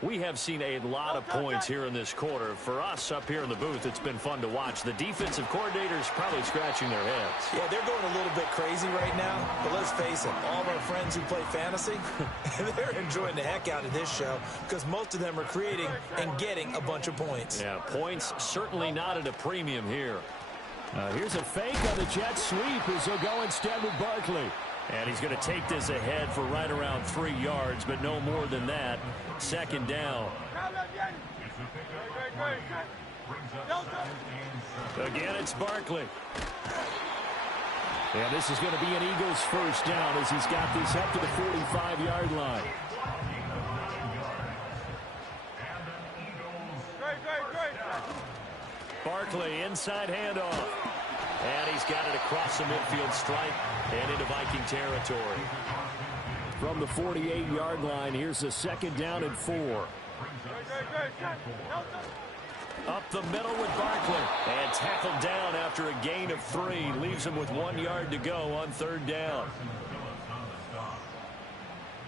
We have seen a lot of points here in this quarter. For us up here in the booth, it's been fun to watch. The defensive coordinators probably scratching their heads. Yeah, they're going a little bit crazy right now. But let's face it, all of our friends who play fantasy, they're enjoying the heck out of this show because most of them are creating and getting a bunch of points. Yeah, points certainly not at a premium here. Here's a fake on the jet sweep as he'll go instead with Barkley. And he's going to take this ahead for right around 3 yards, but no more than that. Second down. Again, it's Barkley. And this is going to be an Eagles first down as he's got this up to the 45-yard line. Barkley, inside handoff. And he's got it across the midfield stripe and into Viking territory. From the 48-yard line, here's the second down and 4. Up the middle with Barkley. And tackled down after a gain of 3. Leaves him with 1 yard to go on third down.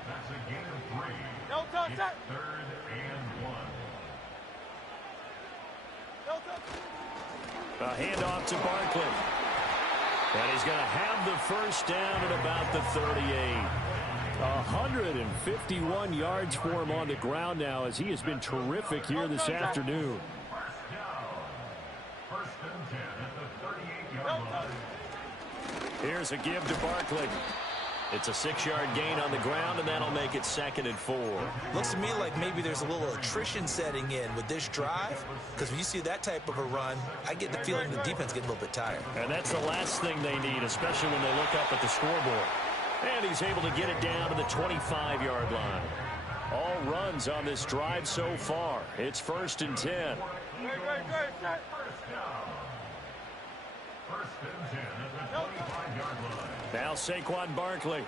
That's a gain of 3. It's third and 1. A handoff to Barkley. And he's going to have the first down at about the 38. 151 yards for him on the ground now as he has been terrific here this afternoon. First and 10 at the 38-yard line. Here's a give to Barkley. It's a 6-yard gain on the ground, and that'll make it second and 4. Looks to me like maybe there's a little attrition setting in with this drive, because when you see that type of a run, I get the feeling the defense getting a little bit tired. And that's the last thing they need, especially when they look up at the scoreboard. And he's able to get it down to the 25-yard line. All runs on this drive so far. It's first and 10. First and 10 at the 25-yard line. Now Saquon Barkley.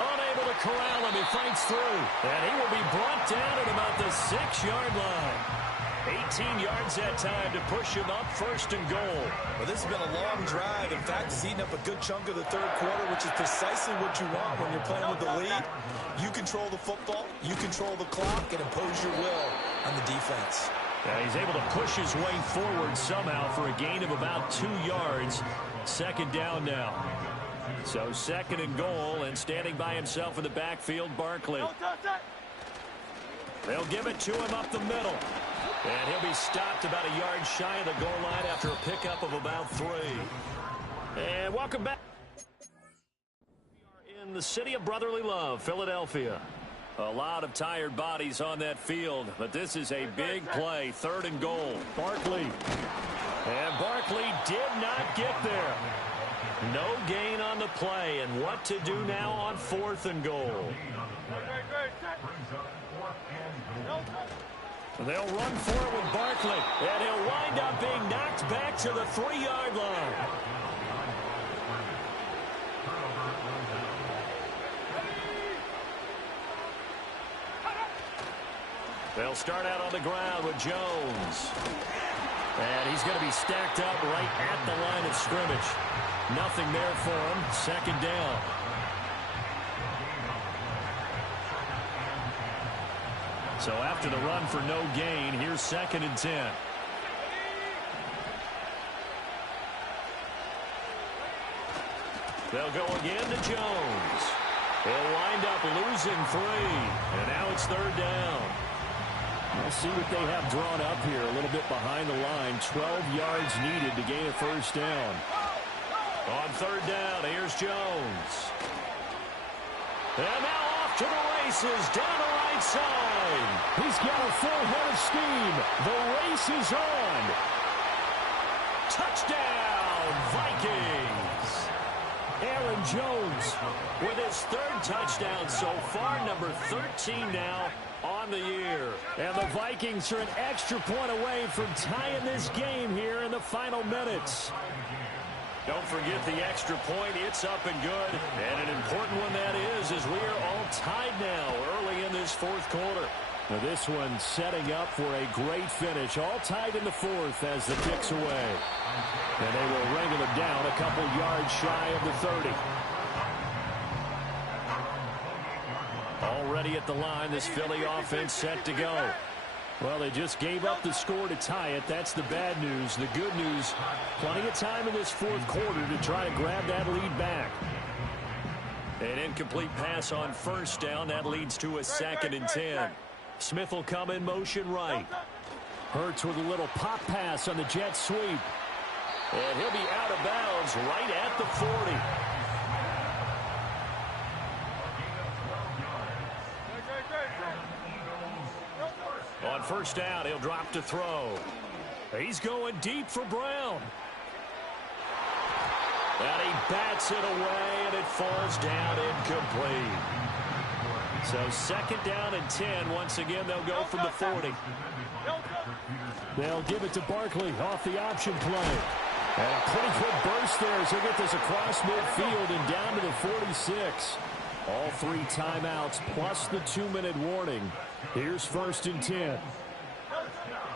Unable to corral him. He fights through. And he will be brought down at about the 6-yard line. 18 yards that time to push him up first and goal. Well, this has been a long drive. In fact, it's eaten up a good chunk of the third quarter, which is precisely what you want when you're playing with the lead. You control the football, you control the clock, and impose your will on the defense. Yeah, he's able to push his way forward somehow for a gain of about 2 yards. Second down now. So second and goal, and standing by himself in the backfield, Barkley. They'll give it to him up the middle. And he'll be stopped about a yard shy of the goal line after a pickup of about 3. And welcome back. We are in the city of brotherly love, Philadelphia. A lot of tired bodies on that field, but this is a big play, third and goal. Barkley. And Barkley did not get there. No gain on the play, and what to do now on fourth and goal. They'll run for it with Barkley, and he'll wind up being knocked back to the 3-yard line. They'll start out on the ground with Jones. And he's going to be stacked up right at the line of scrimmage. Nothing there for him. Second down. So after the run for no gain, here's second and 10. They'll go again to Jones. He'll wind up losing 3. And now it's third down. We'll see what they have drawn up here. A little bit behind the line. 12 yards needed to gain a first down. On third down, here's Jones. And now off to the races down the right side. He's got a full head of steam. The race is on. Touchdown, Vikings. Aaron Jones with his third touchdown so far, number 13 now on the year. And the Vikings are an extra point away from tying this game here in the final minutes. Don't forget the extra point. It's up and good. And an important one that is, as we are all tied now early in this fourth quarter. Now this one setting up for a great finish. All tied in the fourth as the kick's away. And they will wrangle him down a couple yards shy of the 30. Already at the line, this Philly offense set to go. Well, they just gave up the score to tie it. That's the bad news. The good news, plenty of time in this fourth quarter to try to grab that lead back. An incomplete pass on first down. That leads to a second and 10. Smith will come in motion right. Hurts with a little pop pass on the jet sweep. And he'll be out of bounds right at the 40. On first down, he'll drop to throw. He's going deep for Brown. And he bats it away, and it falls down incomplete. So second down and 10. Once again, they'll go from the 40. They'll give it to Barkley off the option play. And a pretty good burst there as he'll get this across midfield and down to the 46. All 3 timeouts plus the 2-minute warning. Here's first and 10.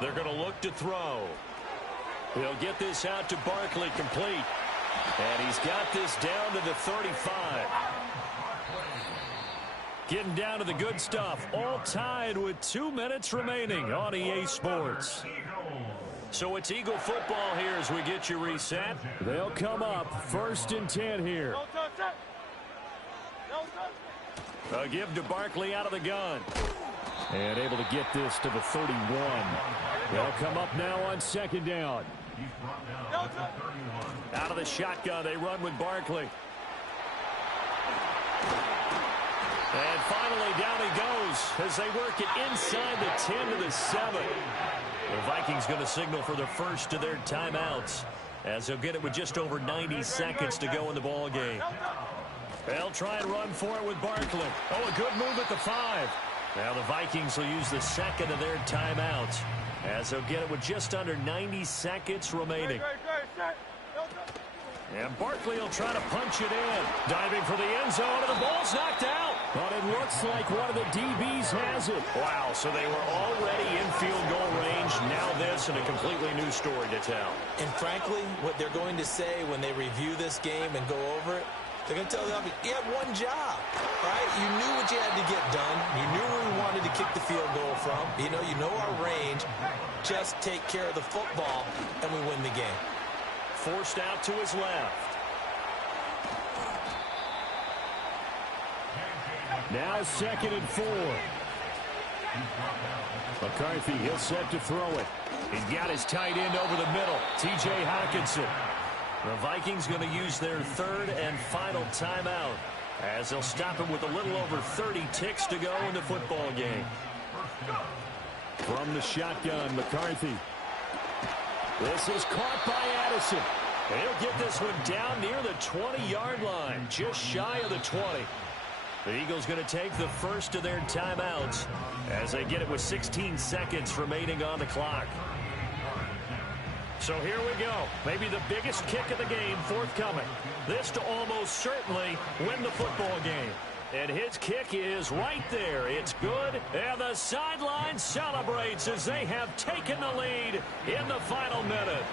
They're going to look to throw. He'll get this out to Barkley complete. And he's got this down to the 35. Getting down to the good stuff. All tied with 2 minutes remaining on EA Sports. So it's Eagle football here as we get you reset. They'll come up first and 10 here. A give to Barkley out of the gun. And able to get this to the 31. They'll come up now on second down. Out of the shotgun, they run with Barkley. And finally, down he goes as they work it inside the 10 to the 7. The Vikings going to signal for the first of their timeouts as they'll get it with just over 90 seconds to go in the ball game. They'll try and run for it with Barkley. Oh, a good move at the 5. Now the Vikings will use the second of their timeouts as they'll get it with just under 90 seconds remaining. And Barkley will try to punch it in. Diving for the end zone, and the ball's knocked out. But it looks like one of the DBs has it. Wow, so they were already in field goal range. Now this and a completely new story to tell. And frankly, what they're going to say when they review this game and go over it, they're going to tell them, you had one job, right? You knew what you had to get done. You knew where we wanted to kick the field goal from. You know our range. Just take care of the football, and we win the game. Forced out to his left. Now second and 4. McCarthy, he'll set to throw it. He's got his tight end over the middle, T.J. Hockenson. The Vikings going to use their third and final timeout as they'll stop him with a little over 30 ticks to go in the football game. From the shotgun, McCarthy. This is caught by Addison. He'll get this one down near the 20-yard line, just shy of the 20. The Eagles going to take the first of their timeouts as they get it with 16 seconds remaining on the clock. So here we go. Maybe the biggest kick of the game forthcoming. This to almost certainly win the football game. And his kick is right there. It's good. And the sideline celebrates as they have taken the lead in the final minute.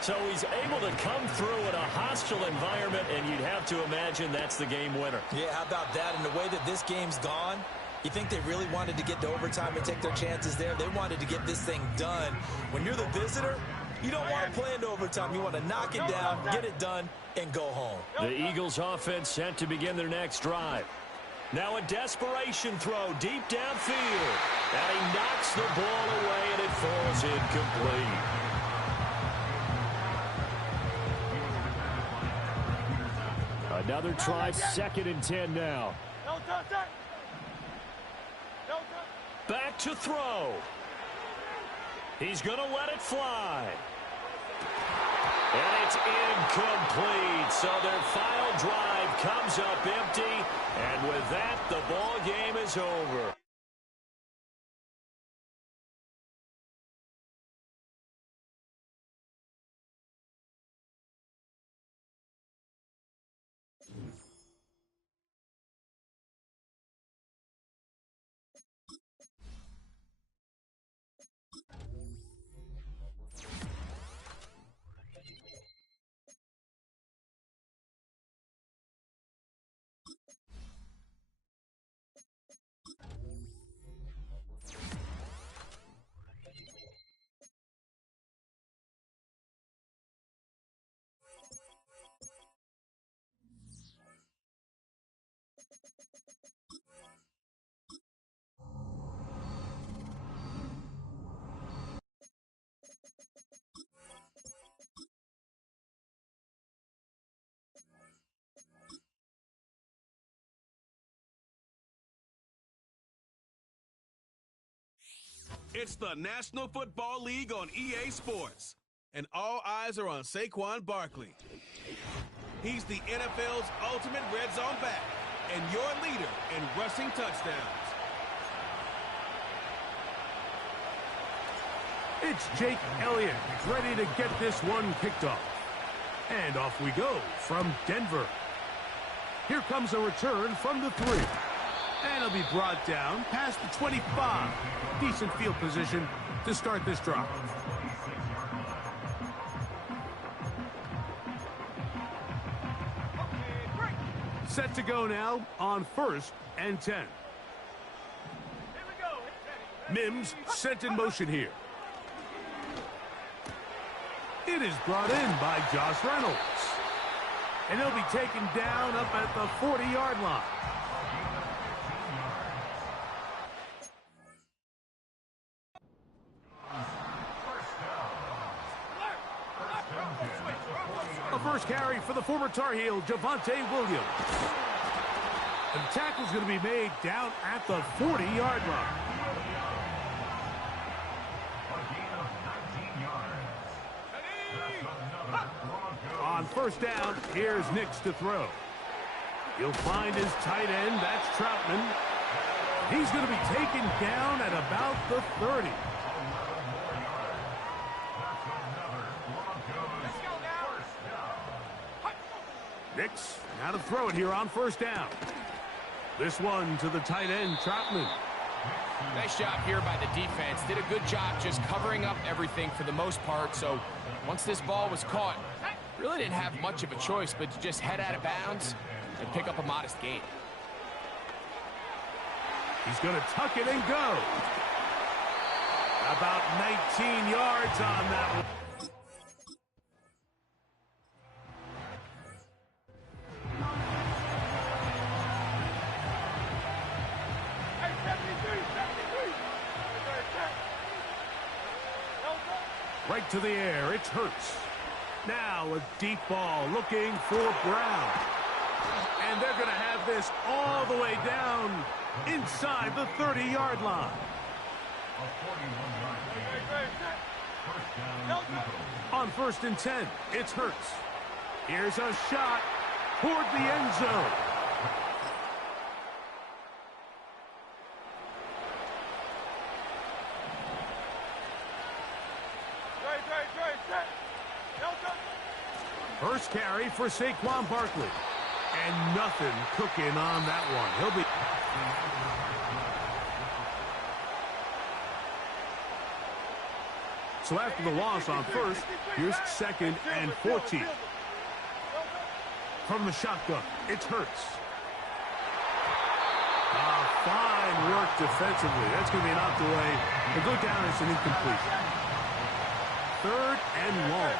So he's able to come through in a hostile environment, and you'd have to imagine that's the game winner. Yeah, how about that? And the way that this game's gone, you think they really wanted to get to overtime and take their chances there? They wanted to get this thing done. When you're the visitor, you don't want to play into overtime. You want to knock it down, get it done, and go home. The Eagles offense set to begin their next drive. Now a desperation throw deep downfield. And he knocks the ball away, and it falls incomplete. Another try, second and 10 now. Back to throw. He's going to let it fly. And it's incomplete. So their final drive comes up empty. And with that, the ball game is over. It's the National Football League on EA Sports, and all eyes are on Saquon Barkley. He's the NFL's ultimate red zone back and your leader in rushing touchdowns. It's Jake Elliott ready to get this one kicked off. And off we go from Denver. Here comes a return from the 3. And it'll be brought down past the 25. Decent field position to start this drive. Set to go now on 1st and 10. Mims sent in motion here. It is brought in by Josh Reynolds. And he'll be taken down up at the 40-yard line. A first carry for the former Tar Heel, Javonte Williams. And the tackle's going to be made down at the 40-yard line. On first down, here's Nix to throw. He'll find his tight end, that's Troutman. He's going to be taken down at about the 30. Nix, now to throw it here on first down. This one to the tight end, Troutman. Nice job here by the defense. Did a good job just covering up everything for the most part. So once this ball was caught, really didn't have much of a choice but to just head out of bounds and pick up a modest gain. He's going to tuck it and go. About 19 yards on that one. Right to the air, it's Hurts. Now a deep ball looking for Brown. And they're going to have this all the way down inside the 30-yard line. On 1st and 10, it's Hurts. Here's a shot toward the end zone. First carry for Saquon Barkley. And nothing cooking on that one. He'll be... So after the loss on first, here's 2nd and 14. From the shotgun, it's Hurts. Fine work defensively. That's going to be knocked away. He'll go down as an incompletion. 3rd and long.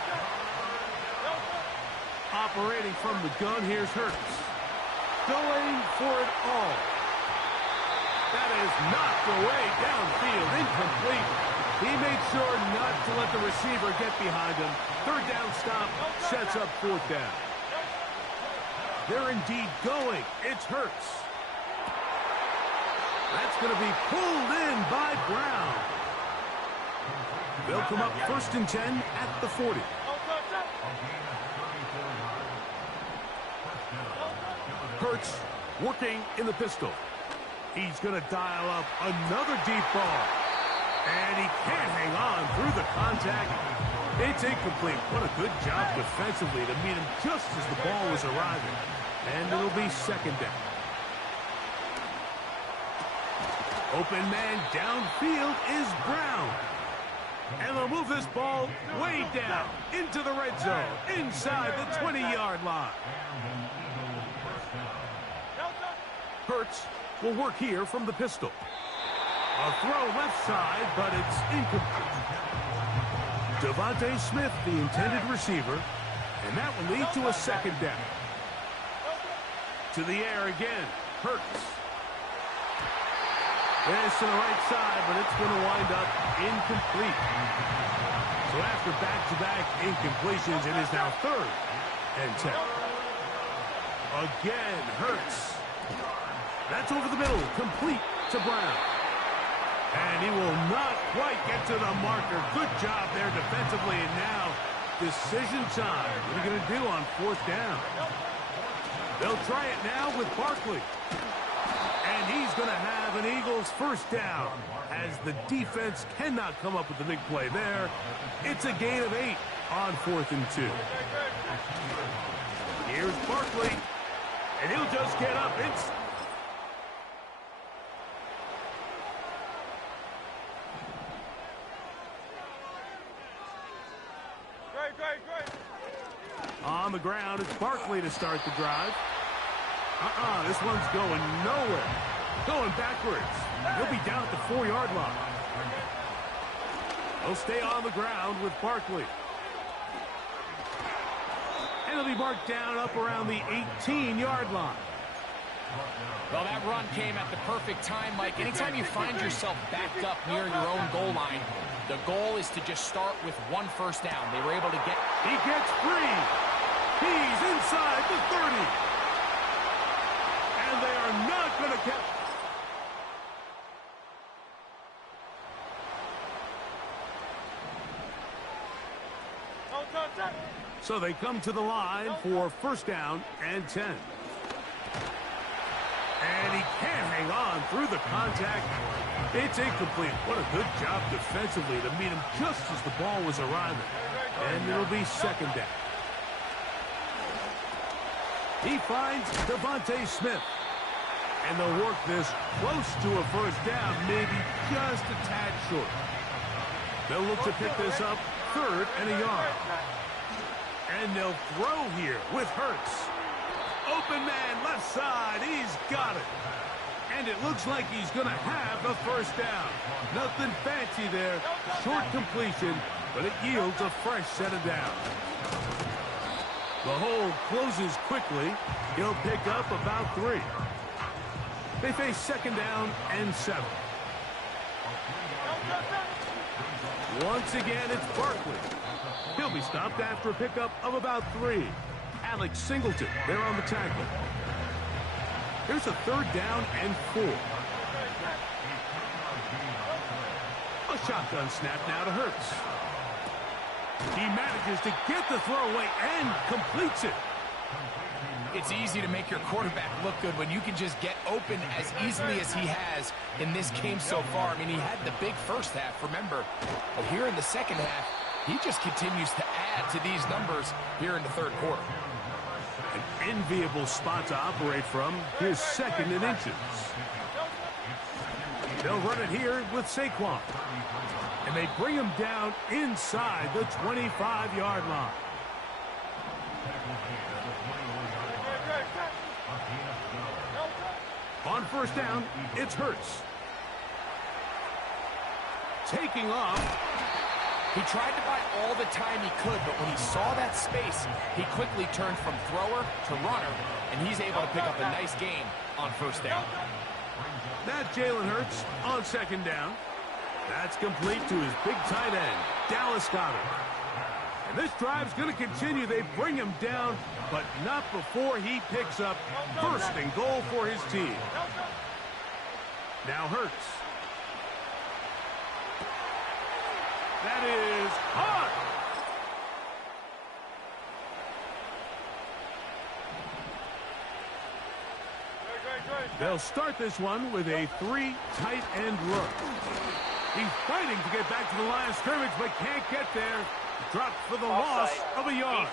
Operating from the gun, here's Hurts. Going for it all. That is knocked away downfield, incomplete. He made sure not to let the receiver get behind him. 3rd down stop sets up 4th down. They're indeed going. It's Hurts. That's going to be pulled in by Brown. They'll come up 1st and 10 at the 40. Hurts working in the pistol. He's going to dial up another deep ball. And he can't hang on through the contact. It's incomplete. What a good job defensively to meet him just as the ball was arriving. And it'll be 2nd down. Open man downfield is Brown. And they'll move this ball way down into the red zone, inside the 20-yard line. Hurts will work here from the pistol. A throw left side, but it's incomplete. Devontae Smith, the intended receiver, and that will lead to a 2nd down. To the air again, Hurts. This to the right side, but it's going to wind up incomplete. So after back-to-back incompletions, it is now 3rd and 10. Again, Hurts. That's over the middle, complete to Brown. And he will not quite get to the marker. Good job there defensively. And now, decision time. What are you going to do on 4th down? They'll try it now with Barkley. And he's going to have an Eagles 1st down. As the defense cannot come up with the big play there. It's a gain of 8 on 4th and 2. Here's Barkley. And he'll just get up. It's on the ground. It's Barkley to start the drive. This one's going nowhere. Going backwards. He'll be down at the 4-yard line. He'll stay on the ground with Barkley. And he'll be marked down up around the 18-yard line. Well, that run came at the perfect time, Mike. Anytime you find yourself backed up near your own goal line, the goal is to just start with 1 first down. They were able to get... He gets free. He's inside the 30. And they are not going to catch... So they come to the line for 1st down and 10. And he can't hang on through the contact. It's incomplete. What a good job defensively to meet him just as the ball was arriving. And it'll be 2nd down. He finds Devontae Smith. And they'll work this close to a 1st down, maybe just a tad short. They'll look to pick this up 3rd and a yard. And they'll throw here with Hurts. Open man, left side. He's got it. And it looks like he's going to have the 1st down. Nothing fancy there. Short completion, but it yields a fresh set of downs. The hole closes quickly. He'll pick up about 3. They face 2nd down and 7. Once again, it's Barkley. He'll be stopped after a pickup of about 3. Alex Singleton there on the tackle. Here's a 3rd down and 4. A shotgun snap now to Hurts. He manages to get the throw away and completes it. It's easy to make your quarterback look good when you can just get open as easily as he has in this game so far. I mean, he had the big first half, remember. But here in the second half, he just continues to add to these numbers here in the 3rd quarter. An enviable spot to operate from. Here's 2nd and inches. They'll run it here with Saquon. And they bring him down inside the 25-yard line. On 1st down, it's Hurts. Taking off. He tried to buy all the time he could, but when he saw that space, he quickly turned from thrower to runner, and he's able to pick up a nice gain on 1st down. That's Jalen Hurts on 2nd down. That's complete to his big tight end, Dallas Goedert. And this drive's going to continue. They bring him down, but not before he picks up 1st and goal for his team. Now Hurts. That is hot. They'll start this one with a 3 tight end look. He's fighting to get back to the line of scrimmage, but can't get there. Dropped for the loss of a yard.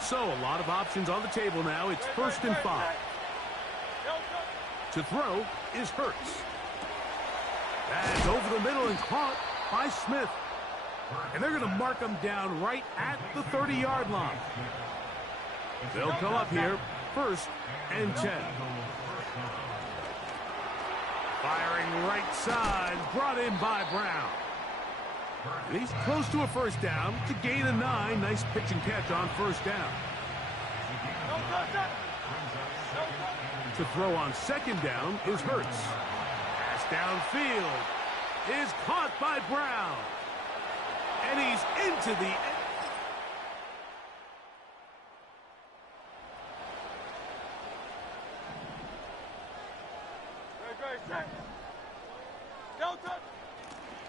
So a lot of options on the table now. It's 1st and 5. To throw is Hurts. That's over the middle and caught by Smith. And they're going to mark him down right at the 30-yard line. They'll come up here 1st and 10. Firing right side, brought in by Brown. And he's close to a 1st down to gain a 9. Nice pitch and catch on 1st down. To throw on 2nd down is Hurts. Pass downfield is caught by Brown. And he's into the...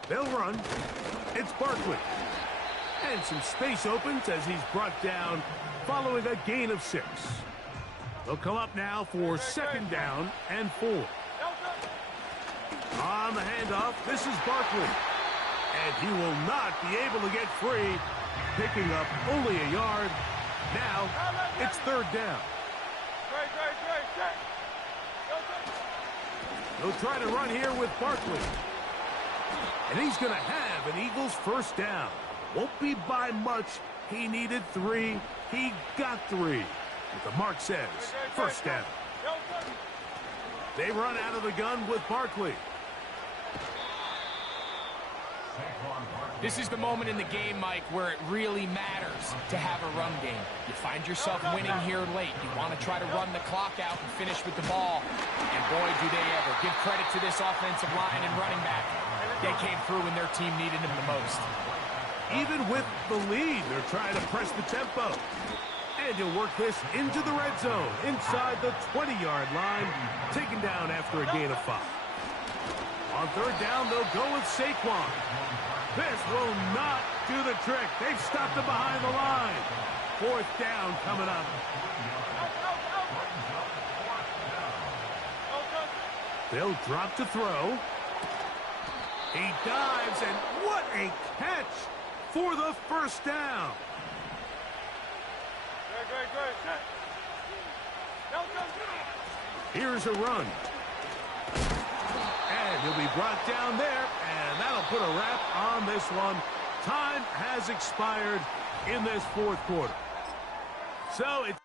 They'll run. It's Barkley. And some space opens as he's brought down following a gain of 6. They'll come up now for 2nd down and 4. On the handoff, this is Barkley. And he will not be able to get free, picking up only a yard. Now, it's 3rd down. They'll try to run here with Barkley. And he's going to have an Eagles 1st down. Won't be by much. He needed 3. He got 3. The mark says 1st down. They run out of the gun with Barkley. This is the moment in the game, Mike, where it really matters to have a run game. You find yourself winning here late. You want to try to run the clock out and finish with the ball. And boy, do they ever. Give credit to this offensive line and running back. They came through when their team needed them the most. Even with the lead, they're trying to press the tempo. And he'll work this into the red zone, inside the 20-yard line, taken down after a gain of 5. On 3rd down, they'll go with Saquon. This will not do the trick. They've stopped him behind the line. 4th down coming up. They'll drop to throw. He dives, and what a catch for the 1st down. Here's a run. And he'll be brought down there, and that'll put a wrap on this one. Time has expired in this 4th quarter. So it's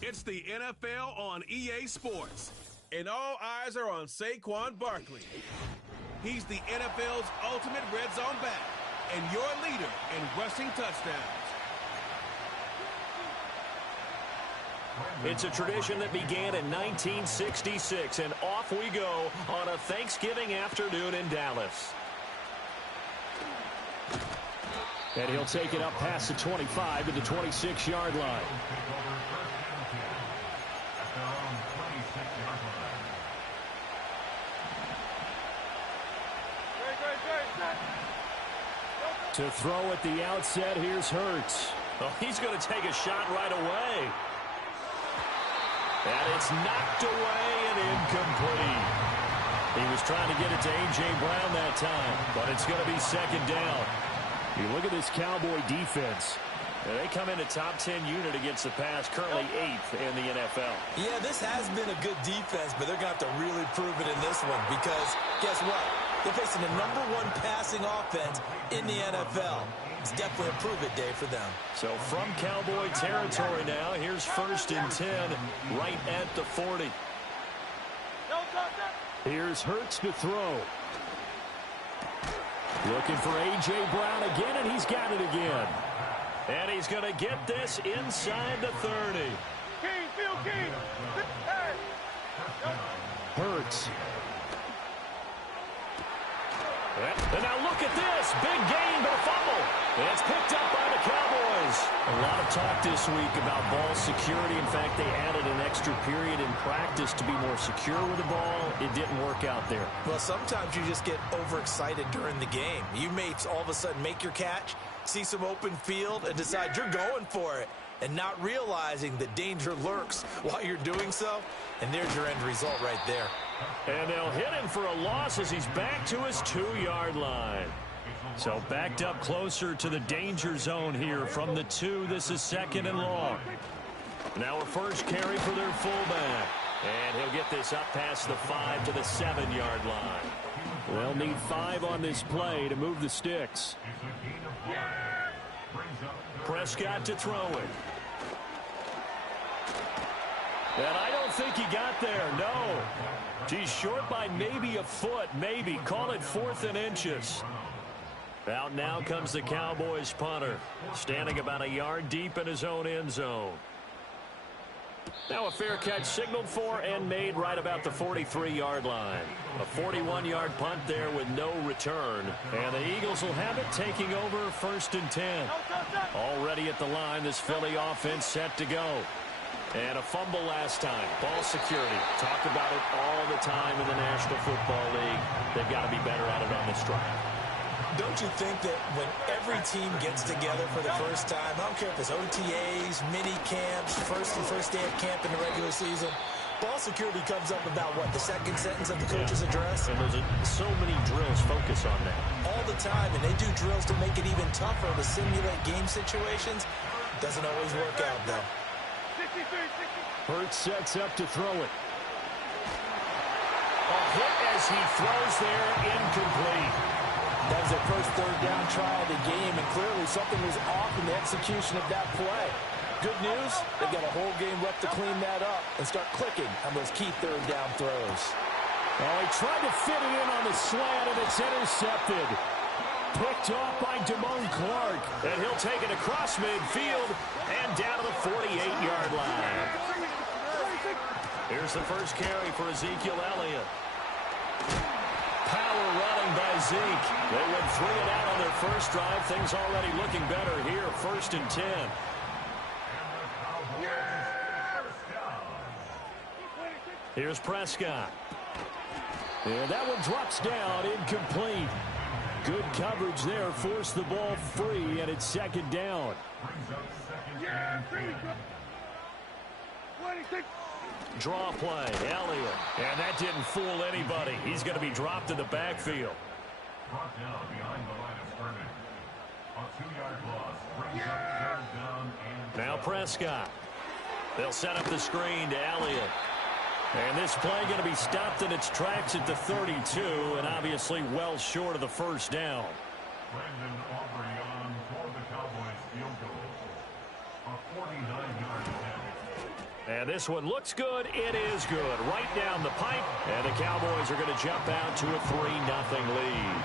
It's the NFL on EA Sports, and all eyes are on Saquon Barkley. He's the NFL's ultimate red zone back and your leader in rushing touchdowns. It's a tradition that began in 1966, and off we go on a Thanksgiving afternoon in Dallas. And he'll take it up past the 25 to the 26-yard line. To throw at the outset, here's Hurts. Oh, he's going to take a shot right away. And it's knocked away and incomplete. He was trying to get it to A.J. Brown that time, but it's going to be 2nd down. You look at this Cowboy defense. They come in a top 10 unit against the pass, currently 8th in the NFL. Yeah, this has been a good defense, but they're going to have to really prove it in this one because guess what? They're facing the #1 passing offense in the NFL. It's definitely a prove-it day for them. So from Cowboy territory now, here's 1st and 10 right at the 40. Here's Hurts to throw. Looking for A.J. Brown again, and he's got it again. And he's going to get this inside the 30. Hurts. And now look at this. Big gain, but a fumble. It's picked up by the Cowboys. A lot of talk this week about ball security. In fact, they added an extra period in practice to be more secure with the ball. It didn't work out there. Well, sometimes you just get overexcited during the game. You may all of a sudden make your catch, see some open field, and decide you're going for it, and not realizing that danger lurks while you're doing so. And there's your end result right there. And they'll hit him for a loss as he's back to his 2-yard line. So backed up closer to the danger zone here from the 2. This is 2nd and long. Now a first carry for their fullback. And he'll get this up past the 5 to the 7-yard line. They'll need 5 on this play to move the sticks. Prescott to throw it. And I don't think he got there, no. He's short by maybe a foot, maybe. Call it 4th and inches. Out now comes the Cowboys punter, standing about a yard deep in his own end zone. Now a fair catch signaled for and made right about the 43-yard line. A 41-yard punt there with no return. And the Eagles will have it, taking over 1st and 10. Already at the line, this Philly offense set to go. And a fumble last time. Ball security. Talk about it all the time in the National Football League. They've got to be better at it on this drive. Don't you think that when every team gets together for the first time, I don't care if it's OTAs, mini camps, first day of camp in the regular season, ball security comes up about what, the second sentence of the coach's address? And there's so many drills focus on that. All the time, and they do drills to make it even tougher to simulate game situations. Doesn't always work out, though. Hurts sets up to throw it. A hit as he throws there, incomplete. That was their first 3rd down try of the game, and clearly something was off in the execution of that play. Good news, they've got a whole game left to clean that up and start clicking on those key 3rd down throws. Oh, he tried to fit it in on the slant, and it's intercepted. Picked off by Damone Clark. And he'll take it across midfield and down to the 48-yard line. Here's the first carry for Ezekiel Elliott. Power running by Zeke. They went 3 and out on their first drive. Things already looking better here. 1st and 10. Here's Prescott. And that one drops down, incomplete. Good coverage there, forced the ball free, and it's 2nd down. Draw play, Elliott. And that didn't fool anybody. He's going to be dropped in the backfield. Brought down behind the line of scrimmage. A 2-yard loss brings up 3rd down and now Prescott. They'll set up the screen to Elliott. And this play going to be stopped in its tracks at the 32, and obviously well short of the 1st down. Brandon Aubrey on for the Cowboys field goal. A 49-yard attempt. And this one looks good. It is good. Right down the pipe. And the Cowboys are going to jump out to a 3-0 lead.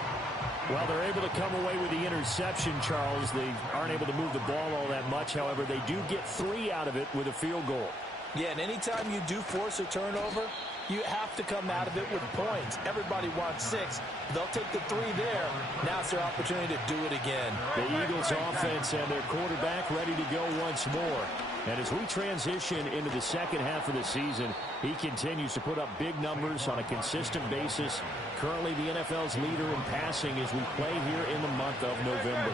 Well, they're able to come away with the interception, Charles. They aren't able to move the ball all that much. However, they do get 3 out of it with a field goal. Yeah, and anytime you do force a turnover, you have to come out of it with points. Everybody wants 6. They'll take the 3 there. Now it's their opportunity to do it again. The Eagles offense and their quarterback ready to go once more. And as we transition into the second half of the season, he continues to put up big numbers on a consistent basis. Currently the NFL's leader in passing as we play here in the month of November.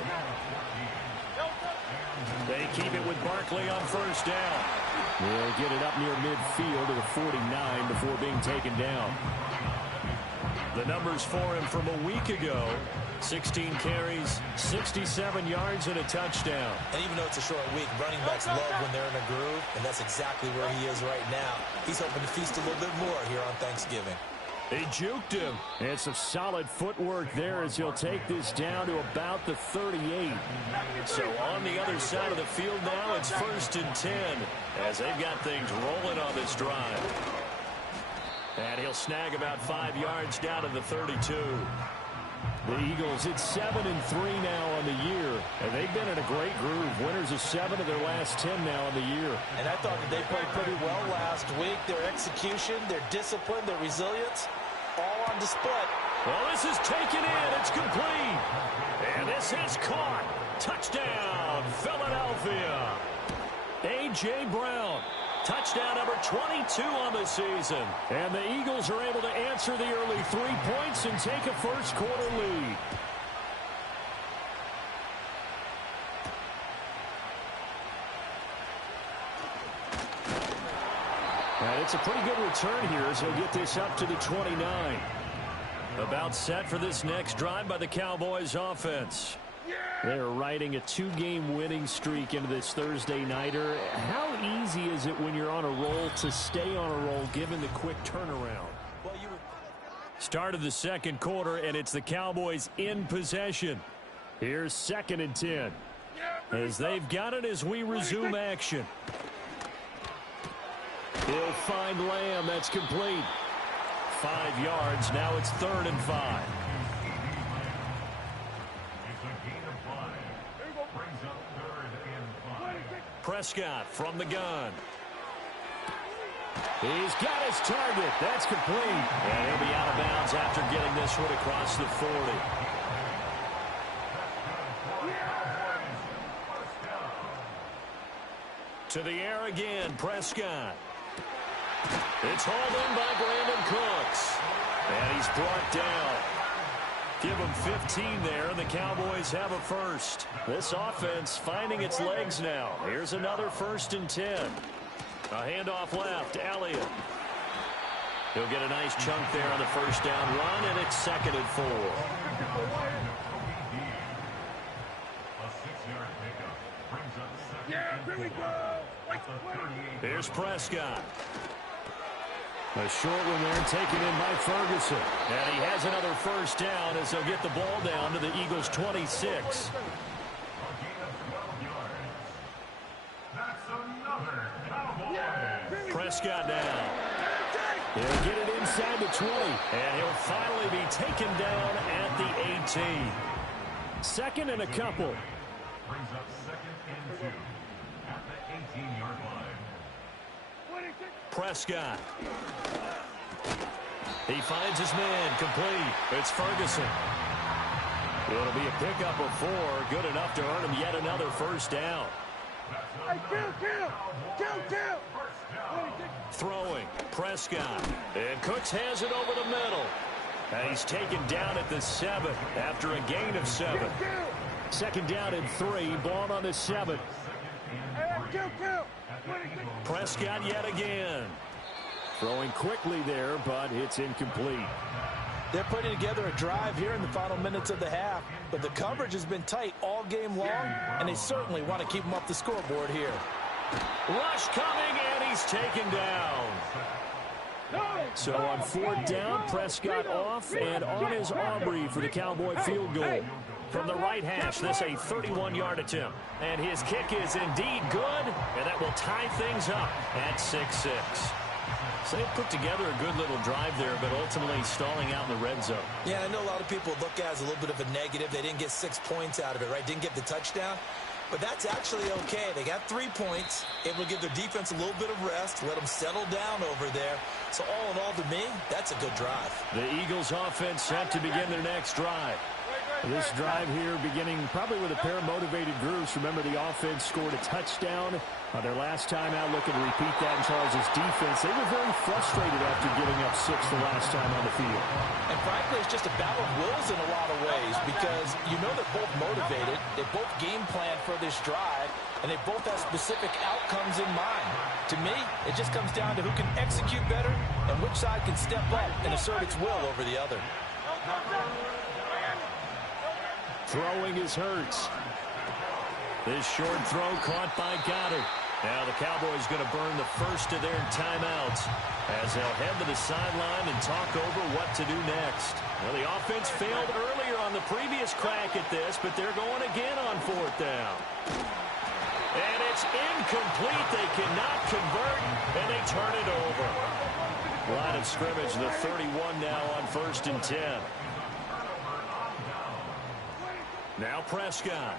They keep it with Barkley on first down. They'll get it up near midfield to the 49 before being taken down. The numbers for him from a week ago: 16 carries, 67 yards, and a touchdown. And even though it's a short week, running backs love when they're in a groove, and that's exactly where he is right now. He's hoping to feast a little bit more here on Thanksgiving. They juked him. And some solid footwork there as he'll take this down to about the 38. So on the other side of the field now, it's 1st and 10 as they've got things rolling on this drive. And he'll snag about 5 yards down to the 32. The Eagles, it's 7-3 now on the year, and they've been in a great groove. Winners of 7 of their last 10 now on the year. And I thought that they played pretty well last week. Their execution, their discipline, their resilience, all on display. Well, this is taken in. It's complete. And this is caught. Touchdown, Philadelphia. A.J. Brown. Touchdown number 22 on the season. And the Eagles are able to answer the early 3 points and take a first quarter lead. And it's a pretty good return here as he'll get this up to the 29. About set for this next drive by the Cowboys offense. They're riding a 2-game winning streak into this Thursday nighter. How easy is it when you're on a roll to stay on a roll given the quick turnaround? Start of the second quarter, and it's the Cowboys in possession. Here's 2nd and 10. As they've got it as we resume action. He'll find Lamb. That's complete. 5 yards. Now it's 3rd and 5. Prescott from the gun. He's got his target. That's complete. And he'll be out of bounds after getting this one across the 40. To the air again, Prescott. It's hauled in by Brandon Cooks. And he's brought down. Give him 15 there, and the Cowboys have a first. This offense finding its legs now. Here's another 1st and 10. A handoff left, Elliott. He'll get a nice chunk there on the first down run, and it's 2nd and 4. Here's Prescott. A short one there taken in by Ferguson. And he has another first down as they'll get the ball down to the Eagles' 26. Prescott now. He'll get it inside the 20. And he'll finally be taken down at the 18. 2nd and a couple. Brings up 2nd and 2 at the 18-yard line. Prescott. He finds his man, complete. It's Ferguson. It'll be a pickup of 4, good enough to earn him yet another first down. Hey, kill. Throwing, Prescott. And Cooks has it over the middle. And he's taken down at the 7 after a gain of 7. 2nd down and 3, ball on the 7. Prescott yet again. Throwing quickly there, but it's incomplete. They're putting together a drive here in the final minutes of the half, but the coverage has been tight all game long, and they certainly want to keep them up the scoreboard here. Rush coming, and he's taken down. So on 4th down, Prescott off, and on is Aubrey for the Cowboy field goal. From the right hash, this a 31-yard attempt. And his kick is indeed good, and that will tie things up at 6-6. So they put together a good little drive there, but ultimately stalling out in the red zone. Yeah, I know a lot of people look at it as a little bit of a negative. They didn't get 6 points out of it, right? Didn't get the touchdown. But that's actually okay. They got 3 points, able to give their defense a little bit of rest, let them settle down over there. So all in all, to me, that's a good drive. The Eagles offense set to begin their next drive. This drive here beginning probably with a pair of motivated groups. Remember, the offense scored a touchdown their last time out. Looking to repeat that in Charles' defense. They were very frustrated after giving up 6 the last time on the field. And frankly, it's just a battle of wills in a lot of ways because you know they're both motivated. They both game plan for this drive, and they both have specific outcomes in mind. To me, it just comes down to who can execute better and which side can step up and assert its will over the other. Throwing is Hurts. This short throw caught by Goddard. Now the Cowboys going to burn the first of their timeouts as they'll head to the sideline and talk over what to do next. Well, the offense failed earlier on the previous crack at this, but they're going again on 4th down. And it's incomplete. They cannot convert, and they turn it over. Line of scrimmage, the 31 now on 1st and 10. Now Prescott.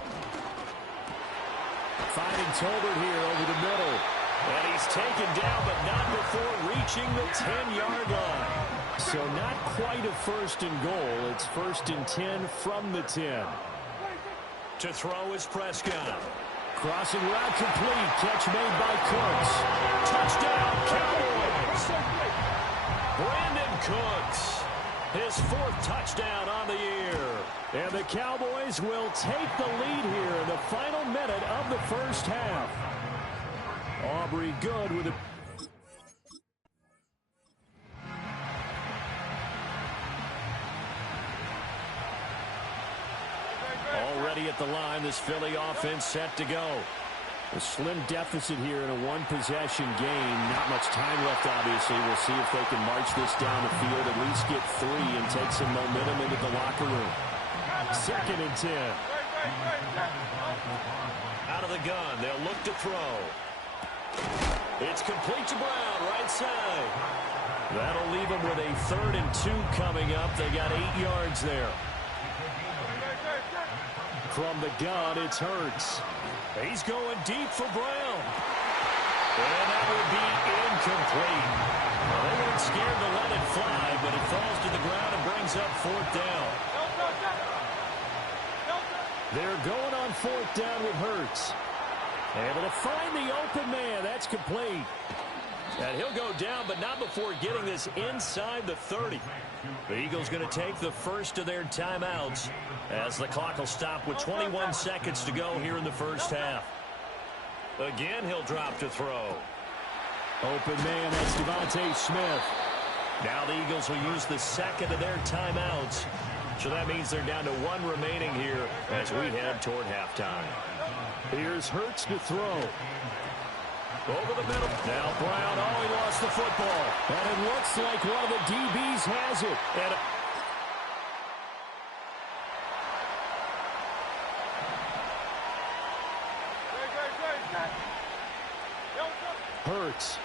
Finding Tolbert here over the middle. And he's taken down, but not before reaching the 10-yard line. So not quite a 1st and goal. It's 1st and 10 from the 10. To throw is Prescott. Crossing route complete. Catch made by Cooks. Touchdown, Cowboys! Brandon Cooks. His 4th touchdown on the year. And the Cowboys will take the lead here in the final minute of the first half. Aubrey good with it. Already ready at the line. This Philly offense set to go. A slim deficit here in a one-possession game. Not much time left, obviously. We'll see if they can march this down the field, at least get 3 and take some momentum into the locker room. 2nd and 10. Out of the gun, they'll look to throw. It's complete to Brown, right side. That'll leave them with a 3rd and 2 coming up. They got 8 yards there. From the gun, it's Hurts. He's going deep for Brown. And that will be incomplete. Well, they weren't scared to let it fly, but it falls to the ground and brings up 4th down. They're going on 4th down with Hurts. Able to find the open man. That's complete. And he'll go down, but not before getting this inside the 30. The Eagles going to take the first of their timeouts as the clock will stop with 21 seconds to go here in the first half. Again, he'll drop to throw. Open man, that's Devontae Smith. Now the Eagles will use the second of their timeouts. So that means they're down to 1 remaining here as we head toward halftime. Here's Hurts to throw. Over the middle. Now Brown, he lost the football. And it looks like one of the DBs has it. And Hurts.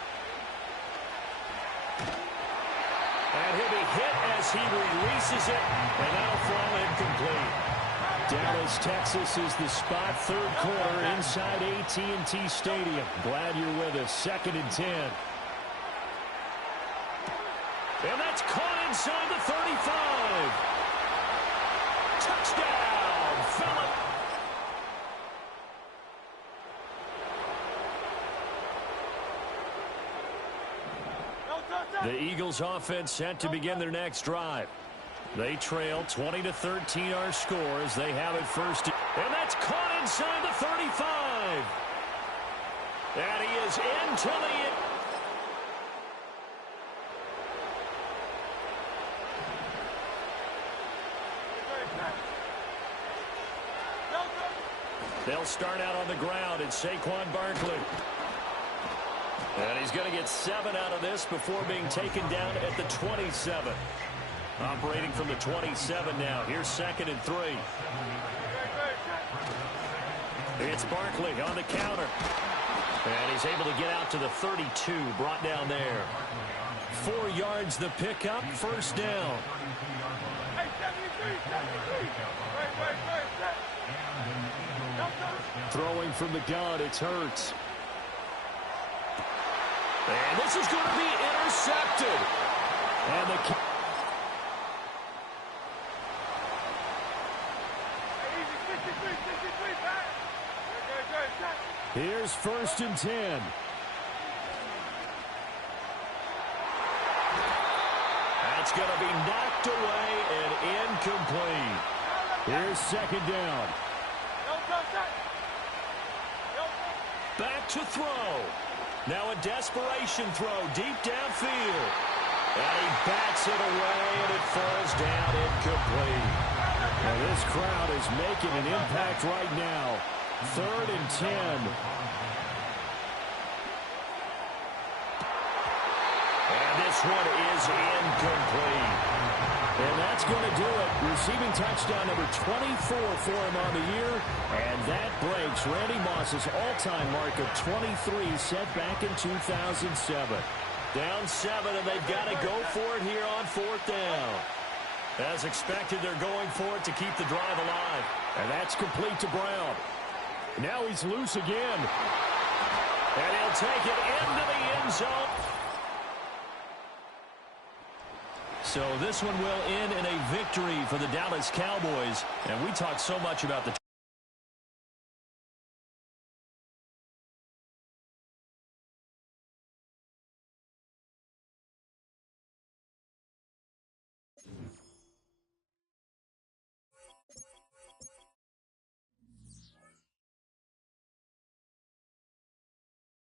And he'll be hit as he releases it. And that'll fall incomplete. Dallas, Texas is the spot, 3rd quarter inside AT&T Stadium. Glad you're with us. 2nd and 10. And that's caught inside the 35. Touchdown, Phillip. The Eagles offense set to begin their next drive. They trail 20-13 our score as they have it first. And that's caught inside the 35. And he is into the... They'll start out on the ground. It's Saquon Barkley. And he's going to get 7 out of this before being taken down at the 27. Operating from the 27 now. Here's 2nd and 3. It's Barkley on the counter. And he's able to get out to the 32. Brought down there. 4 yards the pickup. First down. Throwing from the gun, it's Hurts. And this is going to be intercepted. And the... Here's 1st and 10. That's going to be knocked away and incomplete. Here's 2nd down. Back to throw. Now a desperation throw deep downfield. And he bats it away, and it falls down incomplete. Now this crowd is making an impact right now. 3rd and 10. And this one is incomplete. And that's going to do it. Receiving touchdown number 24 for him on the year. And that breaks Randy Moss's all-time mark of 23 set back in 2007. Down 7, and they've got to go for it here on 4th down. As expected, they're going for it to keep the drive alive. And that's complete to Brown. Now he's loose again. And he'll take it into the end zone. So this one will end in a victory for the Dallas Cowboys. And we talked so much about the